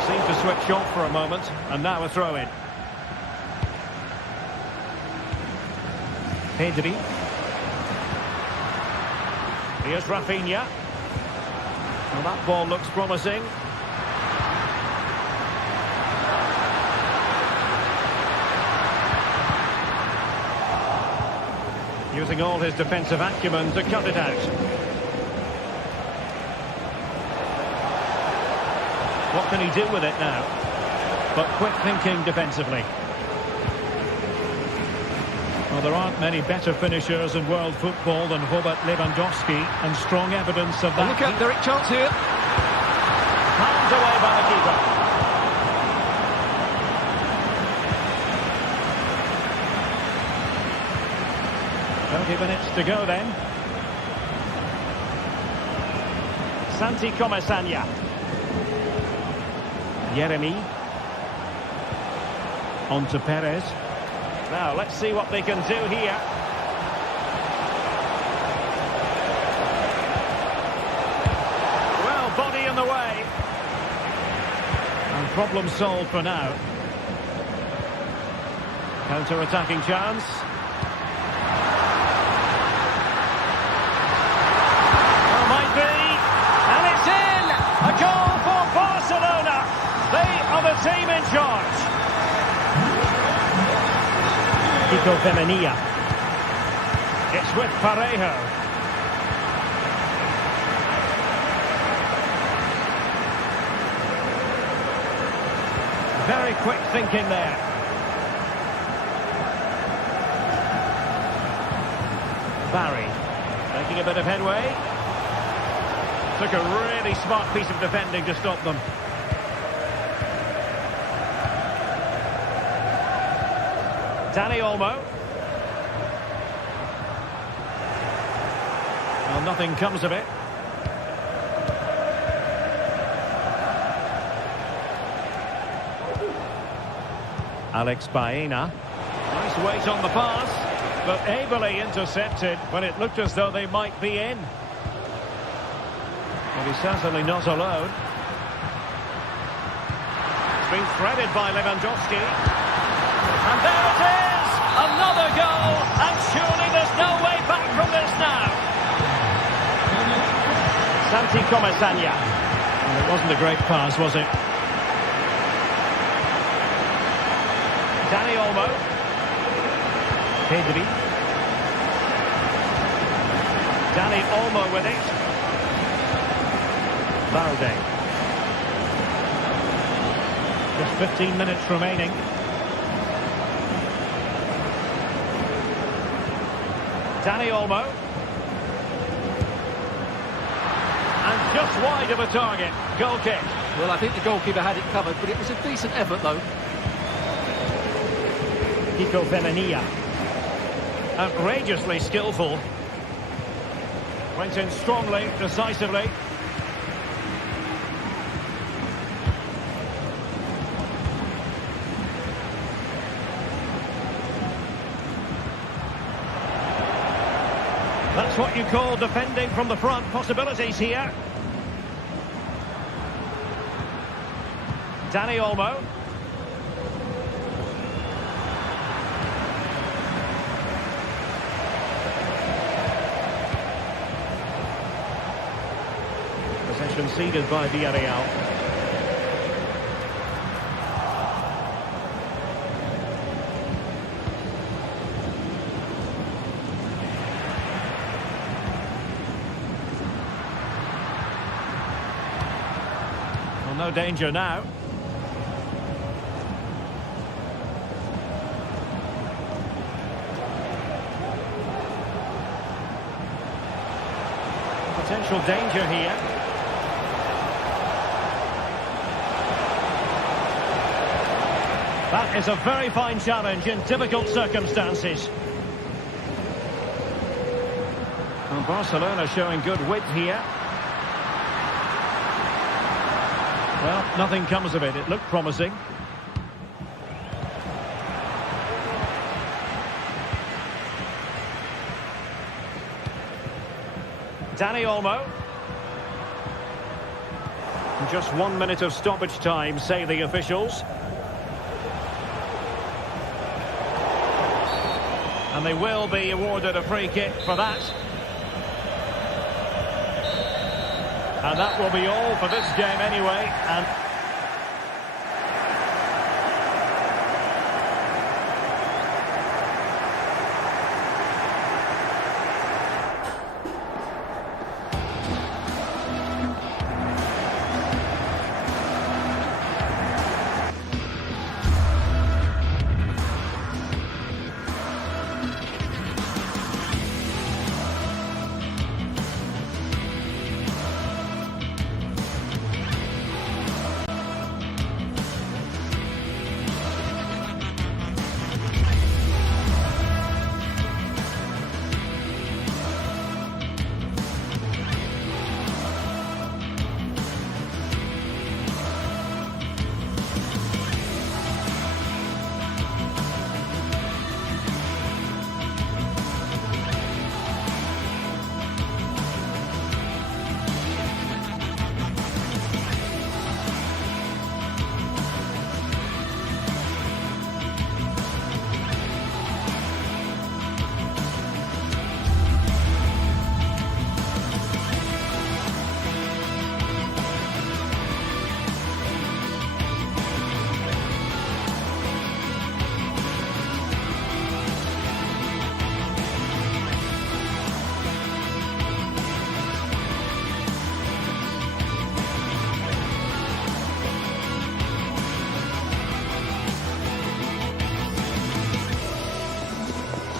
Seemed to switch off for a moment, and now a throw-in. Pedri. Here's Rafinha. Well, that ball looks promising. Using all his defensive acumen to cut it out. What can he do with it now? But quick thinking defensively. Well, there aren't many better finishers in world football than Robert Lewandowski, and strong evidence of that. Look out, Derek, chance here. Hands away by the keeper. 20 minutes to go then. Santi Comesaña. Yeremy. On to Perez. Now, let's see what they can do here. Well, body in the way. And problem solved for now. Counter-attacking chance. Well, might be. And it's in! A goal for Barcelona. They are the team in charge. Kiko Femenia. It's with Parejo. Very quick thinking there. Barry making a bit of headway. Took a really smart piece of defending to stop them. Dani Olmo. Well, nothing comes of it. Alex Baena. Nice weight on the pass, but ably intercepted when it looked as though they might be in. Well, he's certainly not alone. It's been threaded by Lewandowski. And there it is! Another goal! And surely there's no way back from this now. Santi Comesaña. Well, it wasn't a great pass, was it? Dani Olmo. Pedri. Dani Olmo with it. Valde. Just 15 minutes remaining. Dani Olmo. And just wide of a target. Goal kick. Well, I think the goalkeeper had it covered, but it was a decent effort, though. Kiko Femenia. Outrageously skillful. Went in strongly, decisively. That's what you call defending from the front. Possibilities here. Dani Olmo. Possession ceded by Villarreal. Well, no danger now. Potential danger here. That is a very fine challenge in difficult circumstances. And Barcelona showing good width here. Well, nothing comes of it. It looked promising. Dani Olmo. Just 1 minute of stoppage time, say the officials. And they will be awarded a free kick for that. And that will be all for this game anyway. And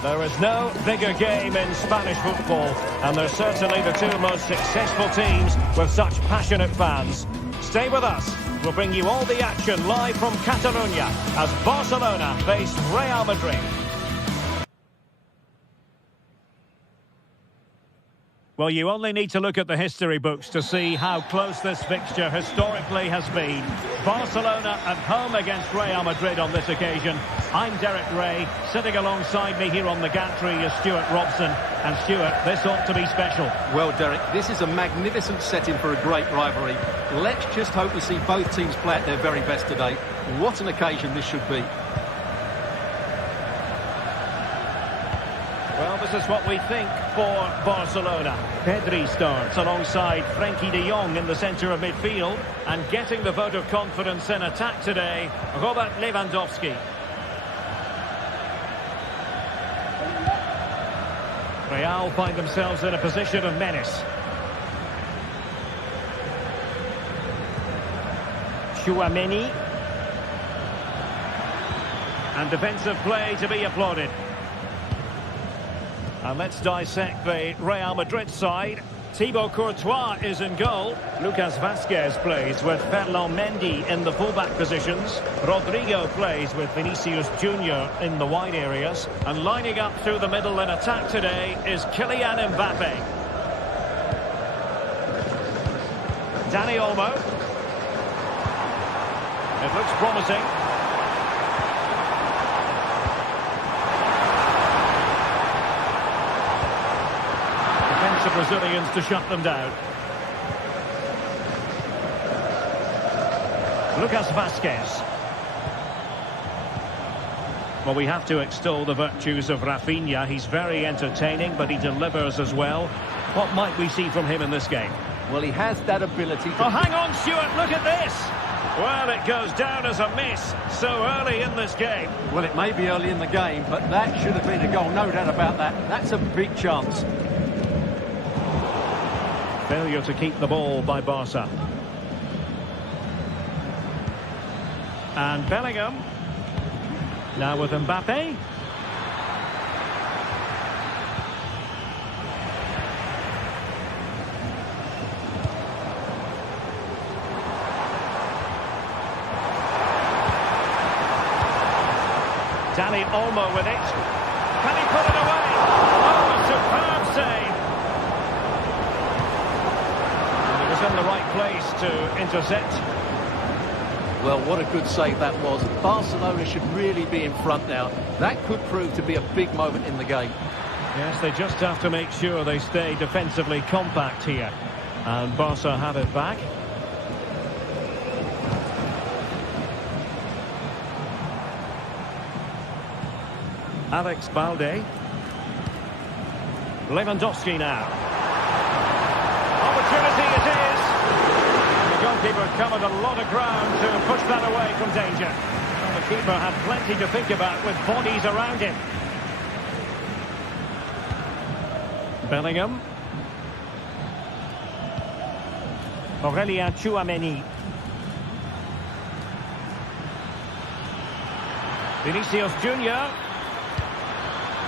there is no bigger game in Spanish football, and they're certainly the two most successful teams with such passionate fans. Stay with us. We'll bring you all the action live from Catalonia as Barcelona face Real Madrid. Well, you only need to look at the history books to see how close this fixture historically has been. Barcelona at home against Real Madrid on this occasion. I'm Derek Ray. Sitting alongside me here on the gantry is Stuart Robson. And Stuart, this ought to be special. Well, Derek, this is a magnificent setting for a great rivalry. Let's just hope we see both teams play at their very best today. What an occasion this should be. Well, this is what we think for Barcelona. Pedri starts alongside Frenkie de Jong in the centre of midfield. And getting the vote of confidence in attack today, Robert Lewandowski. Real find themselves in a position of menace. Tchouaméni. And defensive play to be applauded. And let's dissect the Real Madrid side. Thibaut Courtois is in goal. Lucas Vazquez plays with Ferland Mendy in the fullback positions. Rodrigo plays with Vinicius Junior in the wide areas. And lining up through the middle in attack today is Kylian Mbappe. Dani Olmo. It looks promising. The Brazilians to shut them down. Lucas Vazquez. Well, we have to extol the virtues of Rafinha. He's very entertaining, but he delivers as well. What might we see from him in this game? Well, he has that ability to... Oh, hang on, Stuart, look at this! Well, it goes down as a miss so early in this game. Well, it may be early in the game, but that should have been a goal, no doubt about that. That's a big chance. Failure to keep the ball by Barca. And Bellingham. Now with Mbappe. Dani Olmo with it. Can he put it away? Oh, superb save. In the right place to intercept. Well, what a good save that was. Barcelona should really be in front now. That could prove to be a big moment in the game. Yes, they just have to make sure they stay defensively compact here. And Barca have it back. Alex Balde. Lewandowski now. Opportunity it is. The goalkeeper covered a lot of ground to push that away from danger. And the keeper had plenty to think about with bodies around him. Bellingham. Aurelien Tchouaméni. Vinicius Junior.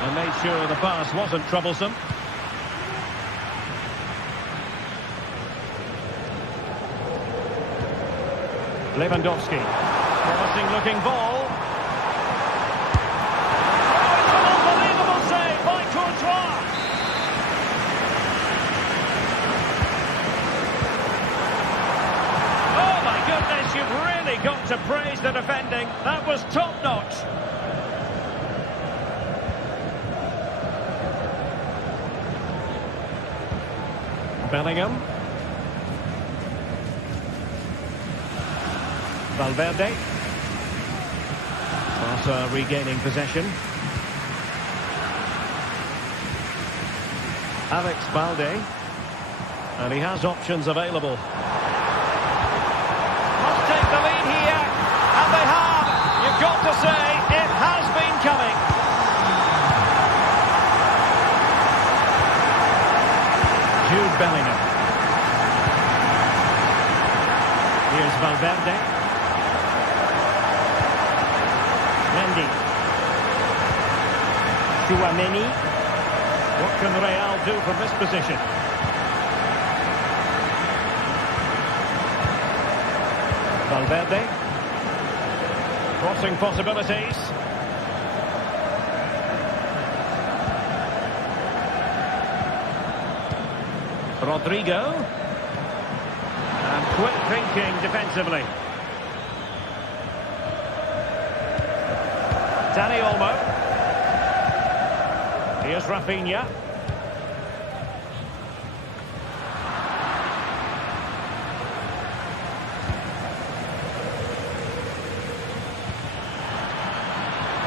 And made sure the pass wasn't troublesome. Lewandowski. Promising looking ball. Oh, it's an unbelievable save by Courtois. Oh my goodness, you've really got to praise the defending. That was top notch. Bellingham. Valverde. Barca regaining possession. Alex Balde. And he has options available. Must take the lead here. And they have. You've got to say, it has been coming. Jude Bellingham. Here's Valverde. Mendy. Tchouaméni. What can Real do from this position? Valverde. Crossing possibilities. Rodrigo. And quick thinking defensively. Dani Olmo. Here's Rafinha.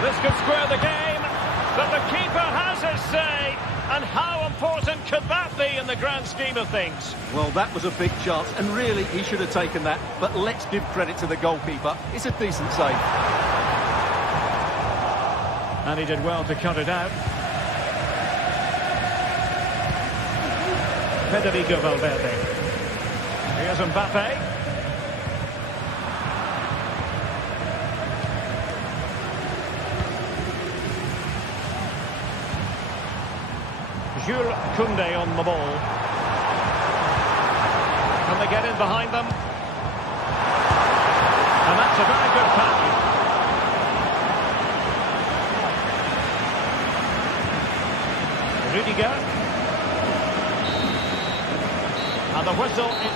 This could square the game, but the keeper has his say. And how important could that be in the grand scheme of things? Well, that was a big chance, and really, he should have taken that. But let's give credit to the goalkeeper. It's a decent save. And he did well to cut it out. Federico Valverde. Here's Mbappe. Jules Koundé on the ball. Can they get in behind them? And that's a very good pass. Rudiger. And the whistle is...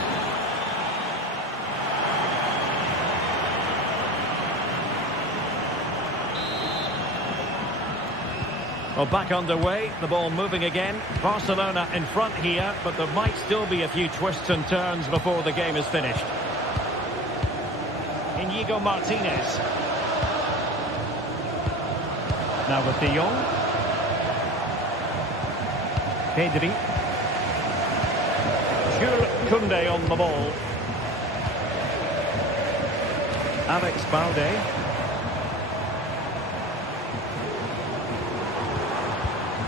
Well, back underway, the ball moving again. Barcelona in front here, but there might still be a few twists and turns before the game is finished. Inigo Martinez. Now with De Jong. Pedri. Jules Koundé on the ball. Alex Balde.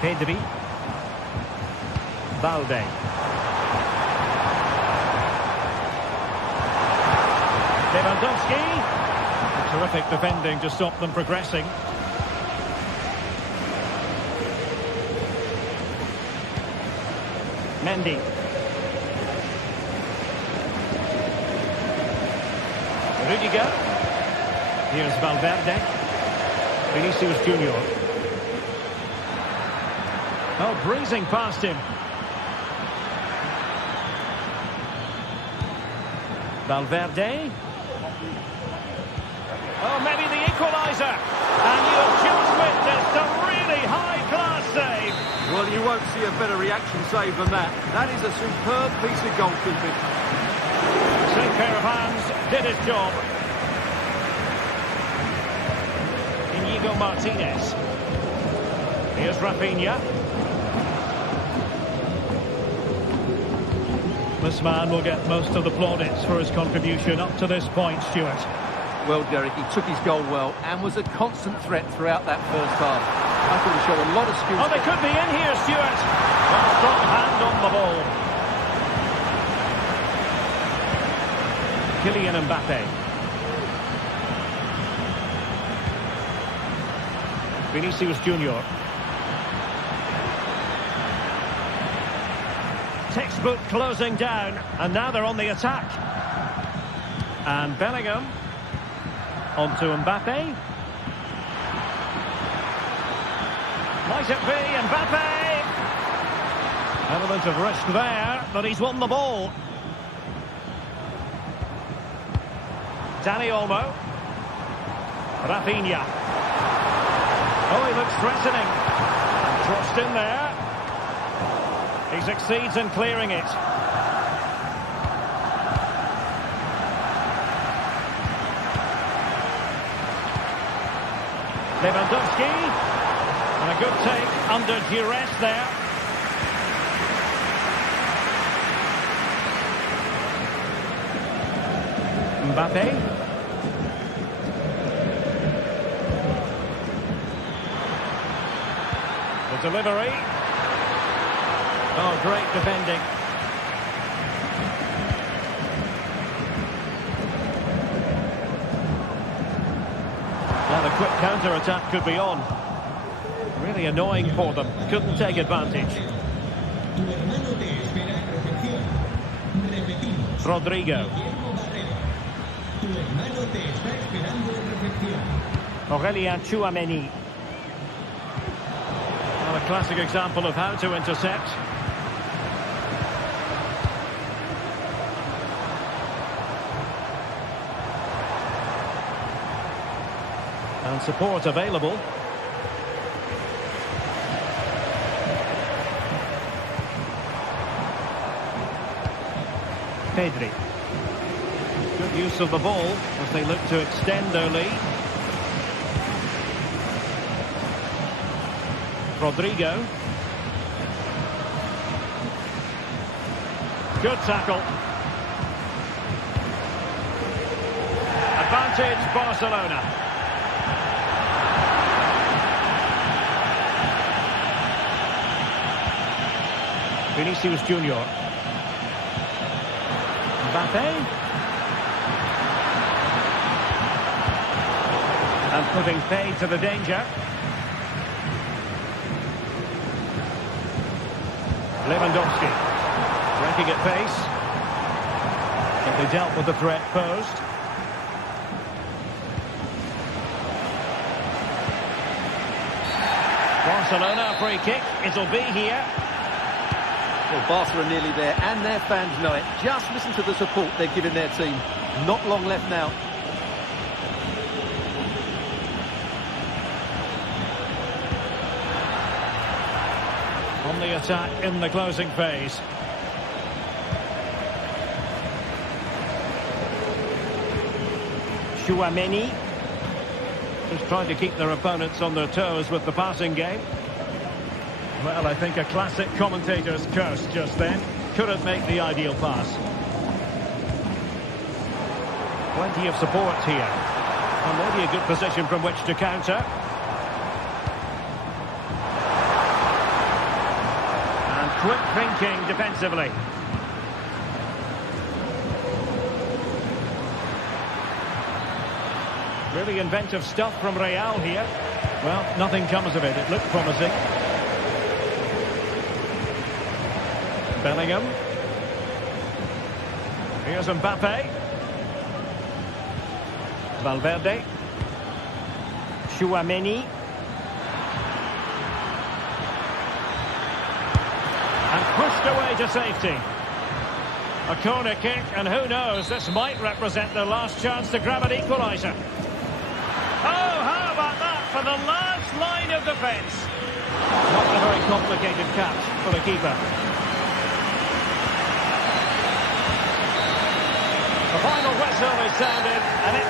Pedri. Balde. Lewandowski. Terrific defending to stop them progressing. Mendy. Rudiger. Here's Valverde. Vinicius Junior. Oh, breezing past him. Valverde. Oh, maybe the equaliser. And you have just witnessed a really high-class save. Well, you won't see a better reaction save than that. That is a superb piece of goalkeeping. Same pair of hands did his job. Inigo Martinez. Here's Rafinha. This man will get most of the plaudits for his contribution up to this point, Stuart. Well, Derek, he took his goal well and was a constant threat throughout that first half. I thought he showed a lot of skill. Oh, they could be in here, Stuart. Well, strong hand on the ball. Kylian Mbappe. Vinicius Junior. Textbook closing down, and now they're on the attack. And Bellingham. On to Mbappe. Might it be Mbappe? Element of risk there, but he's won the ball. Dani Olmo. Rafinha. Oh, he looks threatening. Crossed in there. He succeeds in clearing it. Lewandowski. And a good take under duress there. Mbappe. The delivery. Oh, great defending. Now the quick counter-attack could be on. Really annoying for them. Couldn't take advantage. Rodrigo. Aurelien Tchouameni. Well, a classic example of how to intercept. And support available. Pedri. Good use of the ball as they look to extend their lead. Rodrigo. Good tackle. Advantage Barcelona. Vinicius Junior. Mbappe. And putting paid to the danger. Lewandowski. Breaking at pace. But they dealt with the threat posed. Barcelona free kick. It'll be here. Well, Barca are nearly there, and their fans know it. Just listen to the support they're giving their team. Not long left now. On the attack in the closing phase. Tchouaméni. Just trying to keep their opponents on their toes with the passing game. Well, I think a classic commentator's curse just then. Couldn't make the ideal pass. Plenty of support here. And maybe a good position from which to counter. And quick thinking defensively. Really inventive stuff from Real here. Well, nothing comes of it. It looked promising. Bellingham. Here's Mbappe. Valverde. Tchouaméni. And pushed away to safety. A corner kick, and who knows, this might represent their last chance to grab an equaliser. Oh, how about that for the last line of defence? Not a very complicated catch for the keeper. The final whistle is sounded, and it...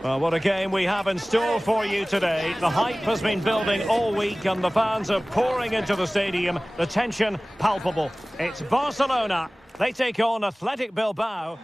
Well, what a game we have in store for you today. The hype has been building all week and the fans are pouring into the stadium. The tension palpable. It's Barcelona. They take on Athletic Bilbao.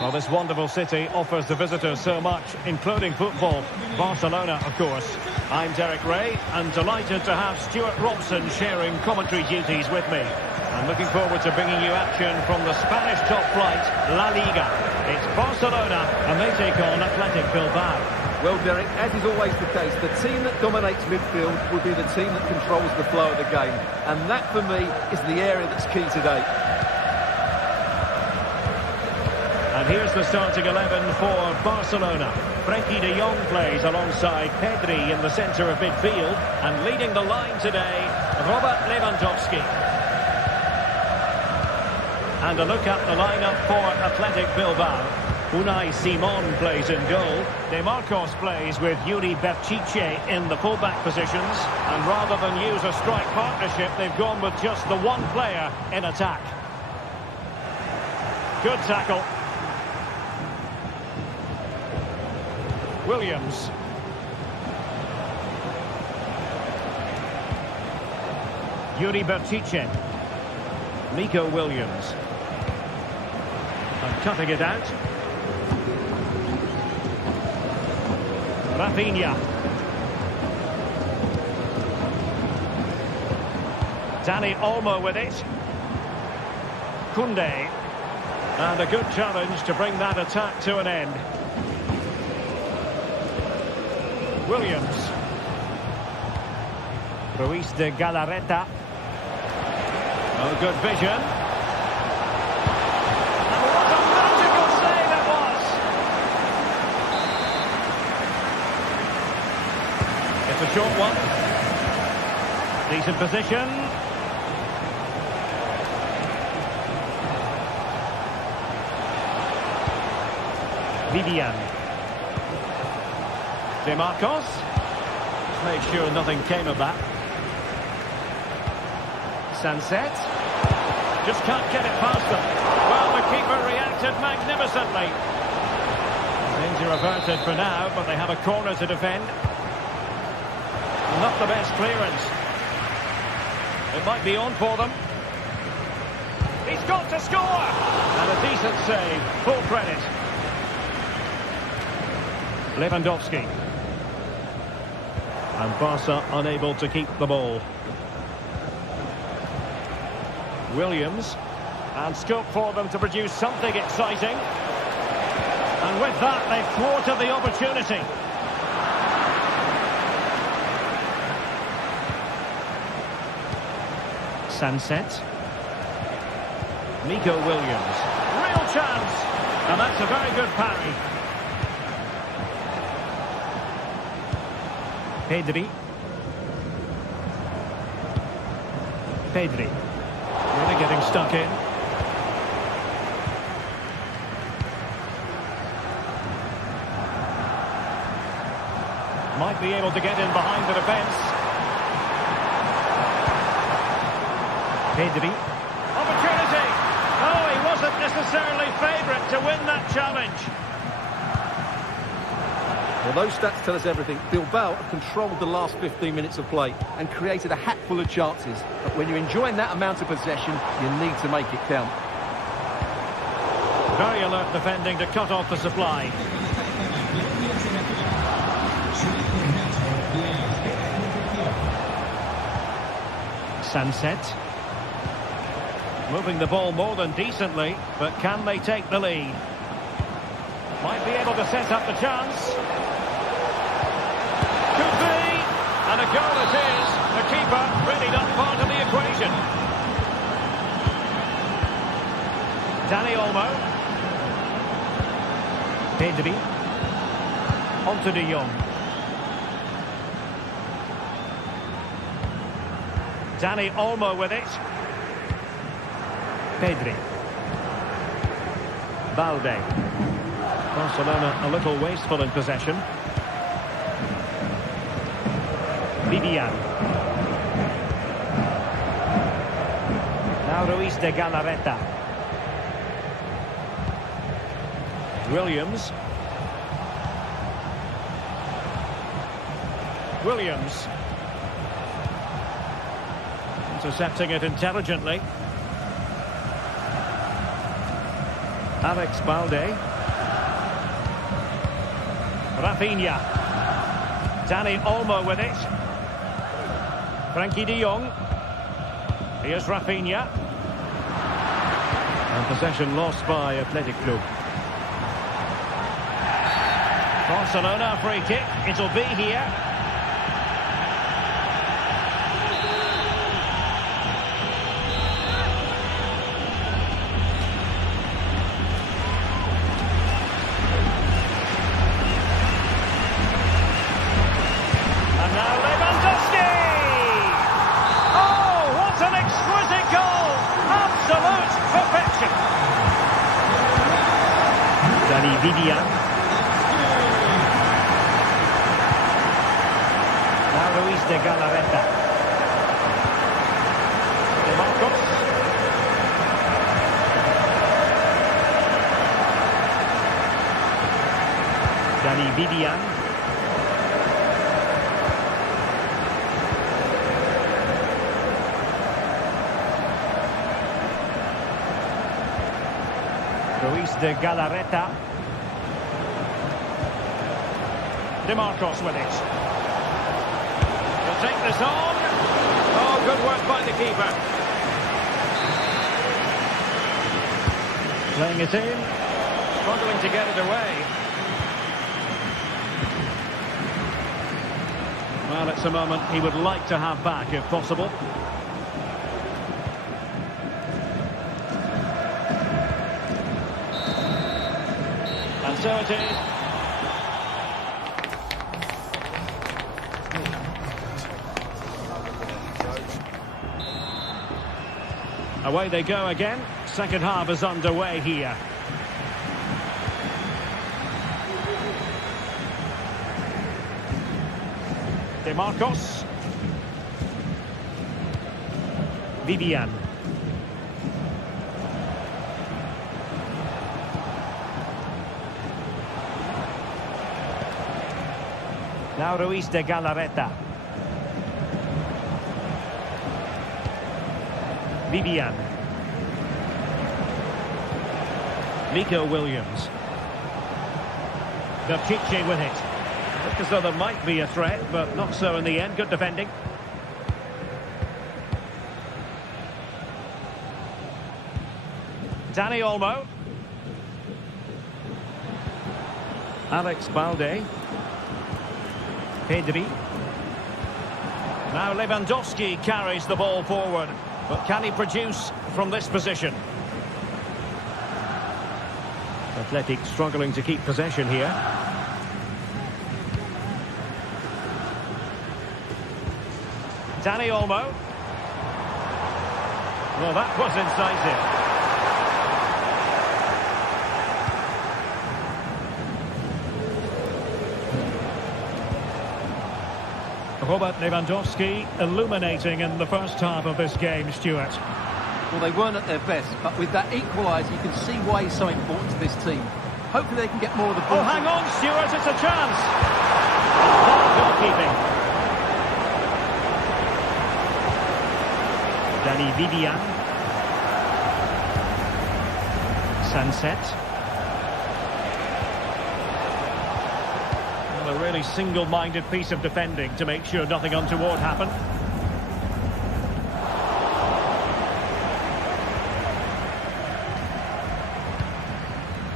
Well, this wonderful city offers the visitors so much, including football. Barcelona, of course. I'm Derek Ray, and delighted to have Stuart Robson sharing commentary duties with me. I'm looking forward to bringing you action from the Spanish top flight, La Liga. It's Barcelona, and they take on Athletic Bilbao. Well, Derek, as is always the case, the team that dominates midfield will be the team that controls the flow of the game. And that, for me, is the area that's key today. And here's the starting 11 for Barcelona. Frenkie de Jong plays alongside Pedri in the centre of midfield. And leading the line today, Robert Lewandowski. And a look at the lineup for Athletic Bilbao. Unai Simon plays in goal. De Marcos plays with Yuri Berchiche in the fullback positions. And rather than use a strike partnership, they've gone with just the one player in attack. Good tackle. Williams. Yuri Berchiche. Nico Williams. And cutting it out. Rafinha. Dani Olmo with it. Koundé. And a good challenge to bring that attack to an end. Williams. Ruiz de Galarreta. Oh, good vision. And what a magical save it was! It's a short one. Decent position. Vivian. De Marcos. Made sure nothing came of that. Sunset. Just can't get it past them. Well, the keeper reacted magnificently. Danger averted for now, but they have a corner to defend. Not the best clearance. It might be on for them. He's got to score! And a decent save. Full credit. Lewandowski. And Barca unable to keep the ball. Williams. And scope for them to produce something exciting. And with that, they've thwarted the opportunity. Sunset. Nico Williams. Real chance. And that's a very good parry. Pedri. Really getting stuck in. Might be able to get in behind the defence. Pedri. Opportunity! Oh, he wasn't necessarily favourite to win that challenge. Well, those stats tell us everything. Bilbao have controlled the last 15 minutes of play and created a hatful of chances. But when you're enjoying that amount of possession, you need to make it count. Very alert defending to cut off the supply. Sunset. Moving the ball more than decently, but can they take the lead? Might be able to set up the chance. Could be, and a goal it is. The keeper really not part of the equation. Dani Olmo. Pedri. Onto de Jong. Dani Olmo with it. Pedri. Balde. Barcelona a little wasteful in possession. Vivian. Now Ruiz de Galarreta. Williams. Intercepting it intelligently. Alex Balde. Rafinha. Dani Olmo with it. Frankie de Jong. Here's Rafinha. And possession lost by Athletic Club. Barcelona free kick. It'll be here. And now Lewandowski! Oh, what an exquisite goal! Absolute perfection. Dani Vivian. Luis de Galarreta. De Marcos. Dani Vivian. Luis de Galarreta. De Marcos with it. Take this on. Oh, good work by the keeper. Playing it in. Struggling to get it away. Well, it's a moment he would like to have back if possible. And so it is. Away they go again. Second half is underway here. De Marcos. Vivian. Now Luis de Galarreta. Vivian. Nico Williams. Berchiche with it. Looked as though there might be a threat, but not so in the end. Good defending. Dani Olmo. Alex Balde. Pedri. Now Lewandowski carries the ball forward. But can he produce from this position? Athletic struggling to keep possession here. Dani Olmo. Well, that was incisive. Robert Lewandowski illuminating in the first half of this game, Stuart. Well, they weren't at their best, but with that equaliser, you can see why he's so important to this team. Hopefully they can get more of the ball. Oh, hang on, Stuart, it's a chance. Goalkeeping. Dani Vivian. Sunset. A really single-minded piece of defending to make sure nothing untoward happened.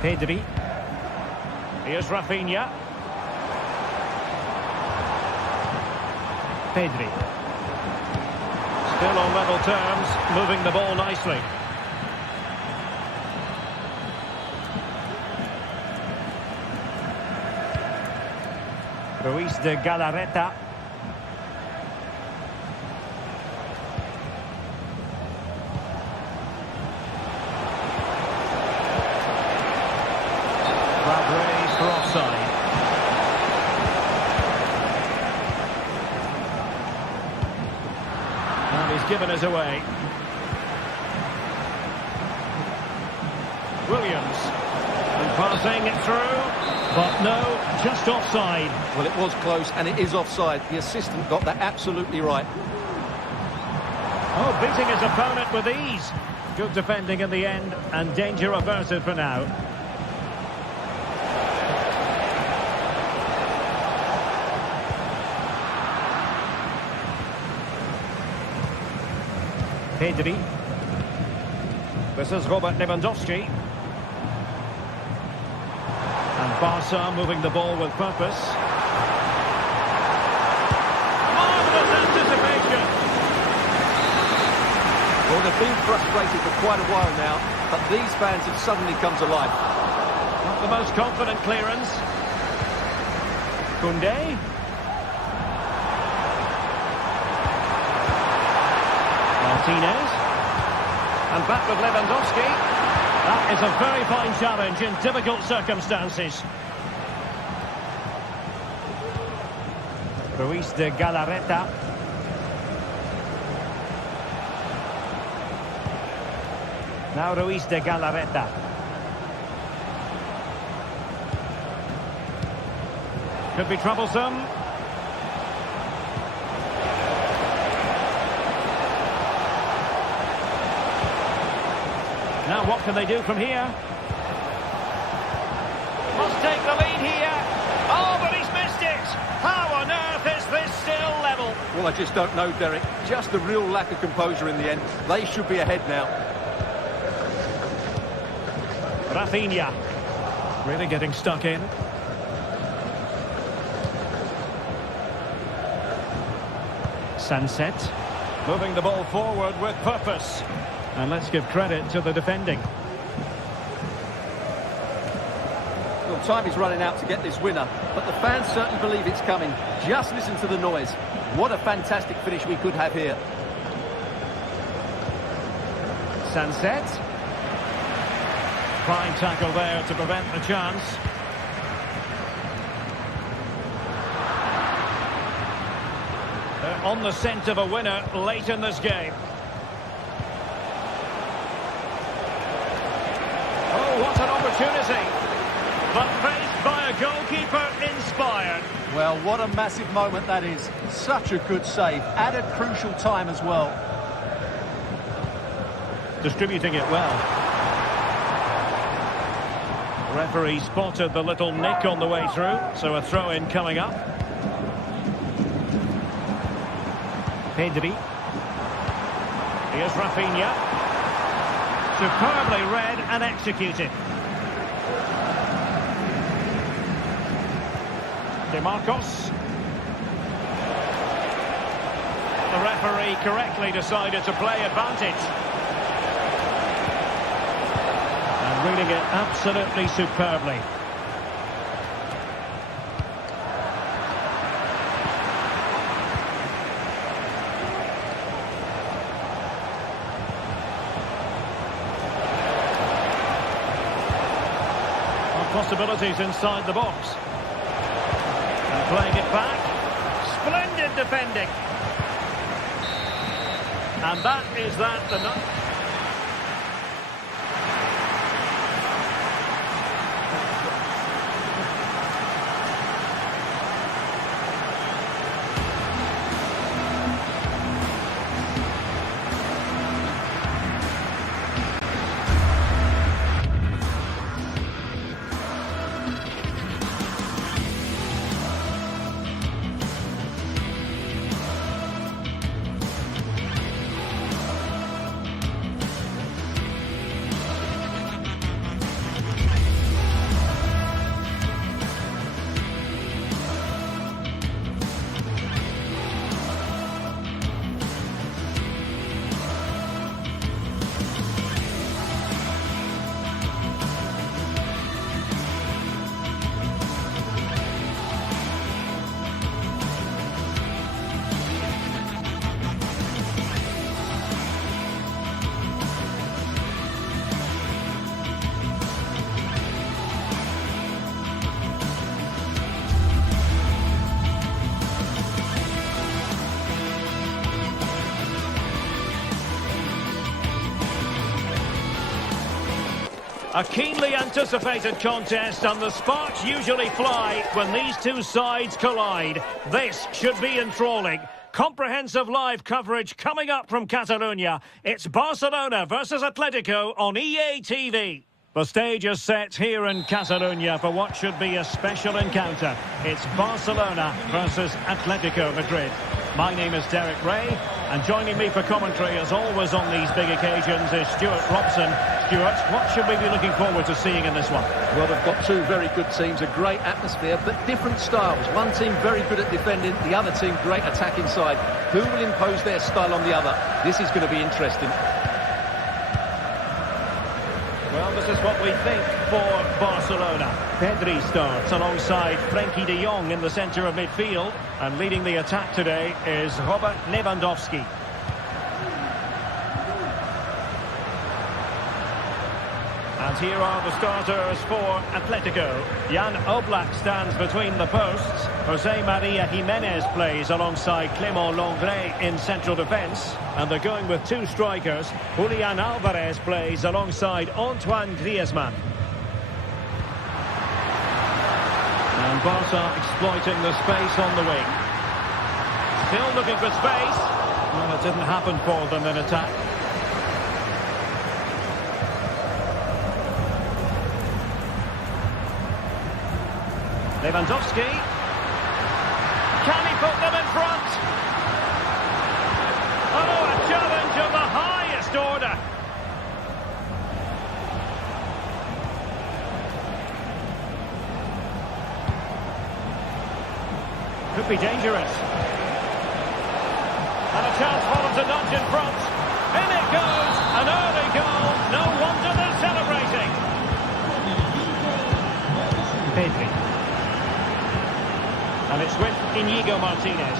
Pedri. Here's Rafinha. Pedri. Still on level terms, moving the ball nicely. Luis de Galarreta. Flag raised for offside. And he's given us away. Williams. And passing it through. But no, just offside. Well, it was close, and it is offside. The assistant got that absolutely right. Oh, beating his opponent with ease. Good defending in the end, and danger averted for now. Pedri. This is Robert Lewandowski. And Barca moving the ball with purpose. Marvellous anticipation. Well, they've been frustrated for quite a while now, but these fans have suddenly come to life. Not the most confident clearance. Koundé. Martinez. And back with Lewandowski. That is a very fine challenge in difficult circumstances. Ruiz de Galarreta. Now Ruiz de Galarreta. Could be troublesome. Now what can they do from here? Must take the lead here. Oh, but he's missed it. How on earth is this still level? Well, I just don't know, Derek. Just a real lack of composure in the end. They should be ahead now. Rafinha. Really getting stuck in. Sunset. Moving the ball forward with purpose. And let's give credit to the defending. Well, time is running out to get this winner, but the fans certainly believe it's coming. Just listen to the noise. What a fantastic finish we could have here. Sunset. Fine tackle there to prevent the chance. They're on the scent of a winner late in this game. Oh, what an opportunity. But faced by a goalkeeper inspired. Well, what a massive moment that is. Such a good save, at a crucial time as well. Distributing it well. Referee spotted the little nick on the way through, so a throw-in coming up. Pedri. Here's Rafinha. Superbly read and executed. DeMarcos. The referee correctly decided to play advantage. And reading it absolutely superbly. Possibilities inside the box. And playing it back. Splendid defending. And that is that. The A keenly anticipated contest, and the sparks usually fly when these two sides collide. This should be enthralling. Comprehensive live coverage coming up from Catalonia. It's Barcelona versus Atletico on EA TV. The stage is set here in Catalonia for what should be a special encounter. It's Barcelona versus Atletico Madrid. My name is Derek Ray, and joining me for commentary, as always on these big occasions, is Stuart Robson. Stuart, what should we be looking forward to seeing in this one? Well, they've got two very good teams, a great atmosphere, but different styles. One team very good at defending, the other team great attack inside. Who will impose their style on the other? This is going to be interesting. Well, this is what we think for Barcelona. Pedri starts alongside Frenkie de Jong in the centre of midfield. And leading the attack today is Robert Lewandowski. And here are the starters for Atletico. Jan Oblak stands between the posts. Jose Maria Jimenez plays alongside Clément Lenglet in central defence. And they're going with two strikers. Julian Alvarez plays alongside Antoine Griezmann. And Barca exploiting the space on the wing. Still looking for space. Well, it didn't happen for them in attack. Lewandowski. Can he put them in front? Oh, a challenge of the highest order. Could be dangerous. And a chance for them to nudge in front. In it goes. An early goal. No wonder they're celebrating. Pedri. And it's with Inigo Martinez.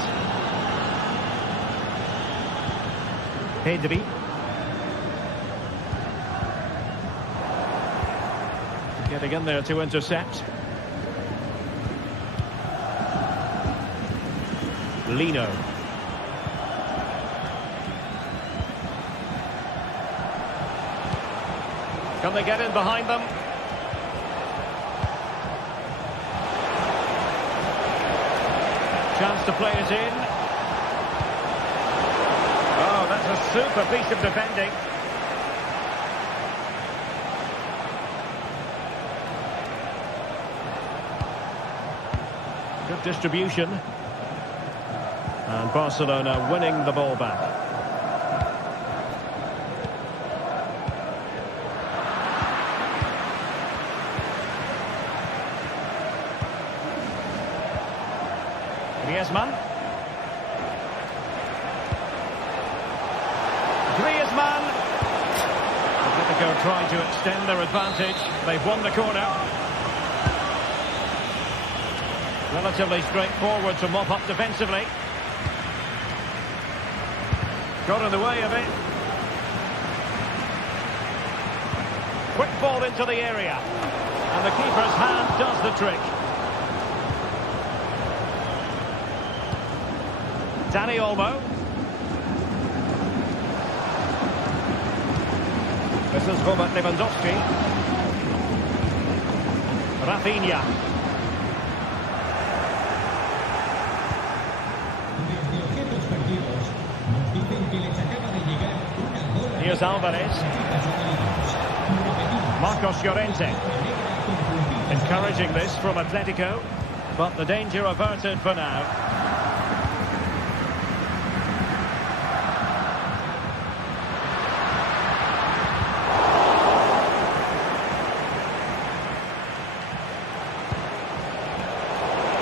Pedri. Getting in there to intercept. Lino. Can they get in behind them? Chance to play it in. Oh, that's a super piece of defending. Good distribution. And Barcelona winning the ball back. Griezmann. Atletico trying to extend their advantage. They've won the corner. Relatively straightforward to mop up defensively. Got in the way of it. Quick ball into the area. And the keeper's hand does the trick. Dani Olmo. This is Robert Lewandowski. Rafinha. Here's Alvarez. Marcos Llorente. Encouraging this from Atletico, but the danger averted for now.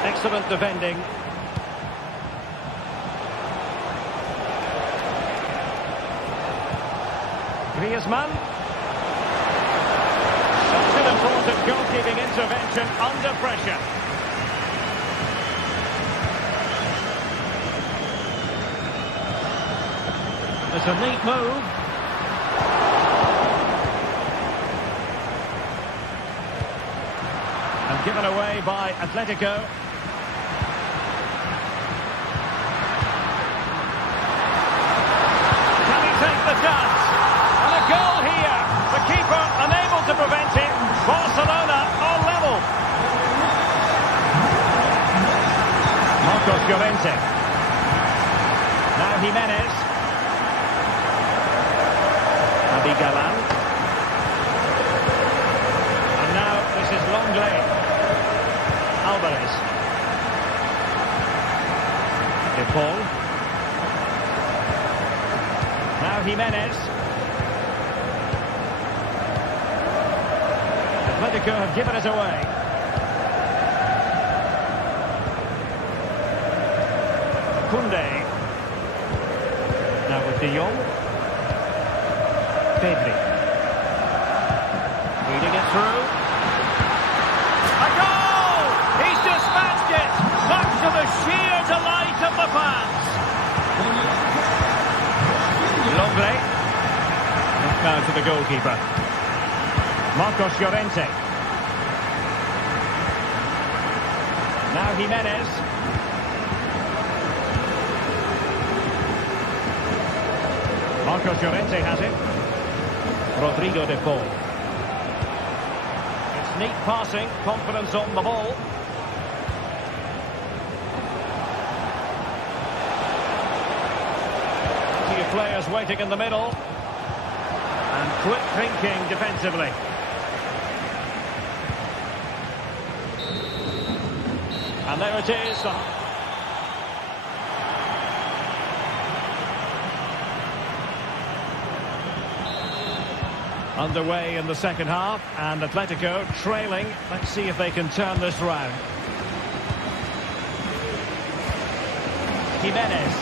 Excellent defending. Griezmann. Such an important goalkeeping intervention under pressure. It's a neat move. And given away by Atletico. The chance, and a goal here. The keeper unable to prevent it. Barcelona are level. Marcos Llorente. Jimenez. Galan. And now this is Longley. Alvarez. De Paul. Now Jimenez. Atletico have given it away. Koundé. Now with De Jong. Pedri. Reading it through. A goal! He's dispatched it! Much to the sheer delight of the fans. Longley. Now to the goalkeeper. Marcos Llorente. Now Jimenez. Marcos Llorente has it. Rodrigo de Paul. It's neat passing, confidence on the ball. Plenty of players waiting in the middle. And quick thinking defensively. And there it is. Underway in the second half, and Atletico trailing. Let's see if they can turn this round. Jimenez.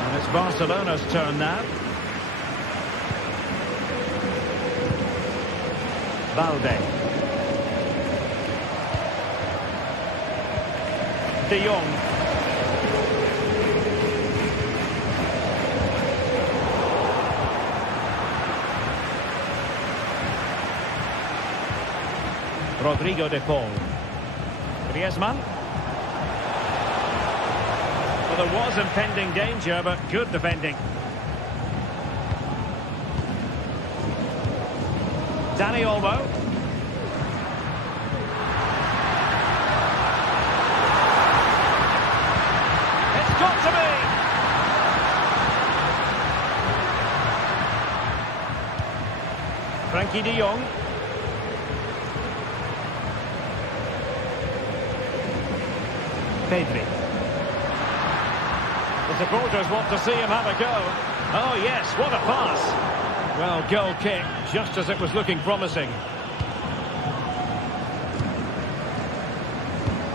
And it's Barcelona's turn now. Balde. De Jong. Rodrigo de Paul. Griezmann. Well, there was impending danger, but good defending. Dani Olmo. It's got to be! Frankie de Jong. Pedri. The supporters want to see him have a go. Oh yes, what a pass. Well, goal kick, just as it was looking promising.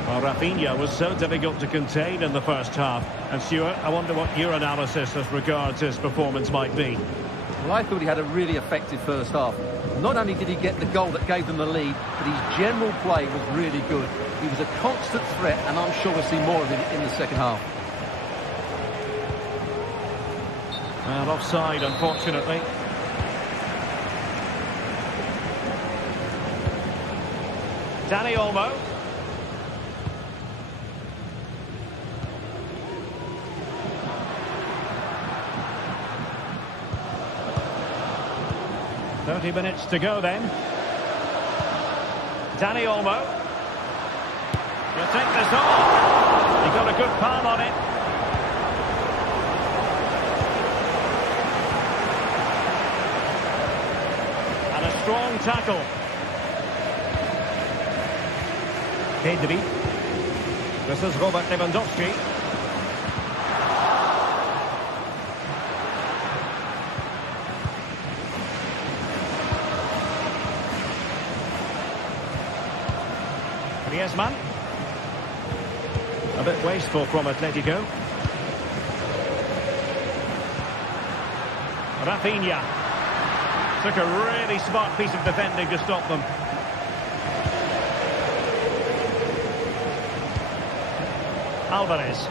Well, Rafinha was so difficult to contain in the first half. And Stuart, I wonder what your analysis as regards his performance might be. Well, I thought he had a really effective first half. Not only did he get the goal that gave them the lead, but his general play was really good. He was a constant threat, and I'm sure we'll see more of him in the second half. Well, offside, unfortunately. Dani Olmo. "30 minutes to go then. Dani Olmo. He'll take this on. He got a good palm on it. And a strong tackle. Pedri. This is Robert Lewandowski. Griezmann. A bit wasteful from Atletico. Rafinha. Took a really smart piece of defending to stop them. Alvarez.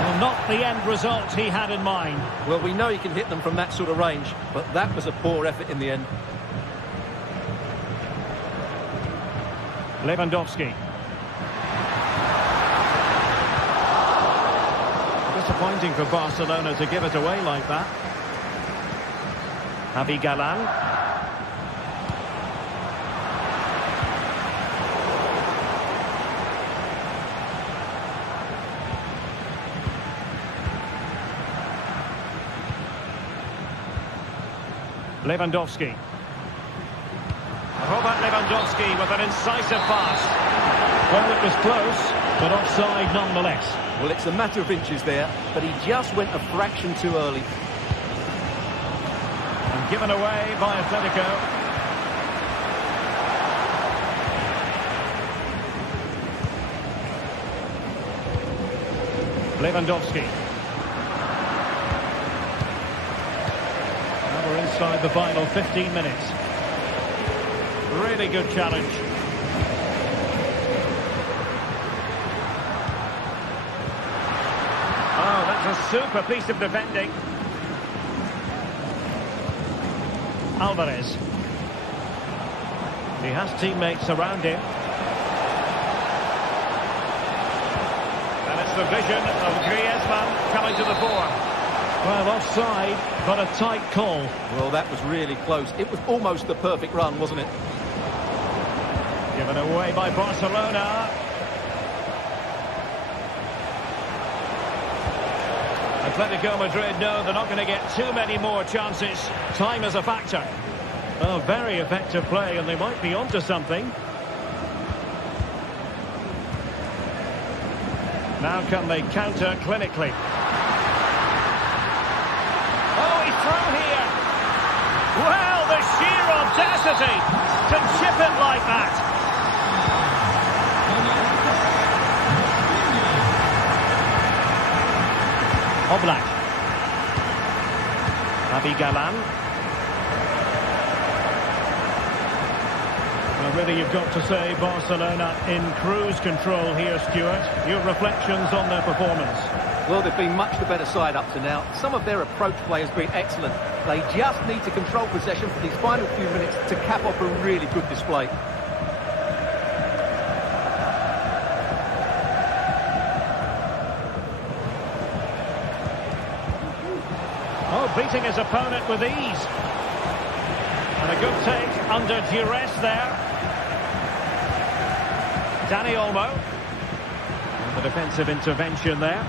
Well, not the end result he had in mind. Well, we know he can hit them from that sort of range, but that was a poor effort in the end. Lewandowski. Disappointing for Barcelona to give it away like that. Javi Galan. Lewandowski. Robert Lewandowski with an incisive pass. Well, it was close, but offside nonetheless. Well, it's a matter of inches there, but he just went a fraction too early. And given away by Atletico. Lewandowski. Now we're inside the final 15 minutes. Really good challenge. Oh, that's a super piece of defending. Alvarez. He has teammates around him. And it's the vision of Griezmann coming to the fore. Well, offside, but a tight call. Well, that was really close. It was almost the perfect run, wasn't it? Given away by Barcelona. Atletico Madrid know they're not going to get too many more chances. Time is a factor. Oh, very effective play, and they might be onto something. Now can they counter clinically? Oh, he's through here. Well, the sheer audacity to chip it like that. Oblak. Javi Galan. Well, really, you've got to say Barcelona in cruise control here, Stuart. Your reflections on their performance? Well, they've been much the better side up to now. Some of their approach play has been excellent. They just need to control possession for these final few minutes to cap off a really good display. Oh, beating his opponent with ease. And a good take under duress there. Dani Olmo. And the defensive intervention there.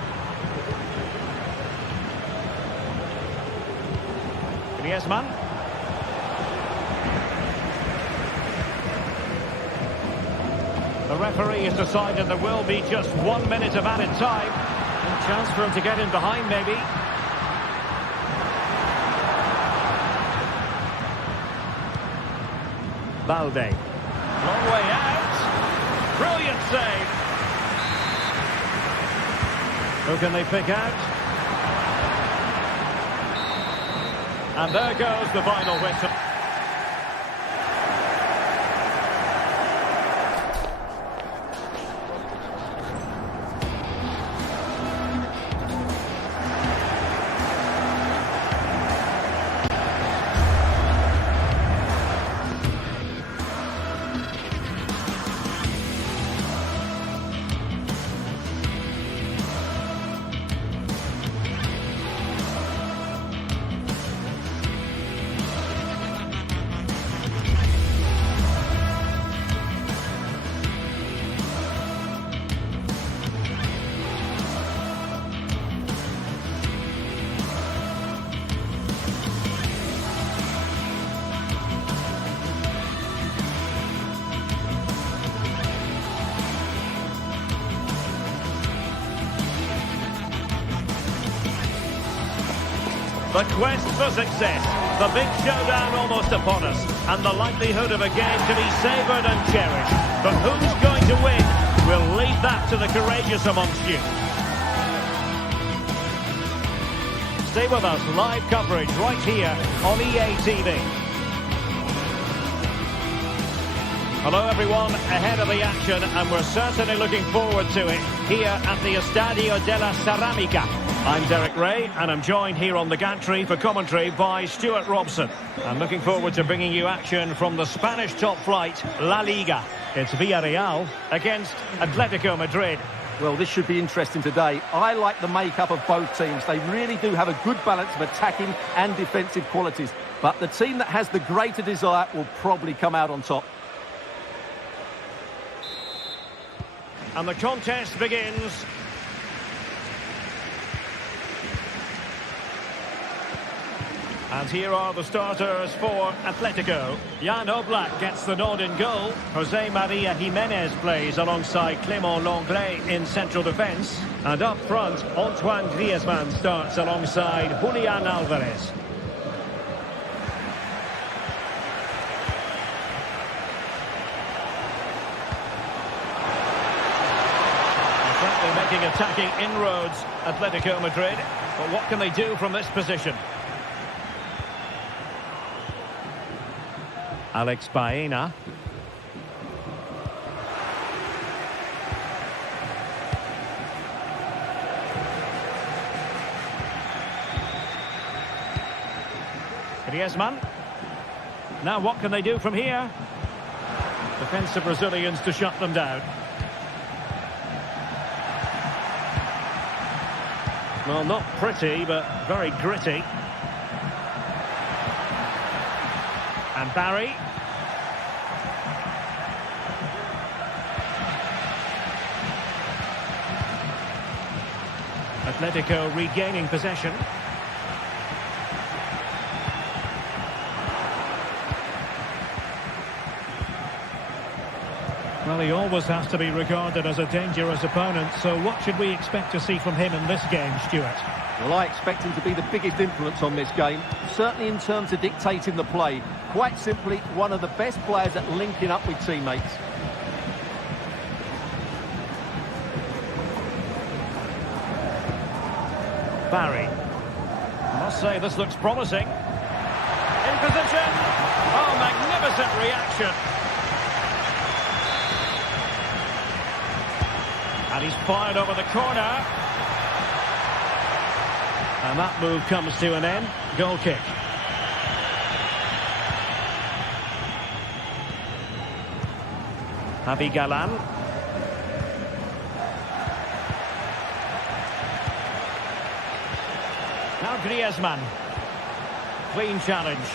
Griezmann. The referee has decided there will be just 1 minute of added time. A chance for him to get in behind, maybe. Balde. Long way out. Brilliant save. Who can they pick out? And there goes the final whistle. The quest for success, the big showdown almost upon us, and the likelihood of a game to be savoured and cherished. But who's going to win? We'll leave that to the courageous amongst you. Stay with us, live coverage right here on EA TV. Hello everyone, ahead of the action, and we're certainly looking forward to it here at the Estadio de la Ceramica. I'm Derek Ray, and I'm joined here on the gantry for commentary by Stuart Robson. I'm looking forward to bringing you action from the Spanish top flight, La Liga. It's Villarreal against Atletico Madrid. Well, this should be interesting today. I like the makeup of both teams. They really do have a good balance of attacking and defensive qualities. But the team that has the greater desire will probably come out on top. And the contest begins. And here are the starters for Atletico. Jan Oblak gets the nod in goal. Jose Maria Jimenez plays alongside Clément Lenglet in central defence. And up front, Antoine Griezmann starts alongside Julián Álvarez. They're making attacking inroads, Atletico Madrid. But what can they do from this position? Alex Baena. Griezmann. Now what can they do from here? Defensive Brazilians to shut them down. Well, not pretty, but very gritty. And Barry. Atletico regaining possession. Well, he always has to be regarded as a dangerous opponent, so what should we expect to see from him in this game, Stuart? Well, I expect him to be the biggest influence on this game, certainly in terms of dictating the play. Quite simply, one of the best players at linking up with teammates. Barry. I must say, this looks promising. In position. Oh, magnificent reaction. And he's fired over the corner. And that move comes to an end. Goal kick. Javi Galan. Now Griezmann. Clean challenge.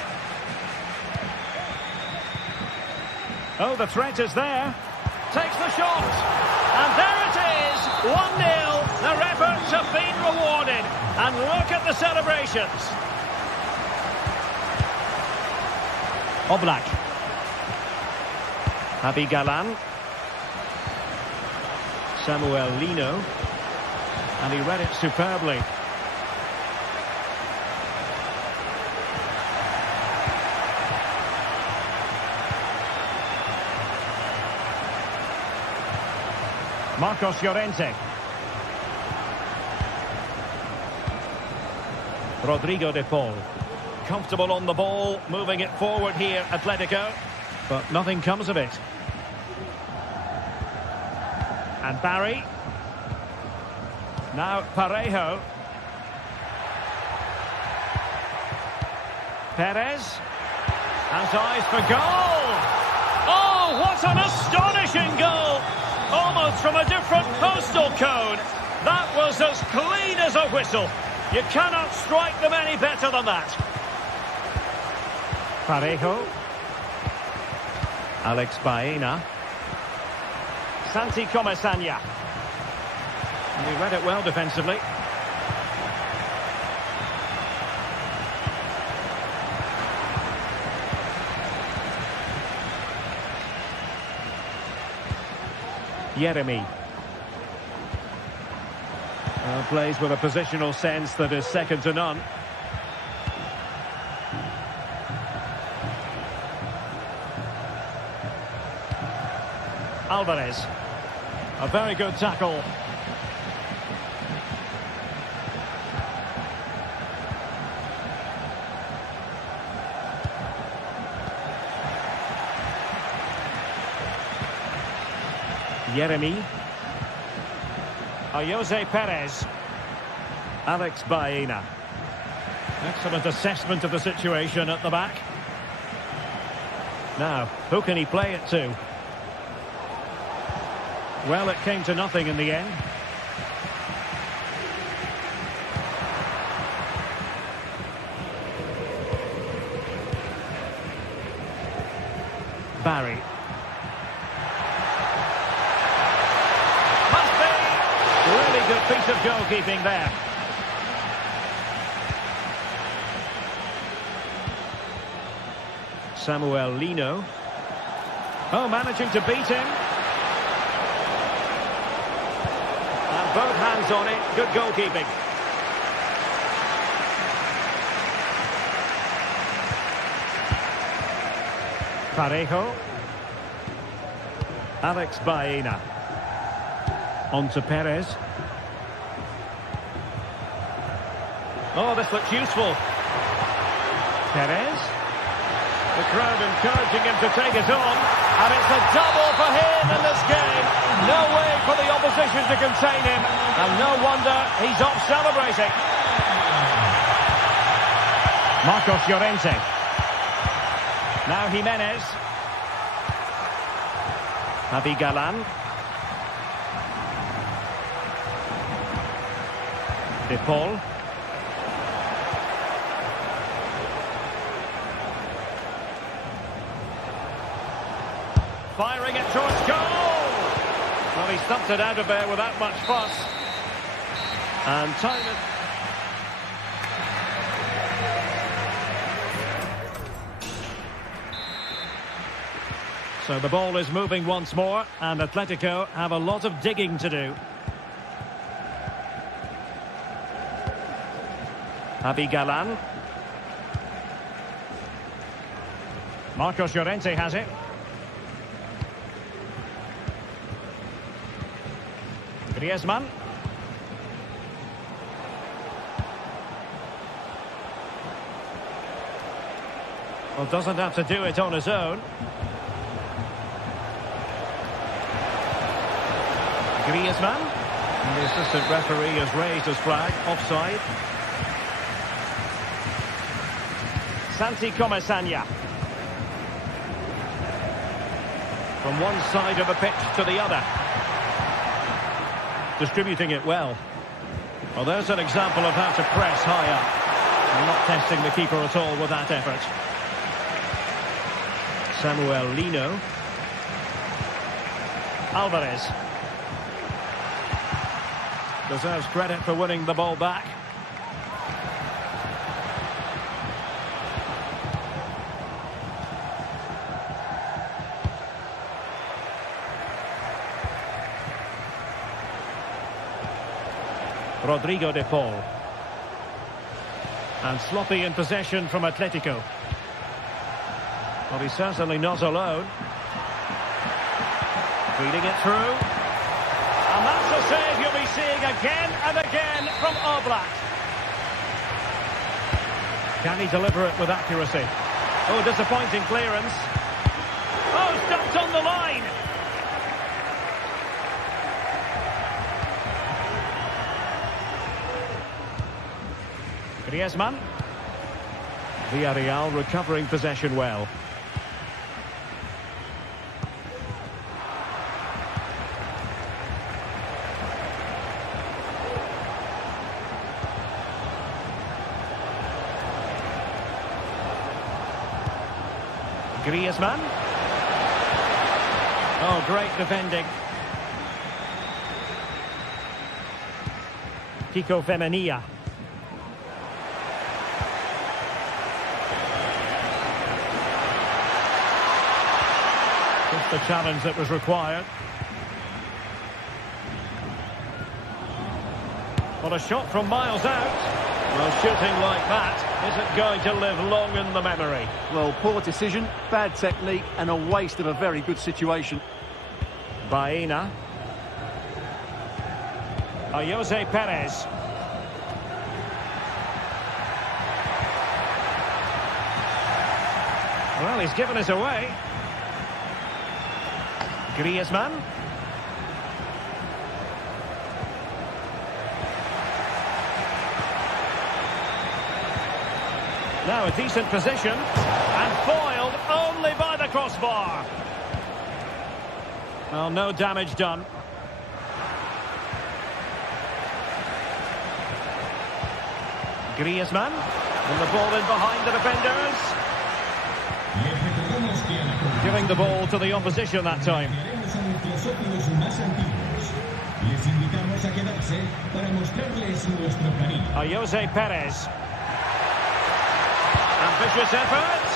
Oh, the threat is there. Takes the shot. And there it is. 1-0. Their efforts have been rewarded. And look at the celebrations. Oblak. Javi Galan. Samuel Lino. And he read it superbly. Marcos Llorente. Rodrigo de Paul. Comfortable on the ball, moving it forward here, Atletico. But nothing comes of it. And Barry. Now Parejo. Perez. Has eyes for goal. Oh, what an astonishing goal! Almost from a different postal code. That was as clean as a whistle. You cannot strike them any better than that. Parejo. Alex Baena. Santi Comesaña. And he read it well defensively. Yeremy. Plays with a positional sense that is second to none. Alvarez. A very good tackle. Yeremy. Jose Perez. Alex Baena. Excellent assessment of the situation at the back. Now, who can he play it to? Well, it came to nothing in the end. Barry. Must be! Really good piece of goalkeeping there. Samuel Lino. Oh, managing to beat him. And both hands on it. Good goalkeeping. Parejo. Alex Baena. On to Perez. Oh, this looks useful. Perez. The crowd encouraging him to take it on. And it's a double for him in this game. No way for the opposition to contain him. And no wonder he's off celebrating. Marcos Llorente. Now Jimenez. Javi Galan. De Paul. Firing it towards goal. Well, he stumped it out of there without much fuss. And time it. So the ball is moving once more, and Atletico have a lot of digging to do. Javi Galan. Marcos Llorente has it. Griezmann. Well, doesn't have to do it on his own. Griezmann. And the assistant referee has raised his flag. Offside. Santi Comesaña. From one side of the pitch to the other. Distributing it well. Well, there's an example of how to press high up. And not testing the keeper at all with that effort. Samuel Lino. Alvarez. Deserves credit for winning the ball back. Rodrigo de Paul. And sloppy in possession from Atletico. Well, he's certainly not alone. Feeding it through. And that's a save you'll be seeing again and again from Oblak. Can he deliver it with accuracy? Oh, disappointing clearance. Oh, stopped on the line. Griezmann. Villarreal recovering possession well. Griezmann. Oh, great defending. Kiko Femenia. Just the challenge that was required. Well, a shot from miles out. Well, shooting like that isn't going to live long in the memory. Well, poor decision, bad technique, and a waste of a very good situation. Baena. Jose Perez. Well, he's given us away. Griezmann. Now a decent position, and foiled only by the crossbar. Well, no damage done. Griezmann, and the ball in behind the defenders. Giving the ball to the opposition that time. Queremos a nuestros socios más antiguos. Les invitamos a quedarse para mostrarles nuestro cariño. Jose Perez. Ambitious effort.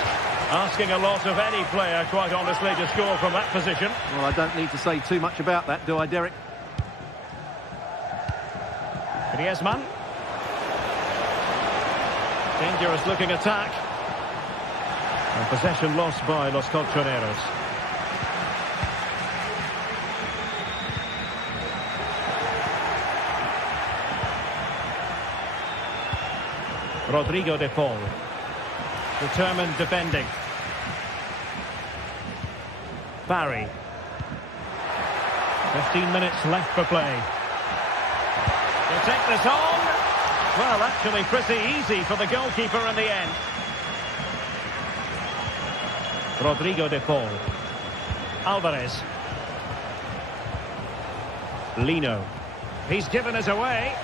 Asking a lot of any player, quite honestly, to score from that position. Well, I don't need to say too much about that, do I, Derek? Griezmann. Dangerous looking attack. And possession lost by Los Colchoneros. Rodrigo de Paul. Determined defending. Barry. 15 minutes left for play. They take this on. Well, actually pretty easy for the goalkeeper in the end. Rodrigo de Paul. Alvarez. Lino. He's given us away.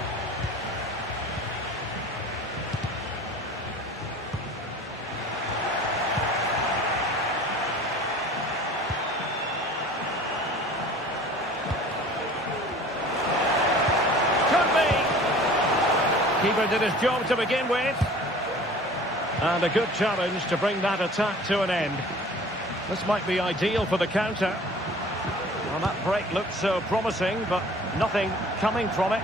Keeper did his job to begin with. And a good challenge to bring that attack to an end. This might be ideal for the counter. Well, that break looked so promising, but nothing coming from it.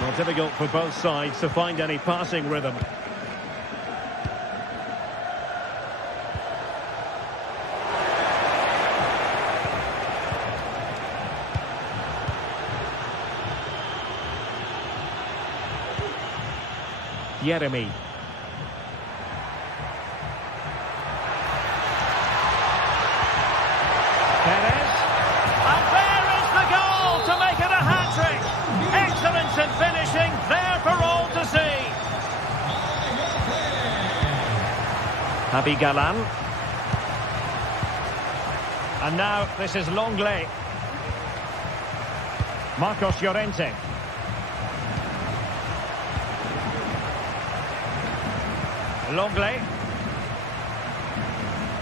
Well, difficult for both sides to find any passing rhythm. Jeremy. Perez. And there is the goal to make it a hat-trick. Excellence in finishing, there for all to see. Javi Galan. And now this is Longley. Marcos Llorente. Longley.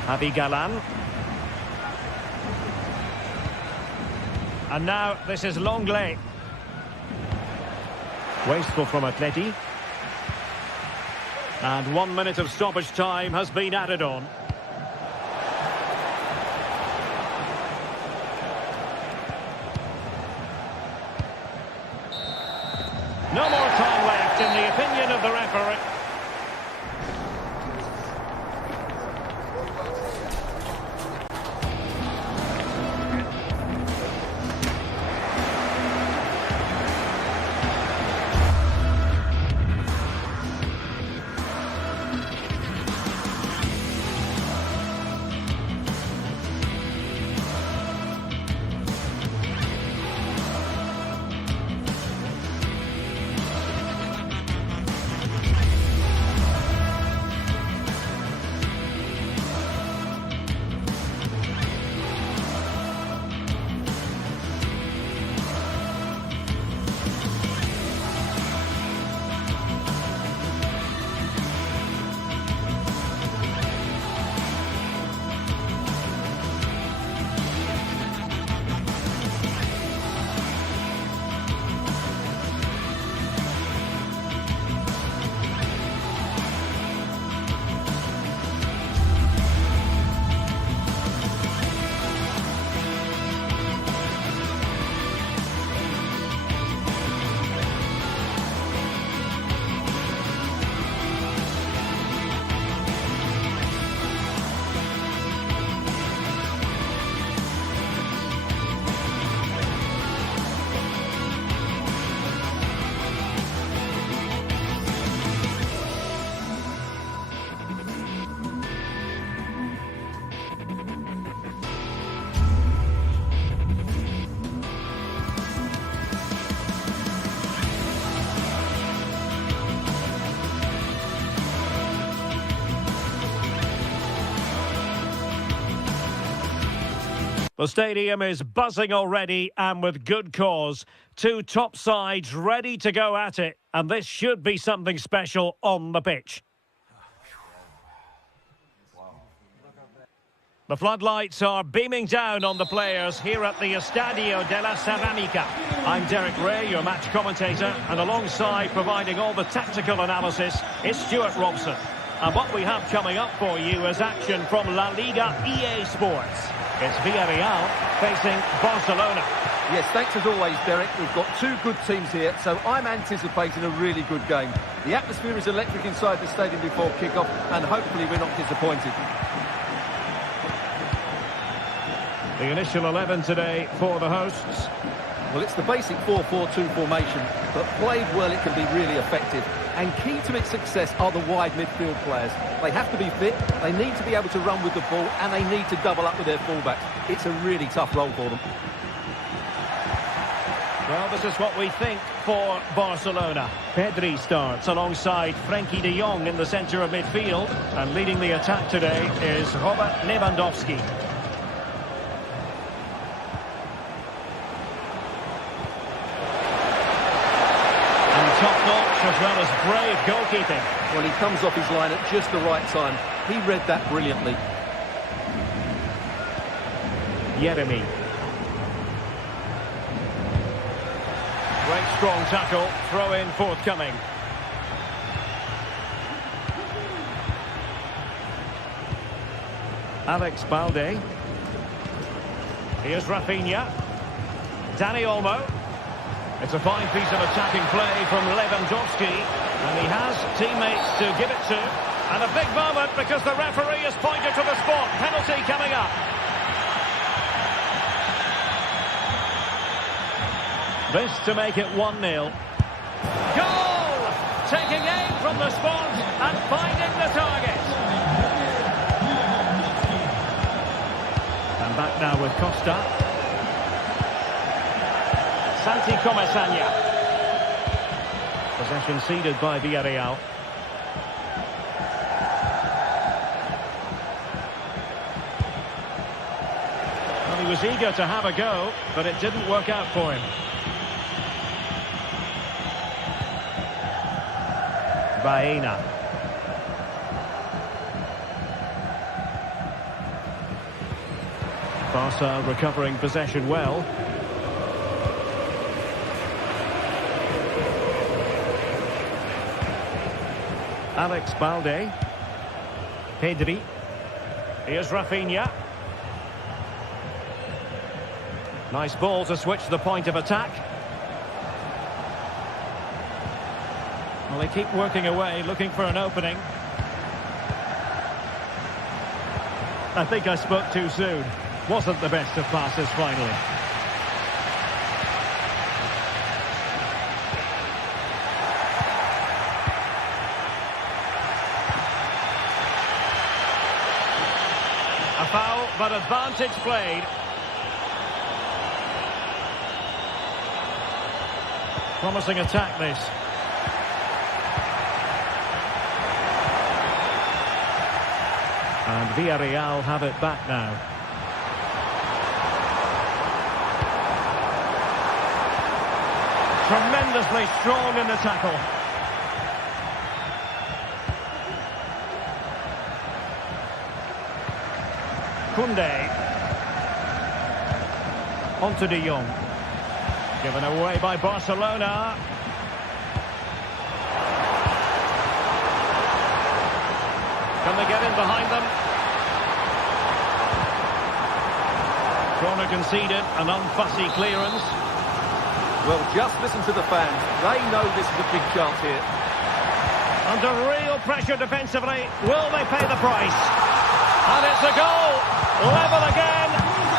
Javi Galan. And now this is Longley. Wasteful from Atleti. And 1 minute of stoppage time has been added on. No more time left in the opinion of the referee. The stadium is buzzing already, and with good cause. Two top sides ready to go at it, and this should be something special on the pitch. The floodlights are beaming down on the players here at the Estadio de la Ceramica. I'm Derek Ray, your match commentator, and alongside providing all the tactical analysis is Stuart Robson. And what we have coming up for you is action from La Liga EA Sports. It's Villarreal facing Barcelona. Yes, thanks as always, Derek. We've got two good teams here, so I'm anticipating a really good game. The atmosphere is electric inside the stadium before kick-off, and hopefully we're not disappointed. The initial 11 today for the hosts. Well, it's the basic 4-4-2 formation, but played well it can be really effective. And key to its success are the wide midfield players. They have to be fit, they need to be able to run with the ball, and they need to double up with their fullbacks. It's a really tough role for them. Well, this is what we think for Barcelona. Pedri starts alongside Frenkie de Jong in the centre of midfield. And leading the attack today is Robert Lewandowski. Top-notch as well as brave goalkeeping. Well, he comes off his line at just the right time. He read that brilliantly. Yeremy. Great strong tackle. Throw in forthcoming. Alex Balde. Here's Rafinha. Dani Olmo. It's a fine piece of attacking play from Lewandowski, and he has teammates to give it to. And a big moment because the referee has pointed to the spot. Penalty coming up. This to make it 1-0. Goal! Taking aim from the spot and finding the target. And back now with Costa. Santi Comesaña. Possession ceded by Villarreal. Well, he was eager to have a go, but it didn't work out for him. Baena. Barca recovering possession well. Alex Balde. Pedri. Here's Rafinha. Nice ball to switch the point of attack. Well, they keep working away, looking for an opening. I think I spoke too soon. Wasn't the best of passes finally. A foul, but advantage played. Promising attack, this. And Villarreal have it back now. Tremendously strong in the tackle. Koundé. Onto de Jong. Given away by Barcelona. Can they get in behind them? Corner conceded, an unfussy clearance. Well, just listen to the fans. They know this is a big chance here. Under real pressure defensively. Will they pay the price? And it's a goal. Level again.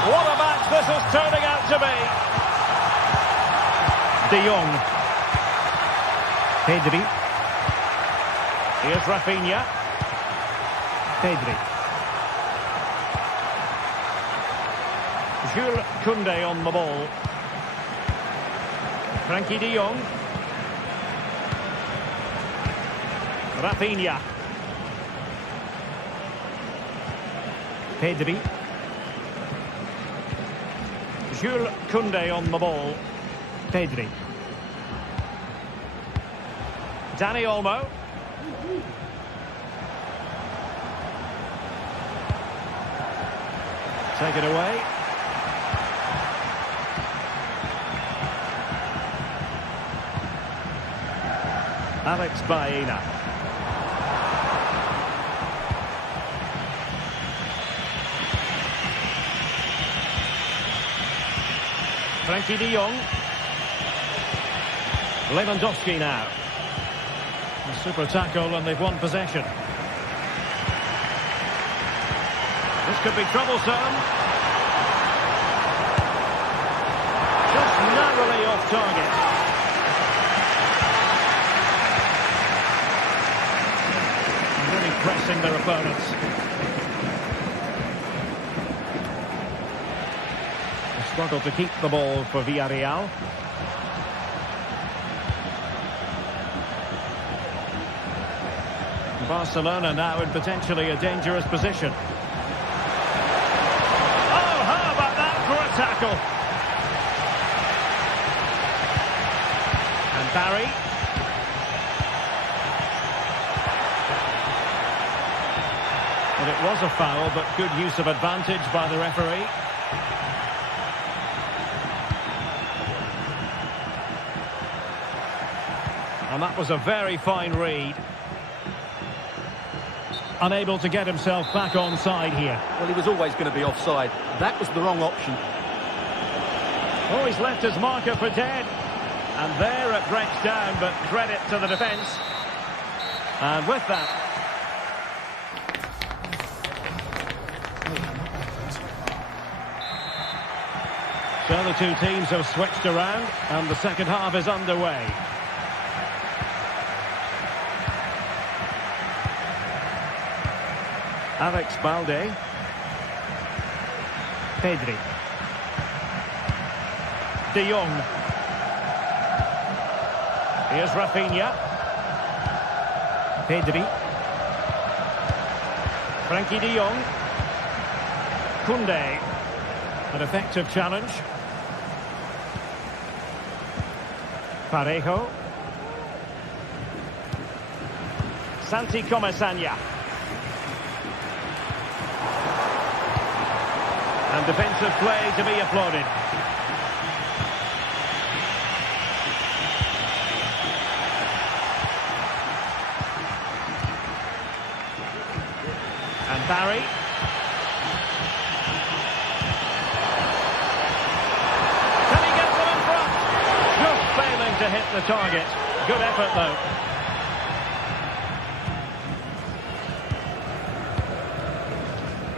What a match this is turning out to be. De Jong. Pedri. Here's Rafinha. Pedri. Jules Koundé on the ball. Frenkie de Jong. Rafinha. Pedri. Jules Koundé on the ball. Pedri. Dani Olmo. Take it away. Alex Baena. Frankie de Jong. Lewandowski now. A super tackle and they've won possession. This could be troublesome. Just narrowly off target. Really pressing their opponents. They struggle to keep the ball for Villarreal. Barcelona now in potentially a dangerous position. Oh, how about that for a tackle? And Barry. Well, it was a foul, but good use of advantage by the referee. And that was a very fine read. Unable to get himself back onside here. Well, he was always going to be offside. That was the wrong option. Oh, he's left his marker for dead. And there it breaks down, but credit to the defence. And with that... So the two teams have switched around, and the second half is underway. Alex Balde. Pedri. De Jong. Here's Rafinha. Pedri. Frankie de Jong. Koundé. An effective challenge. Parejo. Santi Comesaña. And defensive play to be applauded. And Barry. Can he get them in front? Just failing to hit the target. Good effort though.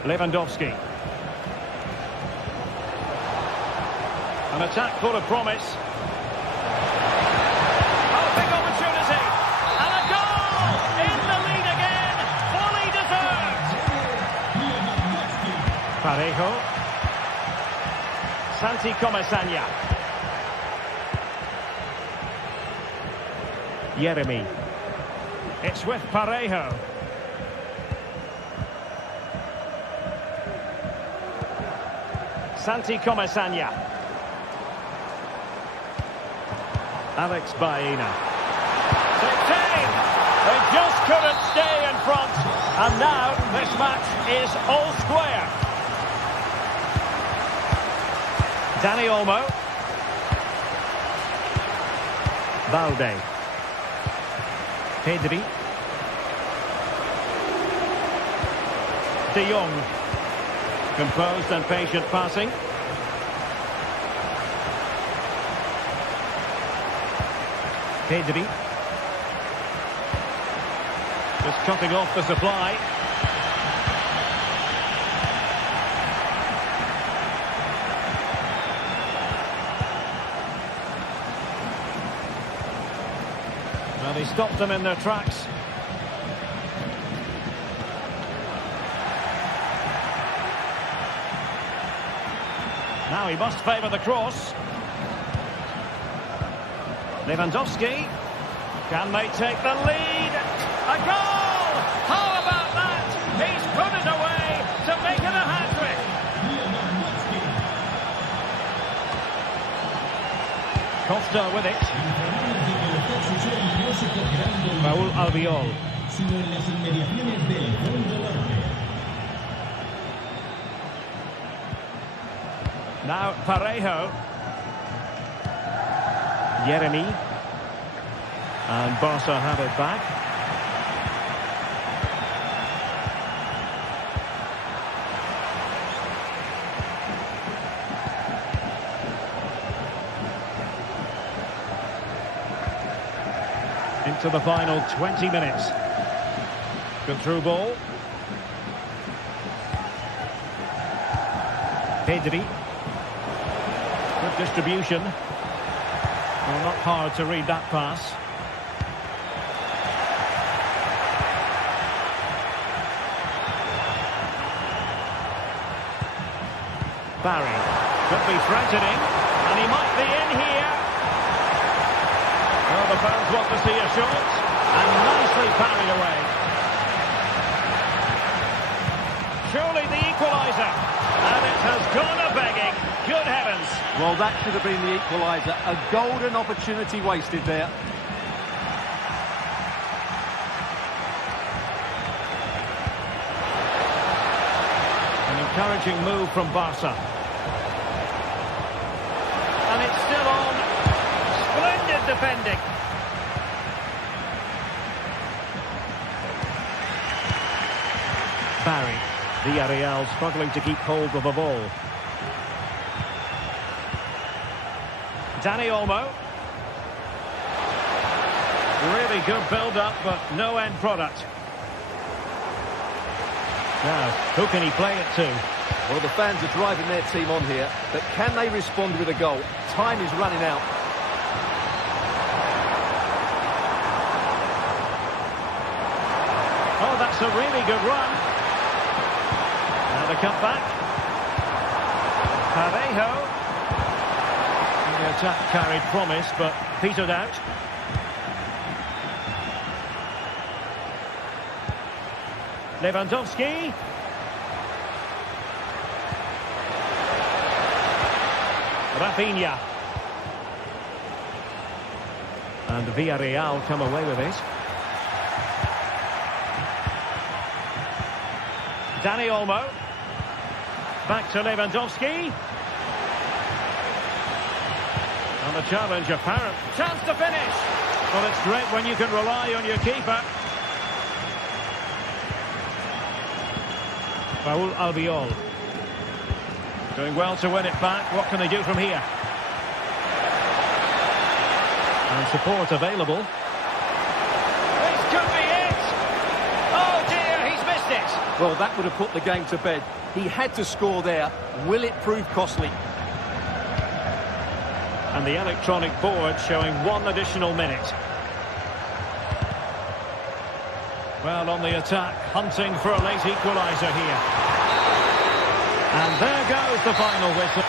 Lewandowski. An attack full of promise. Oh, big opportunity. And a goal! In the lead again. Fully deserved. Parejo. Santi Comesaña. Yeremy. It's with Parejo. Santi Comesaña. Alex Baena. It's in! They just couldn't stay in front. And now this match is all square. Dani Olmo. Balde. Pedri. De Jong. Composed and patient passing. Pedri. Just cutting off the supply. Well, he stopped them in their tracks. Now he must favour the cross. Lewandowski. Can they take the lead? A goal! How about that? He's put it away to make it a hat-trick. Costa with it. Raúl Albiol. Now Parejo. Yeremy. And Barca have it back. Into the final 20 minutes. Good through ball. Pedri. Good distribution. Well, not hard to read that pass. Barry. Could be threatening. And he might be in here. Well, the fans want to see a shot. And nicely parried away. Surely the equaliser. And it has gone a-begging. Good heavens. Well, that should have been the equaliser. A golden opportunity wasted there. An encouraging move from Barca. And it's still on. Splendid defending. Barry. Villarreal struggling to keep hold of the ball. Dani Olmo. Really good build-up, but no end product. Now, who can he play it to? Well, the fans are driving their team on here, but can they respond with a goal? Time is running out. Oh, that's a really good run. Now the cut back. Parejo. The attack carried promise, but petered out. Lewandowski. Rafinha. And Villarreal come away with it. Dani Olmo. Back to Lewandowski. And the challenge apparent. Chance to finish. Well, it's great when you can rely on your keeper. Raul Albiol. Doing well to win it back. What can they do from here? And support available. This could be it. Oh dear, he's missed it. Well, that would have put the game to bed. He had to score there. Will it prove costly? And the electronic board showing 1 additional minute. Well, on the attack, hunting for a late equaliser here. And there goes the final whistle.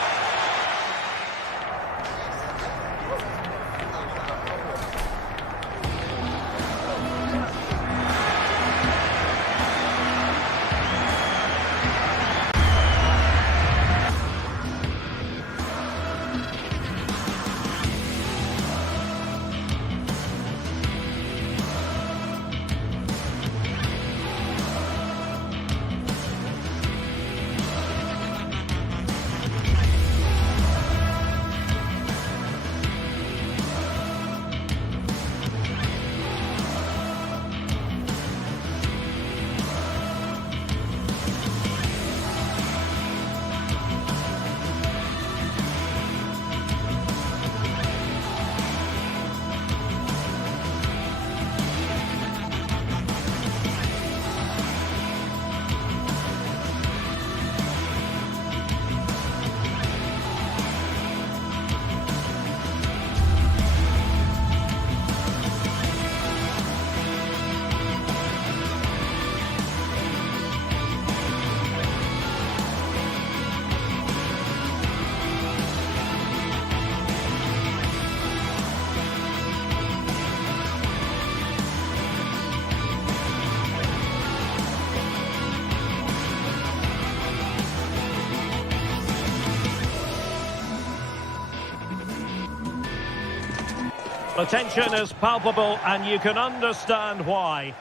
The tension is palpable, and you can understand why.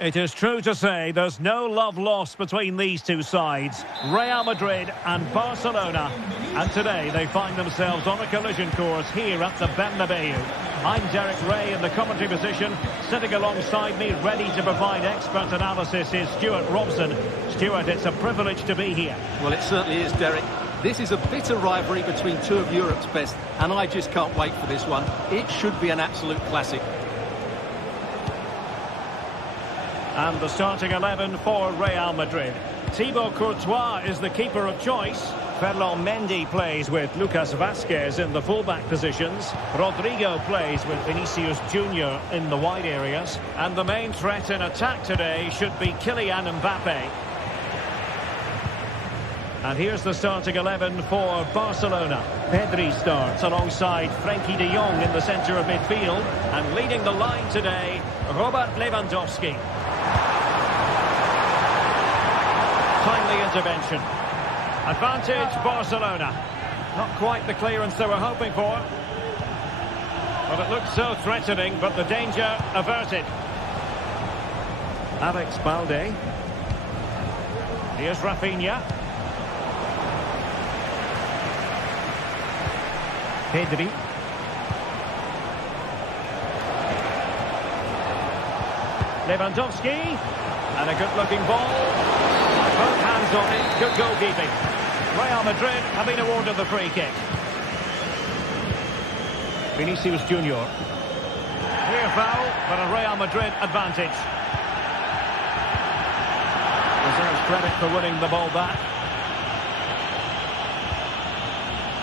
It is true to say there's no love lost between these two sides, Real Madrid and Barcelona. And today they find themselves on a collision course here at the Bernabeu. I'm Derek Ray in the commentary position. Sitting alongside me, ready to provide expert analysis, is Stuart Robson. Stuart, it's a privilege to be here. Well, it certainly is, Derek. This is a bitter rivalry between two of Europe's best, and I just can't wait for this one. It should be an absolute classic. And the starting 11 for Real Madrid. Thibaut Courtois is the keeper of choice. Ferland Mendy plays with Lucas Vazquez in the fullback positions. Rodrigo plays with Vinicius Junior in the wide areas. And the main threat in attack today should be Kylian Mbappe. And here's the starting 11 for Barcelona. Pedri starts alongside Frenkie de Jong in the centre of midfield. And leading the line today, Robert Lewandowski. Timely intervention. Advantage Barcelona. Not quite the clearance they were hoping for. Well, it looked so threatening, but the danger averted. Alex Balde. Here's Rafinha. Pedri. Lewandowski. And a good-looking ball. Both hands on it. Good goalkeeping. Real Madrid have been awarded the free kick. Vinicius Junior. Clear foul, but a Real Madrid advantage. Deserves credit for winning the ball back.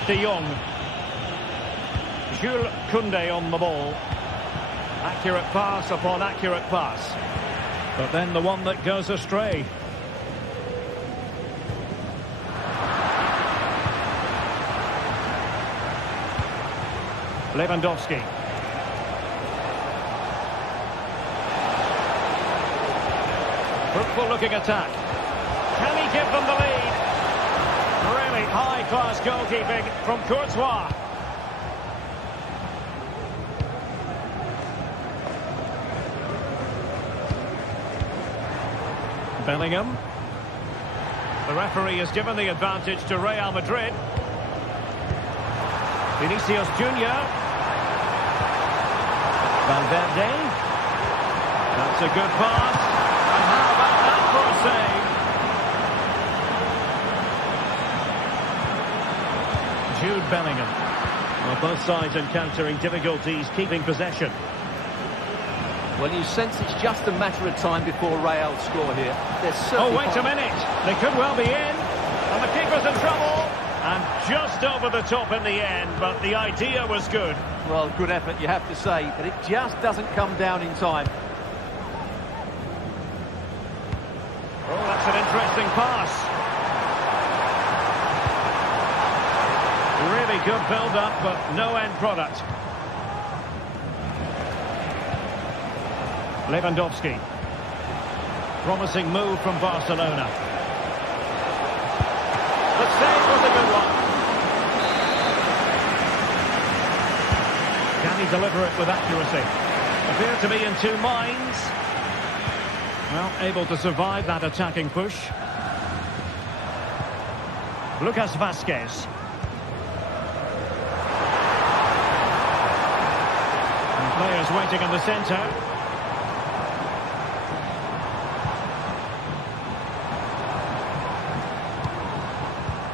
De Jong. Jules Koundé on the ball. Accurate pass upon accurate pass. But then the one that goes astray. Lewandowski. Fruitful looking attack. Can he give them the lead? Really high-class goalkeeping from Courtois. Bellingham. The referee has given the advantage to Real Madrid. Vinicius Junior. Valverde. That's a good pass. And how about that for a save? Jude Bellingham. Well, both sides encountering difficulties keeping possession. Well, you sense it's just a matter of time before Real score here. Oh, wait a minute. They could well be in. And the keeper's in trouble. And just over the top in the end, but the idea was good. Well, good effort, you have to say, but it just doesn't come down in time. Oh, that's an interesting pass. Really good build-up, but no end product. Lewandowski. Promising move from Barcelona. The save was a good one. Can he deliver it with accuracy? Appear to be in two minds. Well, able to survive that attacking push. Lucas Vazquez. And players waiting in the centre.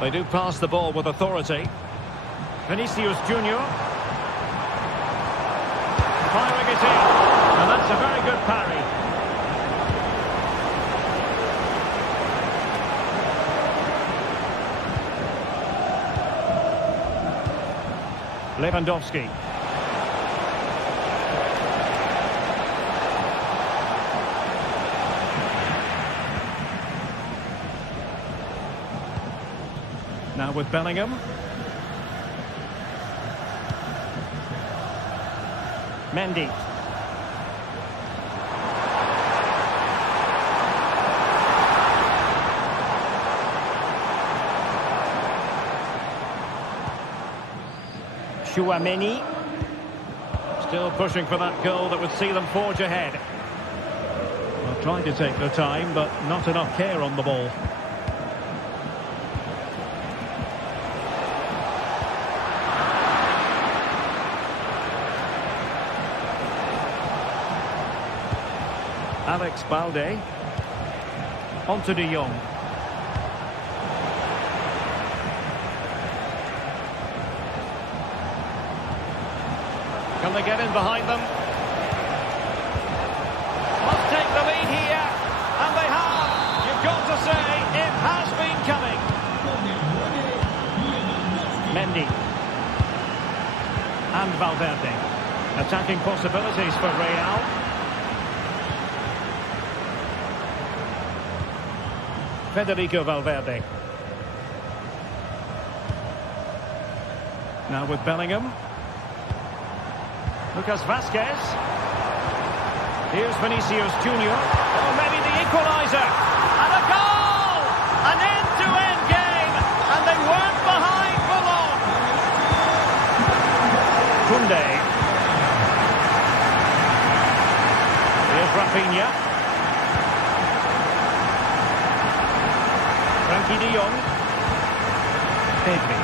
They do pass the ball with authority. Vinicius Junior. Firing it in. And that's a very good parry. Lewandowski. Now with Bellingham. Mendy. Chouameni. Still pushing for that goal that would see them forge ahead. Well, Trying to take their time, but not enough care on the ball. Alex Balde. Onto De Jong. Can they get in behind them? Must take the lead here. And they have. You've got to say, it has been coming. Mendy. And Valverde. Attacking possibilities for Real. Federico Valverde. Now with Bellingham. Lucas Vazquez. Here's Vinicius Junior. Oh, maybe the equaliser. And a goal! An end-to-end game. And they weren't behind for long. Koundé. Here's Rafinha. Frankie de Jong. Pedri.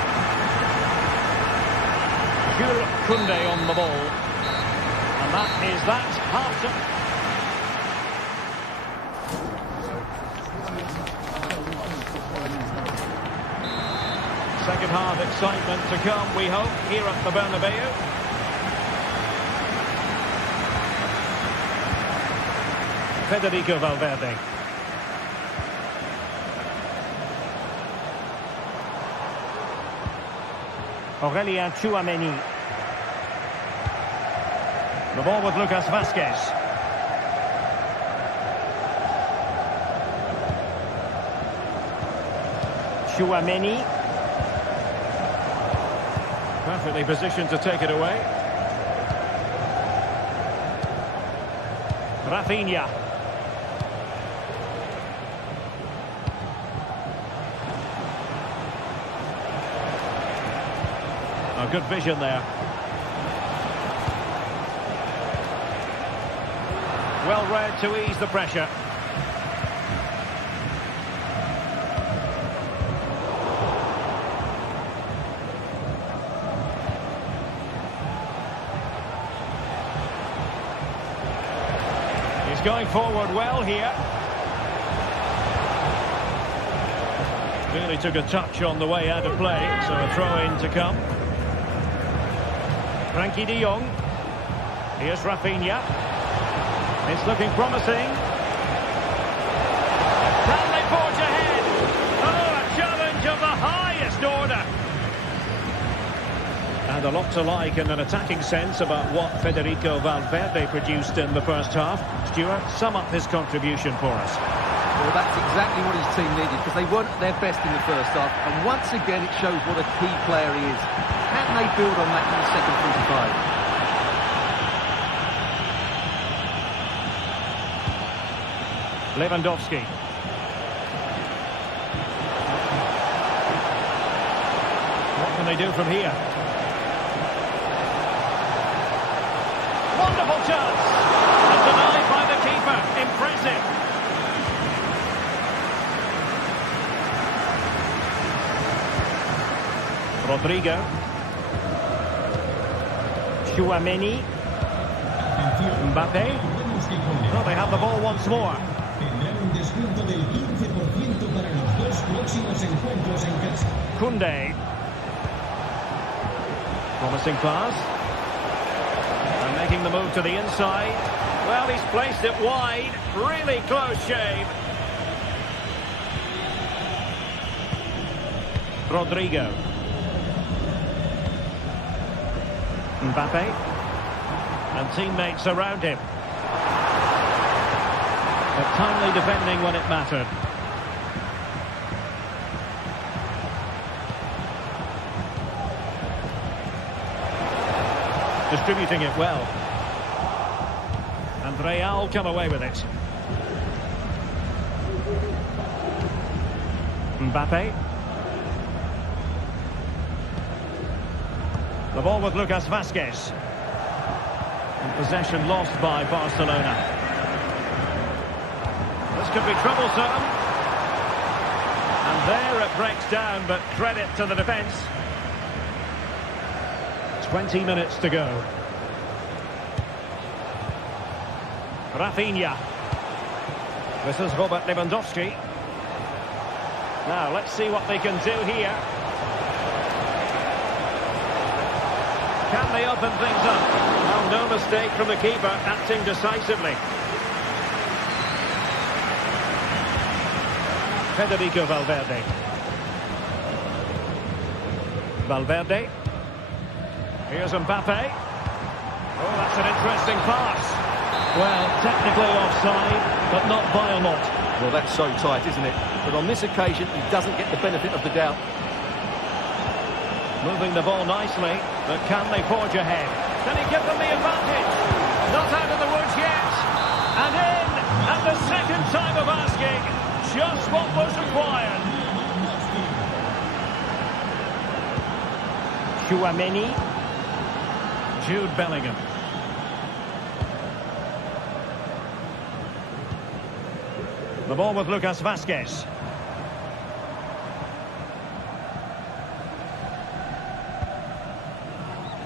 Jules Koundé on the ball. And that is that half-time. Second half excitement to come, we hope, here at the Bernabeu. Federico Valverde. Aurelien Tchouameni. The ball with Lucas Vazquez. Tchouameni. Perfectly positioned to take it away. Rafinha. A good vision there. Well read to ease the pressure. He's going forward well here. Really took a touch on the way out of play, so a throw-in to come. Frankie de Jong. Here's Rafinha. It's looking promising. Can they forge ahead? Oh, a challenge of the highest order. And a lot to like in an attacking sense about what Federico Valverde produced in the first half. Stuart, sum up his contribution for us. Well, that's exactly what his team needed, because they weren't at their best in the first half. And once again, it shows what a key player he is. Can they build on that in the second 45? Lewandowski. What can they do from here? Wonderful chance! And denied by the keeper. Impressive. Rodrigo. Tchouameni. Mbappe. Oh, they have the ball once more. Koundé. Promising pass. And making the move to the inside. Well, he's placed it wide. Really close shave. Rodrigo. Mbappe. And teammates around him. But timely defending when it mattered. Distributing it well. And Real come away with it. Mbappe. The ball with Lucas Vazquez. And possession lost by Barcelona. This could be troublesome. And there it breaks down, but credit to the defence. 20 minutes to go. Rafinha. This is Robert Lewandowski. Now, let's see what they can do here. Can they open things up? Well, no mistake from the keeper, acting decisively. Federico Valverde. Valverde. Here's Mbappe. Oh, that's an interesting pass. Well, technically offside, but not by a lot. Well, that's so tight, isn't it? But on this occasion, he doesn't get the benefit of the doubt. Moving the ball nicely, but can they forge ahead? Can he give them the advantage? Not out of the woods yet. And in at the second time of asking. Just what was required. Chouameni. Jude Bellingham. The ball with Lucas Vazquez.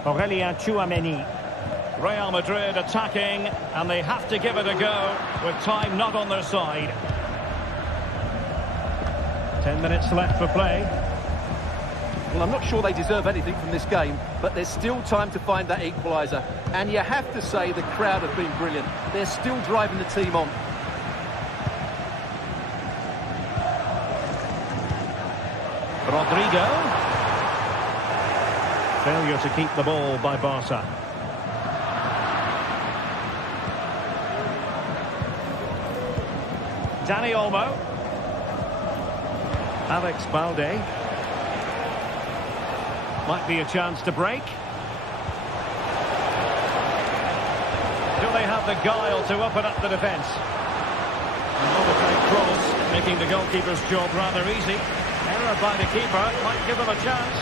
Aurelien Chouameni. Real Madrid attacking, and they have to give it a go with time not on their side. 10 minutes left for play. Well, I'm not sure they deserve anything from this game, but there's still time to find that equaliser. And you have to say the crowd have been brilliant. They're still driving the team on. Rodrigo. Failure to keep the ball by Barca. Dani Olmo. Alex Balde. Might be a chance to break. Do they have the guile to open up the defence? Another great cross, making the goalkeeper's job rather easy. Error by the keeper might give them a chance.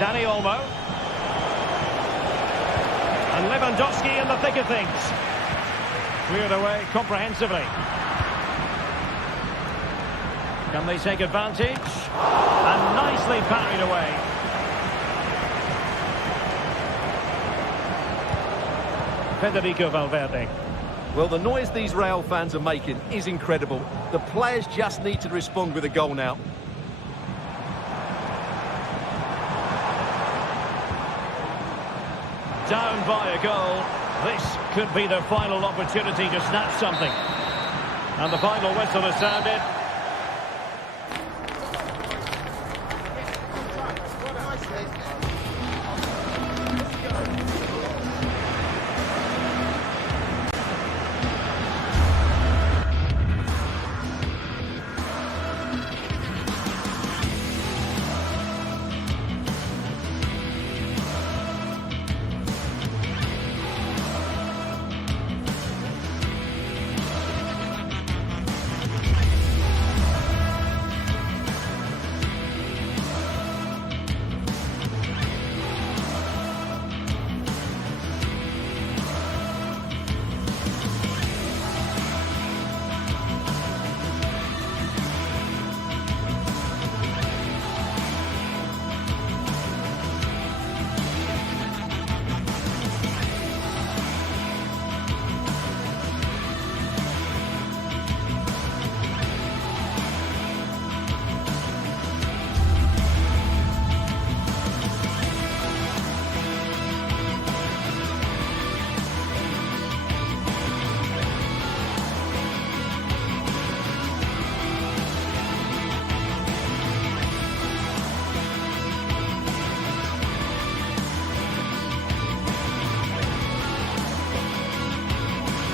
Dani Olmo. And Lewandowski in the thick of things. Cleared away comprehensively. Can they take advantage? And nicely parried away. Federico Valverde. Well, the noise these Real fans are making is incredible. The players just need to respond with a goal now. Down by a goal. This could be their final opportunity to snatch something. And the final whistle has sounded.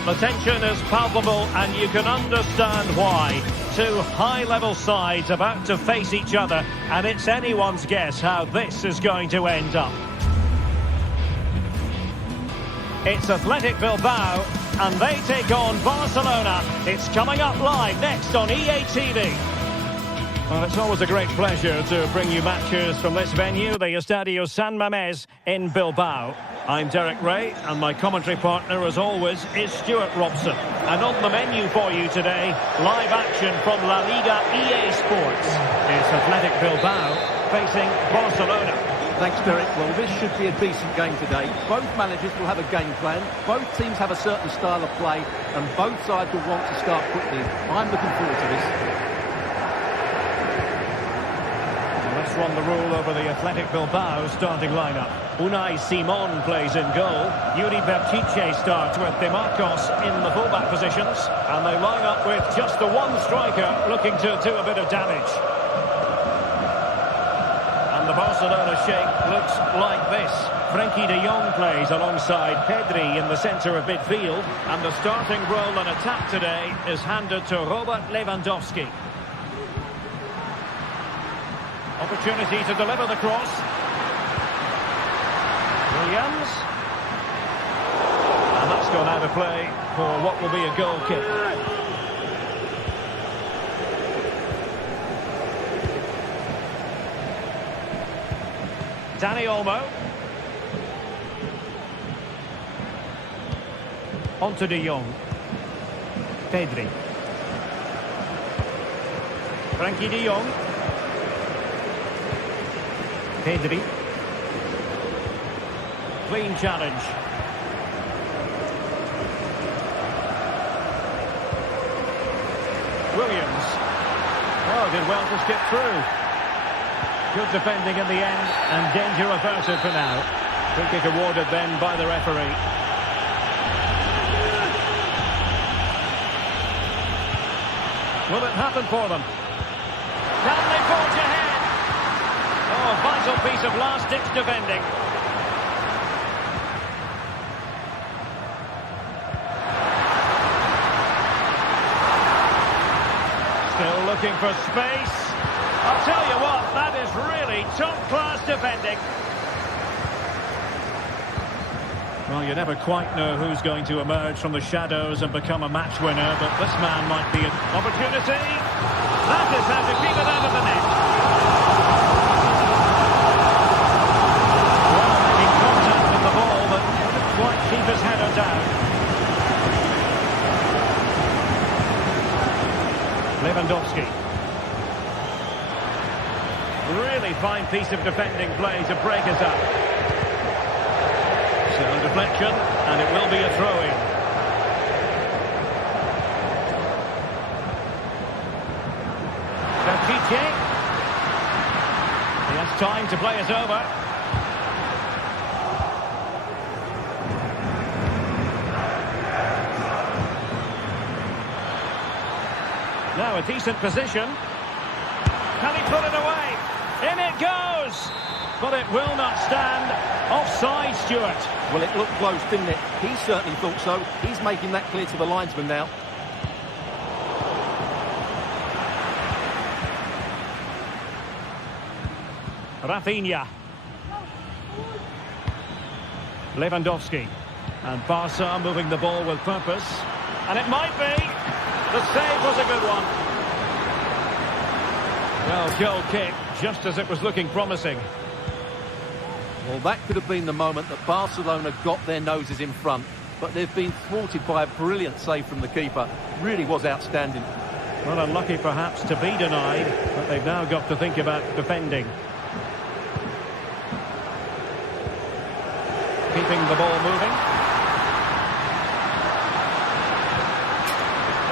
The tension is palpable, and you can understand why. Two high-level sides about to face each other, and it's anyone's guess how this is going to end up. It's Athletic Bilbao, and they take on Barcelona. It's coming up live next on EA TV. Well, it's always a great pleasure to bring you matches from this venue, the Estadio San Mamés in Bilbao. I'm Derek Ray, and my commentary partner, as always, is Stuart Robson. And on the menu for you today, live action from La Liga EA Sports. It's Athletic Bilbao facing Barcelona. Thanks, Derek. Well, this should be a decent game today. Both managers will have a game plan. Both teams have a certain style of play, and both sides will want to start quickly. I'm looking forward to this. Let's run the rule over the Athletic Bilbao starting lineup. Unai Simon plays in goal. Yuri Berchiche starts with Demarcos in the fullback positions. And they line up with just the one striker looking to do a bit of damage. And the Barcelona shape looks like this. Frenkie de Jong plays alongside Pedri in the centre of midfield. And the starting role in attack today is handed to Robert Lewandowski. Opportunity to deliver the cross. Williams. And that's gone out of play for what will be a goal kick. Dani Olmo. On to de Jong. Pedri. Frenkie de Jong. Pedri. Clean challenge. Williams. Oh, did well to skip through. Good defending in the end, and danger averted for now. Free kick awarded then by the referee. Will it happen for them? Can they forge ahead? Oh, vital piece of last-ditch defending. Still looking for space. I'll tell you what, that is really top-class defending. Well, you never quite know who's going to emerge from the shadows and become a match winner, but this man might be an opportunity. That is how to keep it out of the net. Well, making contact with the ball, but couldn't quite keep his header down. Lewandowski. Really fine piece of defending play to break us up. So a deflection, and it will be a throw-in. Berchiche. He has time to play us over. Now a decent position. Can he put it away? In it goes! But it will not stand. Offside, Stuart. Well, it looked close, didn't it? He certainly thought so. He's making that clear to the linesman now. Rafinha. Lewandowski. And Barca moving the ball with purpose. And it might be. The save was a good one. Well, goal kick, just as it was looking promising. Well, that could have been the moment that Barcelona got their noses in front. But they've been thwarted by a brilliant save from the keeper. Really was outstanding. Well, unlucky perhaps to be denied, but they've now got to think about defending. Keeping the ball moving.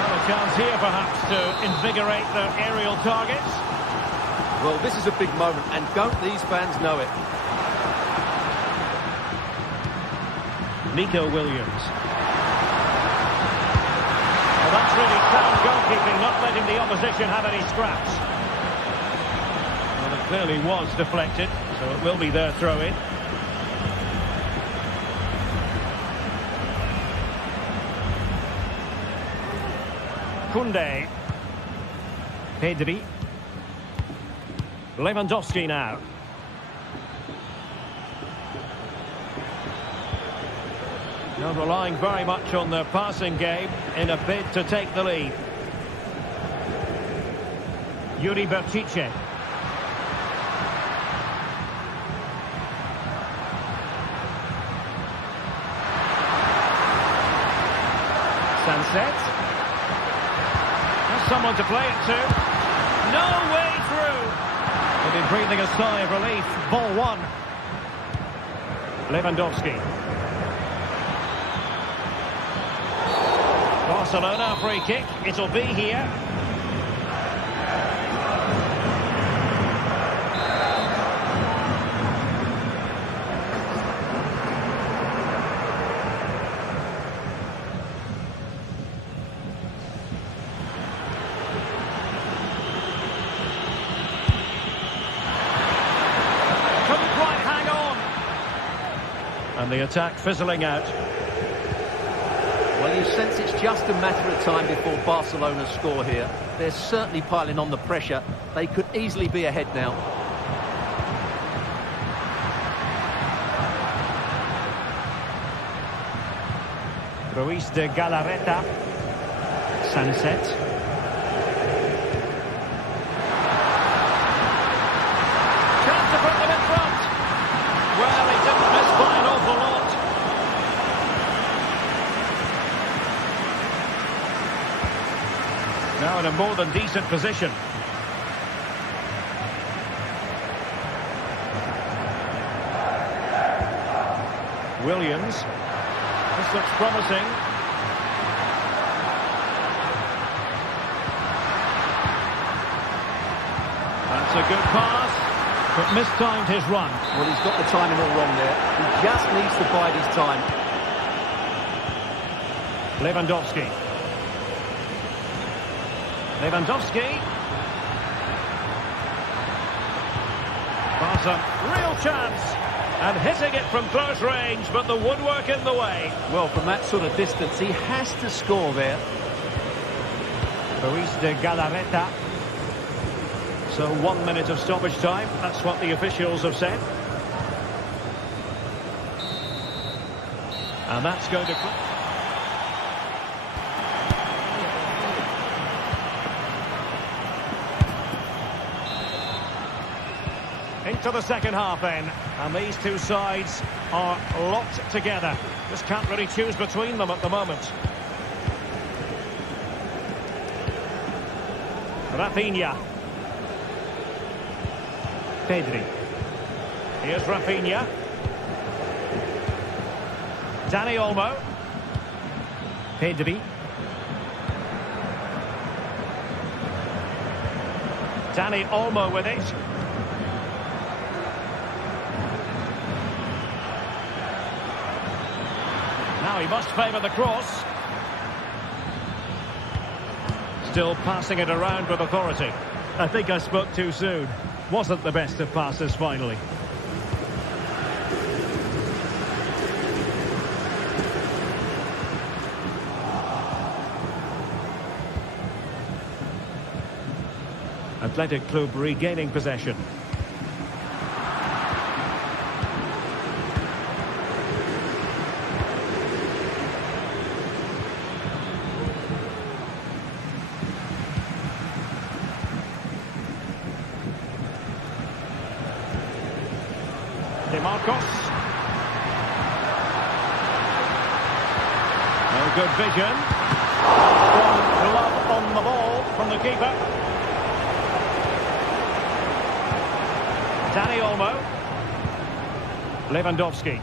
Well, a chance here perhaps to invigorate their aerial targets. Well, this is a big moment, and don't these fans know it? Nico Williams. Well, that's really sound goalkeeping, not letting the opposition have any scraps. Well, it clearly was deflected, so it will be their throw-in. Koundé. Pedri. Lewandowski now. They're relying very much on their passing game in a bid to take the lead. Yuri Berchiche. Sunset. There's someone to play it to. No way through. They've been breathing a sigh of relief. Ball one. Lewandowski. Barcelona free kick. It'll be here. And the attack fizzling out. Well, you sense it's just a matter of time before Barcelona score here. They're certainly piling on the pressure. They could easily be ahead now. Ruiz de Galarreta. Sunset. Chance to put them in front. Well, he didn't miss by an awful lot. Now in a more than decent position. Williams. This looks promising. That's a good pass, but mistimed his run. Well, he's got the timing all wrong there. He just needs to bide his time. Lewandowski. Lewandowski. Barca, real chance. And hitting it from close range, but the woodwork in the way. Well, from that sort of distance, he has to score there. Ruiz de Galarreta. So 1 minute of stoppage time. That's what the officials have said. And that's going to... Into the second half then, and these two sides are locked together. Just can't really choose between them at the moment. Rafinha. Pedri. Here's Rafinha. Dani Olmo. Pedri. Dani Olmo with it. Now he must favour the cross. Still passing it around with authority. I think I spoke too soon. Wasn't the best of passes finally. Athletic Club regaining possession. Marcos. No good vision. Strong glove on the ball from the keeper. Dani Olmo. Lewandowski.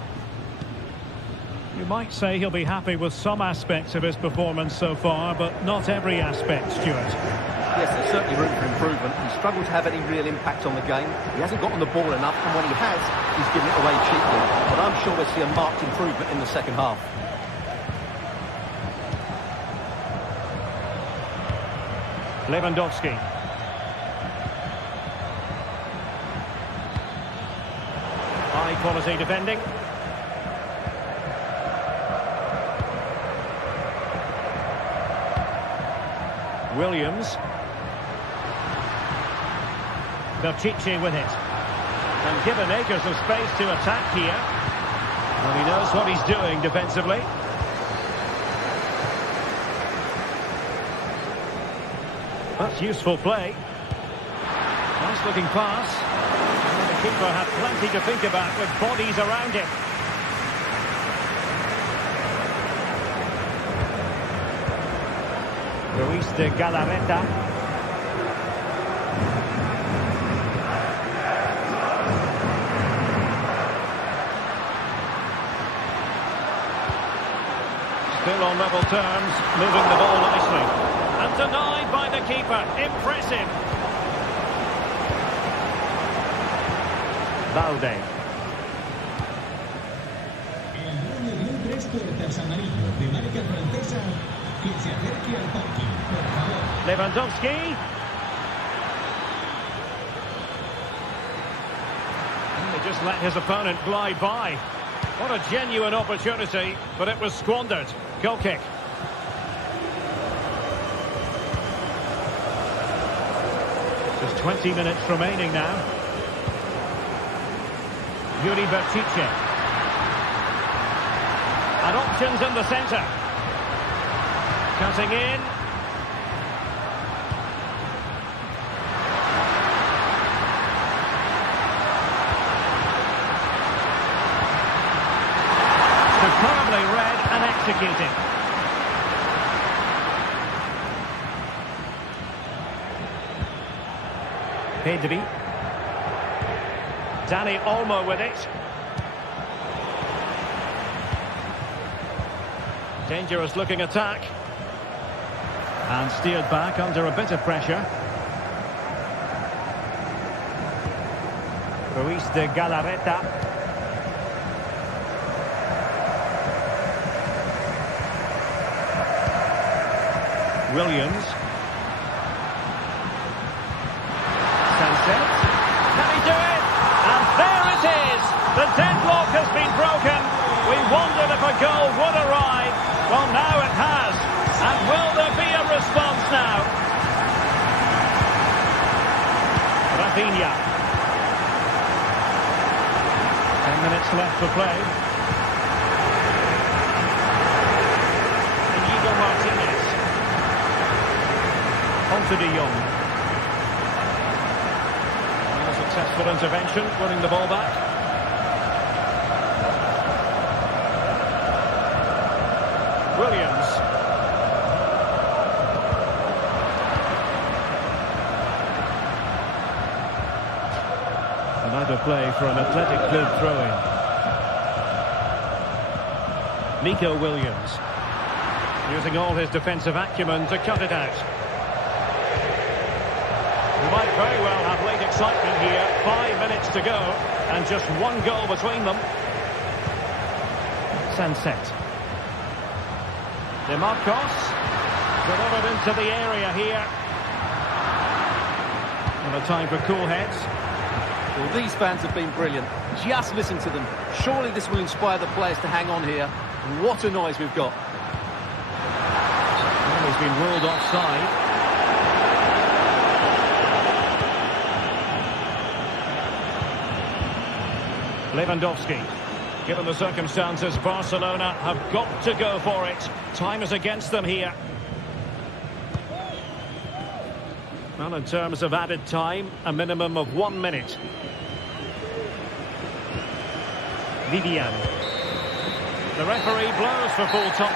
You might say he'll be happy with some aspects of his performance so far, but not every aspect, Stuart. Yes, there's certainly room for improvement. He's struggled to have any real impact on the game. He hasn't got on the ball enough, and when he has, he's given it away cheaply. But I'm sure we'll see a marked improvement in the second half. Lewandowski. High quality defending. Williams. Belchichi with it. And given acres of space to attack here. And he knows what he's doing defensively. That's useful play. Nice looking pass. And the keeper had plenty to think about with bodies around him. Luis de Galarreta. Still on level terms, moving the ball nicely. And denied by the keeper. Impressive. Valde. El dueño de un 3 puertas amarillo de marca francesa que se acerque al parking, por favor. Lewandowski. And they just let his opponent glide by. What a genuine opportunity, but it was squandered. Goal kick. Just 20 minutes remaining now. Yuri Bertice. And options in the centre. Cutting in. Superbly read and executed. Pedri. Dani Olmo with it. Dangerous looking attack. And steered back under a bit of pressure. Luis de Galarreta. Williams. Sunset. Can he do it? And there it is! The deadlock has been broken. We wondered if a goal would arrive. Well, now it has. And will there be a response now? Rafinha. 10 minutes left for play. Inigo Martinez. On to De Jong. A successful intervention, winning the ball back. Williams. Another play for an Athletic Club throw-in. Nico Williams. Using all his defensive acumen to cut it out. We might very well have late excitement here. 5 minutes to go, and just one goal between them. Sunset. De Marcos. Delivered into the area here. And a time for cool heads. Well, these fans have been brilliant. Just listen to them. Surely this will inspire the players to hang on here. What a noise we've got. Well, he's been ruled offside. Lewandowski. Given the circumstances, Barcelona have got to go for it. Time is against them here. Well, in terms of added time, a minimum of 1 minute. Vivian. The referee blows for full time.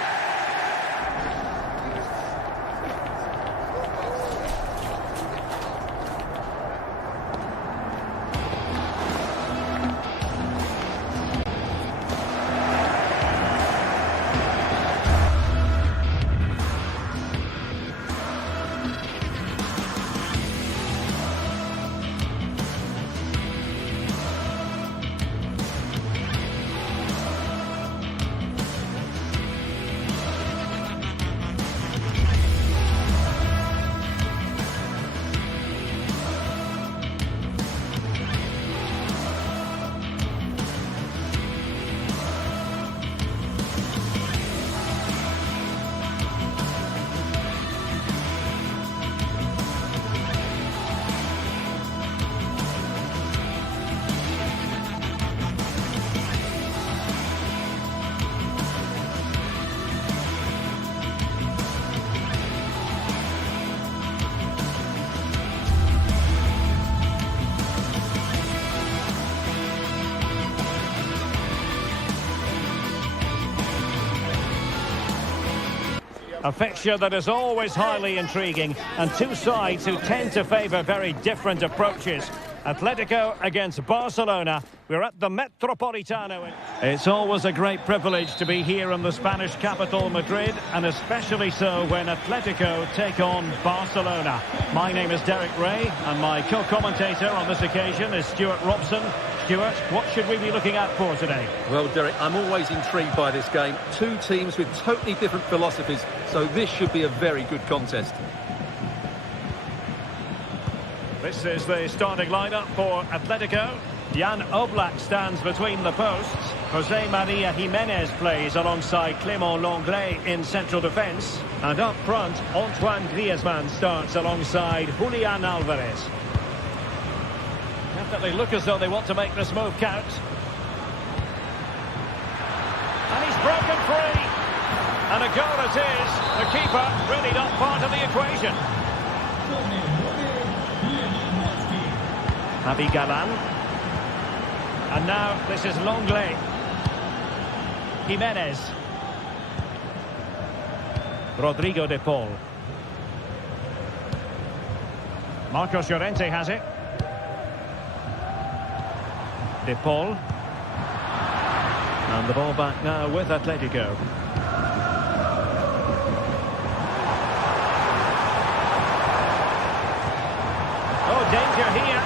A fixture that is always highly intriguing, and two sides who tend to favour very different approaches. Atletico against Barcelona. We're at the Metropolitano. It's always a great privilege to be here in the Spanish capital, Madrid, and especially so when Atletico take on Barcelona. My name is Derek Ray, and my co-commentator on this occasion is Stuart Robson. Stuart, what should we be looking at for today? Well, Derek, I'm always intrigued by this game. Two teams with totally different philosophies, so this should be a very good contest. This is the starting lineup for Atletico. Jan Oblak stands between the posts. Jose Maria Jimenez plays alongside Clément Lenglet in central defence. And up front, Antoine Griezmann starts alongside Julian Alvarez. Definitely look as though they want to make this move count. And he's broken free. And a goal it is. The keeper really not part of the equation. Javi Galan. And now this is Lenglet. Jimenez. Rodrigo de Paul. Marcos Llorente has it. De Paul. And the ball back now with Atletico. Oh, danger here.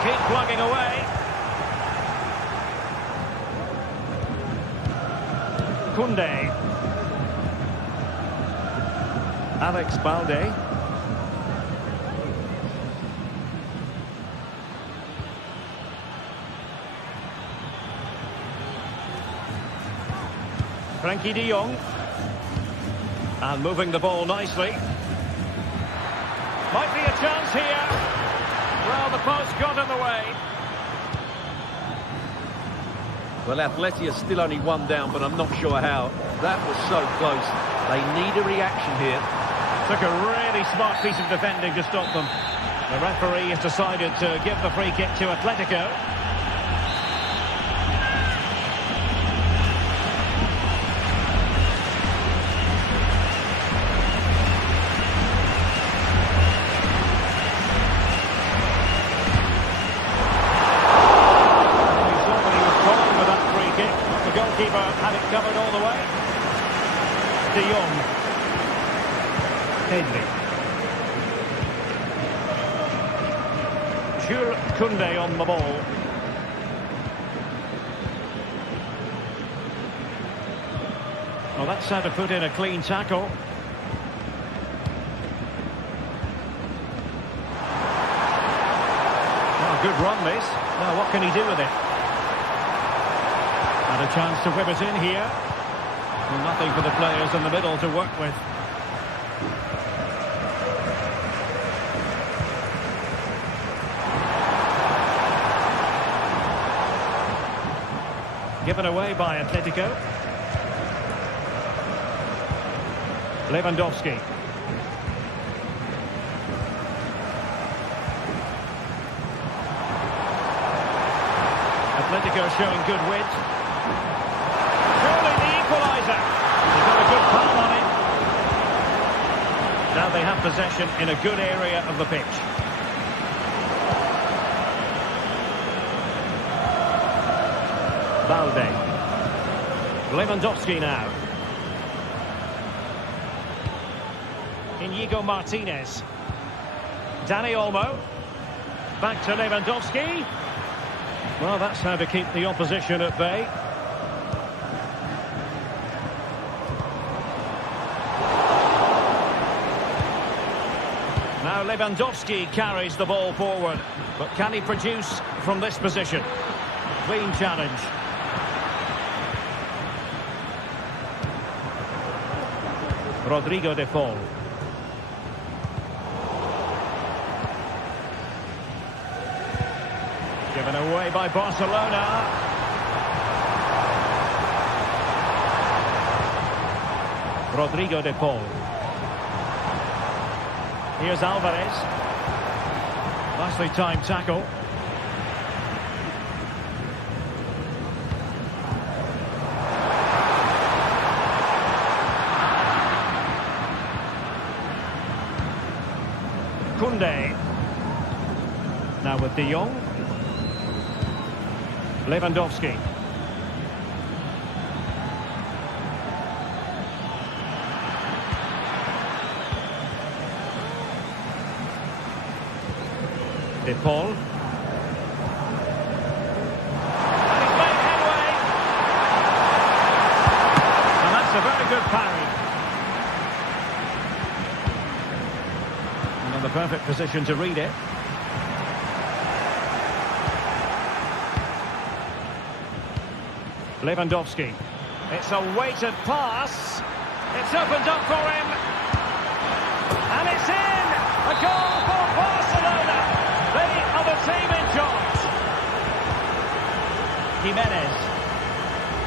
Keep plugging away. Koundé. Alex Balde. Frankie de Jong. And moving the ball nicely. Might be a chance here. Well, the post got in the way. Well, Atleti are still only one down, but I'm not sure how. That was so close. They need a reaction here. Took a really smart piece of defending to stop them. The referee has decided to give the free kick to Atletico. Had it covered all the way. De Jong. Pedri. Jules Koundé on the ball. Well, that's how to put in a clean tackle. Oh, good run this. Now what can he do with it? And a chance to whip it in here. Well, nothing for the players in the middle to work with. Given away by Atletico. Lewandowski. Atletico showing good width. Surely the equaliser. He got a good palm on it. Now they have possession in a good area of the pitch. Balde. Lewandowski now. Inigo Martinez. Dani Olmo. Back to Lewandowski. Well, that's how to keep the opposition at bay. Now Lewandowski carries the ball forward. But can he produce from this position? Clean challenge. Rodrigo de Paul. Given away by Barcelona. Rodrigo de Paul. Here's Alvarez. Nicely timed tackle. Koundé. Now with De Jong. Lewandowski. De Paul. And he's made headway. And that's a very good parry. And in the perfect position to read it. Lewandowski. It's a weighted pass. It's opened up for him. And it's in! A goal for Barcelona! They are the team in charge. Jimenez.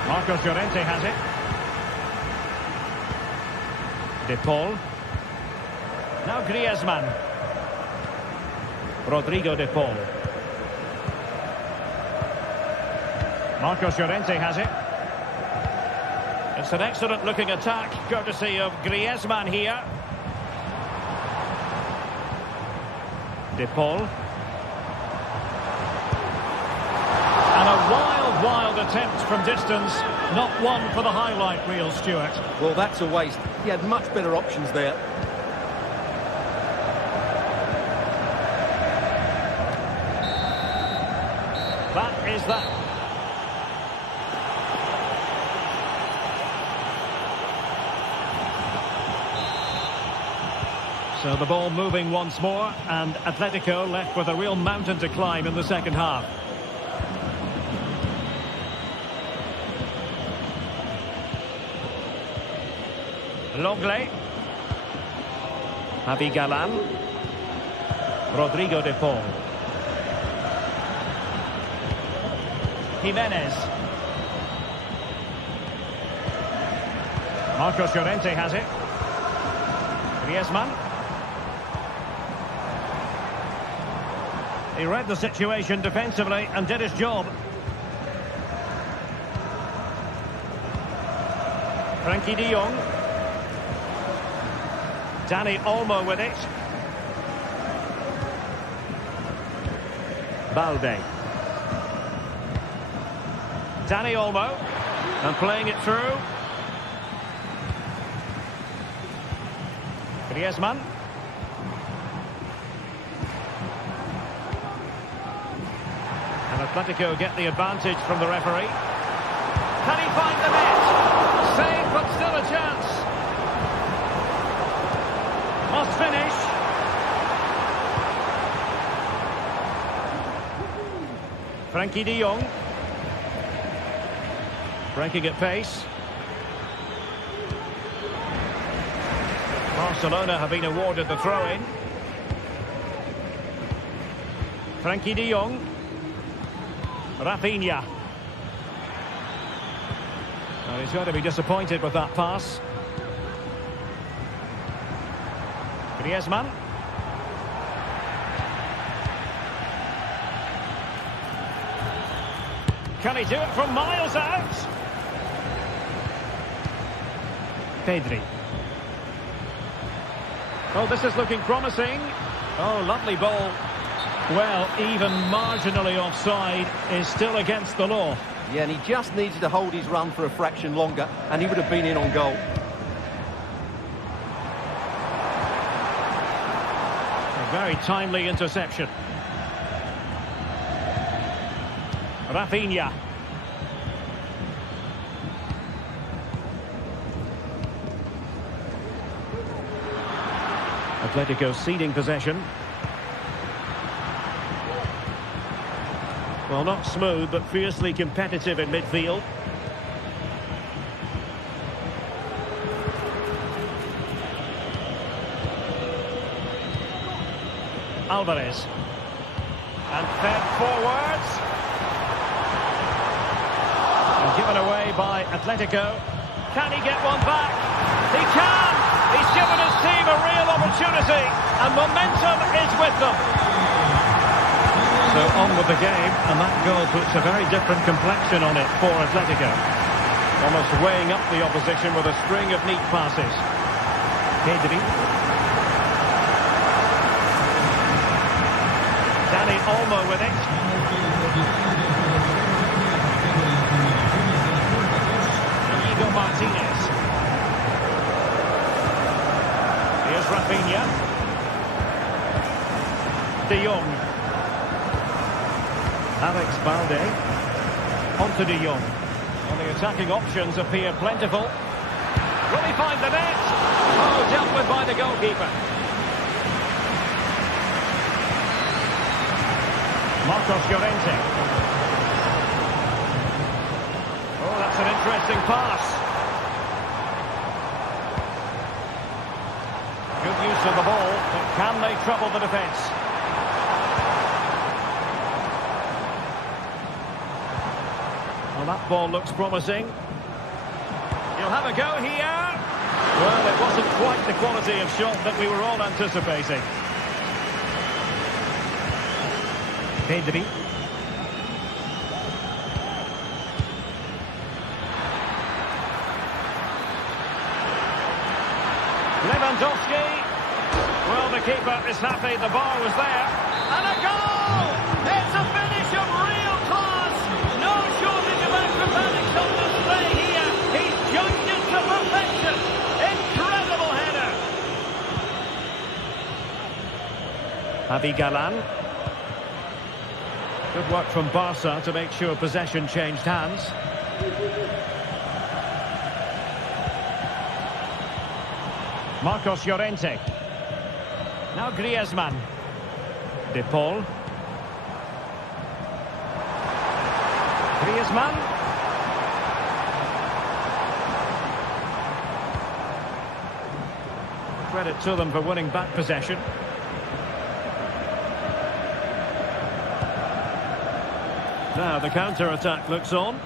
Marcos Llorente has it. De Paul. Now Griezmann. Rodrigo De Paul. Marcos Llorente has it. It's an excellent looking attack, courtesy of Griezmann here. De Paul. And a wild attempt from distance. Not one for the highlight reel, Stuart. Well, that's a waste. He had much better options there. That is that. So the ball moving once more, and Atletico left with a real mountain to climb in the second half. Longley. Javi Galan. Rodrigo De Paul. Jimenez. Marcos Llorente has it. Griezmann. He read the situation defensively and did his job. Frankie de Jong. Dani Olmo with it. Balde. Dani Olmo. And playing it through. Griezmann. And Atletico get the advantage from the referee. Can he find the net? Save, but still a chance. Must finish. Frankie de Jong. Breaking at pace. Barcelona have been awarded the throw-in. Frankie de Jong. Rafinha. Well, he's going to be disappointed with that pass. Griezmann. Can he do it from miles out? Pedri. Oh, this is looking promising. Oh, lovely ball. Well, even marginally offside is still against the law. Yeah, and he just needed to hold his run for a fraction longer, and he would have been in on goal. A very timely interception. Rafinha. Atletico ceding possession. Well, not smooth, but fiercely competitive in midfield. Alvarez. And fed forwards. And given away by Atletico. Can he get one back? He can! He's given his team a real opportunity, and momentum is with them. So on with the game, and that goal puts a very different complexion on it for Atletico. Almost weighing up the opposition with a string of neat passes. Pedri. Olmo with it. Inigo Martinez. Here's Rafinha. De Jong. Alex Balde. Onto De Jong. Well, the attacking options appear plentiful. Will he find the net? Oh, dealt with by the goalkeeper. Marcos Llorente. Oh, that's an interesting pass. Good use of the ball, but can they trouble the defence? Well, that ball looks promising. He'll have a go here. Well, it wasn't quite the quality of shot that we were all anticipating. Pedri. Lewandowski. Well, the keeper is happy the bar was there. And a goal! It's a finish of real class. No shortage of acrobatics on display here. He's judged it to perfection. Incredible header. Javi Galan. Good work from Barca to make sure possession changed hands. Marcos Llorente. Now Griezmann. De Paul. Griezmann. Credit to them for winning back possession. Now the counter-attack looks on.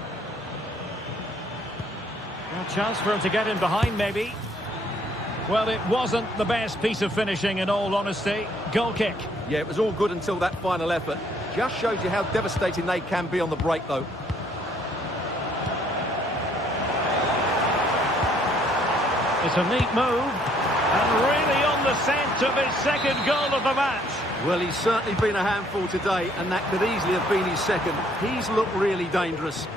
A chance for him to get in behind, maybe. Well, it wasn't the best piece of finishing, in all honesty. Goal kick. Yeah, it was all good until that final effort. Just shows you how devastating they can be on the break, though. It's a neat move. And really on the scent of his second goal of the match. Well, he's certainly been a handful today, and that could easily have been his second. He's looked really dangerous.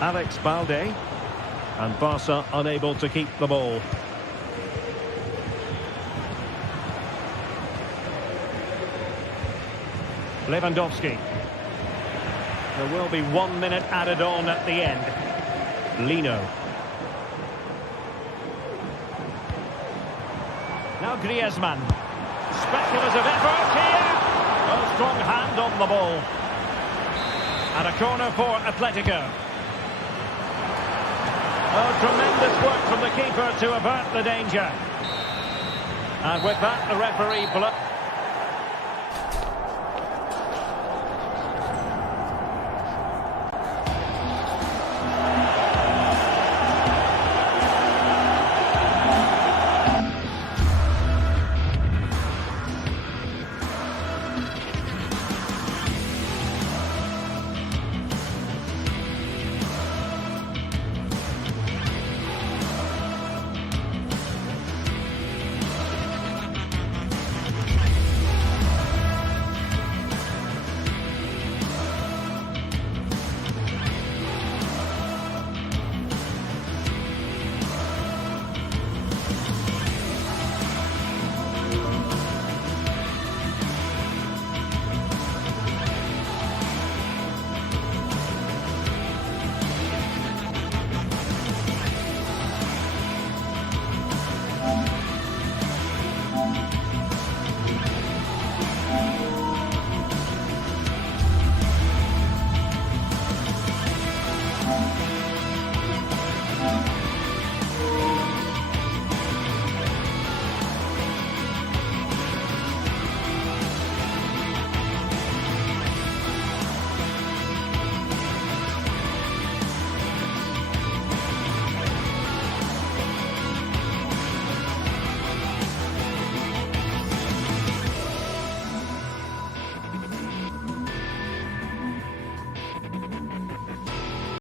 Alex Balde. And Barca unable to keep the ball. Lewandowski. There will be 1 minute added on at the end. Lino. Now Griezmann. Speculative effort here. A strong hand on the ball. And a corner for Atletico. Oh, tremendous work from the keeper to avert the danger. And with that, the referee...